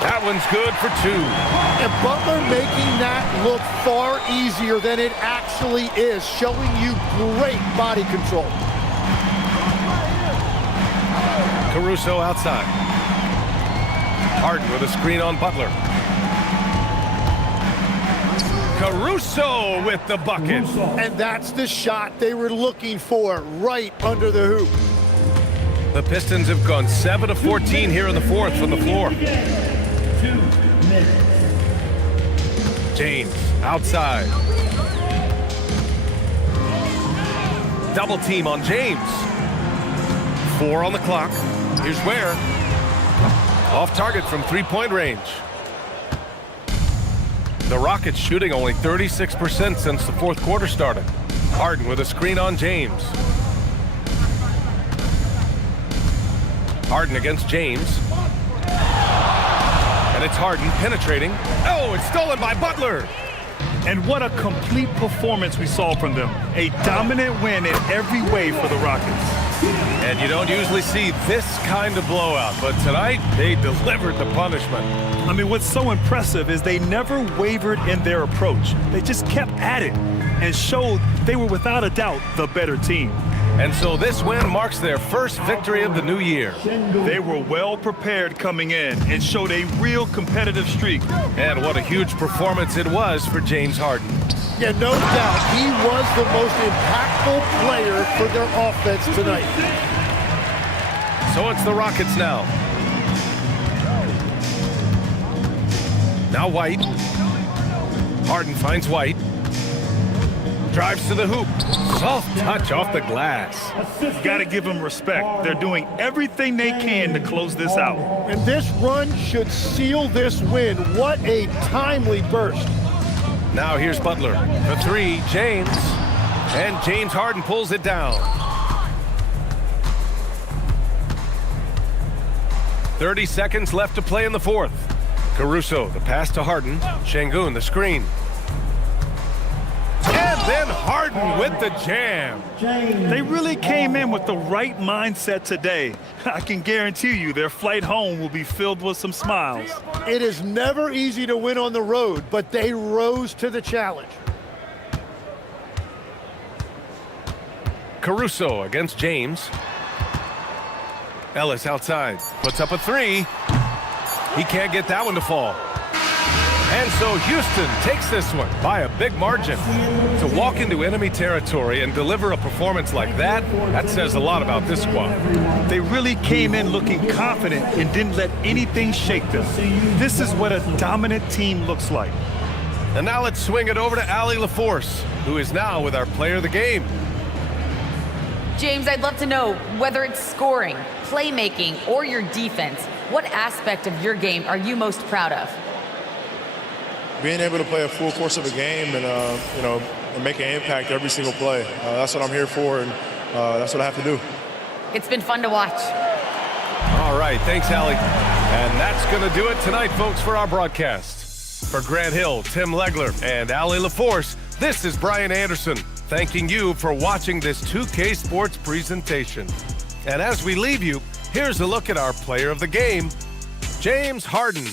That one's good for 2. And Butler making that look far easier than it actually is, showing you great body control. Caruso outside. Harden with a screen on Butler. Caruso with the bucket. And that's the shot they were looking for, right under the hoop. The Pistons have gone 7 of 14 here in the fourth from the floor. 2 minutes. James outside. Double team on James. 4 on the clock. Here's Ware. Off target from three-point range. The Rockets shooting only 36% since the fourth quarter started. Harden with a screen on James. Harden against James. And it's Harden penetrating. Oh, it's stolen by Butler. And what a complete performance we saw from them. A dominant win in every way for the Rockets. And you don't usually see this kind of blowout, but tonight they delivered the punishment. I mean, what's so impressive is they never wavered in their approach. They just kept at it and showed they were without a doubt the better team. And so this win marks their first victory of the new year. They were well prepared coming in and showed a real competitive streak. And what a huge performance it was for James Harden. Yeah, no doubt, he was the most impactful player for their offense tonight. So it's the Rockets now. Now White. Harden finds White. Drives to the hoop. Soft touch off the glass. You got to give them respect. They're doing everything they can to close this out. And this run should seal this win. What a timely burst. Now here's Butler. The 3, James. And James Harden pulls it down. 30 seconds left to play in the fourth. Caruso, the pass to Harden. Şengün, the screen. And then Harden with the jam. They really came in with the right mindset today. I can guarantee you their flight home will be filled with some smiles. It is never easy to win on the road, but they rose to the challenge. Caruso against James. Ellis outside. Puts up a 3. He can't get that one to fall. And so Houston takes this one by a big margin. To walk into enemy territory and deliver a performance like that, that says a lot about this squad. They really came in looking confident and didn't let anything shake them. This is what a dominant team looks like. And now let's swing it over to Allie LaForce, who is now with our player of the game. James, I'd love to know whether it's scoring, playmaking, or your defense. What aspect of your game are you most proud of? Being able to play a full course of a game and, and make an impact every single play. That's what I'm here for, and that's what I have to do. It's been fun to watch. All right, thanks, Allie. And that's going to do it tonight, folks, for our broadcast. For Grant Hill, Tim Legler, and Allie LaForce, this is Brian Anderson, thanking you for watching this 2K Sports presentation. And as we leave you, here's a look at our player of the game, James Harden.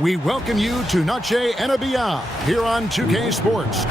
We welcome you to Noche and Beyond here on 2K Sports.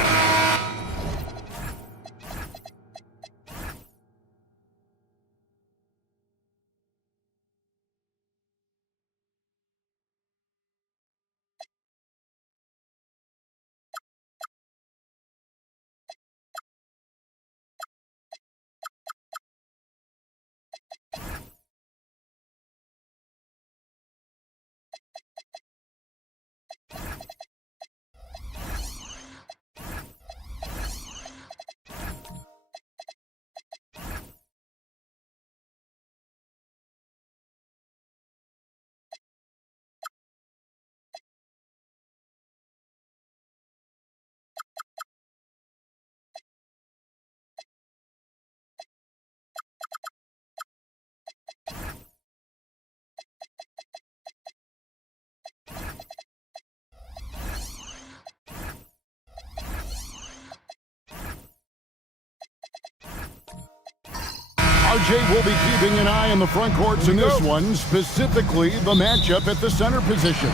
RJ will be keeping an eye on the front courts in this one, specifically the matchup at the center position.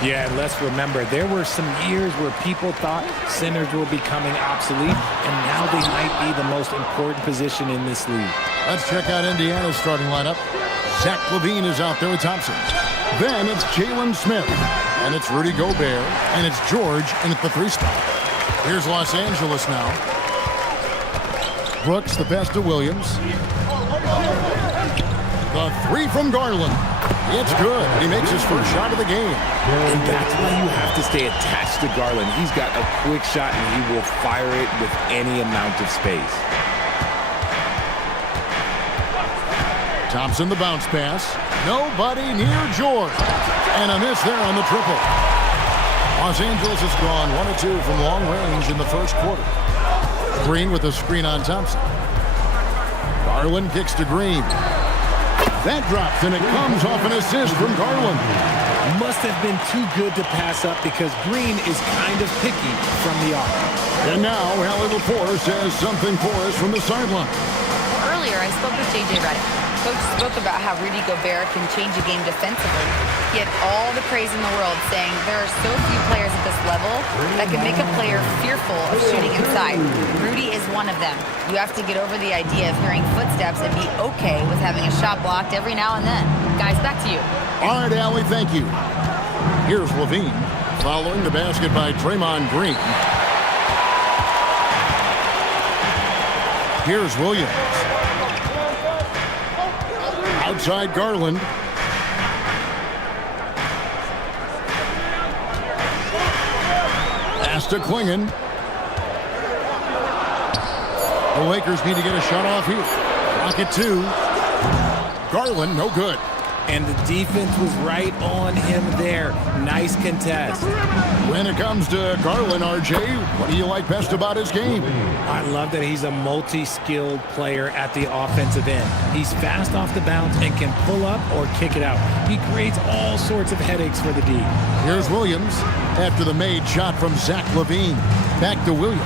Yeah, and let's remember, there were some years where people thought centers were becoming obsolete, and now they might be the most important position in this league. Let's check out Indiana's starting lineup. Zach LaVine is out there with Thompson. Then it's Jalen Smith, and it's Rudy Gobert, and it's George in at the 3 spot. Here's Los Angeles now. Brooks, the pass to Williams. The 3 from Garland. It's good. He makes his first shot of the game. And that's why you have to stay attached to Garland. He's got a quick shot, and he will fire it with any amount of space. Thompson, the bounce pass. Nobody near George. And a miss there on the triple. Los Angeles has gone 1 of 2 from long range in the first quarter. Green with a screen on Thompson. Garland kicks to Green. That drops, and it comes off an assist from Garland. Must have been too good to pass up because Green is kind of picky from the off. And now, Allie LaForce has something for us from the sideline. Earlier, I spoke with J.J. Redick. Coach spoke about how Rudy Gobert can change a game defensively. He had all the praise in the world, saying there are so few players at this level that can make a player fearful of shooting inside. Rudy is one of them. You have to get over the idea of hearing footsteps and be okay with having a shot blocked every now and then. Guys, back to you. All right, Allie, thank you. Here's Levine following the basket by Draymond Green. Here's Williams. Outside Garland. Pass to Klingon. The Lakers need to get a shot off here. Rocket 2. Garland, no good. And the defense was right on him there. Nice contest. When it comes to Garland, RJ, what do you like best about his game? I love that he's a multi-skilled player at the offensive end. He's fast off the bounce and can pull up or kick it out. He creates all sorts of headaches for the D. Here's Williams after the made shot from Zach LaVine. Back to Williams.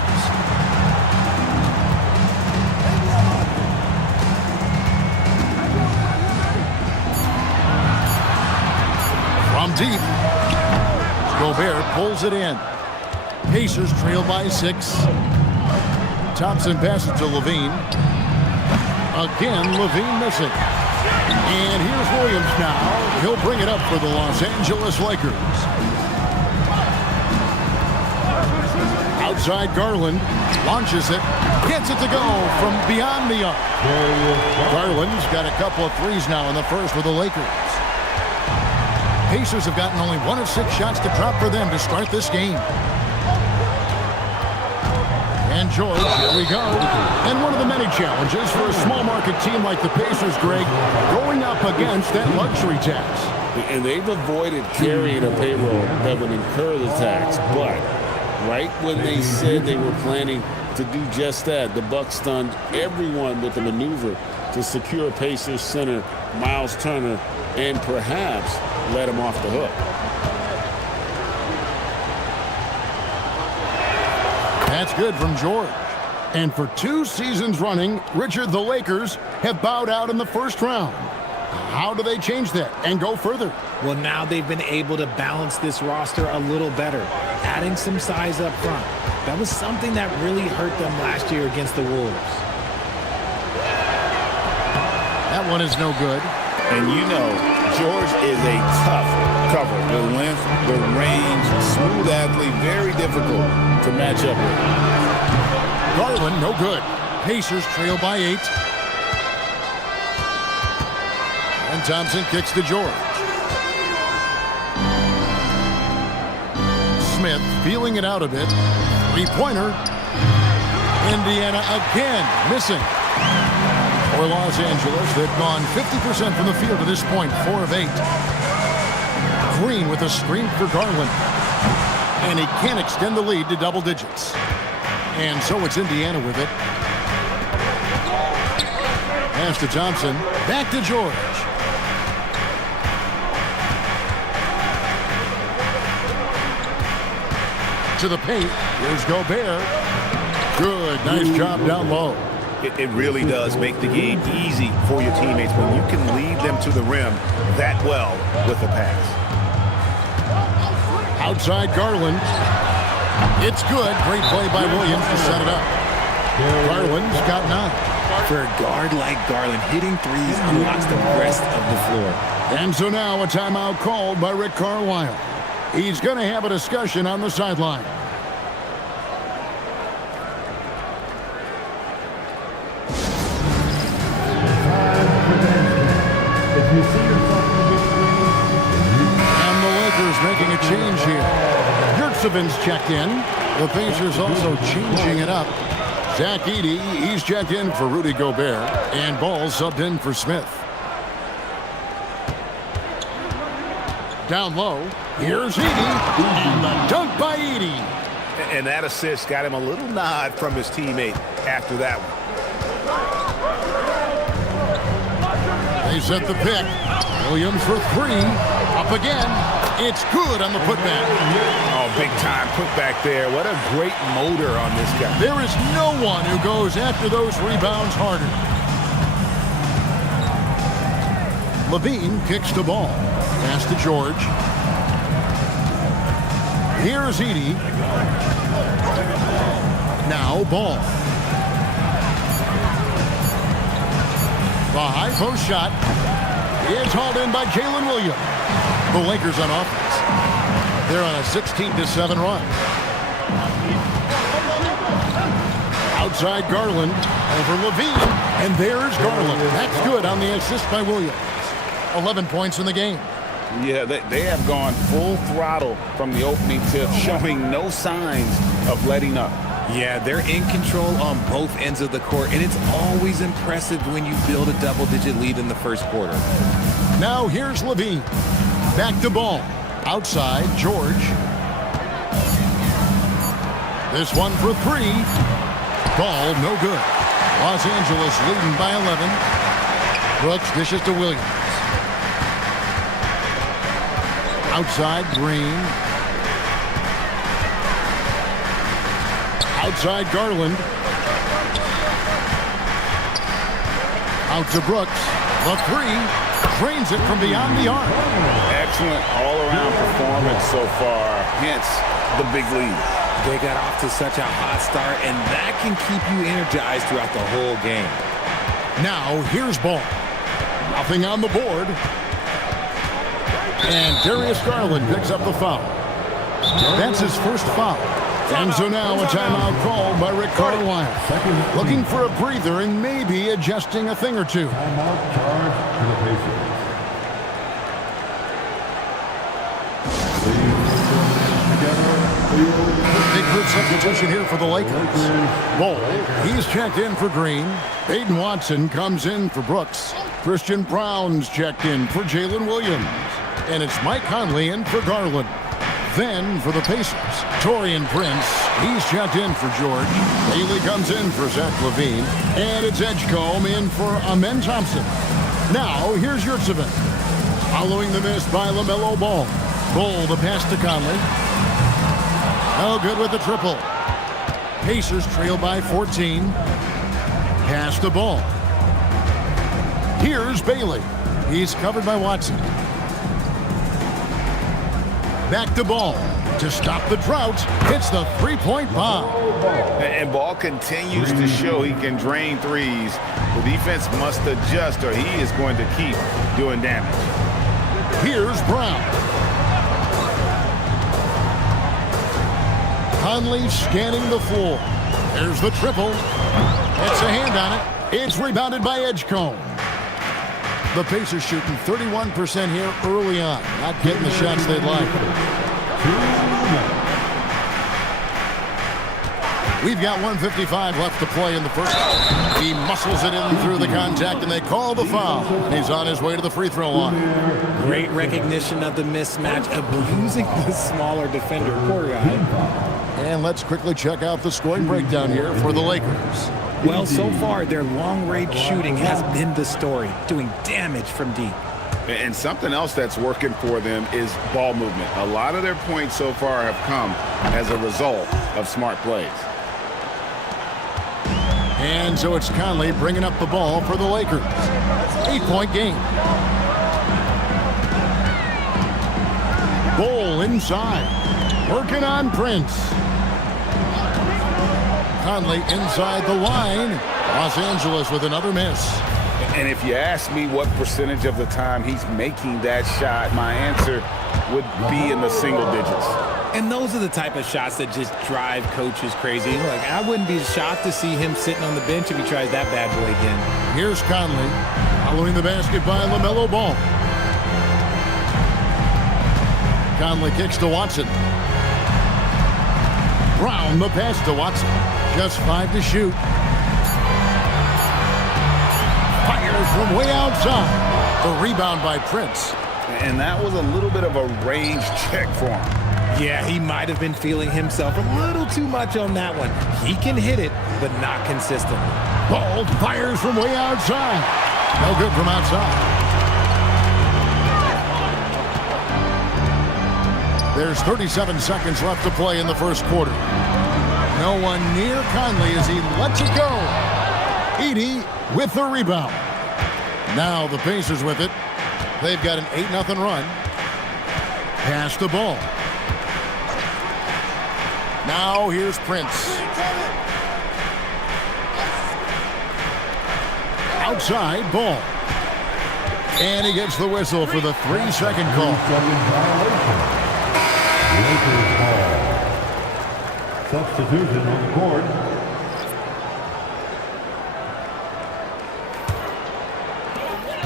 From deep. Gobert pulls it in. Pacers trail by 6. Thompson passes to LaVine. Again, LaVine missing. And here's Williams now. He'll bring it up for the Los Angeles Lakers. Outside Garland. Launches it. Gets it to go from beyond the arc. Garland's got a couple of threes now in the first with the Lakers. Pacers have gotten only 1 of 6 shots to drop for them to start this game. And George, here we go. And one of the many challenges for a small market team like the Pacers, Greg, going up against that luxury tax. And they've avoided carrying a payroll that would incur the tax. But right when they said they were planning to do just that, the Bucks stunned everyone with the maneuver to secure Pacers center Miles Turner and perhaps let him off the hook. That's good from George. And for 2 seasons running, Richard, the Lakers have bowed out in the first round. How do they change that and go further? Well, now they've been able to balance this roster a little better, adding some size up front. That was something that really hurt them last year against the Wolves. That one is no good. And you know, George is a tough cover. The length, the range, smooth athlete, very difficult to match up with. Garland, no good. Pacers trail by 8. And Thompson kicks to George. Smith feeling it out a bit. 3-pointer. Indiana again missing. For Los Angeles, they've gone 50% from the field to this point, 4 of 8. Green with a screen for Garland. And he can't extend the lead to double digits. And so it's Indiana with it. Pass to Thompson. Back to George. To the paint. Here's Gobert. Good. Nice job down low. It really does make the game easy for your teammates when you can lead them to the rim that well with the pass. Outside Garland. It's good. Great play by Williams to set it up. Garland's got 9. For a guard like Garland, hitting threes unlocks the rest of the floor. And so now a timeout called by Rick Carlisle. He's going to have a discussion on the sideline. And the Lakers making a change here. Yurtsevic's checked in. The Pacers also changing it up. Zach Edey, he's checked in for Rudy Gobert. And Ball subbed in for Smith. Down low. Here's Edey. And the dunk by Edey. And that assist got him a little nod from his teammate after that one. They set the pick. Williams for 3. Up again. It's good on the putback. Oh, big time putback there. What a great motor on this guy. There is no one who goes after those rebounds harder. Levine kicks the ball. Pass to George. Here's Edey. Now Ball. The high post shot is hauled in by Jalen Williams. The Lakers on offense. They're on a 16-7 run. Outside Garland over Levine. And there's Garland. That's good on the assist by Williams. 11 points in the game. Yeah, they have gone full throttle from the opening tip, showing no signs of letting up. Yeah, they're in control on both ends of the court, and it's always impressive when you build a double-digit lead in the first quarter. Now here's Levine. Back to Ball. Outside, George. This one for three. Ball, no good. Los Angeles leading by 11. Brooks dishes to Williams. Outside, Green. Outside, Garland. Out to Brooks. The three. Drains it from beyond the arc. Excellent all-around performance so far. Hence, the big lead. They got off to such a hot start, and that can keep you energized throughout the whole game. Now, here's Ball. Nothing on the board. And Darius Garland picks up the foul. That's his first foul. And so now a timeout called by Rick Carlisle. Looking for a breather and maybe adjusting a thing or two. Timeout charge to the Pacers. Big group substitution here for the Lakers. Ball, he's checked in for Green. Aiden Watson comes in for Brooks. Christian Brown's checked in for Jalen Williams. And it's Mike Conley in for Garland. Then for the Pacers, Taurean Prince. He's checked in for George. Haley comes in for Zach LaVine. And it's Edgecombe in for Amen Thompson. Now, here's Yurtseven. Following the miss by LaMelo Ball. Ball the pass to Conley. No good with the triple. Pacers trail by 14. Pass the ball. Here's Bailey. He's covered by Watson. Back to Ball. To stop the drought, hits the three-point bomb. And Ball continues to show he can drain threes. The defense must adjust or he is going to keep doing damage. Here's Brown. Conley scanning the floor. There's the triple. It's a hand on it. It's rebounded by Edgecombe. The Pacers shooting 31% here early on. Not getting the shots they'd like. We've got 1:55 left to play in the first. He muscles it in through the contact, and they call the foul. He's on his way to the free throw line. Great recognition of the mismatch, abusing the smaller defender, poor guy. And let's quickly check out the scoring breakdown here for the Lakers. Well, so far, their long-range shooting has been the story, doing damage from deep. And something else that's working for them is ball movement. A lot of their points so far have come as a result of smart plays. And so it's Conley bringing up the ball for the Lakers. 8-point game. Ball inside. Working on Prince. Conley inside the line. Los Angeles with another miss. And if you ask me what percentage of the time he's making that shot, my answer would be in the single digits. And those are the type of shots that just drive coaches crazy. Like, I wouldn't be shocked to see him sitting on the bench if he tries that bad boy again. Here's Conley. Following the basket by LaMelo Ball. Conley kicks to Watson. Brown the pass to Watson. Just 5 to shoot. Fires from way outside. The rebound by Prince. And that was a little bit of a range check for him. Yeah, he might have been feeling himself a little too much on that one. He can hit it, but not consistently. Ball fires from way outside. No good from outside. There's 37 seconds left to play in the first quarter. No one near Conley as he lets it go. Edey with the rebound. Now the Pacers with it. They've got an 8-0 run. Pass the ball. Now here's Prince. Outside ball. And he gets the whistle for the 3-second call. Substitution on the court.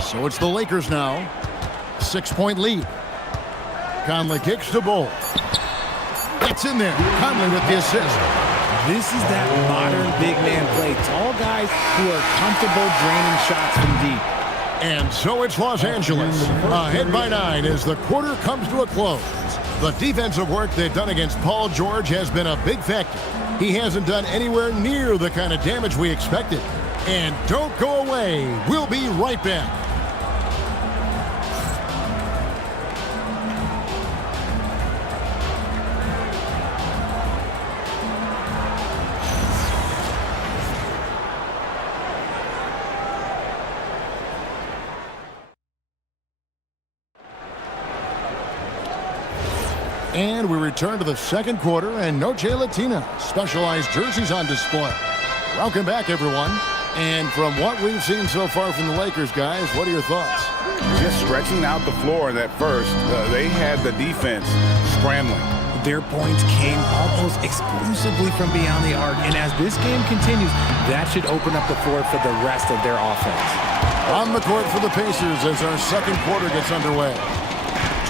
So it's the Lakers now. 6-point lead. Conley kicks to Bol. Gets in there. Conley with the assist. This is that modern big man play. Tall guys who are comfortable draining shots from deep. And so it's Los Angeles. Ahead by 9 as the quarter comes to a close. The defensive work they've done against Paul George has been a big factor. He hasn't done anywhere near the kind of damage we expected. And don't go away. We'll be right back. And we return to the second quarter, and Noche Latina specialized jerseys on display. Welcome back, everyone. And from what we've seen so far from the Lakers, guys, what are your thoughts? Just stretching out the floor in that first. They had the defense scrambling. Their points came almost exclusively from beyond the arc, and as this game continues, that should open up the floor for the rest of their offense. On the court for the Pacers as our second quarter gets underway.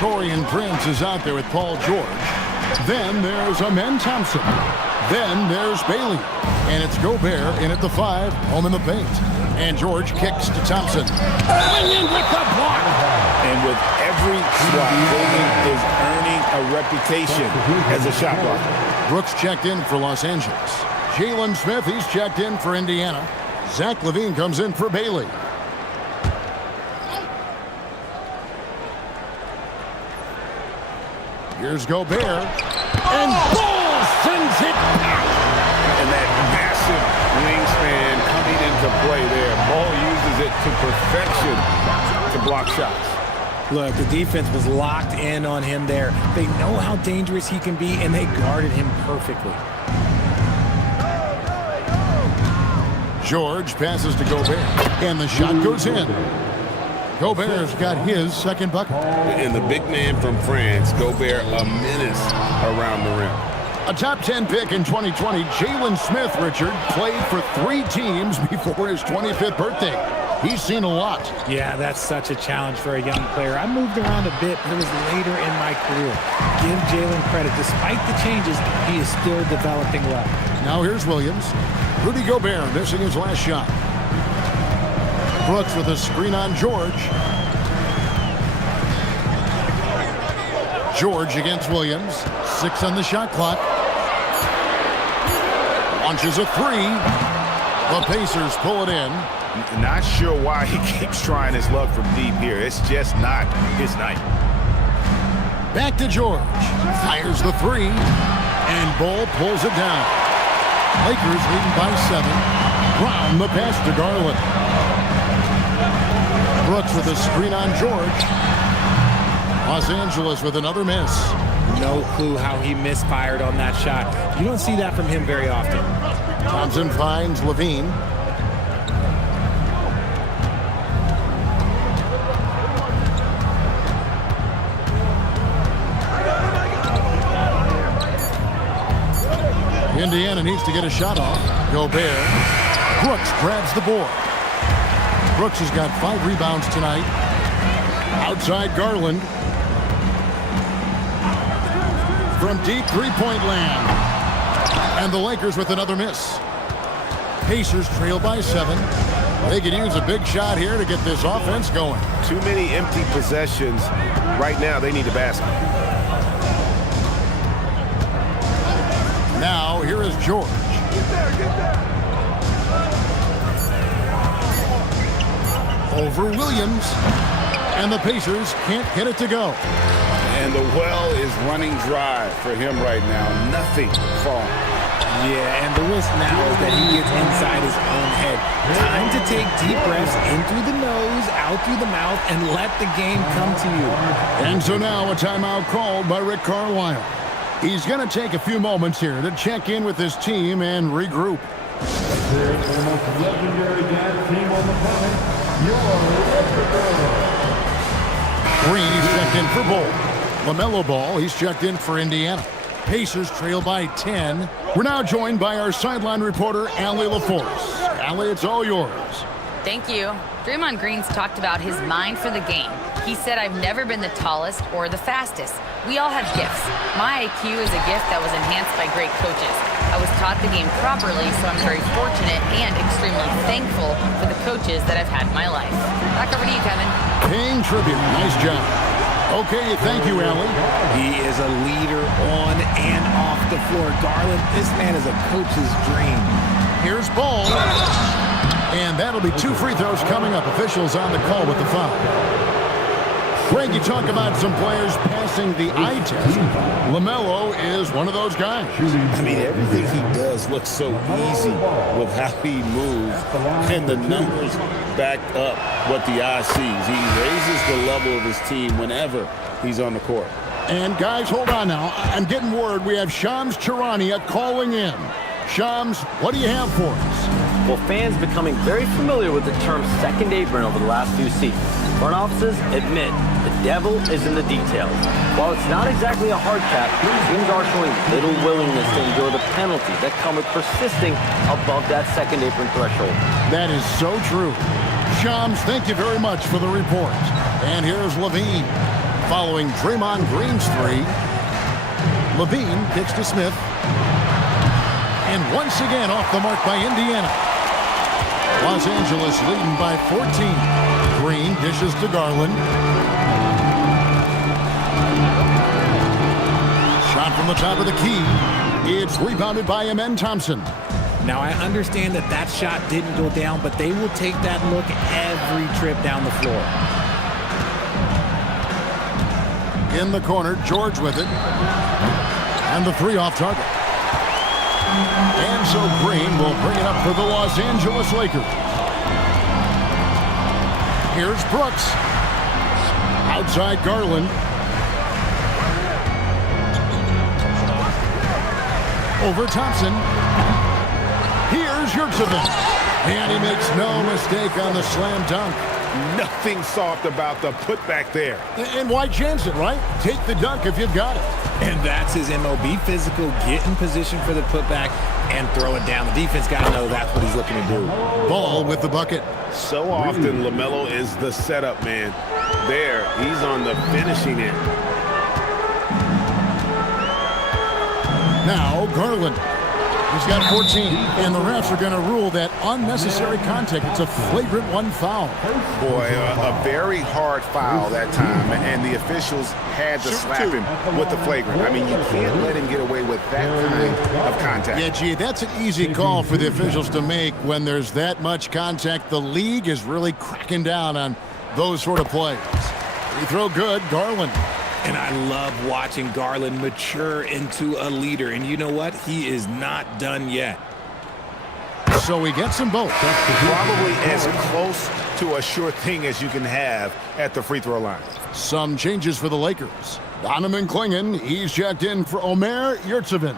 Taurean Prince is out there with Paul George. Then there's Amen Thompson. Then there's Bailey. And it's Gobert in at the 5, home in the paint. And George kicks to Thompson. Williams with the block. And with every swat, Williams is earning a reputation as a shot blocker. Brooks checked in for Los Angeles. Jalen Smith, he's checked in for Indiana. Zach LaVine comes in for Bailey. Here's Gobert. And Bol sends it back. And that massive wingspan coming into play there. Bol uses it to perfection to block shots. Look, the defense was locked in on him there. They know how dangerous he can be, and they guarded him perfectly. George passes to Gobert. And the shot goes in. Gobert's got his second bucket. And the big man from France, Gobert, a menace around the rim. A top 10 pick in 2020, Jalen Smith, Richard, played for 3 teams before his 25th birthday. He's seen a lot. Yeah, that's such a challenge for a young player. I moved around a bit, but it was later in my career. Give Jalen credit. Despite the changes, he is still developing well. Now here's Williams. Rudy Gobert missing his last shot. Brooks with a screen on George. George against Williams. 6 on the shot clock. Launches a 3. The Pacers pull it in. Not sure why he keeps trying his luck from deep here. It's just not his night. Back to George. Fires the 3. And Bol pulls it down. Lakers leading by 7. Brown the pass to Garland. Brooks with a screen on George. Los Angeles with another miss. No clue how he misfired on that shot. You don't see that from him very often. Thompson finds LaVine. Indiana needs to get a shot off. Gobert. Brooks grabs the board. Brooks has got 5 rebounds tonight. Outside Garland. From deep three-point land. And the Lakers with another miss. Pacers trail by 7. They could use a big shot here to get this offense going. Too many empty possessions. Right now, they need a basket. Now, here is George. Over Williams. And the Pacers can't get it to go. And And the well is running dry for him right now. Nothing falling. Yeah, and the risk now is that he gets inside his own head. Time to take deep breaths in through the nose, out through the mouth, and let the game come to you. And so now a timeout called by Rick Carlisle. He's going to take a few moments here to check in with his team and regroup. Here's the most legendary dance team on the planet, your Green, he's checked in for Bolt. LaMelo Ball, he's checked in for Indiana. Pacers trail by 10. We're now joined by our sideline reporter, Allie LaForce. Allie, it's all yours. Thank you. Draymond Green's talked about his mind for the game. He said, "I've never been the tallest or the fastest. We all have gifts. My IQ is a gift that was enhanced by great coaches. I was taught the game properly, so I'm very fortunate and extremely thankful for the coaches that I've had in my life." Back over to you, Kevin. Paying tribute. Nice job. Okay, thank you, Allie. He is a leader on and off the floor. Garland, this man is a coach's dream. Here's Ball. And that'll be 2 free throws coming up. Officials on the call with the foul. Greg, you talk about some players passing the eye test. LaMelo is one of those guys. I mean, everything he does looks so easy with how he moves, and the numbers back up what the eye sees. He raises the level of his team whenever he's on the court. And guys, hold on now. I'm getting word we have Shams Charania calling in. Shams, what do you have for us? Well, fans becoming very familiar with the term second apron over the last few seasons. Front offices admit the devil is in the details. While it's not exactly a hard cap, teams are showing little willingness to endure the penalties that come with persisting above that second apron threshold. That is so true. Shams, thank you very much for the report. And here's Levine. Following Draymond Green's 3, Levine kicks to Smith. And once again off the mark by Indiana. Los Angeles leading by 14. Green dishes to Garland. Shot from the top of the key. It's rebounded by Amen Thompson. Now, I understand that that shot didn't go down, but they will take that look every trip down the floor. In the corner, George with it. And the 3 off target. And so Green will bring it up for the Los Angeles Lakers. Here's Brooks. Outside Garland. Over Thompson. Here's Yurtseven. And he makes no mistake on the slam dunk. Nothing soft about the putback there. And why chance it, right? Take the dunk if you've got it. And that's his MO. Be physical, get in position for the putback, and throw it down. The defense got to know that's what he's looking to do. Ball with the bucket. So often, LaMelo is the setup man. There, he's on the finishing end. Now, Garland. He's got 14, and the refs are going to rule that unnecessary contact. It's a flagrant 1 foul. Boy, a very hard foul that time, and the officials had to slap him with the flagrant. I mean, you can't let him get away with that kind of contact. Yeah, gee, that's an easy call for the officials to make when there's that much contact. The league is really cracking down on those sort of plays. Free throw good, Garland. And I love watching Garland mature into a leader. And you know what? He is not done yet. So he gets them both. Probably as close to a sure thing as you can have at the free throw line. Some changes for the Lakers. Donovan Clingan, he's checked in for Omer Yurtseven.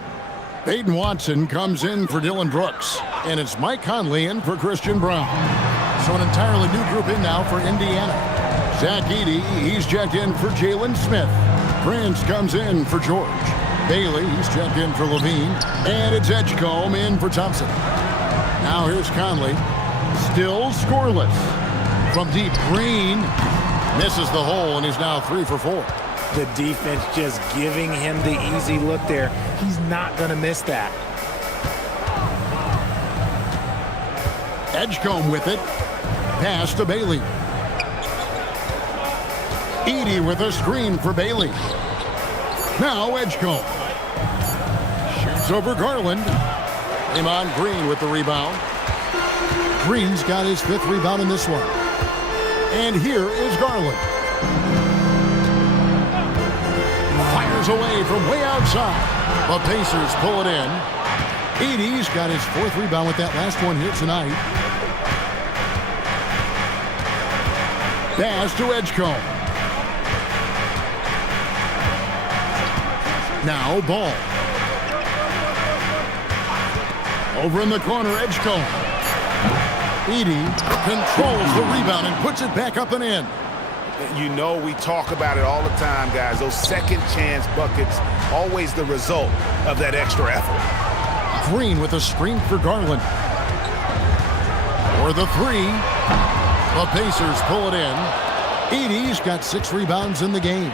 Peyton Watson comes in for Dylan Brooks. And it's Mike Conley in for Christian Brown. So an entirely new group in now for Indiana. Zach Edey, he's checked in for Jalen Smith. Prince comes in for George. Bailey, he's checked in for Levine. And it's Edgecombe in for Thompson. Now here's Conley. Still scoreless. From deep, Green misses the hole, and he's now 3 for 4. The defense just giving him the easy look there. He's not going to miss that. Edgecombe with it. Pass to Bailey. Edey with a screen for Bailey. Now Edgecombe. Shoots over Garland. Draymond Green with the rebound. Green's got his 5th rebound in this one. And here is Garland. fires away from way outside. The Pacers pull it in. Edey's got his 4th rebound with that last one here tonight. Pass to Edgecombe. Now Ball. Over in the corner, Edgecombe. Edey controls the rebound and puts it back up and in. You know we talk about it all the time, guys. Those second chance buckets, always the result of that extra effort. Green with a screen for Garland. For the 3. The Pacers pull it in. Edey's got 6 rebounds in the game.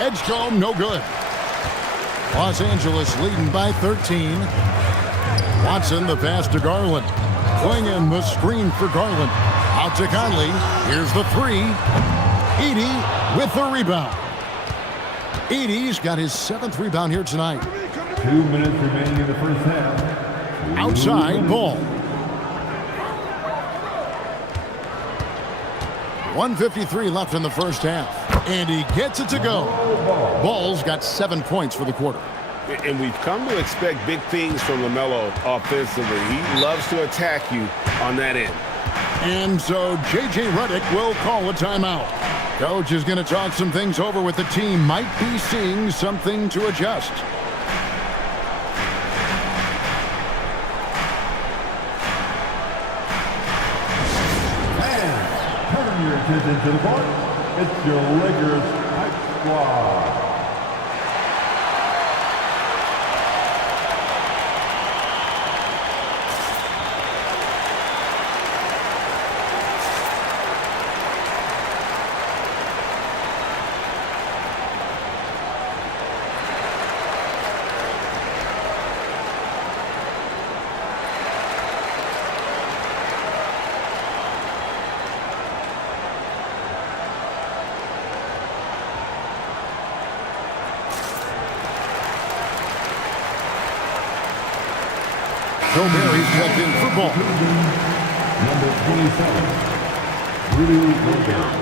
Edgecombe, no good. Los Angeles leading by 13. Watson, the pass to Garland. Clingan, the screen for Garland. Out to Conley. Here's the 3. Edey with the rebound. Edey's got his 7th rebound here tonight. 2 minutes remaining in the first half. Outside, Ball. 1:53 left in the first half. And he gets it to go. Ball's got 7 points for the quarter. And we've come to expect big things from LaMelo offensively. He loves to attack you on that end. And so J.J. Redick will call a timeout. Coach is going to talk some things over with the team. Might be seeing something to adjust. And turn your attention to the court. It's your Lakers Hype Squad. Gobert checked in for Ball. Number 27, Rudy Gobert.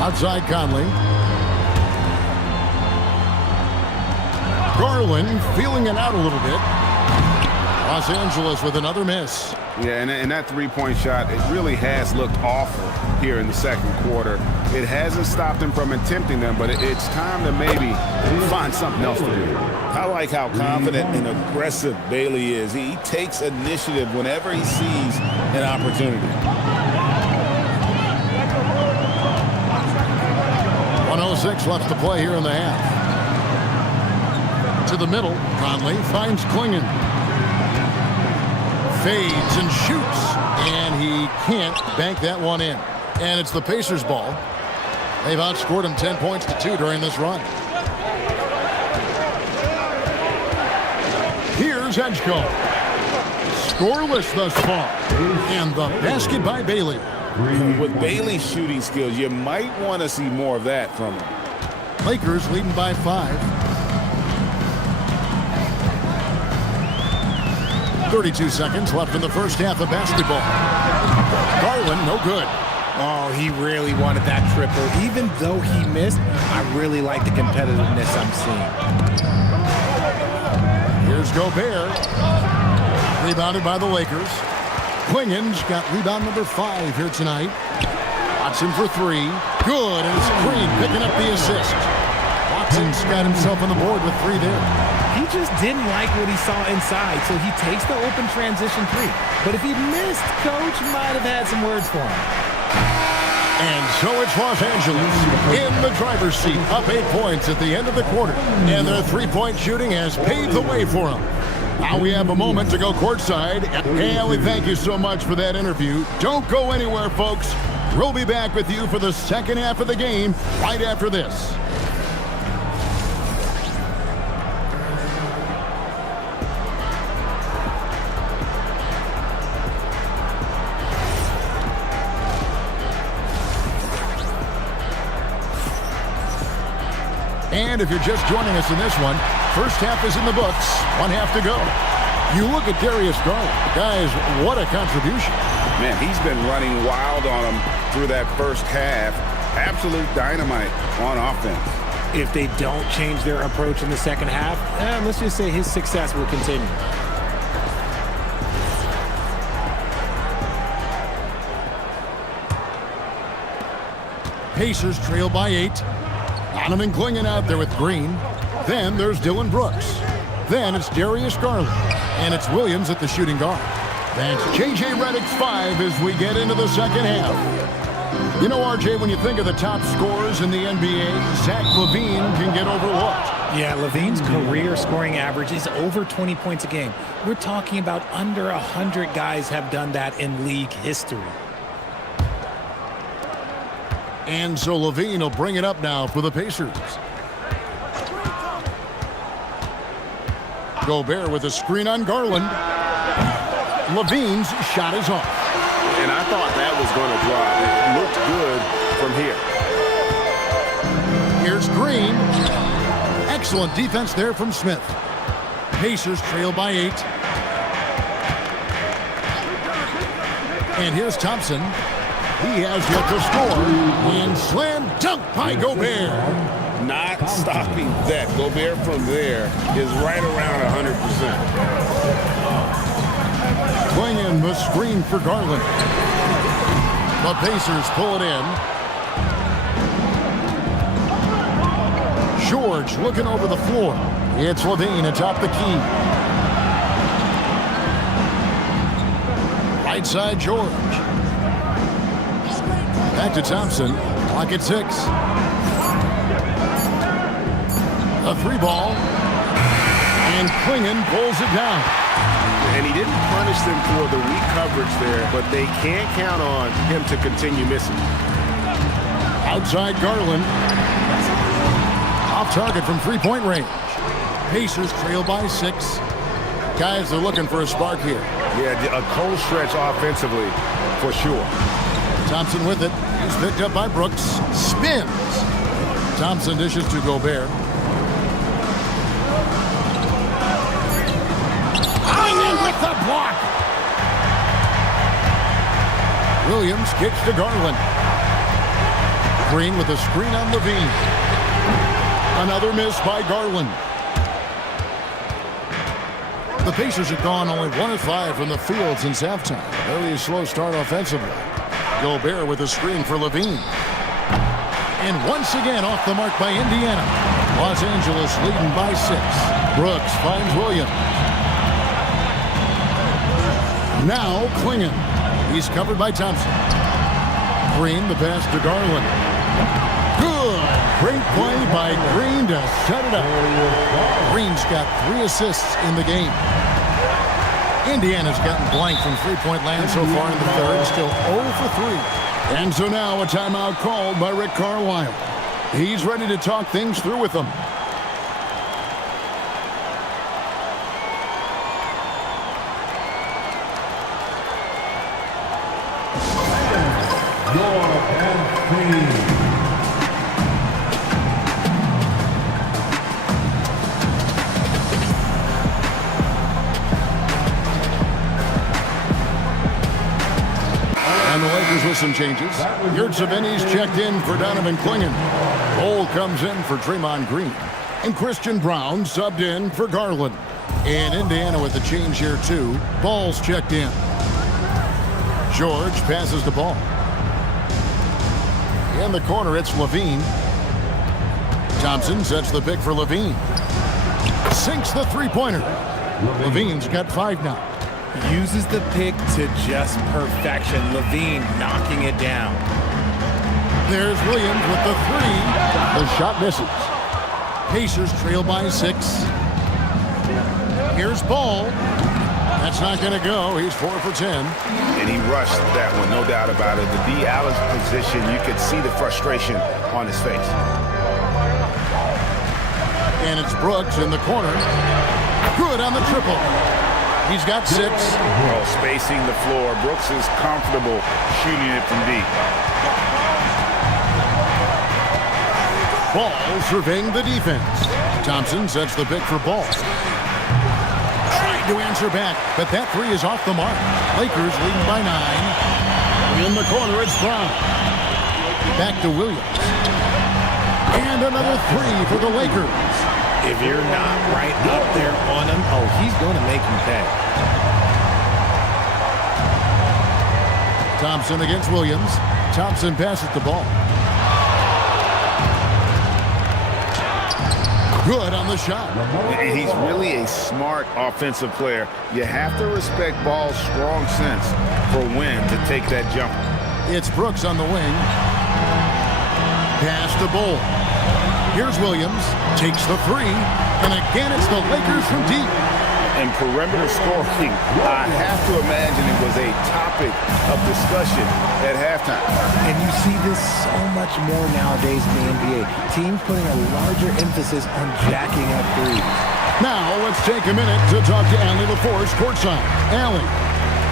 Outside Conley. Garland feeling it out a little bit. Los Angeles with another miss. Yeah, and that three-point shot, it really has looked awful here in the second quarter. It hasn't stopped him from attempting them, but it's time to maybe find something else to do. I like how confident and aggressive Bailey is. He takes initiative whenever he sees an opportunity. 1:06 left to play here in the half. To the middle, Conley finds Clingan. Fades and shoots, and he can't bank that one in. And it's the Pacers' ball. They've outscored him 10 points to 2 during this run. Here's Edgecombe. Scoreless thus far. And the basket by Bailey. With Bailey's shooting skills, you might want to see more of that from him. Lakers leading by 5. 32 seconds left in the first half of basketball. Garland, no good. Oh, he really wanted that triple. Even though he missed, I really like the competitiveness I'm seeing. Here's Gobert. Rebounded by the Lakers. Clingan's got rebound number 5 here tonight. Watson for 3. Good, and it's Green picking up the assist. Watson's got himself on the board with 3 there. He just didn't like what he saw inside, so he takes the open transition 3. But if he missed, Coach might have had some words for him. And so it's Los Angeles in the driver's seat, up 8 points at the end of the quarter. And their three-point shooting has paved the way for them. Now we have a moment to go courtside. Hey, Ellie, thank you so much for that interview. Don't go anywhere, folks. We'll be back with you for the second half of the game right after this. And if you're just joining us in this one, first half is in the books. 1 half to go. You look at Darius Garland. Guys, what a contribution. Man, he's been running wild on them through that first half. Absolute dynamite on offense. If they don't change their approach in the second half, let's just say his success will continue. Pacers trail by 8. Donovan Clingan out there with Green. Then there's Dylan Brooks. Then it's Darius Garland. And it's Williams at the shooting guard. That's J.J. Redick's 5 as we get into the second half. You know, RJ, when you think of the top scorers in the NBA, Zach LaVine can get overlooked. Yeah, LaVine's career scoring average is over 20 points a game. We're talking about under 100 guys have done that in league history. And so LaVine will bring it up now for the Pacers. Gobert with a screen on Garland. LaVine's shot is off. And I thought that was going to drop. It looked good from here. Here's Green. Excellent defense there from Smith. Pacers trail by 8. And here's Thompson. He has yet to score. And slam dunk by Gobert. Not stopping that. Gobert from there is right around 100%. Clingan the screen for Garland. The Pacers pull it in. George looking over the floor. It's LaVine atop the key. Right side, George. Back to Thompson. Clock at 6. A 3-ball. And Clingan pulls it down. And he didn't punish them for the weak coverage there, but they can't count on him to continue missing. Outside Garland. Off target from three-point range. Pacers trail by 6. Guys, they're looking for a spark here. Yeah, a cold stretch offensively, for sure. Thompson with it. He's picked up by Brooks. Spins. Thompson dishes to Gobert. With the block. Williams kicks to Garland. Green with a screen on LaVine. Another miss by Garland. The Pacers have gone only 1 of 5 from the field since halftime. Very slow start offensively. Gobert with a screen for LaVine. And once again off the mark by Indiana. Los Angeles leading by 6. Brooks finds Williams. Now Clingan. He's covered by Thompson. Green, the pass to Garland. Good. Great play by Green to set it up. Green's got 3 assists in the game. Indiana's gotten blank from three-point land so far in the third. Still 0 for 3. And so now a timeout called by Rick Carlisle. He's ready to talk things through with them. And the Lakers with some changes. Yurtseven's checked in for Donovan Clingan. Cole comes in for Draymond Green. And Christian Brown subbed in for Garland. And Indiana with the change here too. Ball's checked in. George passes the ball. In the corner, it's LaVine. Thompson sets the pick for LaVine. Sinks the three-pointer. LaVine's got 5 now. Uses the pick to just perfection. LaVine knocking it down. There's Williams with the 3. The shot misses. Pacers trail by 6. Here's Ball. That's not going to go. He's 4 for 10. And he rushed that one, no doubt about it. The D. Allen's position, you could see the frustration on his face. And it's Brooks in the corner. Good on the triple. He's got 6. Well, spacing the floor. Brooks is comfortable shooting it from deep. Ball surveying the defense. Thompson sets the pick for Ball. to answer back, but that three is off the mark. Lakers leading by 9. In the corner, it's Brown. Back to Williams. And another three for the Lakers. If you're not right up there on him, oh, he's going to make him pay. Thompson against Williams. Thompson passes the ball. Good on the shot. And he's really a smart offensive player. You have to respect Ball's strong sense for when to take that jumper. It's Brooks on the wing. Pass to Bull. Here's Williams. Takes the three. And again, it's the Lakers from deep. And perimeter scoring, I have to imagine it was a topic of discussion at halftime. And you see this so much more nowadays in the NBA. Teams putting a larger emphasis on jacking up threes. Now let's take a minute to talk to Allie LaForce courtside. Allie.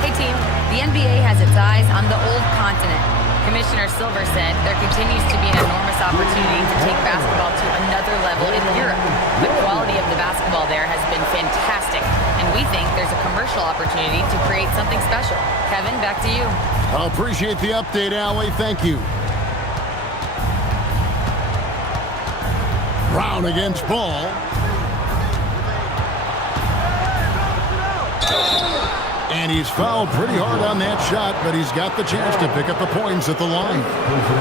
Hey team, the NBA has its eyes on the old continent. Commissioner Silver said there continues to be an enormous opportunity to take basketball to another level in Europe. The quality of the basketball there has been fantastic, and we think there's a commercial opportunity to create something special. Kevin, back to you. I appreciate the update, Allie. Thank you. Brown against Ball. And he's fouled pretty hard on that shot, but he's got the chance to pick up the points at the line.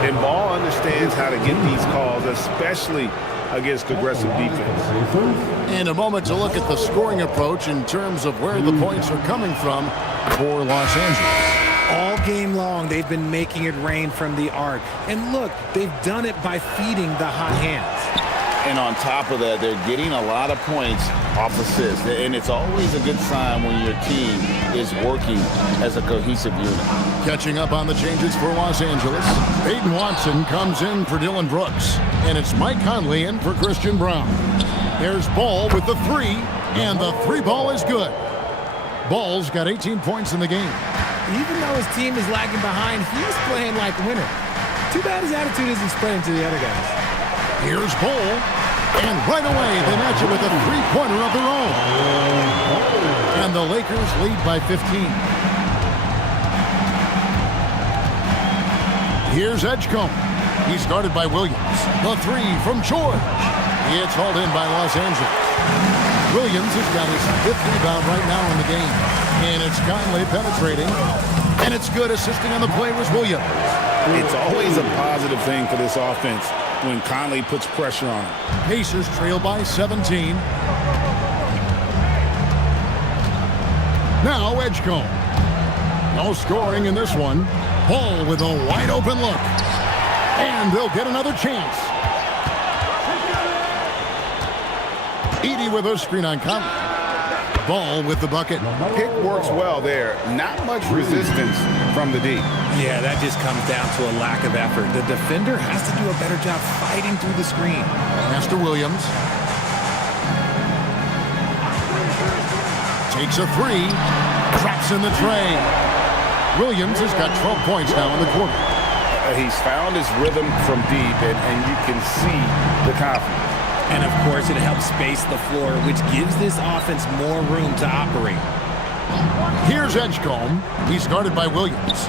And Ball understands how to get these calls, especially against aggressive defense. In a moment to look at the scoring approach in terms of where the points are coming from for Los Angeles. All game long, they've been making it rain from the arc. And look, they've done it by feeding the hot hands. And on top of that, they're getting a lot of points off assists. And it's always a good sign when your team is working as a cohesive unit. Catching up on the changes for Los Angeles, Peyton Watson comes in for Dylan Brooks. And it's Mike Conley in for Christian Brown. There's Ball with the three, and the three ball is good. Ball's got 18 points in the game. Even though his team is lagging behind, he's playing like a winner. Too bad his attitude isn't spreading to the other guys. Here's Bull, and right away they match it with a three-pointer of their own. And the Lakers lead by 15. Here's Edgecombe. He's guarded by Williams. The three from George. It's hauled in by Los Angeles. Williams has got his fifth rebound right now in the game. And it's Conley penetrating. And it's good. Assisting on the play was Williams. It's always a positive thing for this offense when Conley puts pressure on him. Pacers trail by 17. Now Edgecombe. No scoring in this one. Ball with a wide open look. And they'll get another chance. Edey with a screen on Conley. Ball with the bucket. Pick works well there. Not much resistance from the D. Yeah, that just comes down to a lack of effort. The defender has to do a better job fighting through the screen. Pass to Williams. Takes a three. Drops in the tray. Williams has got 12 points now in the quarter. He's found his rhythm from deep, and you can see the confidence. And, of course, it helps space the floor, which gives this offense more room to operate. Here's Edgecombe. He's guarded by Williams.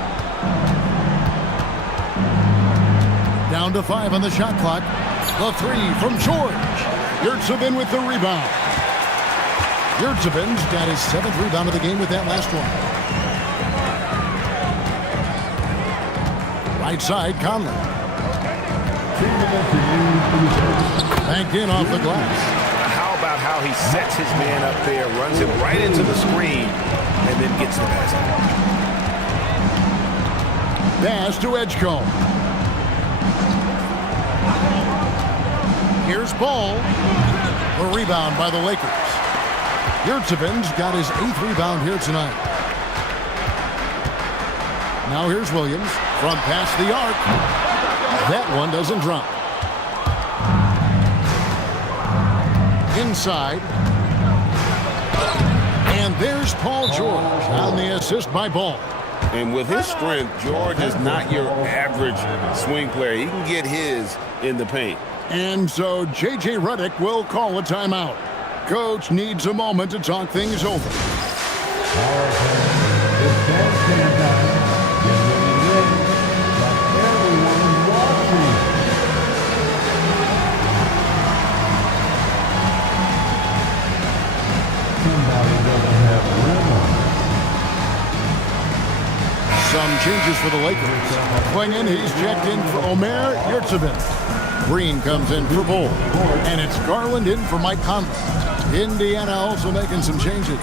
Down to 5 on the shot clock. The three from George. Yurtseven with the rebound. Yurtseven's got his 7th rebound of the game with that last one. Right side, Conley. Banked in off the glass. How about how he sets his man up there, runs him right into the screen, and then gets the basket. Pass to Edgecombe. Here's Ball. A rebound by the Lakers. Yurtseven's got his 8th rebound here tonight. Now here's Williams from past the arc. That one doesn't drop. Inside. And there's Paul George on the assist by Ball. And with his strength, George is not your average swing player. He can get his in the paint. And so J.J. Redick will call a timeout. Coach needs a moment to talk things over. Our opponent is Stan Sanheim. Get ready to win, but everyone's watching. Somebody doesn't have a rhythm. Some changes for the Lakers. Klingen, he's checked in for Omer Yurtseven. Green comes in for Bull. And it's Garland in for Mike Conley. Indiana also making some changes.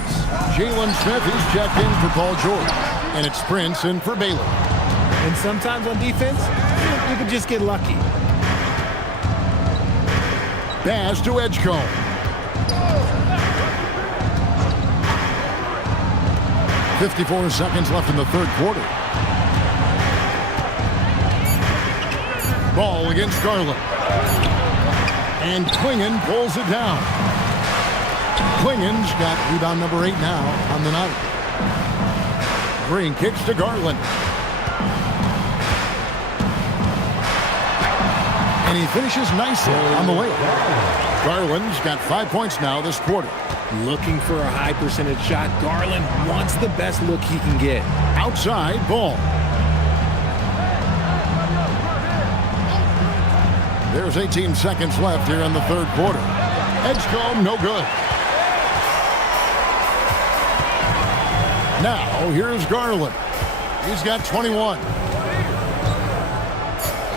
Jalen Smith, he's checked in for Paul George. And it's Prince in for Baylor. And sometimes on defense, you can just get lucky. Baz to Edgecombe. .54 seconds left in the third quarter. Ball against Garland. And Klingen pulls it down. Klingen's got rebound number 8 now on the night. Green kicks to Garland. And he finishes nicely on the way. Garland's got 5 points now this quarter. Looking for a high percentage shot. Garland wants the best look he can get. Outside Ball. There's 18 seconds left here in the third quarter. Edgecombe, no good. Now, here's Garland. He's got 21.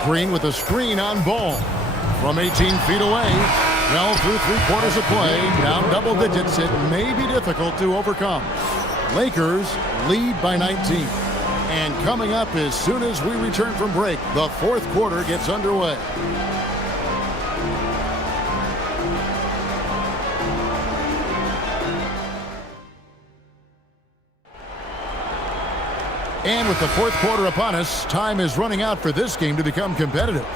Green with a screen on Ball. From 18 feet away. Well, through 3/4 of play, down double digits, it may be difficult to overcome. Lakers lead by 19. And coming up as soon as we return from break, the fourth quarter gets underway. And with the fourth quarter upon us, time is running out for this game to become competitive.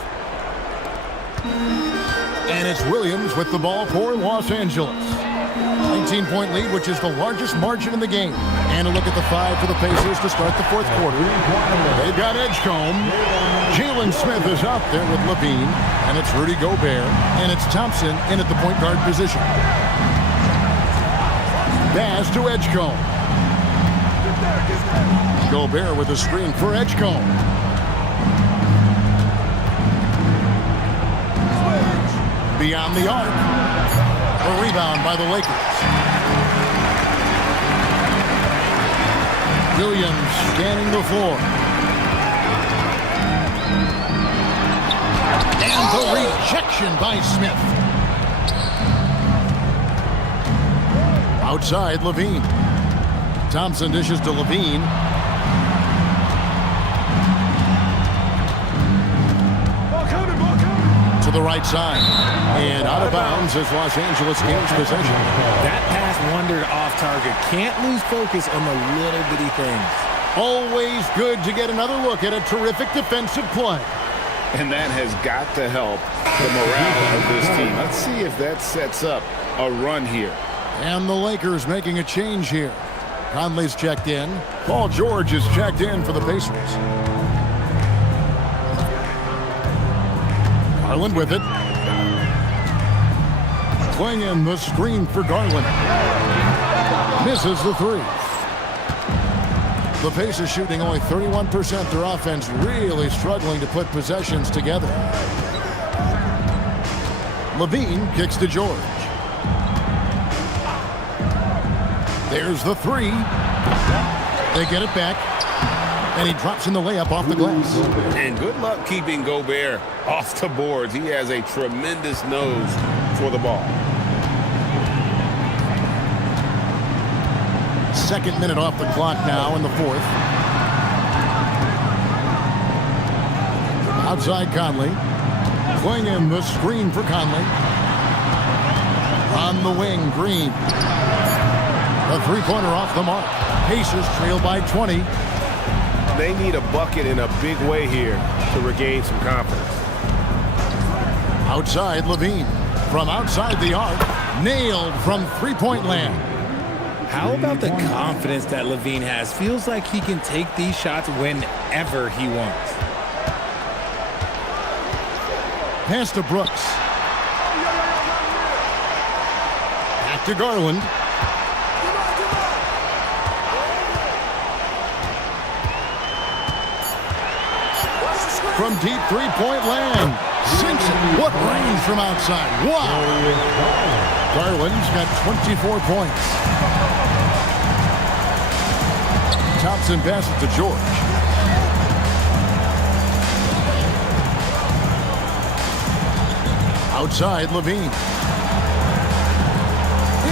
And it's Williams with the ball for Los Angeles. 19-point lead, which is the largest margin in the game. And a look at the 5 for the Pacers to start the fourth quarter. They've got Edgecombe. Jalen Smith is out there with Levine. And it's Rudy Gobert. And it's Thompson in at the point guard position. Baz to Edgecombe. Gobert with a screen for Edgecombe. Beyond the arc. A rebound by the Lakers. Williams scanning the floor. And the rejection by Smith. Outside Levine. Thompson dishes to Levine. To the right side. And out of bounds as Los Angeles gains possession. That pass wandered off target. Can't lose focus on the little bitty things. Always good to get another look at a terrific defensive play. And that has got to help the morale of this team. Let's see if that sets up a run here. And the Lakers making a change here. Conley's checked in. Paul George is checked in for the Pacers. Garland with it. Klingen the screen for Garland. Misses the 3. The Pacers shooting only 31%. Their offense really struggling to put possessions together. Levine kicks to George. There's the 3. They get it back. And he drops in the layup off the glass. And good luck keeping Gobert off the boards. He has a tremendous nose for the ball. Second minute off the clock now in the fourth. Outside Conley. Klingen the screen for Conley. On the wing, Green. A three-pointer off the mark. Pacers trail by 20. They need a bucket in a big way here to regain some confidence. Outside Levine. From outside the arc. Nailed from three-point land. How about the confidence that Levine has? Feels like he can take these shots whenever he wants. Pass to Brooks. Back to Garland. from deep three-point land. Sinks it. What range from outside. Wow. Garland's got 24 points. Thompson passes to George. Outside, Levine.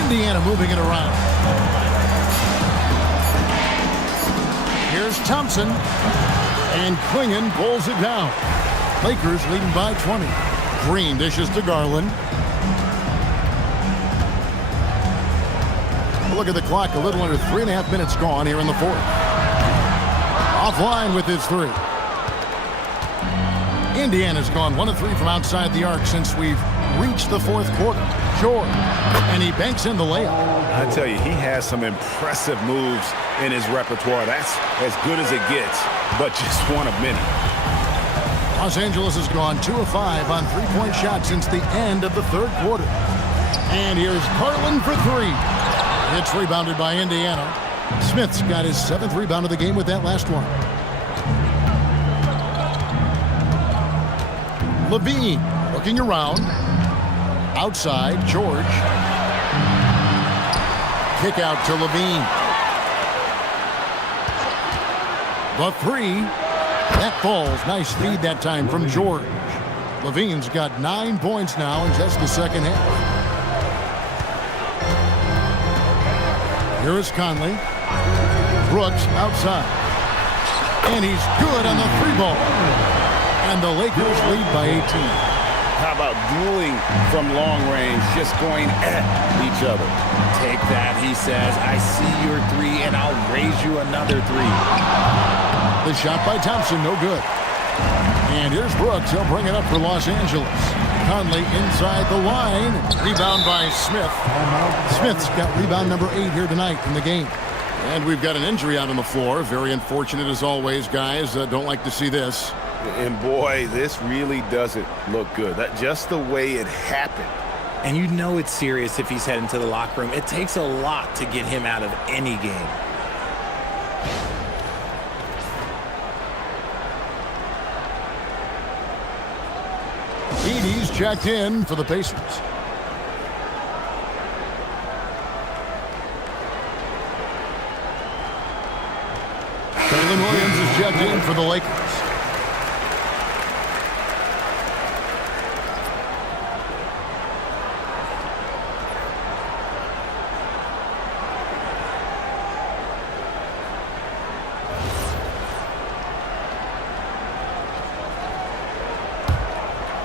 Indiana moving it around. Here's Thompson. And Clingan pulls it down. Lakers leading by 20. Green dishes to Garland. Look at the clock. A little under 3.5 minutes gone here in the fourth. Offline with his three. Indiana's gone 1 of 3 from outside the arc since we've reached the fourth quarter. George. And he banks in the layup. I tell you, he has some impressive moves in his repertoire. That's as good as it gets, but just one of many. Los Angeles has gone 2 of 5 on three-point shots since the end of the third quarter. And here's Garland for 3. It's rebounded by Indiana. Smith's got his 7th rebound of the game with that last one. Levine looking around. Outside, George. Kick out to Levine. The 3. That falls. Nice feed that time from George. Levine's got 9 points now in just the second half. Here is Conley. Brooks outside. And he's good on the 3-ball. And the Lakers lead by 18. How about dueling from long range, just going at each other? Take that, he says. I see your 3, and I'll raise you another 3. The shot by Thompson, no good. And here's Brooks. He'll bring it up for Los Angeles. Conley inside the line. Rebound by Smith. Smith's got rebound number 8 here tonight in the game. And we've got an injury out on the floor. Very unfortunate as always, guys. Don't like to see this. And boy, this really doesn't look good. That just the way it happened. And you know it's serious if he's heading to the locker room. It takes a lot to get him out of any game. Edey's checked in for the Pacers. Jalen Williams is checked in for the Lakers.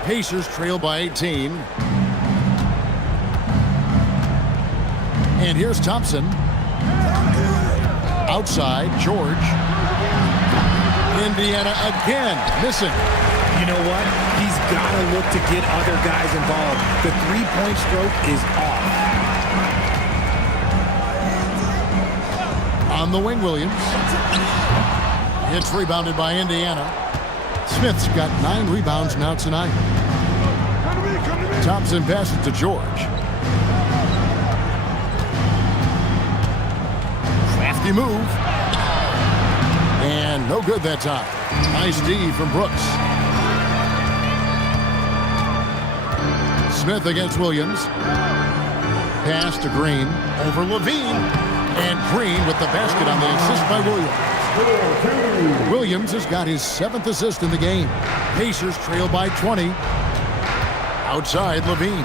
Pacers trail by 18. And here's Thompson. Outside, George. Indiana again, missing. You know what? He's got to look to get other guys involved. The three-point stroke is off. On the wing, Williams. It's rebounded by Indiana. Smith's got 9 rebounds now tonight. Thompson passes to George. Crafty move. And no good that time. Nice D from Brooks. Smith against Williams. Pass to Green. Over Levine. And Green with the basket on the assist by Williams. Williams has got his 7th assist in the game. Pacers trail by 20. Outside, Levine.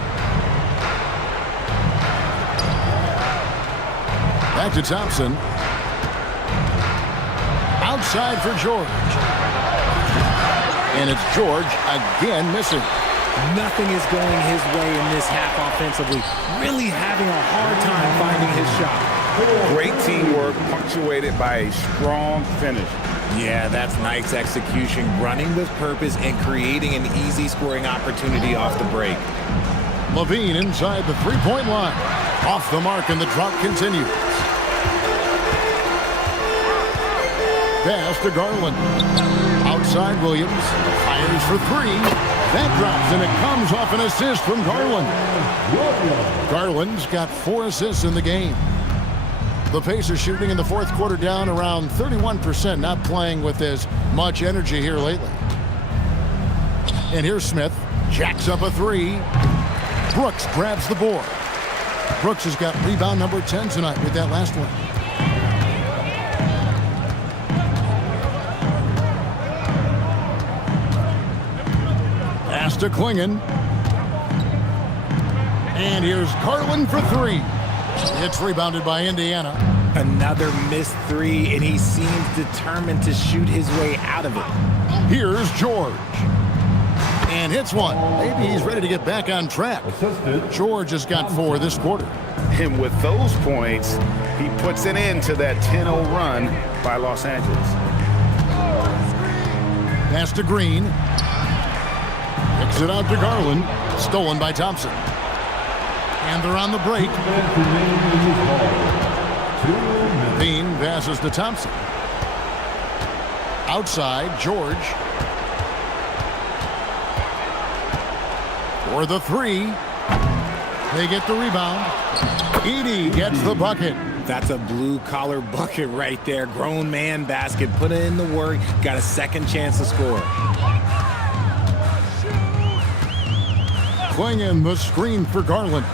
Back to Thompson. Outside for George. And it's George again missing. Nothing is going his way in this half offensively. Really having a hard time finding his shot. Great teamwork punctuated by a strong finish. Yeah, that's nice execution, running with purpose and creating an easy scoring opportunity off the break. Levine inside the three-point line. Off the mark and the drought continues. Pass to Garland. Outside Williams. Fires for 3. That drops and it comes off an assist from Garland. Garland's got 4 assists in the game. The Pacers shooting in the fourth quarter down around 31%, not playing with as much energy here lately. And here's Smith. Jacks up a three. Brooks grabs the board. Brooks has got rebound number 10 tonight with that last one. Pass to Klingon. And here's Garland for three. It's rebounded by Indiana. Another missed three, and he seems determined to shoot his way out of it. Here's George. And hits one. Maybe he's ready to get back on track. George has got 4 this quarter. And with those points, he puts an end to that 10-0 run by Los Angeles. Pass to Green. Kicks it out to Garland. Stolen by Thompson. And they're on the break. Bean passes to Thompson. Outside, George. For the three. They get the rebound. Edey gets the bucket. That's a blue-collar bucket right there. Grown man basket. Put in the work. Got a second chance to score. Klingon the screen for Garland.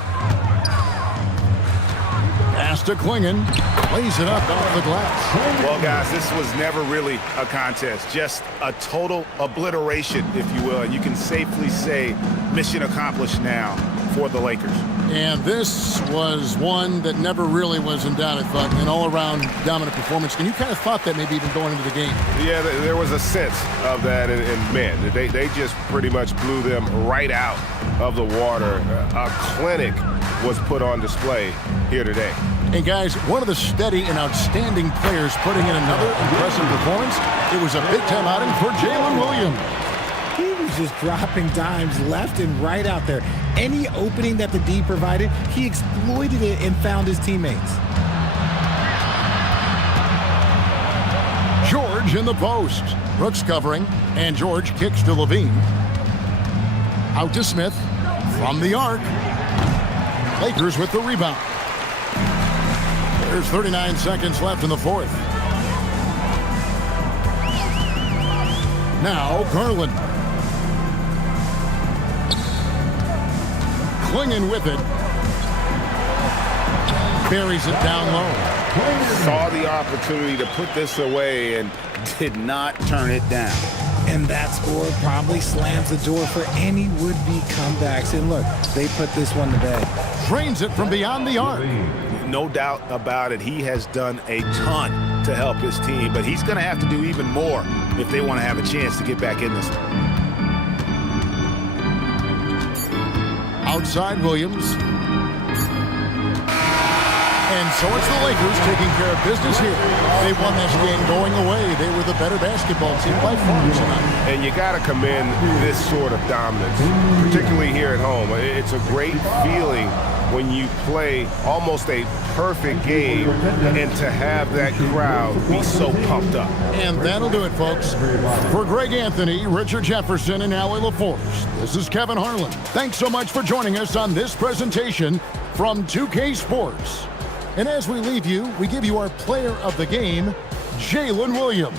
Pass to Klingon. Lays it up off the glass. Well, guys, this was never really a contest. Just a total obliteration, if you will. And you can safely say mission accomplished now for the Lakers. And this was one that never really was in doubt, I thought. An all-around dominant performance. And you kind of thought that maybe even going into the game. Yeah, there was a sense of that. And man, they just pretty much blew them right out of the water. A clinic was put on display here today. And guys, one of the steady and outstanding players putting in another impressive performance. It was a big-time outing for Jalen Williams. He was just dropping dimes left and right out there. Any opening that the D provided, he exploited it and found his teammates. George in the post. Brooks covering, and George kicks to Levine. Out to Smith. From the arc. Lakers with the rebound. There's 39 seconds left in the fourth. Now Garland. Klingon with it. Buries it down low. Saw the opportunity to put this away and did not turn it down. And that score probably slams the door for any would-be comebacks. And look, they put this one to bed. Drains it from beyond the arc. No doubt about it. He has done a ton to help his team, but he's going to have to do even more if they want to have a chance to get back in this one. Outside Williams. And so it's the Lakers taking care of business here. They won this game going away. They were the better basketball team by far tonight. And you got to commend this sort of dominance, particularly here at home. It's a great feeling when you play almost a perfect game and to have that crowd be so pumped up. And that'll do it, folks. For Greg Anthony, Richard Jefferson, and Allie LaForce, this is Kevin Harlan. Thanks so much for joining us on this presentation from 2K Sports. And as we leave you, we give you our player of the game, Jalen Williams.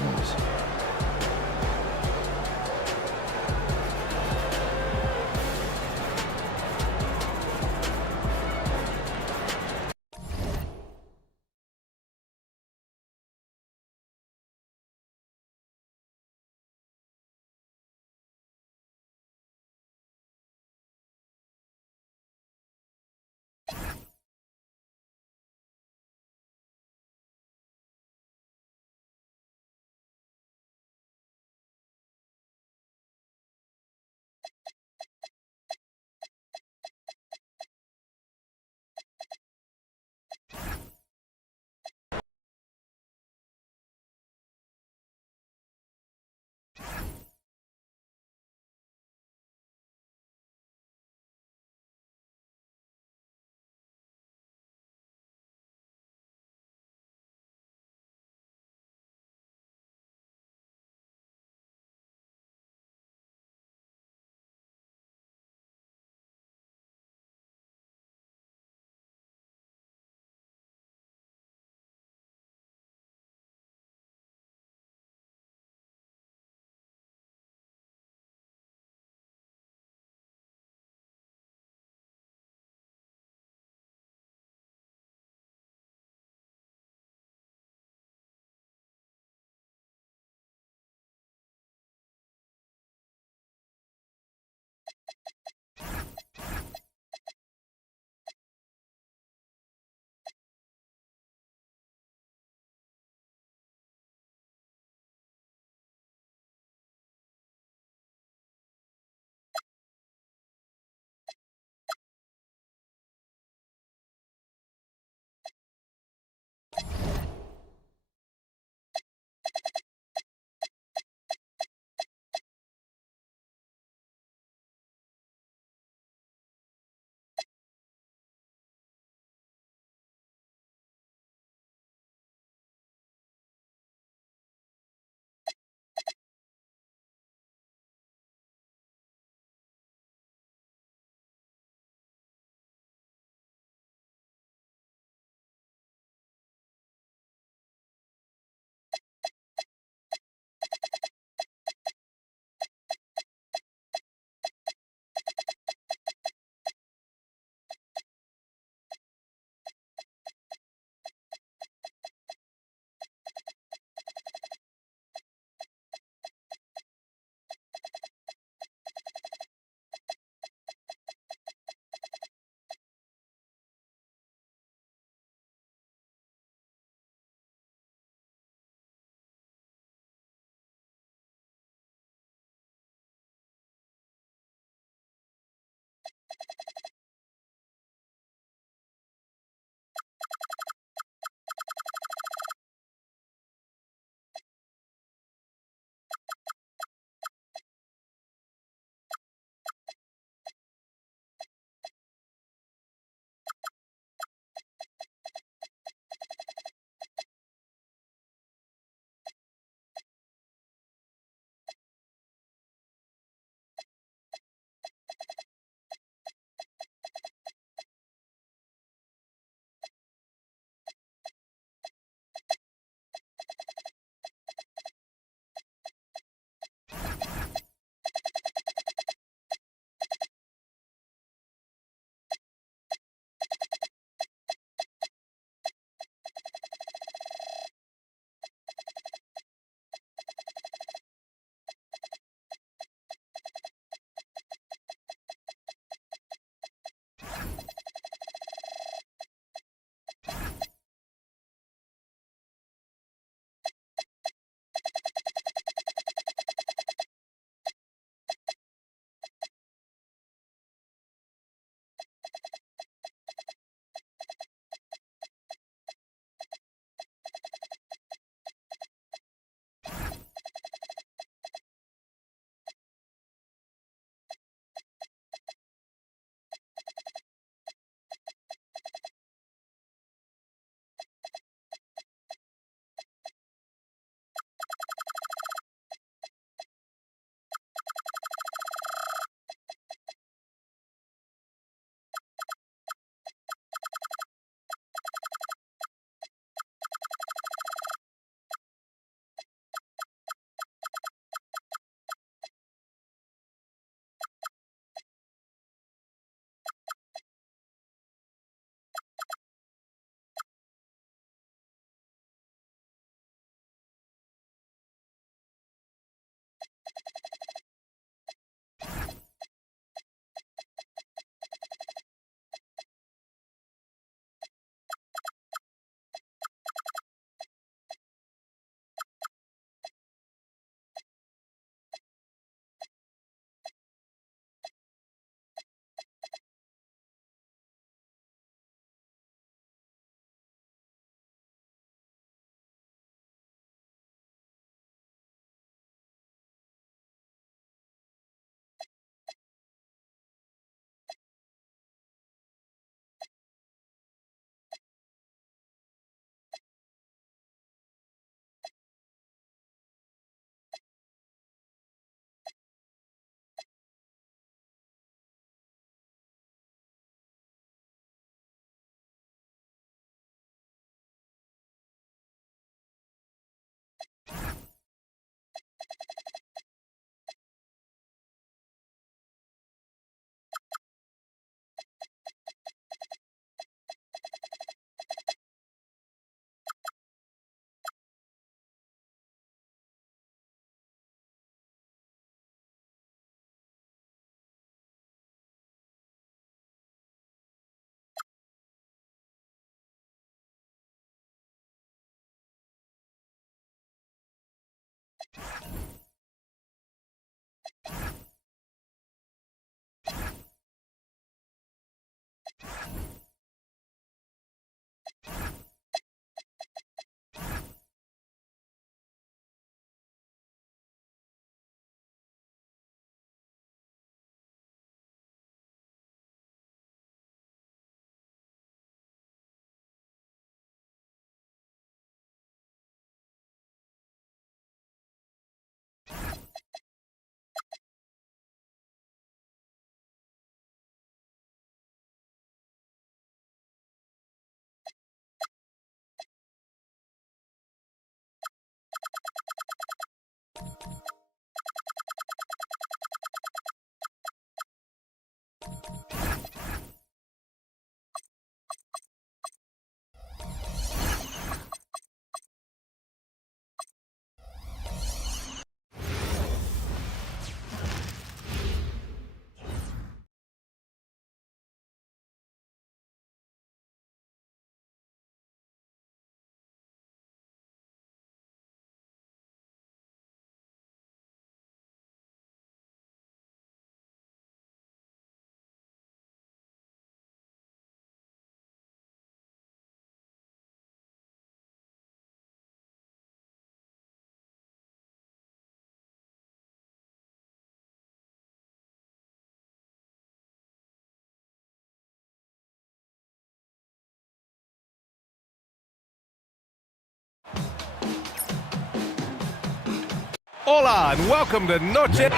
Hola and welcome to Noche.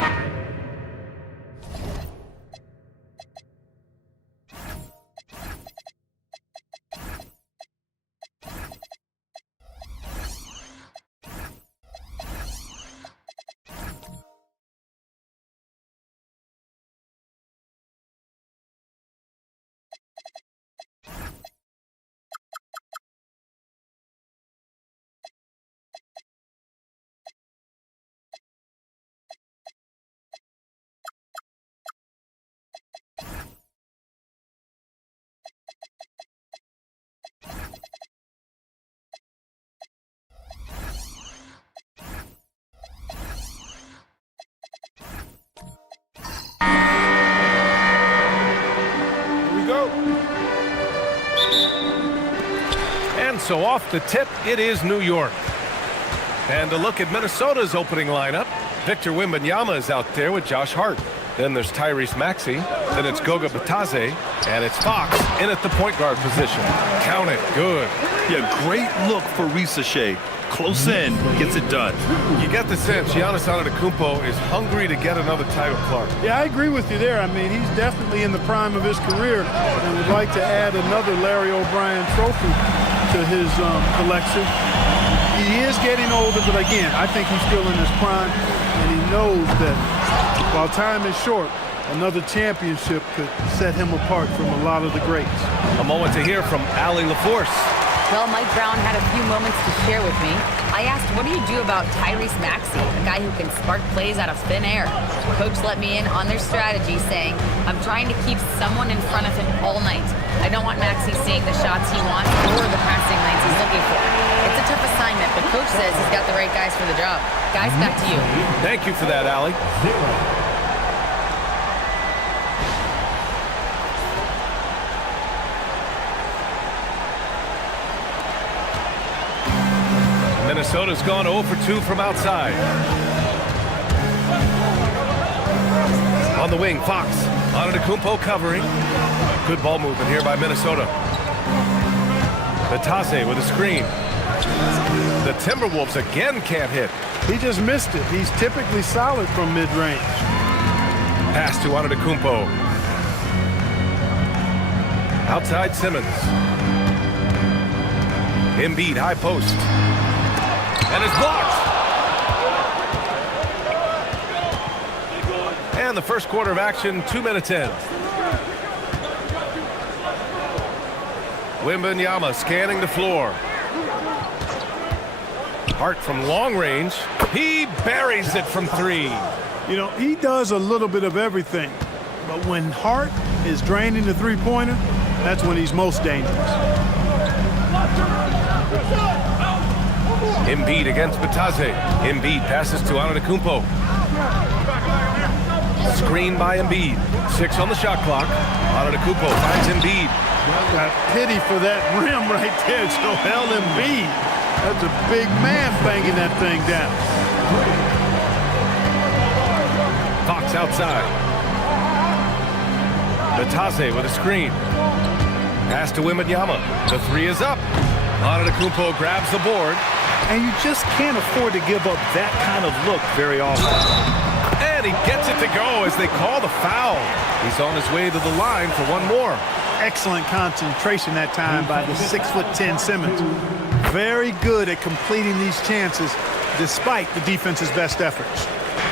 And so off the tip, it is New York. And to look at Minnesota's opening lineup, Victor Wembanyama is out there with Josh Hart. Then there's Tyrese Maxey. Then it's Goga Bitadze. And it's Fox in at the point guard position. Count it. Good. Yeah, great look for Risa Shea. Close in, gets it done. You get the sense Giannis Antetokounmpo is hungry to get another title, Clark. Yeah, I agree with you there. I mean, he's definitely in the prime of his career and would like to add another Larry O'Brien trophy to his collection. He is getting older, but again, I think he's still in his prime, and he knows that while time is short, another championship could set him apart from a lot of the greats. A moment to hear from Allie LaForce. Well, Mike Brown had a few moments to share with me. I asked, what do you do about Tyrese Maxey, a guy who can spark plays out of thin air? Coach let me in on their strategy, saying, I'm trying to keep someone in front of him all night. I don't want Maxey seeing the shots he wants or the passing lanes he's looking for. It's a tough assignment, but Coach says he's got the right guys for the job. Guys, back to you. Thank you for that, Allie. Minnesota's gone 0 for 2 from outside. On the wing, Fox. Antetokounmpo covering. Good ball movement here by Minnesota. Bitadze with a screen. The Timberwolves again can't hit. He just missed it. He's typically solid from mid-range. Pass to Antetokounmpo. Outside Simmons. Embiid, high post. And it's blocked. And the first quarter of action, 2 minutes in. Wembanyama scanning the floor. Hart from long range. He buries it from 3. You know, he does a little bit of everything. But when Hart is draining the three-pointer, that's when he's most dangerous. Embiid against Bataze. Embiid passes to Antetokounmpo. Screen by Embiid. 6 on the shot clock. Antetokounmpo finds Embiid. Got pity for that rim right there, Joel Embiid. That's a big man banging that thing down. Fox outside. Bataze with a screen. Pass to Wembanyama. The 3 is up. Antetokounmpo grabs the board. And you just can't afford to give up that kind of look very often. And he gets it to go as they call the foul. He's on his way to the line for one more. Excellent concentration that time by the 6'10" Simmons. Very good at completing these chances despite the defense's best efforts.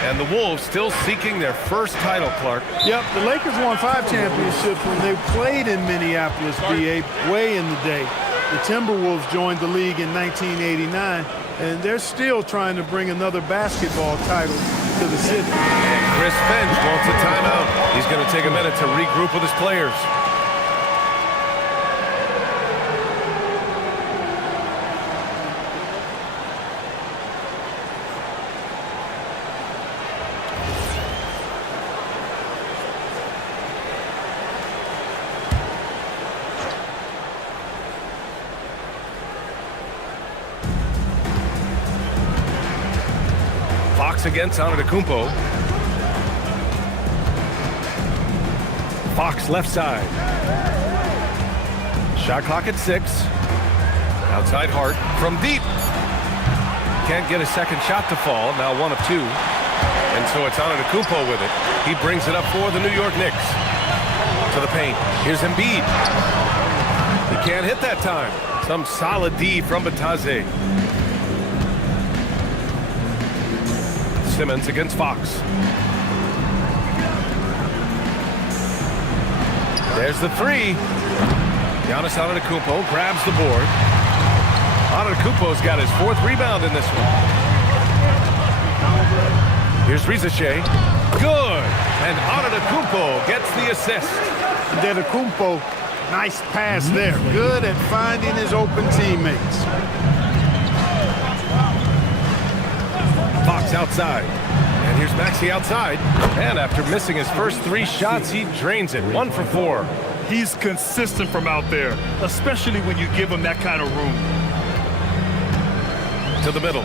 And the Wolves still seeking their first title, Clark. Yep, the Lakers won 5 championships when they played in Minneapolis, BA, way in the day. The Timberwolves joined the league in 1989, and they're still trying to bring another basketball title to the city. And Chris Finch wants a timeout. He's going to take a minute to regroup with his players. Fox against Antetokounmpo. Fox left side. Shot clock at 6. Outside Hart from deep. Can't get a second shot to fall. Now 1 of 2. And so it's Antetokounmpo with it. He brings it up for the New York Knicks. To the paint. Here's Embiid. He can't hit that time. Some solid D from Bataze. Simmons against Fox. There's the 3. Giannis Antetokounmpo grabs the board. Antetokounmpo's got his 4th rebound in this one. Here's Rizachet. Good. And Antetokounmpo gets the assist. Antetokounmpo, nice pass there. Good at finding his open teammates. Fox outside. And here's Maxey outside. And after missing his first 3 shots, he drains it. 1 for 4. He's consistent from out there, especially when you give him that kind of room. To the middle.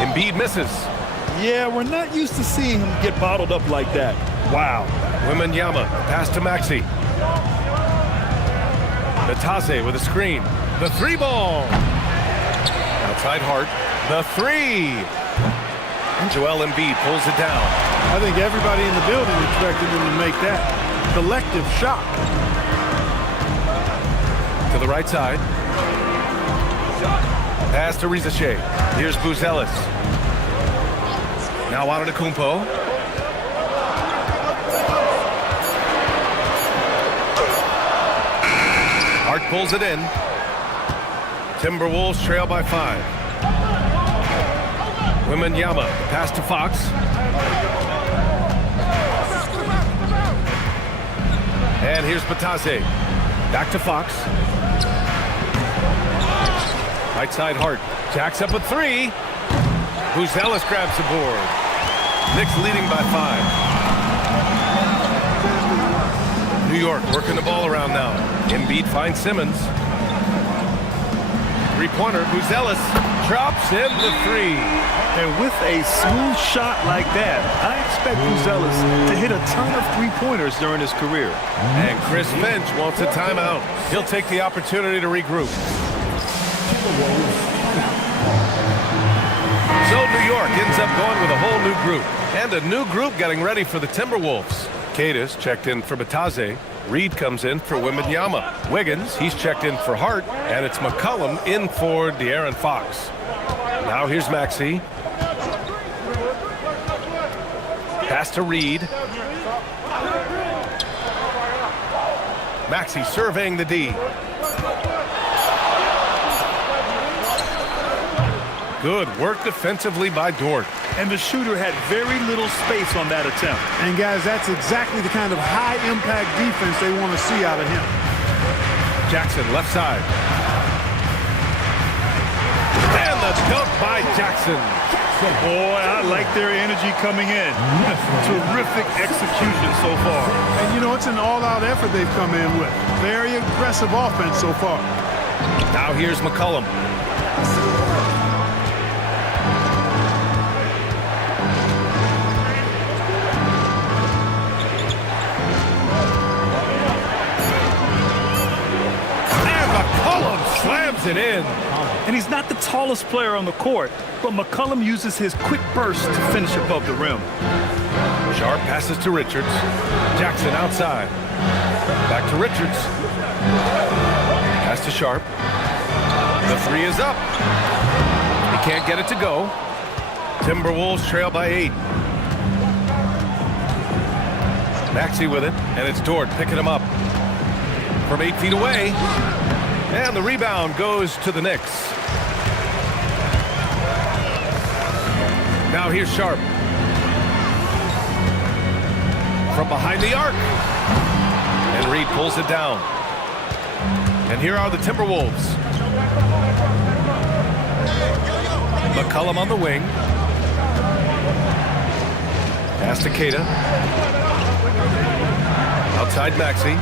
Embiid misses. Yeah, we're not used to seeing him get bottled up like that. Wow. Wembanyama, pass to Maxey. Bataze with a screen. The 3 ball. Outside Hart. The 3. And Joel Embiid pulls it down. I think everybody in the building expected him to make that collective shot. To the right side. Pass to Rizachet. Here's Buzelis. Now Antetokounmpo. Hart pulls it in. Timberwolves trail by 5. Wembanyama, pass to Fox. And here's Bataze. Back to Fox. Right side Hart. Jacks up a 3. Buzelis grabs the board. Knicks leading by 5. New York working the ball around now. Embiid finds Simmons. 3-pointer. Buzelis drops in the 3. And with a smooth shot like that, I expect Buzelis to hit a ton of 3-pointers during his career. And Chris Finch wants a timeout. He'll take the opportunity to regroup. So New York ends up going with a whole new group. And a new group getting ready for the Timberwolves. Cadis checked in for Bataze. Reed comes in for Wembanyama. Wiggins, he's checked in for Hart. And it's McCollum in for De'Aaron Fox. Now here's Maxey. Pass to Reed. Maxey surveying the D. Good work defensively by Dort. And the shooter had very little space on that attempt. And guys, that's exactly the kind of high-impact defense they want to see out of him. Jackson left side. a dunk by Jackson. Boy, I like their energy coming in. Terrific execution so far. And, you know, it's an all-out effort they've come in with. Very aggressive offense so far. Now here's McCollum. And McCollum slams it in. And he's not the tallest player on the court, but McCollum uses his quick burst to finish above the rim. Sharp passes to Richards. Jackson outside. Back to Richards. Pass to Sharp. The three is up. He can't get it to go. Timberwolves trail by 8. Maxey with it, and it's Dort picking him up from 8 feet away. And the rebound goes to the Knicks. Now here's Sharp. From behind the arc. And Reed pulls it down. And here are the Timberwolves. McCollum on the wing. Pass to Queta. Outside Maxey.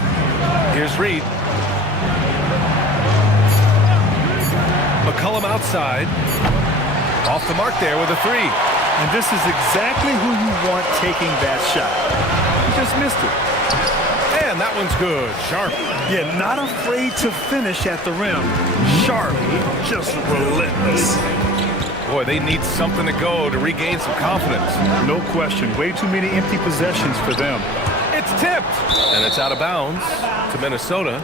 Here's Reed. McCollum outside. Off the mark there with a three. And this is exactly who you want taking that shot. He just missed it. And that one's good. Sharp. Yeah, not afraid to finish at the rim. Sharp, just relentless. Boy, they need something to go to regain some confidence. No question. Way too many empty possessions for them. It's tipped. And it's out of bounds to Minnesota.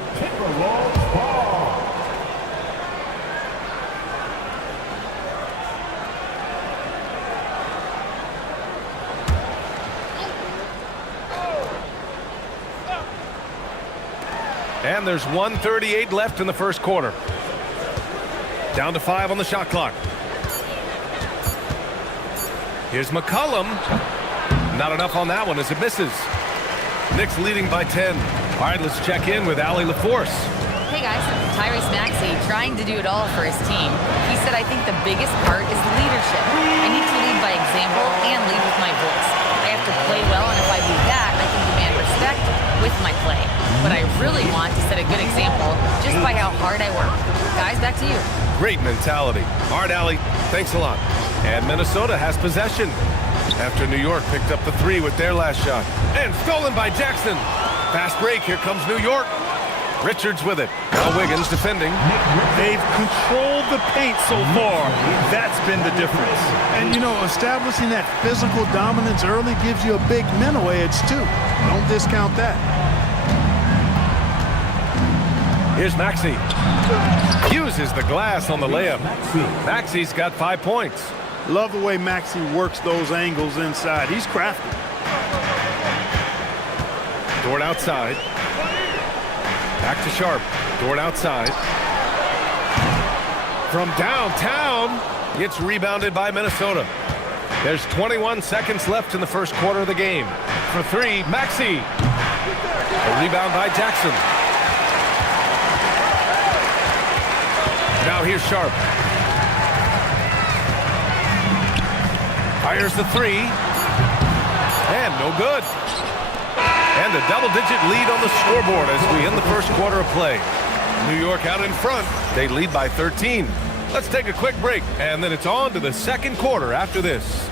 And there's 1:38 left in the first quarter. Down to 5 on the shot clock. Here's McCollum. Not enough on that one as it misses. Knicks leading by 10. All right, let's check in with Allie LaForce. Hey guys, Tyrese Maxey trying to do it all for his team. He said, I think the biggest part is leadership. I need to lead by example and lead with my voice. I have to play well, and if I do that, I can demand respect with my play. But I really want to set a good example just by how hard I work. Guys, back to you. Great mentality. All right, Allie, thanks a lot. And Minnesota has possession after New York picked up the three with their last shot. And stolen by Jackson. Fast break. Here comes New York. Richards with it. Now Wiggins defending. They've controlled the paint so far. That's been the difference. And, you know, establishing that physical dominance early gives you a big mental edge, too. Don't discount that. Here's Maxey. Uses the glass on the layup. Maxey's got 5 points. Love the way Maxey works those angles inside. He's crafty. Dort outside. Back to Sharp. Dort outside. From downtown, it's rebounded by Minnesota. There's 21 seconds left in the first quarter of the game. For three, Maxey. A rebound by Jackson. Now here's Sharp. Fires the three. And no good. And a double-digit lead on the scoreboard as we end the first quarter of play. New York out in front. They lead by 13. Let's take a quick break, and then it's on to the second quarter after this.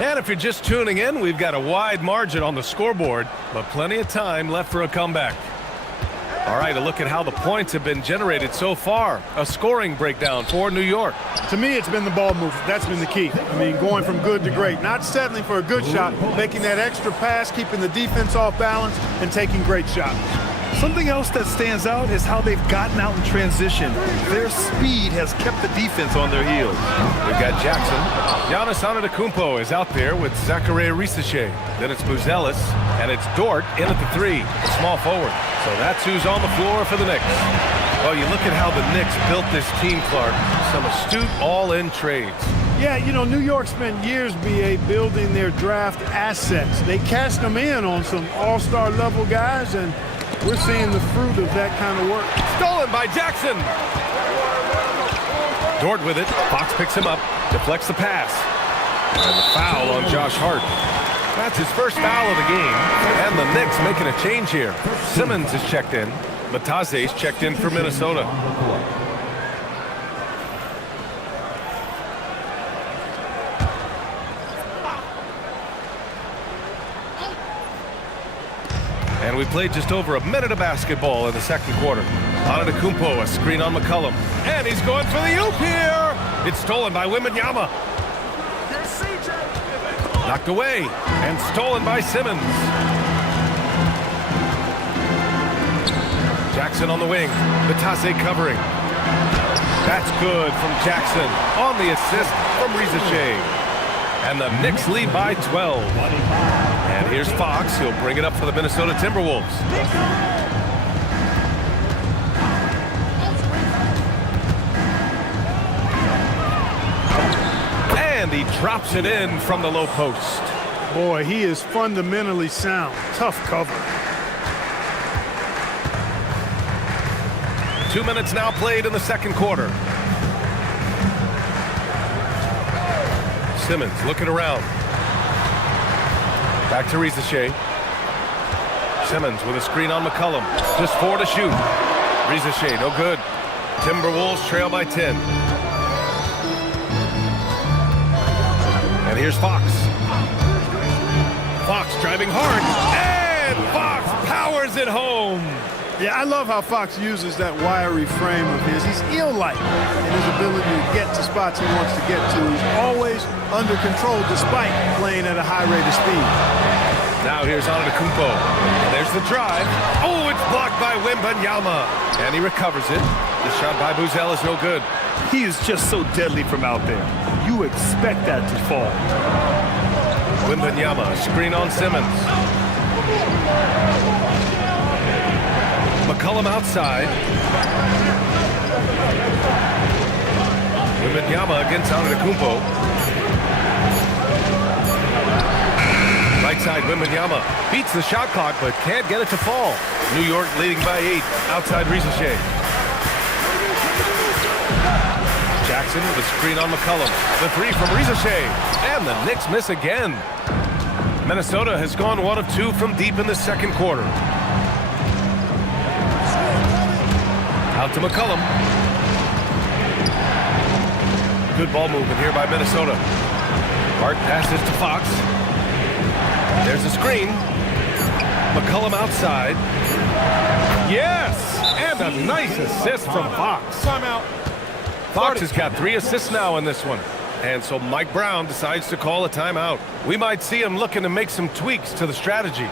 And if you're just tuning in, we've got a wide margin on the scoreboard, but plenty of time left for a comeback. All right, a look at how the points have been generated so far. A scoring breakdown for New York. To me, it's been the ball movement. That's been the key. I mean, going from good to great. Not settling for a good shot, making that extra pass, keeping the defense off balance, and taking great shots. Something else that stands out is how they've gotten out in transition. Their speed has kept the defense on their heels. We've got Jackson. Giannis Antetokounmpo is out there with Zachary Rissache. Then it's Buzelis, and it's Dort in at the three, small forward. So that's who's on the floor for the Knicks. Well, you look at how the Knicks built this team, Clark. Some astute all-in trades. Yeah, you know, New York spent years, B.A., building their draft assets. They cashed them in on some all-star level guys, and we're seeing the fruit of that kind of work. Stolen by Jackson. Dort with it. Fox picks him up, deflects the pass. And the foul on Josh Hart. That's his first foul of the game. And the Knicks making a change here. Simmons is checked in. Batase's checked in for Minnesota. And we played just over a minute of basketball in the second quarter. Antetokounmpo, a screen on McCollum. And he's going for the oop here. It's stolen by Wembanyama. Knocked away and stolen by Simmons. Jackson on the wing. Batase covering. That's good from Jackson on the assist from Reza Shea. And the Knicks lead by 12. And here's Fox. He'll bring it up for the Minnesota Timberwolves. And he drops it in from the low post. Boy, he is fundamentally sound. Tough cover. 2 minutes now played in the second quarter. Simmons looking around. Back to Reza Shea. Simmons with a screen on McCollum. Just 4 to shoot. Reza Shea, no good. Timberwolves trail by 10. And here's Fox. Fox driving hard. And Fox powers it home. Yeah, I love how Fox uses that wiry frame of his. He's eel-like in his ability to get to spots he wants to get to. He's always under control despite playing at a high rate of speed. Now here's Antetokounmpo. There's the drive. Oh, it's blocked by Wembanyama. And he recovers it. The shot by Buzel is no good. He is just so deadly from out there. You expect that to fall. Wembanyama, screen on Simmons. McCollum outside. Wembanyama against Antetokounmpo. Right side, Wembanyama beats the shot clock but can't get it to fall. New York leading by 8 outside Reza Shea. Jackson with a screen on McCollum. The three from Reza Shea. And the Knicks miss again. Minnesota has gone 1 of 2 from deep in the second quarter. Out to McCollum. Good ball movement here by Minnesota. Hart passes to Fox. There's a screen. McCollum outside. Yes! And a nice assist from Fox. Timeout. Fox has got 3 assists now in this one. And so Mike Brown decides to call a timeout. We might see him looking to make some tweaks to the strategy.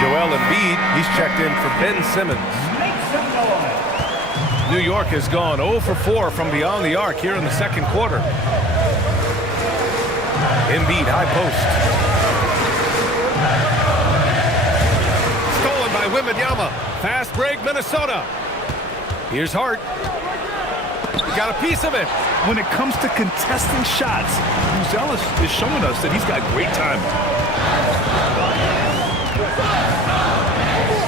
Joel Embiid, he's checked in for Ben Simmons. New York has gone 0 for 4 from beyond the arc here in the second quarter. Embiid, high post. Stolen by Wembanyama. Fast break, Minnesota. Here's Hart. Got a piece of it. When it comes to contesting shots, Buzel is showing us that he's got great timing.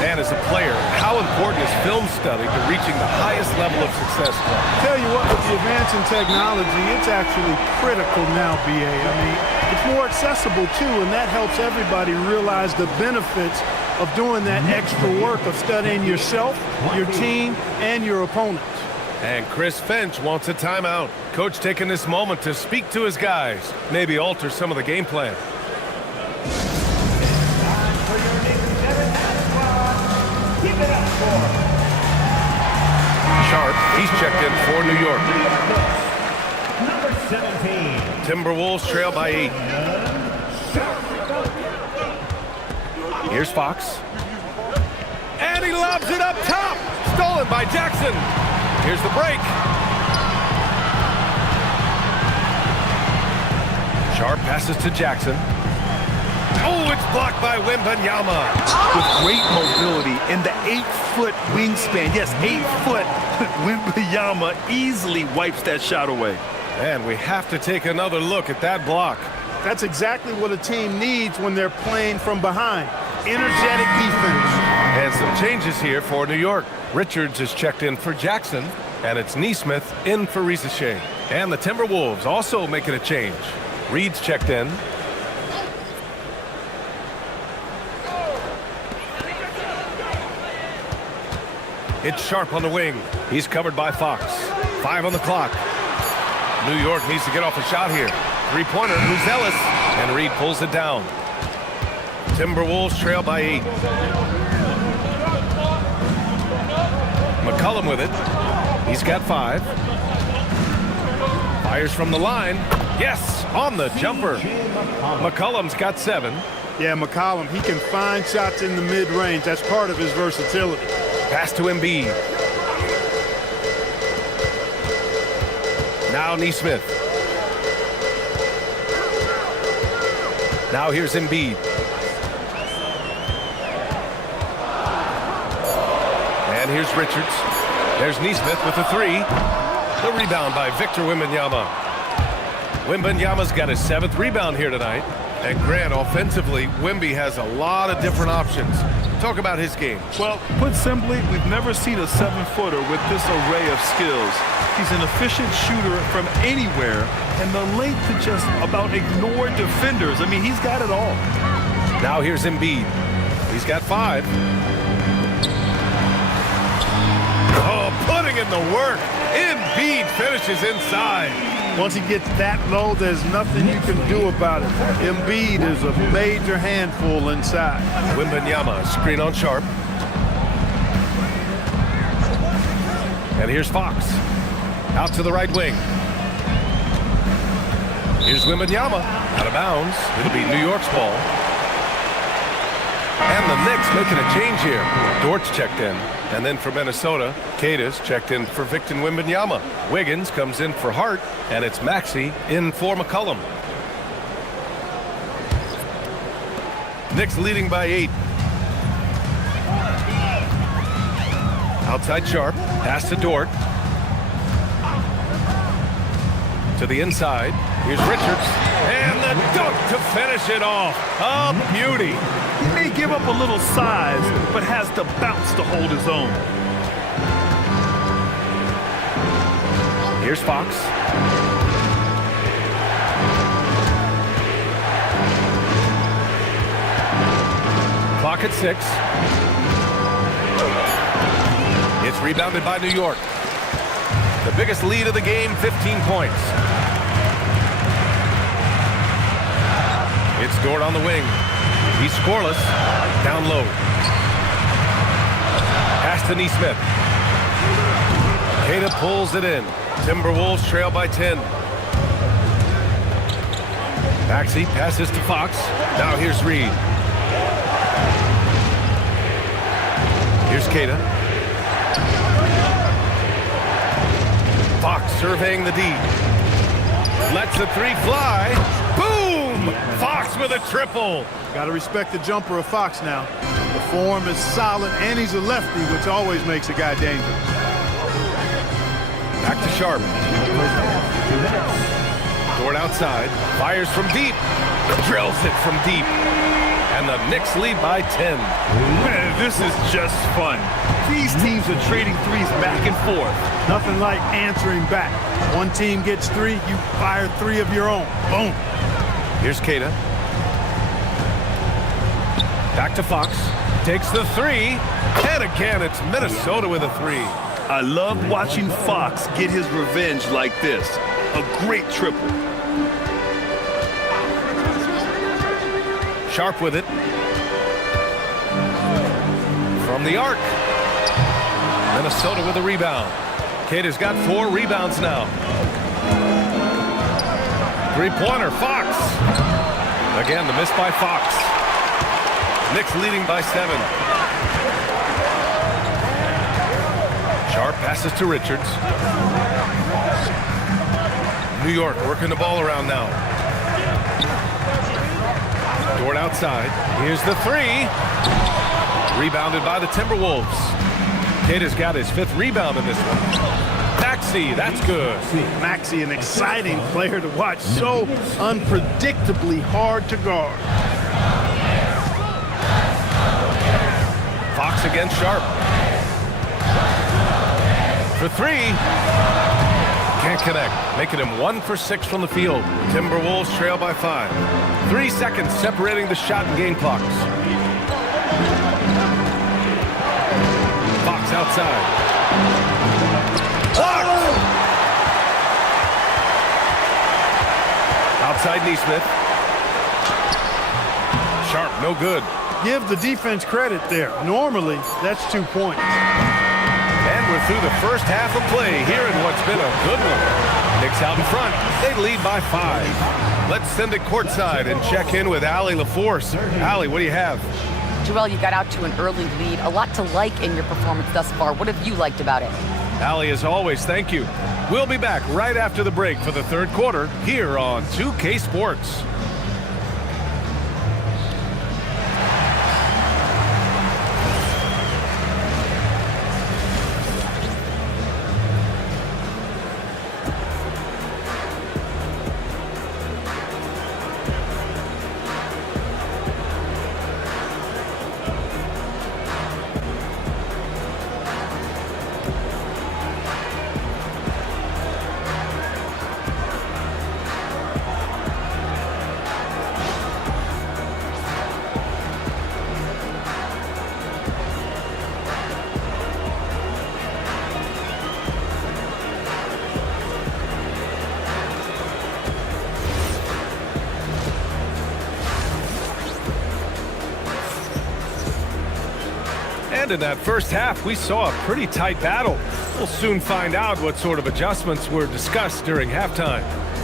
And as a player, how important is film study to reaching the highest level of success? Tell you what, with the advance in technology, it's actually critical now, BA. I mean, it's more accessible, too, and that helps everybody realize the benefits of doing that extra work of studying yourself, your team, and your opponents. And Chris Finch wants a timeout. Coach taking this moment to speak to his guys, maybe alter some of the game plan. Sharp, he's checked in for New York. Number 17. Timberwolves trail by 8. Here's Fox. And he lobs it up top. Stolen by Jackson. Here's the break. Sharp passes to Jackson. Oh, it's blocked by Wembanyama. With great mobility and the 8-foot wingspan. Yes, 8 foot. Wembanyama easily wipes that shot away. And we have to take another look at that block. That's exactly what a team needs when they're playing from behind. Energetic defense. And some changes here for New York. Richards is checked in for Jackson, and it's Nesmith in for Risacher. And the Timberwolves also making a change. Reed's checked in. It's Sharp on the wing. He's covered by Fox. 5 on the clock. New York needs to get off a shot here. Three-pointer, Ellis, and Reed pulls it down. Timberwolves trail by 8. McCollum with it. He's got 5. Fires from the line. Yes, on the jumper. McCollum's got 7. Yeah, McCollum, he can find shots in the mid-range. That's part of his versatility. Pass to Embiid. Now Nesmith. Now here's Embiid. And here's Richards. There's Nesmith with the 3. The rebound by Victor Wembanyama. Wembanyama's got his 7th rebound here tonight. And Grant, offensively, Wemby has a lot of different options. Talk about his game. Well, put simply, we've never seen a 7-footer with this array of skills. He's an efficient shooter from anywhere, and the length to just about ignore defenders. I mean, he's got it all. Now here's Embiid. He's got 5. Oh, putting in the work. Embiid finishes inside. Once he gets that low, there's nothing you can do about it. Embiid is a major handful inside. Wembanyama, screen on Sharp. And here's Fox. Out to the right wing. Here's Wembanyama. Out of bounds. It'll be New York's ball. And the Knicks making a change here. Dort's checked in. And then for Minnesota, Cadiz checked in for Victor Wembanyama. Wiggins comes in for Hart, and it's Maxey in for McCollum. Knicks leading by 8. Outside Sharp, pass to Dort. To the inside, here's Richards, and the dunk to finish it off. A beauty. He may give up a little size, but has the bounce to hold his own. Here's Fox. Clock at 6. It's rebounded by New York. The biggest lead of the game, 15 points. It's Dort on the wing. He's scoreless. Down low. Pass to Nesmith. Queta pulls it in. Timberwolves trail by 10. Maxey passes to Fox. Now here's Reed. Here's Queta. Fox surveying the D. Lets the 3 fly. Boom! Fox with a triple. Got to respect the jumper of Fox now. The form is solid, and he's a lefty, which always makes a guy dangerous. Back to Sharp. Dort outside. Fires from deep. Drills it from deep. And the Knicks lead by 10. Man, this is just fun. These teams are trading threes back and forth. Nothing like answering back. One team gets 3, you fire 3 of your own. Boom. Here's Queta. Back to Fox. Takes the 3. And again, it's Minnesota with a 3. I love watching Fox get his revenge like this. A great triple. Sharp with it. From the arc. Minnesota with a rebound. Queta's got 4 rebounds now. 3-pointer, Fox. Again, the miss by Fox. Knicks leading by 7. Sharp passes to Richards. New York working the ball around now. Dort outside. Here's the three. Rebounded by the Timberwolves. Kidd has got his 5th rebound in this one. Maxey, that's good. Maxey, an exciting player to watch. So unpredictably hard to guard. Fox against Sharp. For 3. Can't connect. Making him 1 for 6 from the field. Timberwolves trail by 5. 3 seconds separating the shot and game clocks. Fox outside. Blocked! Outside Neesmith. Sharp, no good. Give the defense credit there. Normally, that's 2 points. And we're through the first half of play here in what's been a good one. Knicks out in front. They lead by 5. Let's send it courtside and check in with Allie LaForce. Allie, what do you have? Joel, you got out to an early lead. A lot to like in your performance thus far. What have you liked about it? Allie, as always, thank you. We'll be back right after the break for the 3rd quarter here on 2K Sports. And in that first half, we saw a pretty tight battle. We'll soon find out what sort of adjustments were discussed during halftime.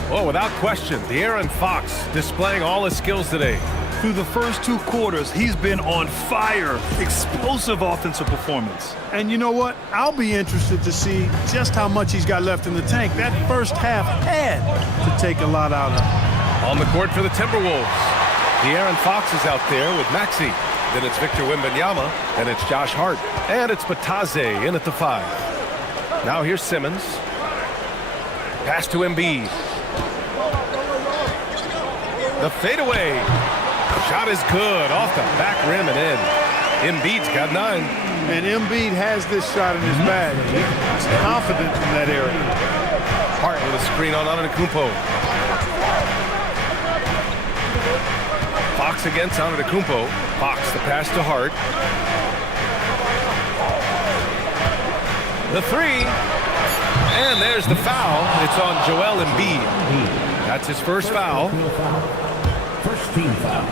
Well, without question, De'Aaron Fox displaying all his skills today. Through the first 2 quarters, he's been on fire. Explosive offensive performance. And you know what? I'll be interested to see just how much he's got left in the tank. That first half had to take a lot out of him. On the court for the Timberwolves, De'Aaron Fox is out there with Maxey. Then it's Victor Wembanyama, and it's Josh Hart, and it's Batadze in at the 5. Now here's Simmons. Pass to Embiid. The fadeaway. Shot is good off the back rim and in. Embiid's got 9. And Embiid has this shot in his bag. He's confident in that area. Hart with a screen on Antetokounmpo. Fox against Antetokounmpo. Fox, the pass to Hart. The 3. And there's the foul. It's on Joel Embiid. That's his first foul. First team foul.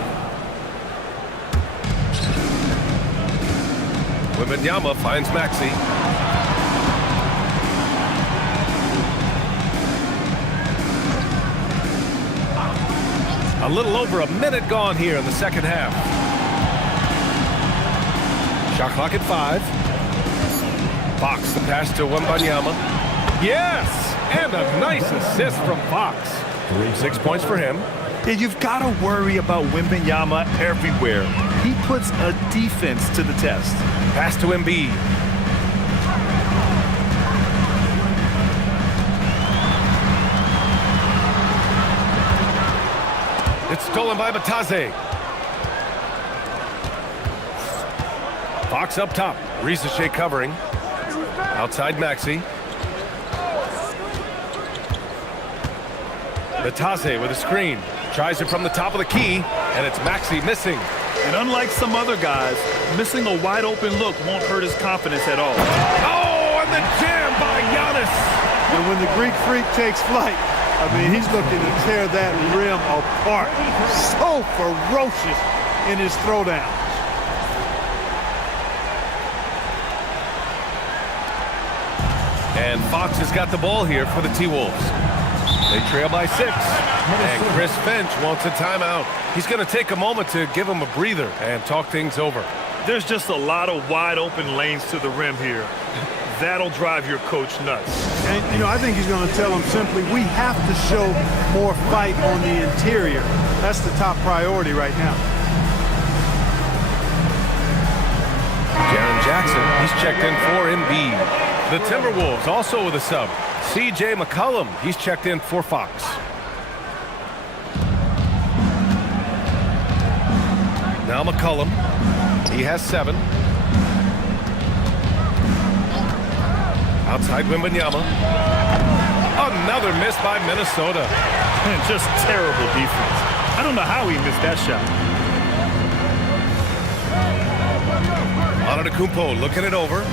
Wembanyama finds Maxey. A little over a minute gone here in the second half. Shot clock at 5. Fox, the pass to Wembanyama. Yes! And a nice assist from Fox. 6 points for him. And you've got to worry about Wembanyama everywhere. He puts a defense to the test. Pass to Embiid. It's stolen by Batadze. Fox up top. Risache covering. Outside Maxey. Batadze with a screen. Tries it from the top of the key, and it's Maxey missing. And unlike some other guys, missing a wide open look won't hurt his confidence at all. Oh, and the jam by Giannis. And when the Greek Freak takes flight, I mean, he's looking to tear that rim apart. So ferocious in his throwdown. And Fox has got the ball here for the T-Wolves. They trail by 6. And Chris Finch wants a timeout. He's going to take a moment to give him a breather and talk things over. There's just a lot of wide open lanes to the rim here. That'll drive your coach nuts. And, you know, I think he's going to tell them simply, we have to show more fight on the interior. That's the top priority right now. Jackson, he's checked in for Embiid. The Timberwolves also with a sub. C.J. McCollum, he's checked in for Fox. Now McCollum, he has 7. Outside Wembanyama. Another miss by Minnesota. Just terrible defense. I don't know how he missed that shot. Antetokounmpo looking it over.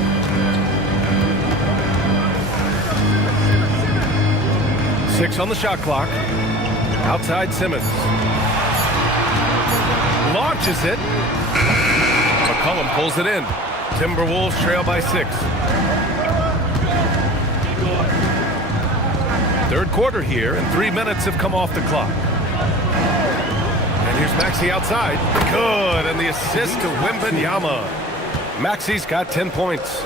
Six on the shot clock. Outside Simmons. Launches it. McCollum pulls it in. Timberwolves trail by 6. Third quarter here, and 3 minutes have come off the clock. And here's Maxey outside. Good, and the assist to Wembanyama. Maxey's got 10 points.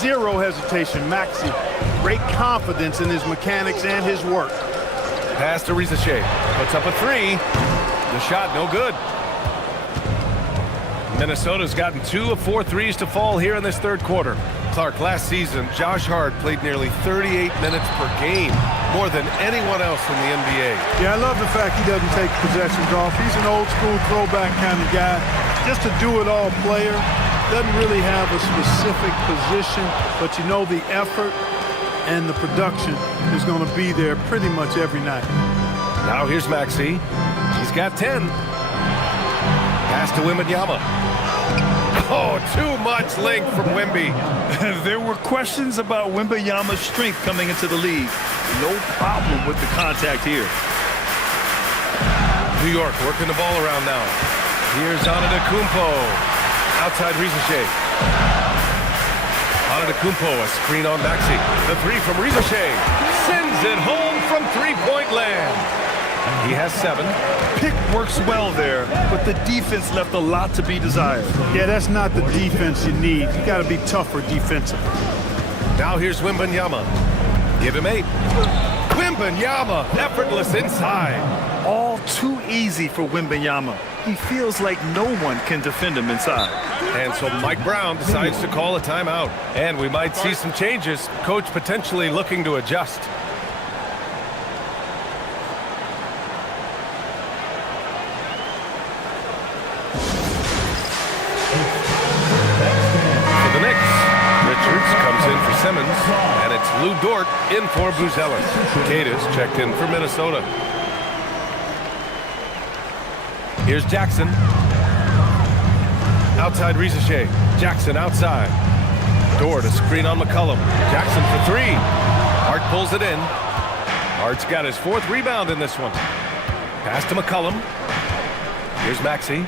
Zero hesitation, Maxey. Great confidence in his mechanics and his work. Pass to Risacher. Puts up a 3. The shot no good. Minnesota's gotten 2 of 4 threes to fall here in this third quarter. Clark, last season, Josh Hart played nearly 38 minutes per game, more than anyone else in the NBA. Yeah, I love the fact he doesn't take possessions off. He's an old school throwback kind of guy. Just a do-it-all player. Doesn't really have a specific position, but you know the effort and the production is going to be there pretty much every night. Now here's Maxey. He's got 10. Pass to Wembanyama. Oh, too much length from Wemby. There were questions about Wembanyama's strength coming into the league. No problem with the contact here. New York working the ball around now. Here's Antetokounmpo. Outside Risacher. Antetokounmpo, a screen on Maxey. The 3 from Risacher. Sends it home from three-point land. He has 7. Pick works well there, but the defense left a lot to be desired. Yeah, that's not the defense you need. You got to be tougher defensively. Now here's Wembanyama. Give him 8. Wembanyama, effortless inside. All too easy for Wembanyama. He feels like no one can defend him inside. And so Mike Brown decides to call a timeout. And we might see some changes. Coach potentially looking to adjust. Comes in for Simmons, and it's Lou Dort in for Buzelis. Cada's checked in for Minnesota. Here's Jackson. Outside Risacher. Jackson outside. Dort, a screen on McCollum. Jackson for 3. Hart pulls it in. Hart's got his 4th rebound in this one. Pass to McCollum. Here's Maxey.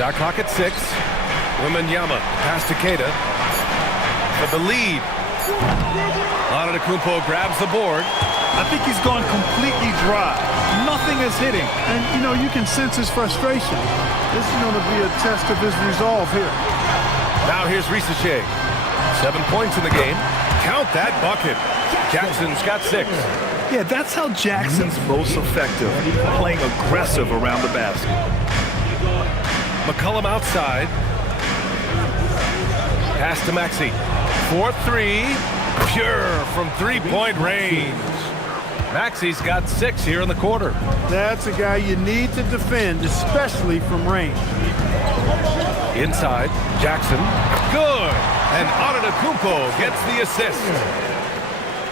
Shot clock at 6. Wembanyama, pass to Cada. For the lead. Antetokounmpo grabs the board. I think he's gone completely dry. Nothing is hitting. And, you know, you can sense his frustration. This is going to be a test of his resolve here. Now here's Risacher. 7 points in the game. Count that bucket. Jackson's got 6. Yeah, that's how Jackson's most effective, playing aggressive around the basket. McCollum outside. Pass to Maxey. 4-3. Pure from three-point range. Maxey's got 6 here in the quarter. That's a guy you need to defend, especially from range. Inside, Jackson. Good. And Antetokounmpo gets the assist.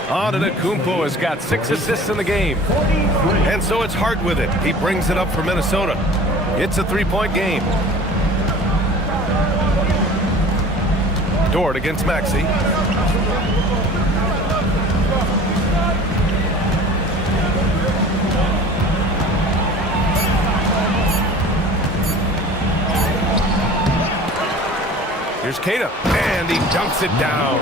Antetokounmpo has got 6 assists in the game. And so it's Hart with it. He brings it up for Minnesota. It's a 3-point game. Dort against Maxey. Here's Cada, and he dunks it down.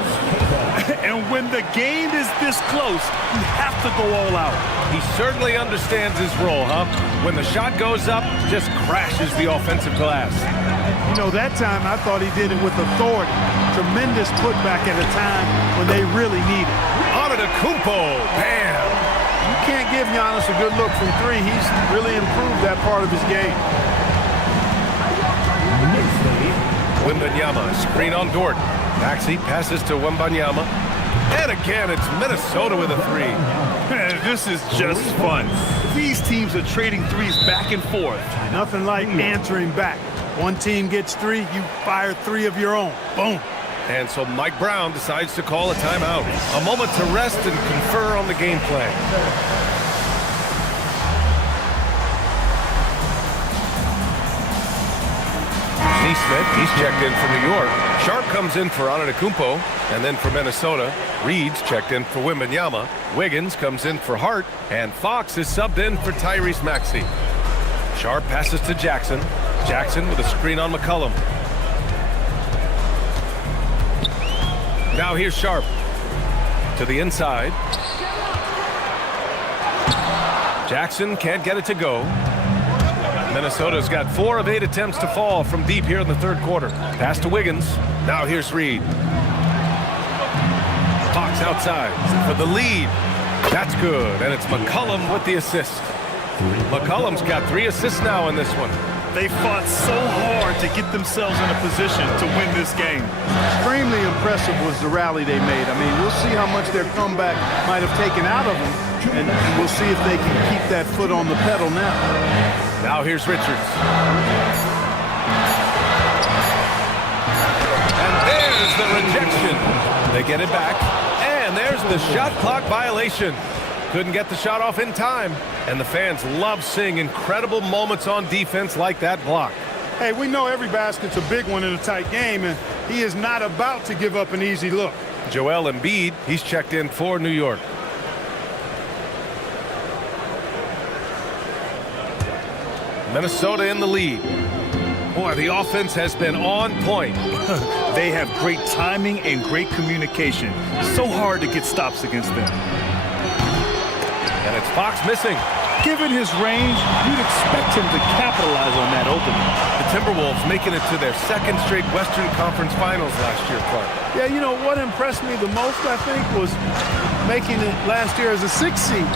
And when the game is this close, you have to go all out. He certainly understands his role, huh? When the shot goes up, just crashes the offensive glass. You know, that time I thought he did it with authority. Tremendous putback at a time when they really need it. Antetokounmpo, bam! You can't give Giannis a good look from three. He's really improved that part of his game. Wembanyama, screen on Dort. Maxey passes to Wembanyama. And again, it's Minnesota with a three. Man, this is just fun. These teams are trading threes back and forth. Nothing like answering back. One team gets three, you fire three of your own. Boom. And so Mike Brown decides to call a timeout. A moment to rest and confer on the game plan. Neesmith, he's checked in for New York. Sharp comes in for Antetokounmpo, and then for Minnesota. Reed's checked in for Wembanyama. Wiggins comes in for Hart, and Fox is subbed in for Tyrese Maxey. Sharp passes to Jackson. Jackson with a screen on McCollum. Now here's Sharp to the inside. Jackson can't get it to go. Minnesota's got 4 of 8 attempts to fall from deep here in the third quarter. Pass to Wiggins. Now here's Reed. Fox outside for the lead. That's good, and it's McCollum with the assist. McCollum's got 3 assists now in this one. They fought so hard to get themselves in a position to win this game. Extremely impressive was the rally they made. I mean, we'll see how much their comeback might have taken out of them, and we'll see if they can keep that foot on the pedal now. Now here's Richards. And there's the rejection. They get it back. And there's the shot clock violation. Couldn't get the shot off in time. And the fans love seeing incredible moments on defense like that block. Hey, we know every basket's a big one in a tight game, and he is not about to give up an easy look. Joel Embiid, he's checked in for New York. Minnesota in the lead. Boy, the offense has been on point. They have great timing and great communication. So hard to get stops against them. And it's Fox missing. Given his range, you'd expect him to capitalize on that opening. The Timberwolves making it to their 2nd straight Western Conference Finals last year, Clark. Yeah, you know, what impressed me the most, I think, was making it last year as a 6th seed.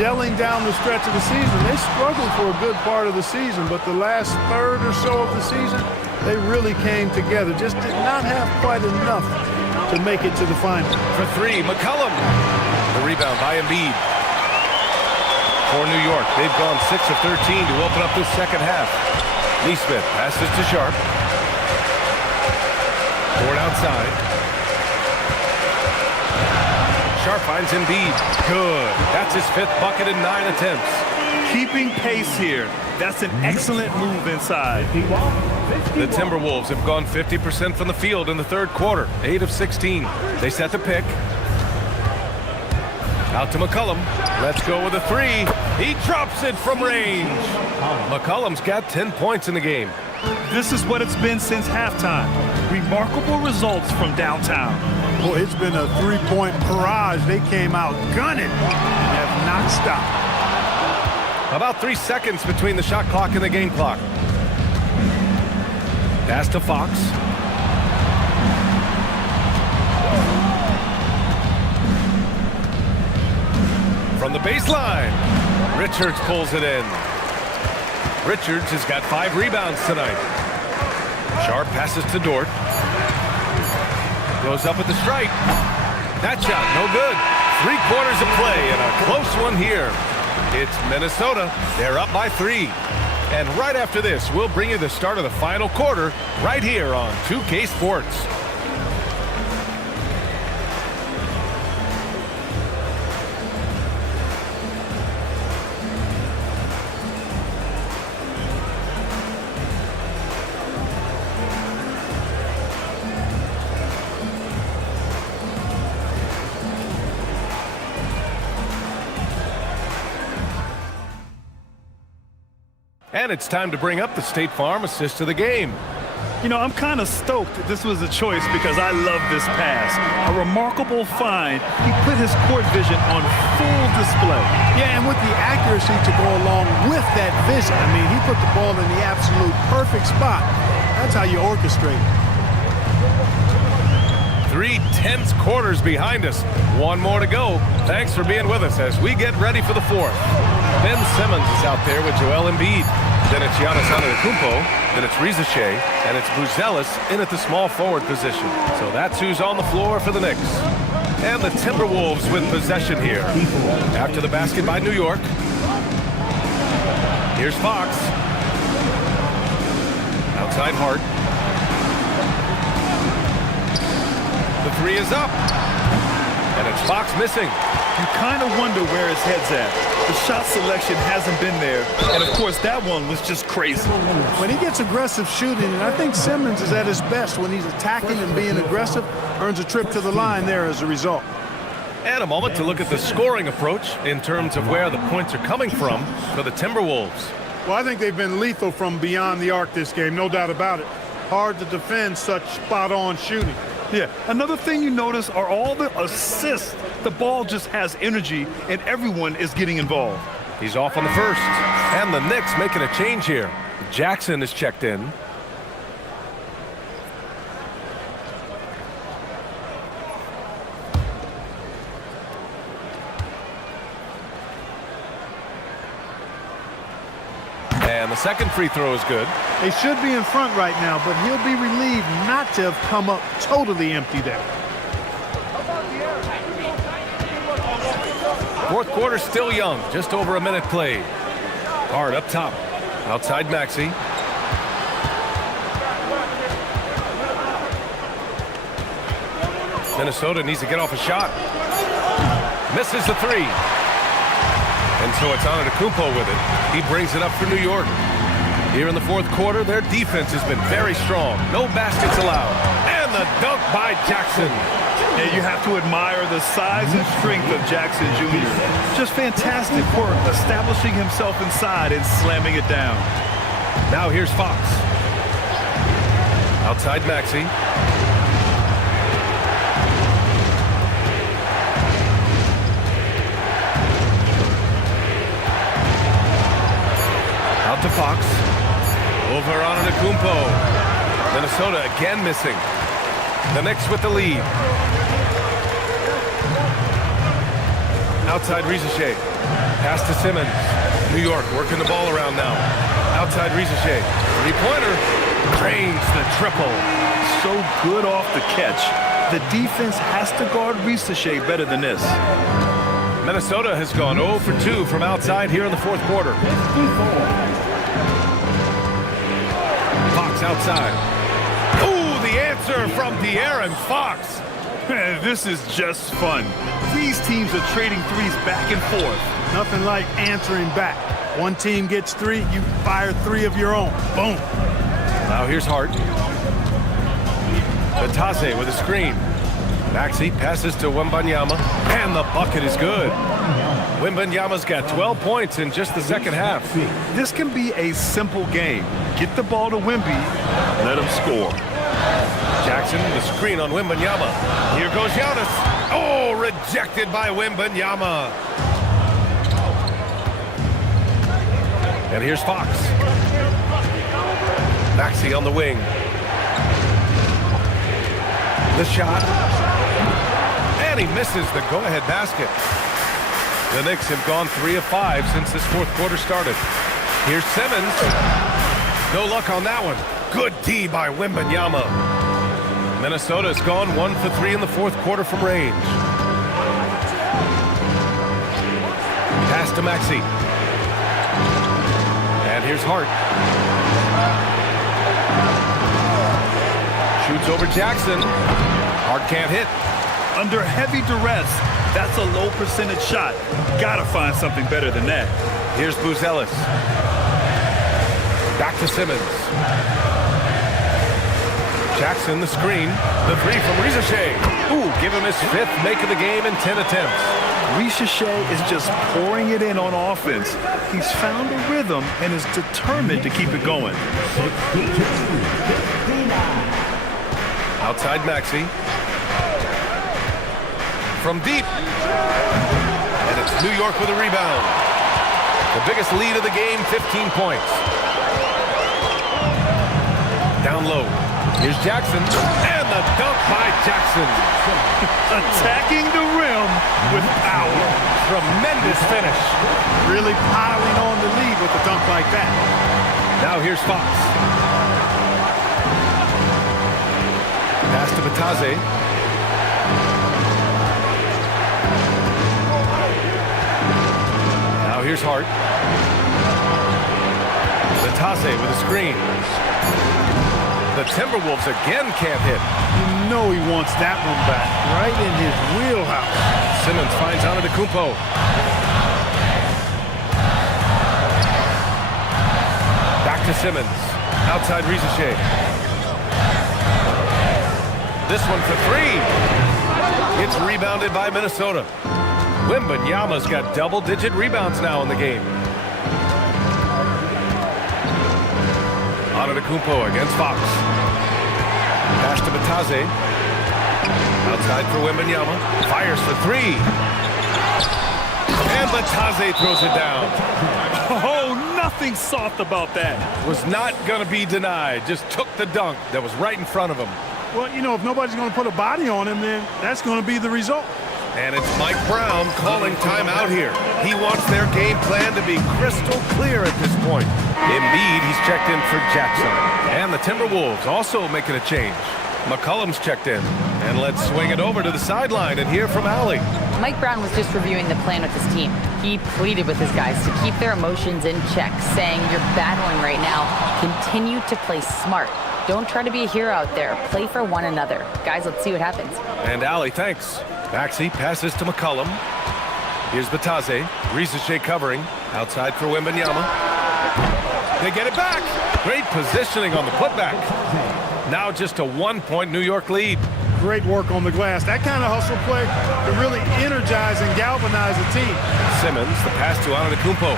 Gelling down the stretch of the season. They struggled for a good part of the season, but the last third or so of the season, they really came together. Just did not have quite enough to make it to the final. For 3, McCollum. The rebound by Embiid. For New York, they've gone 6 of 13 to open up this second half. Neesmith passes to Sharp. Ford outside. Sharp finds Embiid. Good. That's his 5th bucket in 9 attempts. Keeping pace here. That's an excellent move inside. The Timberwolves have gone 50% from the field in the third quarter. 8 of 16. They set the pick. Out to McCollum. Let's go with a 3. He drops it from range. McCollum's got 10 points in the game. This is what it's been since halftime. Remarkable results from downtown. Boy, it's been a 3-point barrage. They came out gunning and have not stopped. About 3 seconds between the shot clock and the game clock. Pass to Fox. From the baseline, Richards pulls it in. Richards has got 5 rebounds tonight. Sharp passes to Dort. Goes up at the stripe. That shot, no good. 3 quarters of play and a close one here. It's Minnesota. They're up by 3. And right after this, we'll bring you the start of the final quarter right here on 2K Sports. And it's time to bring up the State Farm assist of the game. You know, I'm kind of stoked that this was a choice because I love this pass. A remarkable find. He put his court vision on full display. Yeah, and with the accuracy to go along with that vision. I mean, he put the ball in the absolute perfect spot. That's how you orchestrate. 3 tense quarters behind us. One more to go. Thanks for being with us as we get ready for the fourth. Ben Simmons is out there with Joel Embiid. Then it's Giannis Antetokounmpo. Then it's Riza Shea. And it's Buzelis in at the small forward position. So that's who's on the floor for the Knicks. And the Timberwolves with possession here. After the basket by New York. Here's Fox. Outside Hart. The three is up. And it's Fox missing. You kind of wonder where his head's at. The shot selection hasn't been there. And, of course, that one was just crazy. When he gets aggressive shooting, and I think Simmons is at his best when he's attacking and being aggressive, earns a trip to the line there as a result. And a moment to look at the scoring approach in terms of where the points are coming from for the Timberwolves. Well, I think they've been lethal from beyond the arc this game, no doubt about it. Hard to defend such spot-on shooting. Yeah, another thing you notice are all the assists. The ball just has energy, and everyone is getting involved. He's off on the first. And the Knicks making a change here. Jackson is checked in. And the second free throw is good. They should be in front right now, but he'll be relieved not to have come up totally empty there. Fourth quarter still young, just over a minute played. Hard up top, outside Maxey. Minnesota needs to get off a shot. Misses the three. And so it's Antetokounmpo with it. He brings it up for New York. Here in the fourth quarter, their defense has been very strong. No baskets allowed. And the dunk by Jackson. And you have to admire the size and strength of Jackson Jr. Just fantastic work establishing himself inside and slamming it down. Now here's Fox. Outside Maxey. Out to Fox. Over on Antetokounmpo. Minnesota again missing. The Knicks with the lead. Outside Riza Shea. Pass to Simmons. New York working the ball around now. Outside Riza Shea. Three-pointer. Drains the triple. So good off the catch. The defense has to guard Riza Shea better than this. Minnesota has gone 0 for 2 from outside here in the fourth quarter. Fox outside. Ooh, the answer from De'Aaron Fox. Man, this is just fun. These teams are trading threes back and forth. Nothing like answering back. One team gets three, you fire three of your own. Boom. Now here's Hart. Batase with a screen. Maxey passes to Wembanyama, and the bucket is good. Wembanyama's got 12 points in just the second half. This can be a simple game. Get the ball to Wemby, let him score. Jackson, the screen on Wembanyama. Here goes Giannis. Oh, rejected by Wembanyama. And here's Fox. Maxey on the wing. The shot. And he misses the go-ahead basket. The Knicks have gone 3 of 5 since this fourth quarter started. Here's Simmons. No luck on that one. Good D by Wembanyama. Minnesota's gone 1 for 3 in the fourth quarter from range. Pass to Maxey. And here's Hart. Shoots over Jackson. Hart can't hit. Under heavy duress, that's a low percentage shot. Gotta find something better than that. Here's Buzelis. Back to Simmons. Jackson, the screen. The three from Riza Shea. Ooh, give him his 5th make of the game in 10 attempts. Riza Shea is just pouring it in on offense. He's found a rhythm and is determined to keep it going. Outside Maxey. From deep. And it's New York with a rebound. The biggest lead of the game, 15 points. Down low. Here's Jackson, and the dunk by Jackson. Attacking the rim with power. Tremendous finish. Really piling on the lead with a dunk like that. Now here's Fox. Pass to Batase. Now here's Hart. Batase with a screen. The Timberwolves again can't hit. You know he wants that one back, right in his wheelhouse. Simmons finds Antetokounmpo. Back to Simmons. Outside Risache. This one for three. It's rebounded by Minnesota. Wembanyama's got double-digit rebounds now in the game. Antetokounmpo against Fox. Pass to Batase. Outside for Wembanyama. Fires for three. And Batase throws it down. Oh, nothing soft about that. Was not going to be denied. Just took the dunk that was right in front of him. Well, you know, if nobody's going to put a body on him, then that's going to be the result. And it's Mike Brown calling timeout here. He wants their game plan to be crystal clear at this point. Embiid, he's checked in for Jackson. And the Timberwolves also making a change. McCollum's checked in. And let's swing it over to the sideline and hear from Allie. Mike Brown was just reviewing the plan with his team. He pleaded with his guys to keep their emotions in check, saying, "You're battling right now. Continue to play smart. Don't try to be a hero out there. Play for one another." Guys, let's see what happens. And Allie, thanks. Maxey passes to McCollum. Here's Batase. Risache covering. Outside for Wembanyama. They get it back. Great positioning on the putback. Now just a 1-point New York lead. Great work on the glass. That kind of hustle play can really energize and galvanize a team. Simmons, the pass to Antetokounmpo.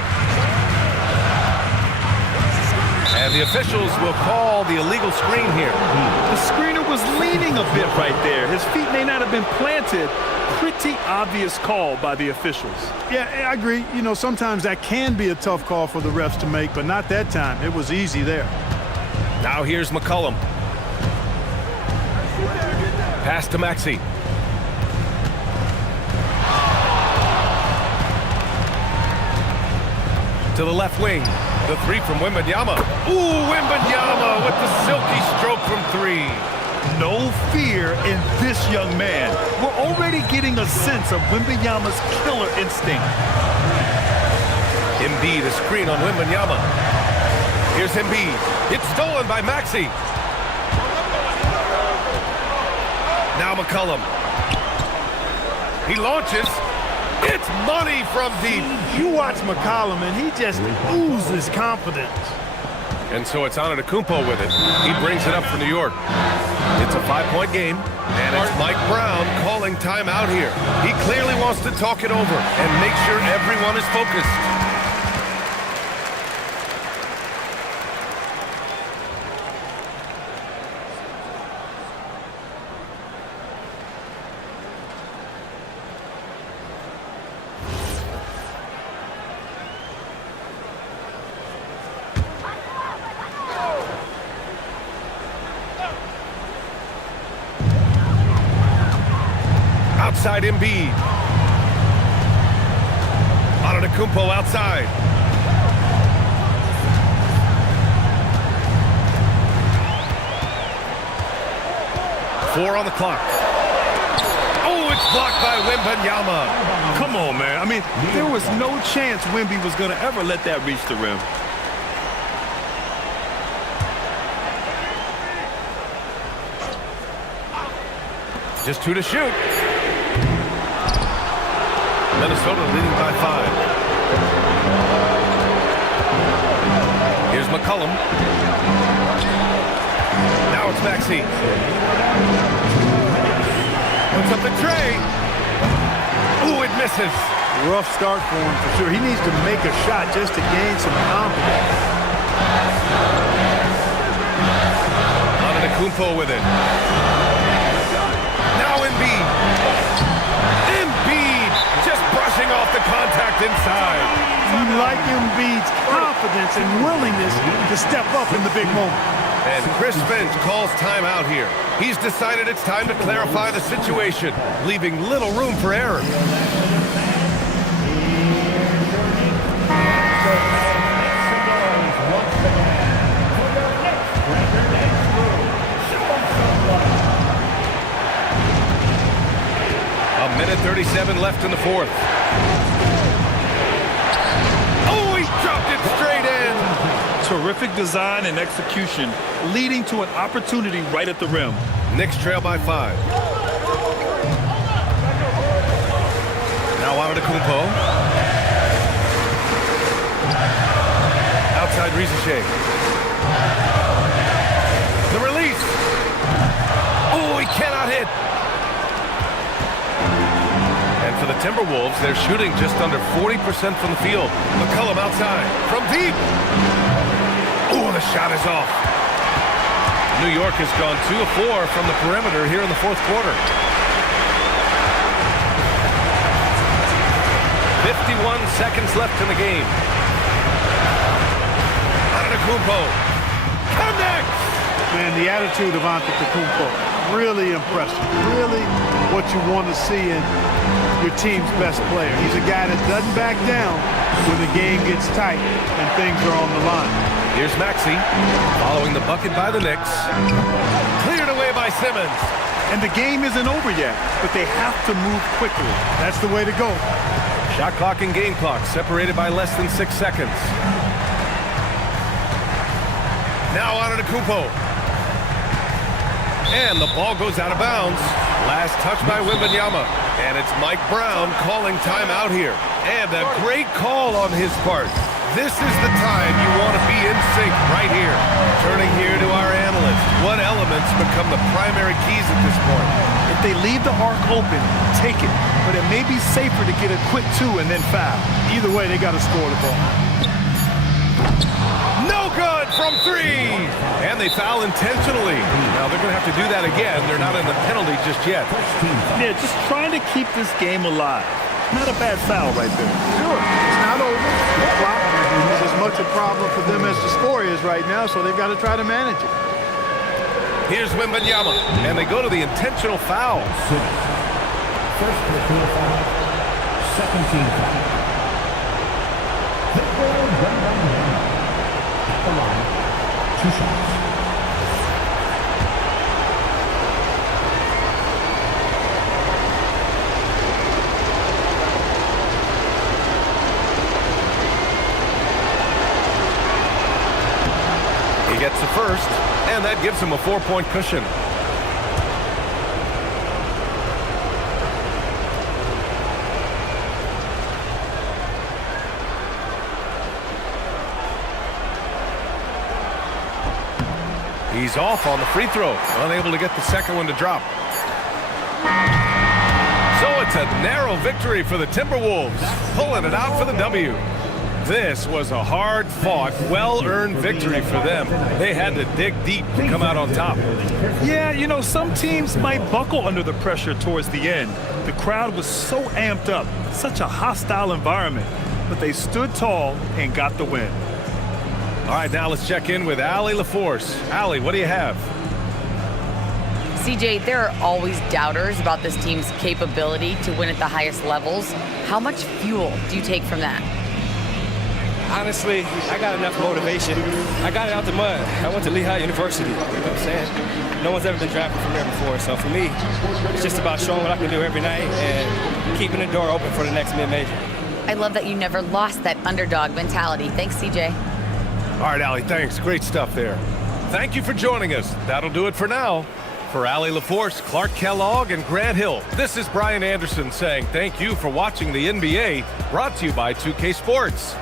And the officials will call the illegal screen here. The screener was leaning a bit right there. His feet may not have been planted. Pretty obvious call by the officials. Yeah, I agree. You know, sometimes that can be a tough call for the refs to make, but not that time. It was easy there. Now here's McCollum. Pass to Maxey. To the left wing. The three from Wembanyama. Ooh, Wembanyama with the silky stroke from three. No fear in this young man. We're already getting a sense of Wembanyama's killer instinct. Embiid, a screen on Wembanyama. Here's Embiid. It's stolen by Maxey. Now McCollum. He launches. It's money from deep. You watch McCollum, and he just oozes confidence. And so it's Antetokounmpo with it. He brings it up for New York. It's a 5-point game, and it's Mike Brown calling timeout here. He clearly wants to talk it over and make sure everyone is focused. Outside Embiid. Antetokounmpo outside. Four on the clock. Oh, it's blocked by Wembanyama. Come on, man. I mean, there was no chance Wemby was going to ever let that reach the rim. Just 2 to shoot. Minnesota leading by 5. Here's McCollum. Now it's Maxey. Puts up the tray. Ooh, it misses. Rough start for him for sure. He needs to make a shot just to gain some confidence. Antetokounmpo with it. Now Embiid. Embiid just brushing off the contact inside. You like Embiid's confidence and willingness to step up in the big moment. And Chris Finch calls timeout here. He's decided it's time to clarify the situation, leaving little room for error. A minute 37 left in the fourth. Oh, he dropped it straight in. Terrific design and execution, leading to an opportunity right at the rim. Knicks trail by 5. Now Antetokounmpo. Outside Risache. The release. Oh, he cannot hit. And for the Timberwolves, they're shooting just under 40% from the field. McCollum outside from deep. Oh, the shot is off. New York has gone 2 of 4 from the perimeter here in the fourth quarter. 51 seconds left in the game. Antetokounmpo connects. Man, the attitude of Antetokounmpo, really impressive. Really what you want to see in your team's best player. He's a guy that doesn't back down when the game gets tight and things are on the line. Here's Maxey, following the bucket by the Knicks. Cleared away by Simmons. And the game isn't over yet, but they have to move quickly. That's the way to go. Shot clock and game clock separated by less than 6 seconds. Now Antetokounmpo. And the ball goes out of bounds. Last touch by Wembanyama. And it's Mike Brown calling timeout here. And a great call on his part. This is the time you want to be in sync right here. Turning here to our analyst. What elements become the primary keys at this point? If they leave the arc open, take it. But it may be safer to get a quick 2 and then foul. Either way, they got to score the ball. No good from 3. And they foul intentionally. Now they're going to have to do that again. They're not in the penalty just yet. Yeah, just trying to keep this game alive. Not a bad foul right there. Sure, it's not over. The clock is as much a problem for them as the score is right now, so they've got to try to manage it. Here's Wembanyama, and they go to the intentional foul. First personal foul, second team foul. Victor Wembanyama at the line, 2 shots. He gets the first, and that gives him a 4-point cushion. He's off on the free throw, unable to get the second one to drop. So it's a narrow victory for the Timberwolves, pulling it out for the W. This was a hard-fought, well-earned victory for them. They had to dig deep to come out on top. Yeah, you know, some teams might buckle under the pressure towards the end. The crowd was so amped up, such a hostile environment, but they stood tall and got the win. All right, now let's check in with Allie LaForce. Allie, what do you have? CJ, there are always doubters about this team's capability to win at the highest levels. How much fuel do you take from that? Honestly, I got enough motivation. I got it out the mud. I went to Lehigh University, you know what I'm saying? No one's ever been drafted from there before, so for me, it's just about showing what I can do every night and keeping the door open for the next mid-major. I love that you never lost that underdog mentality. Thanks, CJ. All right, Allie, thanks. Great stuff there. Thank you for joining us. That'll do it for now. For Allie LaForce, Clark Kellogg, and Grant Hill, this is Brian Anderson saying thank you for watching the NBA, brought to you by 2K Sports.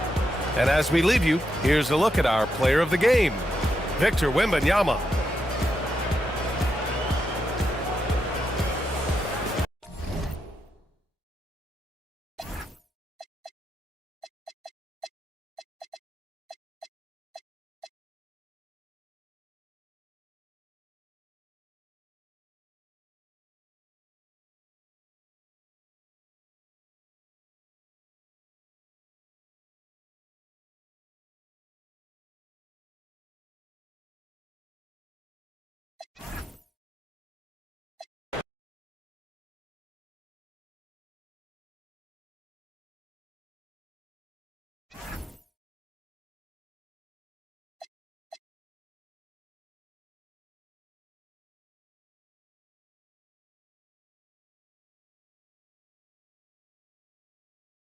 And as we leave you, here's a look at our player of the game, Victor Wembanyama. it.